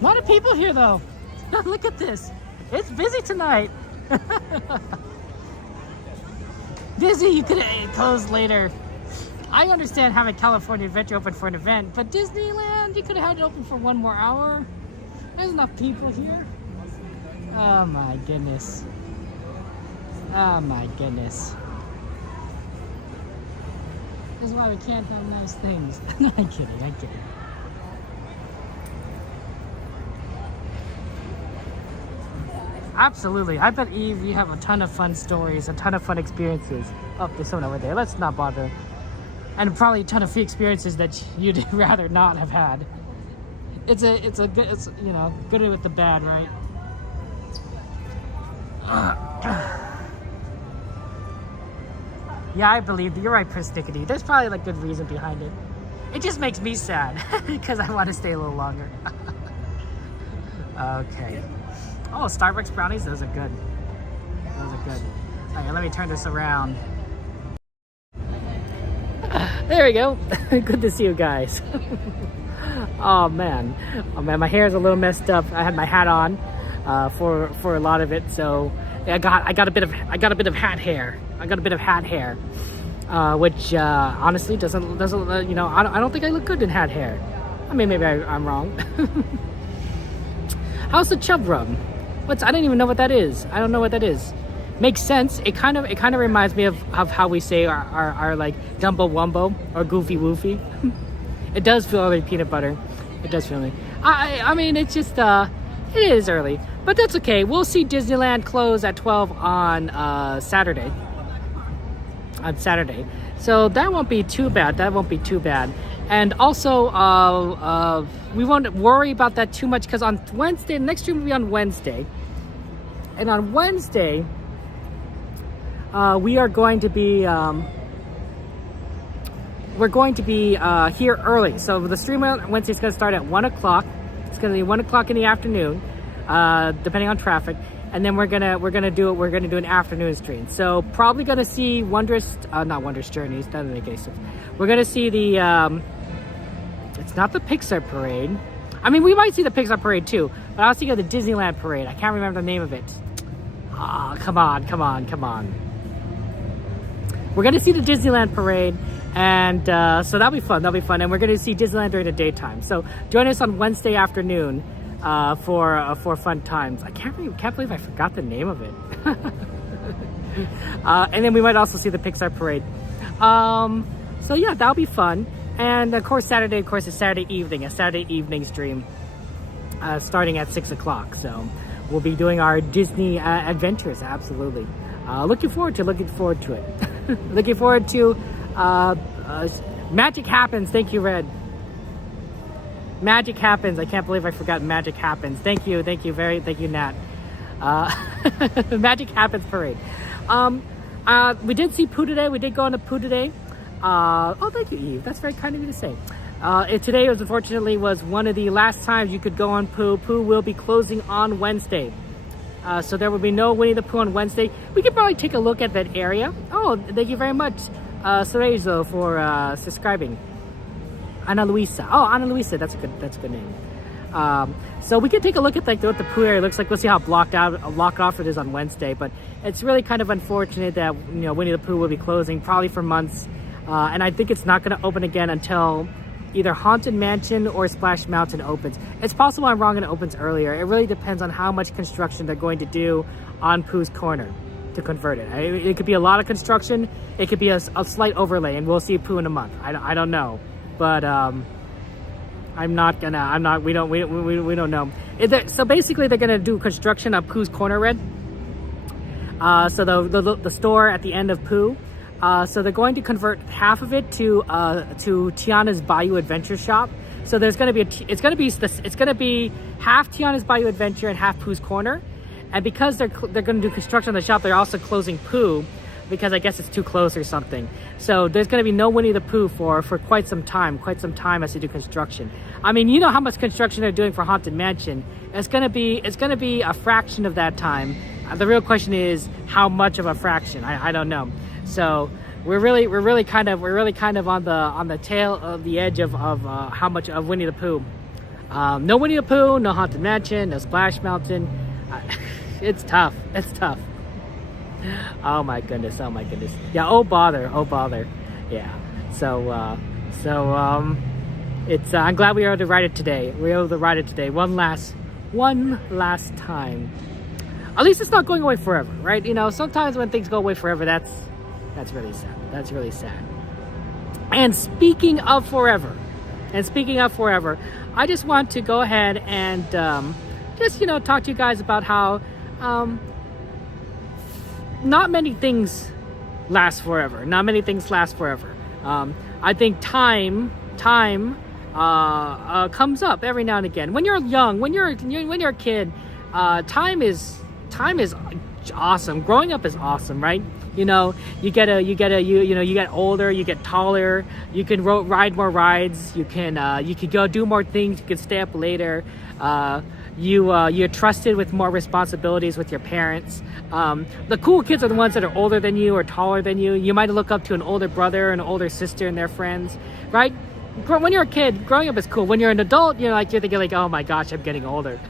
A lot of people here though. Look at this. It's busy tonight. Disney, you could have closed later. I understand having California Adventure open for an event, but Disneyland, you could have had it open for 1 more hour. There's enough people here. Oh my goodness. Oh my goodness. This is why we can't have nice things. No, I'm kidding, I'm kidding. Absolutely. I bet, Eve, you have a ton of fun stories, a ton of fun experiences. Oh, there's someone over there. Let's not bother. And probably a ton of free experiences that you'd rather not have had. It's good, you know, good with the bad, right? Yeah, I believe you're right, Persnickety. There's probably like good reason behind it. It just makes me sad because I want to stay a little longer. Okay. Oh, Starbucks brownies, those are good. Those are good. Okay, let me turn this around. There we go. Good to see you guys. Oh man, my hair is a little messed up. I had my hat on for a lot of it, so I got a bit of hat hair. I got a bit of hat hair, which honestly doesn't you know, I don't think I look good in hat hair. I mean, maybe I'm wrong. How's the chub rub? I don't even know what that is. I don't know what that is. Makes sense. It kind of reminds me of how we say our like Dumbo Wumbo or Goofy Woofy. It does feel like peanut butter. It does feel like. I mean, it's just it is early, but that's okay. We'll see Disneyland close at 12 on Saturday. On Saturday, so that won't be too bad. That won't be too bad. And also, we won't worry about that too much because on Wednesday, the next stream will be on Wednesday. And on Wednesday, we are going to be here early. So the stream on Wednesday is going to start at 1 o'clock. It's going to be 1 o'clock in the afternoon, depending on traffic. And then we're gonna do an afternoon stream. So probably gonna see not Wondrous Journeys. Doesn't make any sense. We're gonna see the it's not the Pixar parade. I mean, we might see the Pixar parade too, but I was thinking of the Disneyland parade. I can't remember the name of it. Ah, come on. We're gonna see the Disneyland parade, and so that'll be fun. And we're gonna see Disneyland during the daytime. So join us on Wednesday afternoon. For fun times. I can't believe I forgot the name of it. And then we might also see the Pixar parade. So yeah, that'll be fun. And of course, Saturday, is Saturday evening stream, starting at 6 o'clock. So we'll be doing our Disney adventures. Absolutely. Looking forward to it. Looking forward to Magic Happens. Thank you, Red. Magic Happens. I can't believe I forgot Magic Happens. Thank you, Nat. Magic Happens parade. We did see Pooh today. We did go on to Pooh today. Oh, thank you, Eve. That's very kind of you to say. Today unfortunately was one of the last times you could go on Pooh. Pooh will be closing on Wednesday. So there will be no Winnie the Pooh on Wednesday. We could probably take a look at that area. Oh, thank you very much, Cerezo, for subscribing. Ana Luisa. Oh, Ana Luisa. That's a good name. So we can take a look at like what the Pooh area looks like. We'll see how blocked off it is on Wednesday. But it's really kind of unfortunate that Winnie the Pooh will be closing probably for months, and I think it's not going to open again until either Haunted Mansion or Splash Mountain opens. It's possible I'm wrong and it opens earlier. It really depends on how much construction they're going to do on Pooh's Corner to convert it. It could be a lot of construction. It could be a slight overlay, and we'll see Pooh in a month. I don't know, but we don't know. So basically they're gonna do construction of Pooh's Corner Red. So the store at the end of Pooh. So they're going to convert half of it to Tiana's Bayou Adventure Shop. So there's gonna be it's gonna be half Tiana's Bayou Adventure and half Pooh's Corner. And because they're gonna do construction on the shop, they're also closing Pooh because I guess it's too close or something. So there's going to be no Winnie the Pooh for quite some time as they do construction. I mean, you know how much construction they're doing for Haunted Mansion. It's going to be a fraction of that time. The real question is how much of a fraction. I don't know. So we're really kind of on the tail of the edge of how much of Winnie the Pooh. No Winnie the Pooh, no Haunted Mansion, no Splash Mountain. It's tough. Oh my goodness. Yeah, oh bother. Yeah. So it's I'm glad we were able to ride it today. One last time. At least it's not going away forever, right? Sometimes when things go away forever, that's really sad. And speaking of forever, I just want to go ahead and just talk to you guys about how not many things last forever. I think time comes up every now and again. When you're young, when you're a kid, time is awesome. Growing up is awesome, right? You get older, you get taller, you can ride more rides, you can go do more things, you can stay up later. You're trusted with more responsibilities with your parents. The cool kids are the ones that are older than you or taller than you. You might look up to an older brother, an older sister, and their friends, right? When you're a kid, growing up is cool. When you're an adult, you're thinking like, oh my gosh, I'm getting older.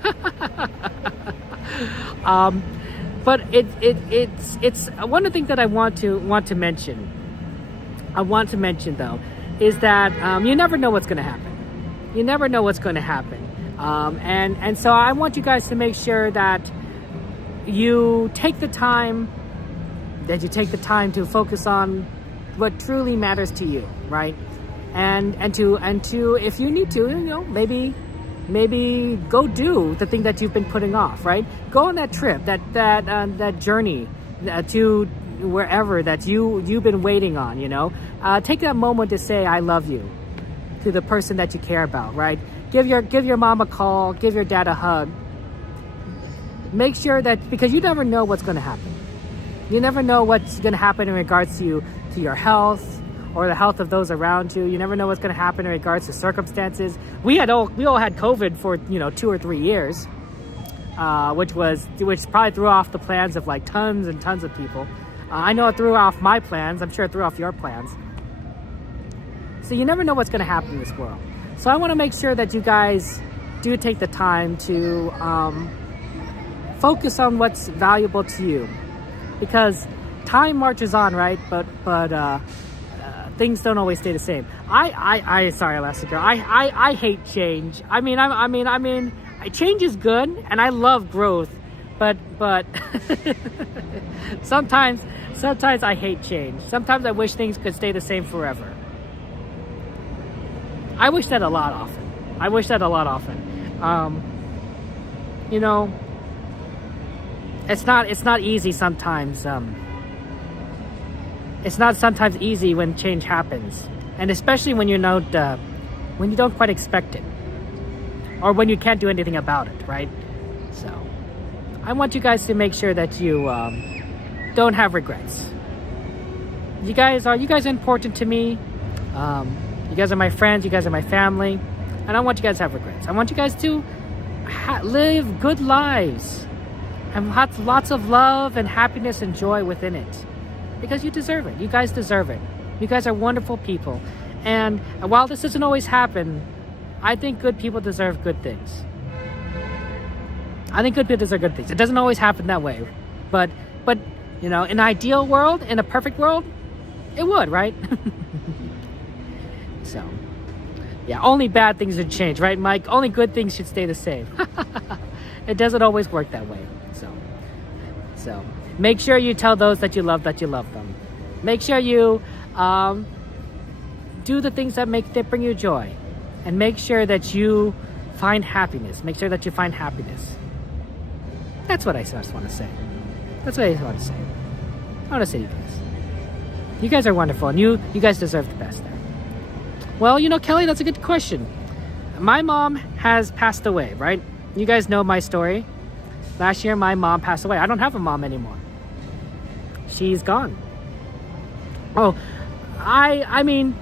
But it's one of the things that I want to mention. Though, is that you never know what's going to happen. And so I want you guys to make sure that you take the time to focus on what truly matters to you, right? And to if you need to, maybe go do the thing that you've been putting off, right? Go on that trip, that journey to wherever that you've been waiting on. Take that moment to say I love you to the person that you care about, right? Give your mom a call, give your dad a hug. Make sure that, because you never know what's going to happen. You never know what's going to happen in regards to your health or the health of those around you. You never know what's going to happen in regards to circumstances. We all had COVID for 2 or 3 years, which probably threw off the plans of like tons and tons of people. I know it threw off my plans. I'm sure it threw off your plans. So you never know what's going to happen in this world. So I want to make sure that you guys do take the time to focus on what's valuable to you, because time marches on, right? But things don't always stay the same. Sorry, Elastic Girl. I hate change. I mean, change is good, and I love growth, but sometimes I hate change. Sometimes I wish things could stay the same forever. I wish that a lot often. It's not easy sometimes. It's not sometimes easy when change happens, and especially when you don't quite expect it, or when you can't do anything about it, right? So, I want you guys to make sure that you don't have regrets. You guys are important to me. You guys are my friends, you guys are my family, and I want you guys to have regrets. I want you guys to live good lives. and lots of love and happiness and joy within it, because you deserve it. You guys deserve it. You guys are wonderful people, and while this doesn't always happen, I think good people deserve good things. I think good people deserve good things. It doesn't always happen that way, but you know, in an ideal world, in a perfect world, it would, right? So, yeah, only bad things would change, right, Mike? Only good things should stay the same. It doesn't always work that way. So make sure you tell those that you love them. Make sure you do the things that bring you joy, and make sure that you find happiness. Make sure that you find happiness. That's what I just want to say. That's what I just want to say. I want to say you guys are wonderful, and you guys deserve the best there. Well, you know, Kelly, that's a good question. My mom has passed away, right? You guys know my story. Last year, my mom passed away. I don't have a mom anymore. She's gone. Oh, I'm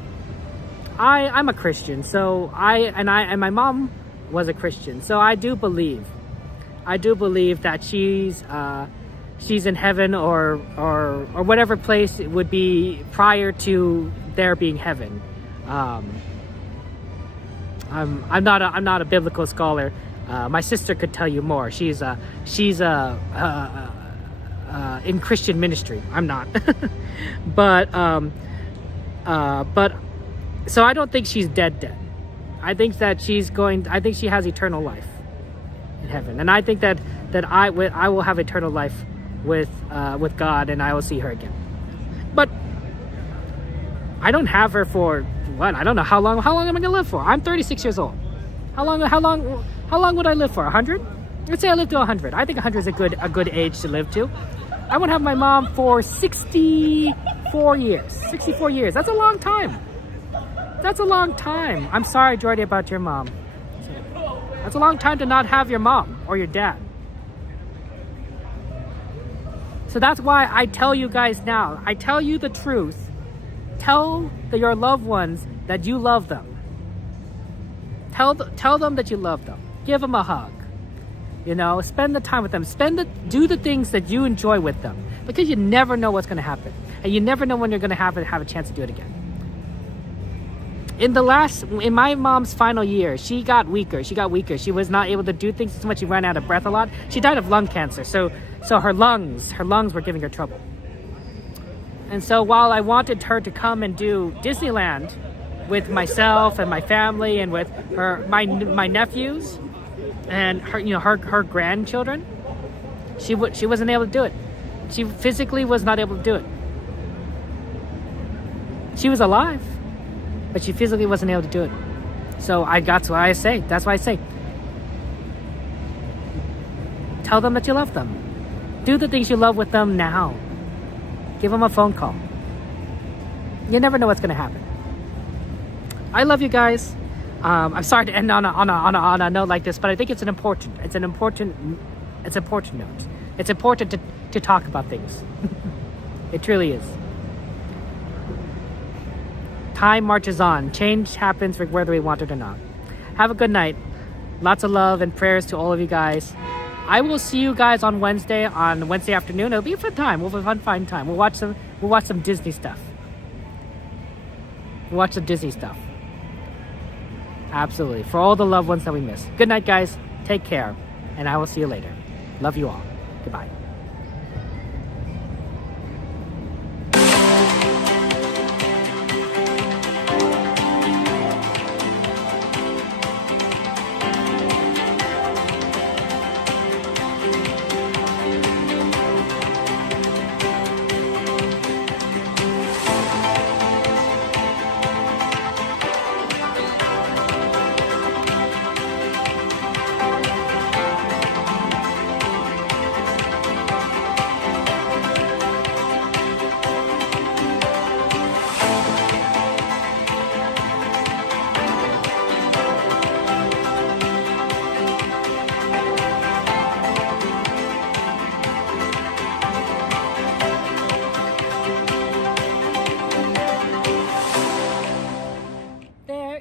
a Christian, so and my mom was a Christian, so I do believe that she's in heaven or whatever place it would be prior to there being heaven. I'm not a biblical scholar. My sister could tell you more. She's in Christian ministry. I'm not. but so I don't think she's dead. I think that she has eternal life in heaven, and I think that I will have eternal life with God, and I will see her again. But I don't have her for what? I don't know how long am I gonna live for? I'm 36 years old. How long would I live for? 100? Let's say I live to 100. I think 100 is a good age to live to. I want to have my mom for 64 years. 64 years. That's a long time. That's a long time. I'm sorry, Jordy, about your mom. That's a long time to not have your mom or your dad. So that's why I tell you guys now. I tell you the truth. Tell your loved ones that you love them. Tell them that you love them. Give them a hug. You know, spend the time with them. Do the things that you enjoy with them, because you never know what's going to happen, and you never know when you're going to have a chance to do it again. In my mom's final year, she got weaker. She was not able to do things as much. She ran out of breath a lot. She died of lung cancer. So her lungs were giving her trouble. And so while I wanted her to come and do Disneyland with myself and my family and with my nephews and her grandchildren, she wasn't able to do it. She physically was not able to do it. She was alive, but she physically wasn't able to do it. So that's why I say, tell them that you love them. Do the things you love with them now. Give them a phone call. You never know what's going to happen. I love you guys. I'm sorry to end on a note like this, but I think it's an important note. It's important to talk about things. It truly is. Time marches on. Change happens whether we want it or not. Have a good night. Lots of love and prayers to all of you guys. I will see you guys on Wednesday afternoon. It'll be a fun time. We'll have a fun time. We'll watch some Disney stuff. Watch some Disney stuff. Absolutely. For all the loved ones that we miss. Good night, guys. Take care. And I will see you later. Love you all. Goodbye.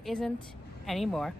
Isn't anymore.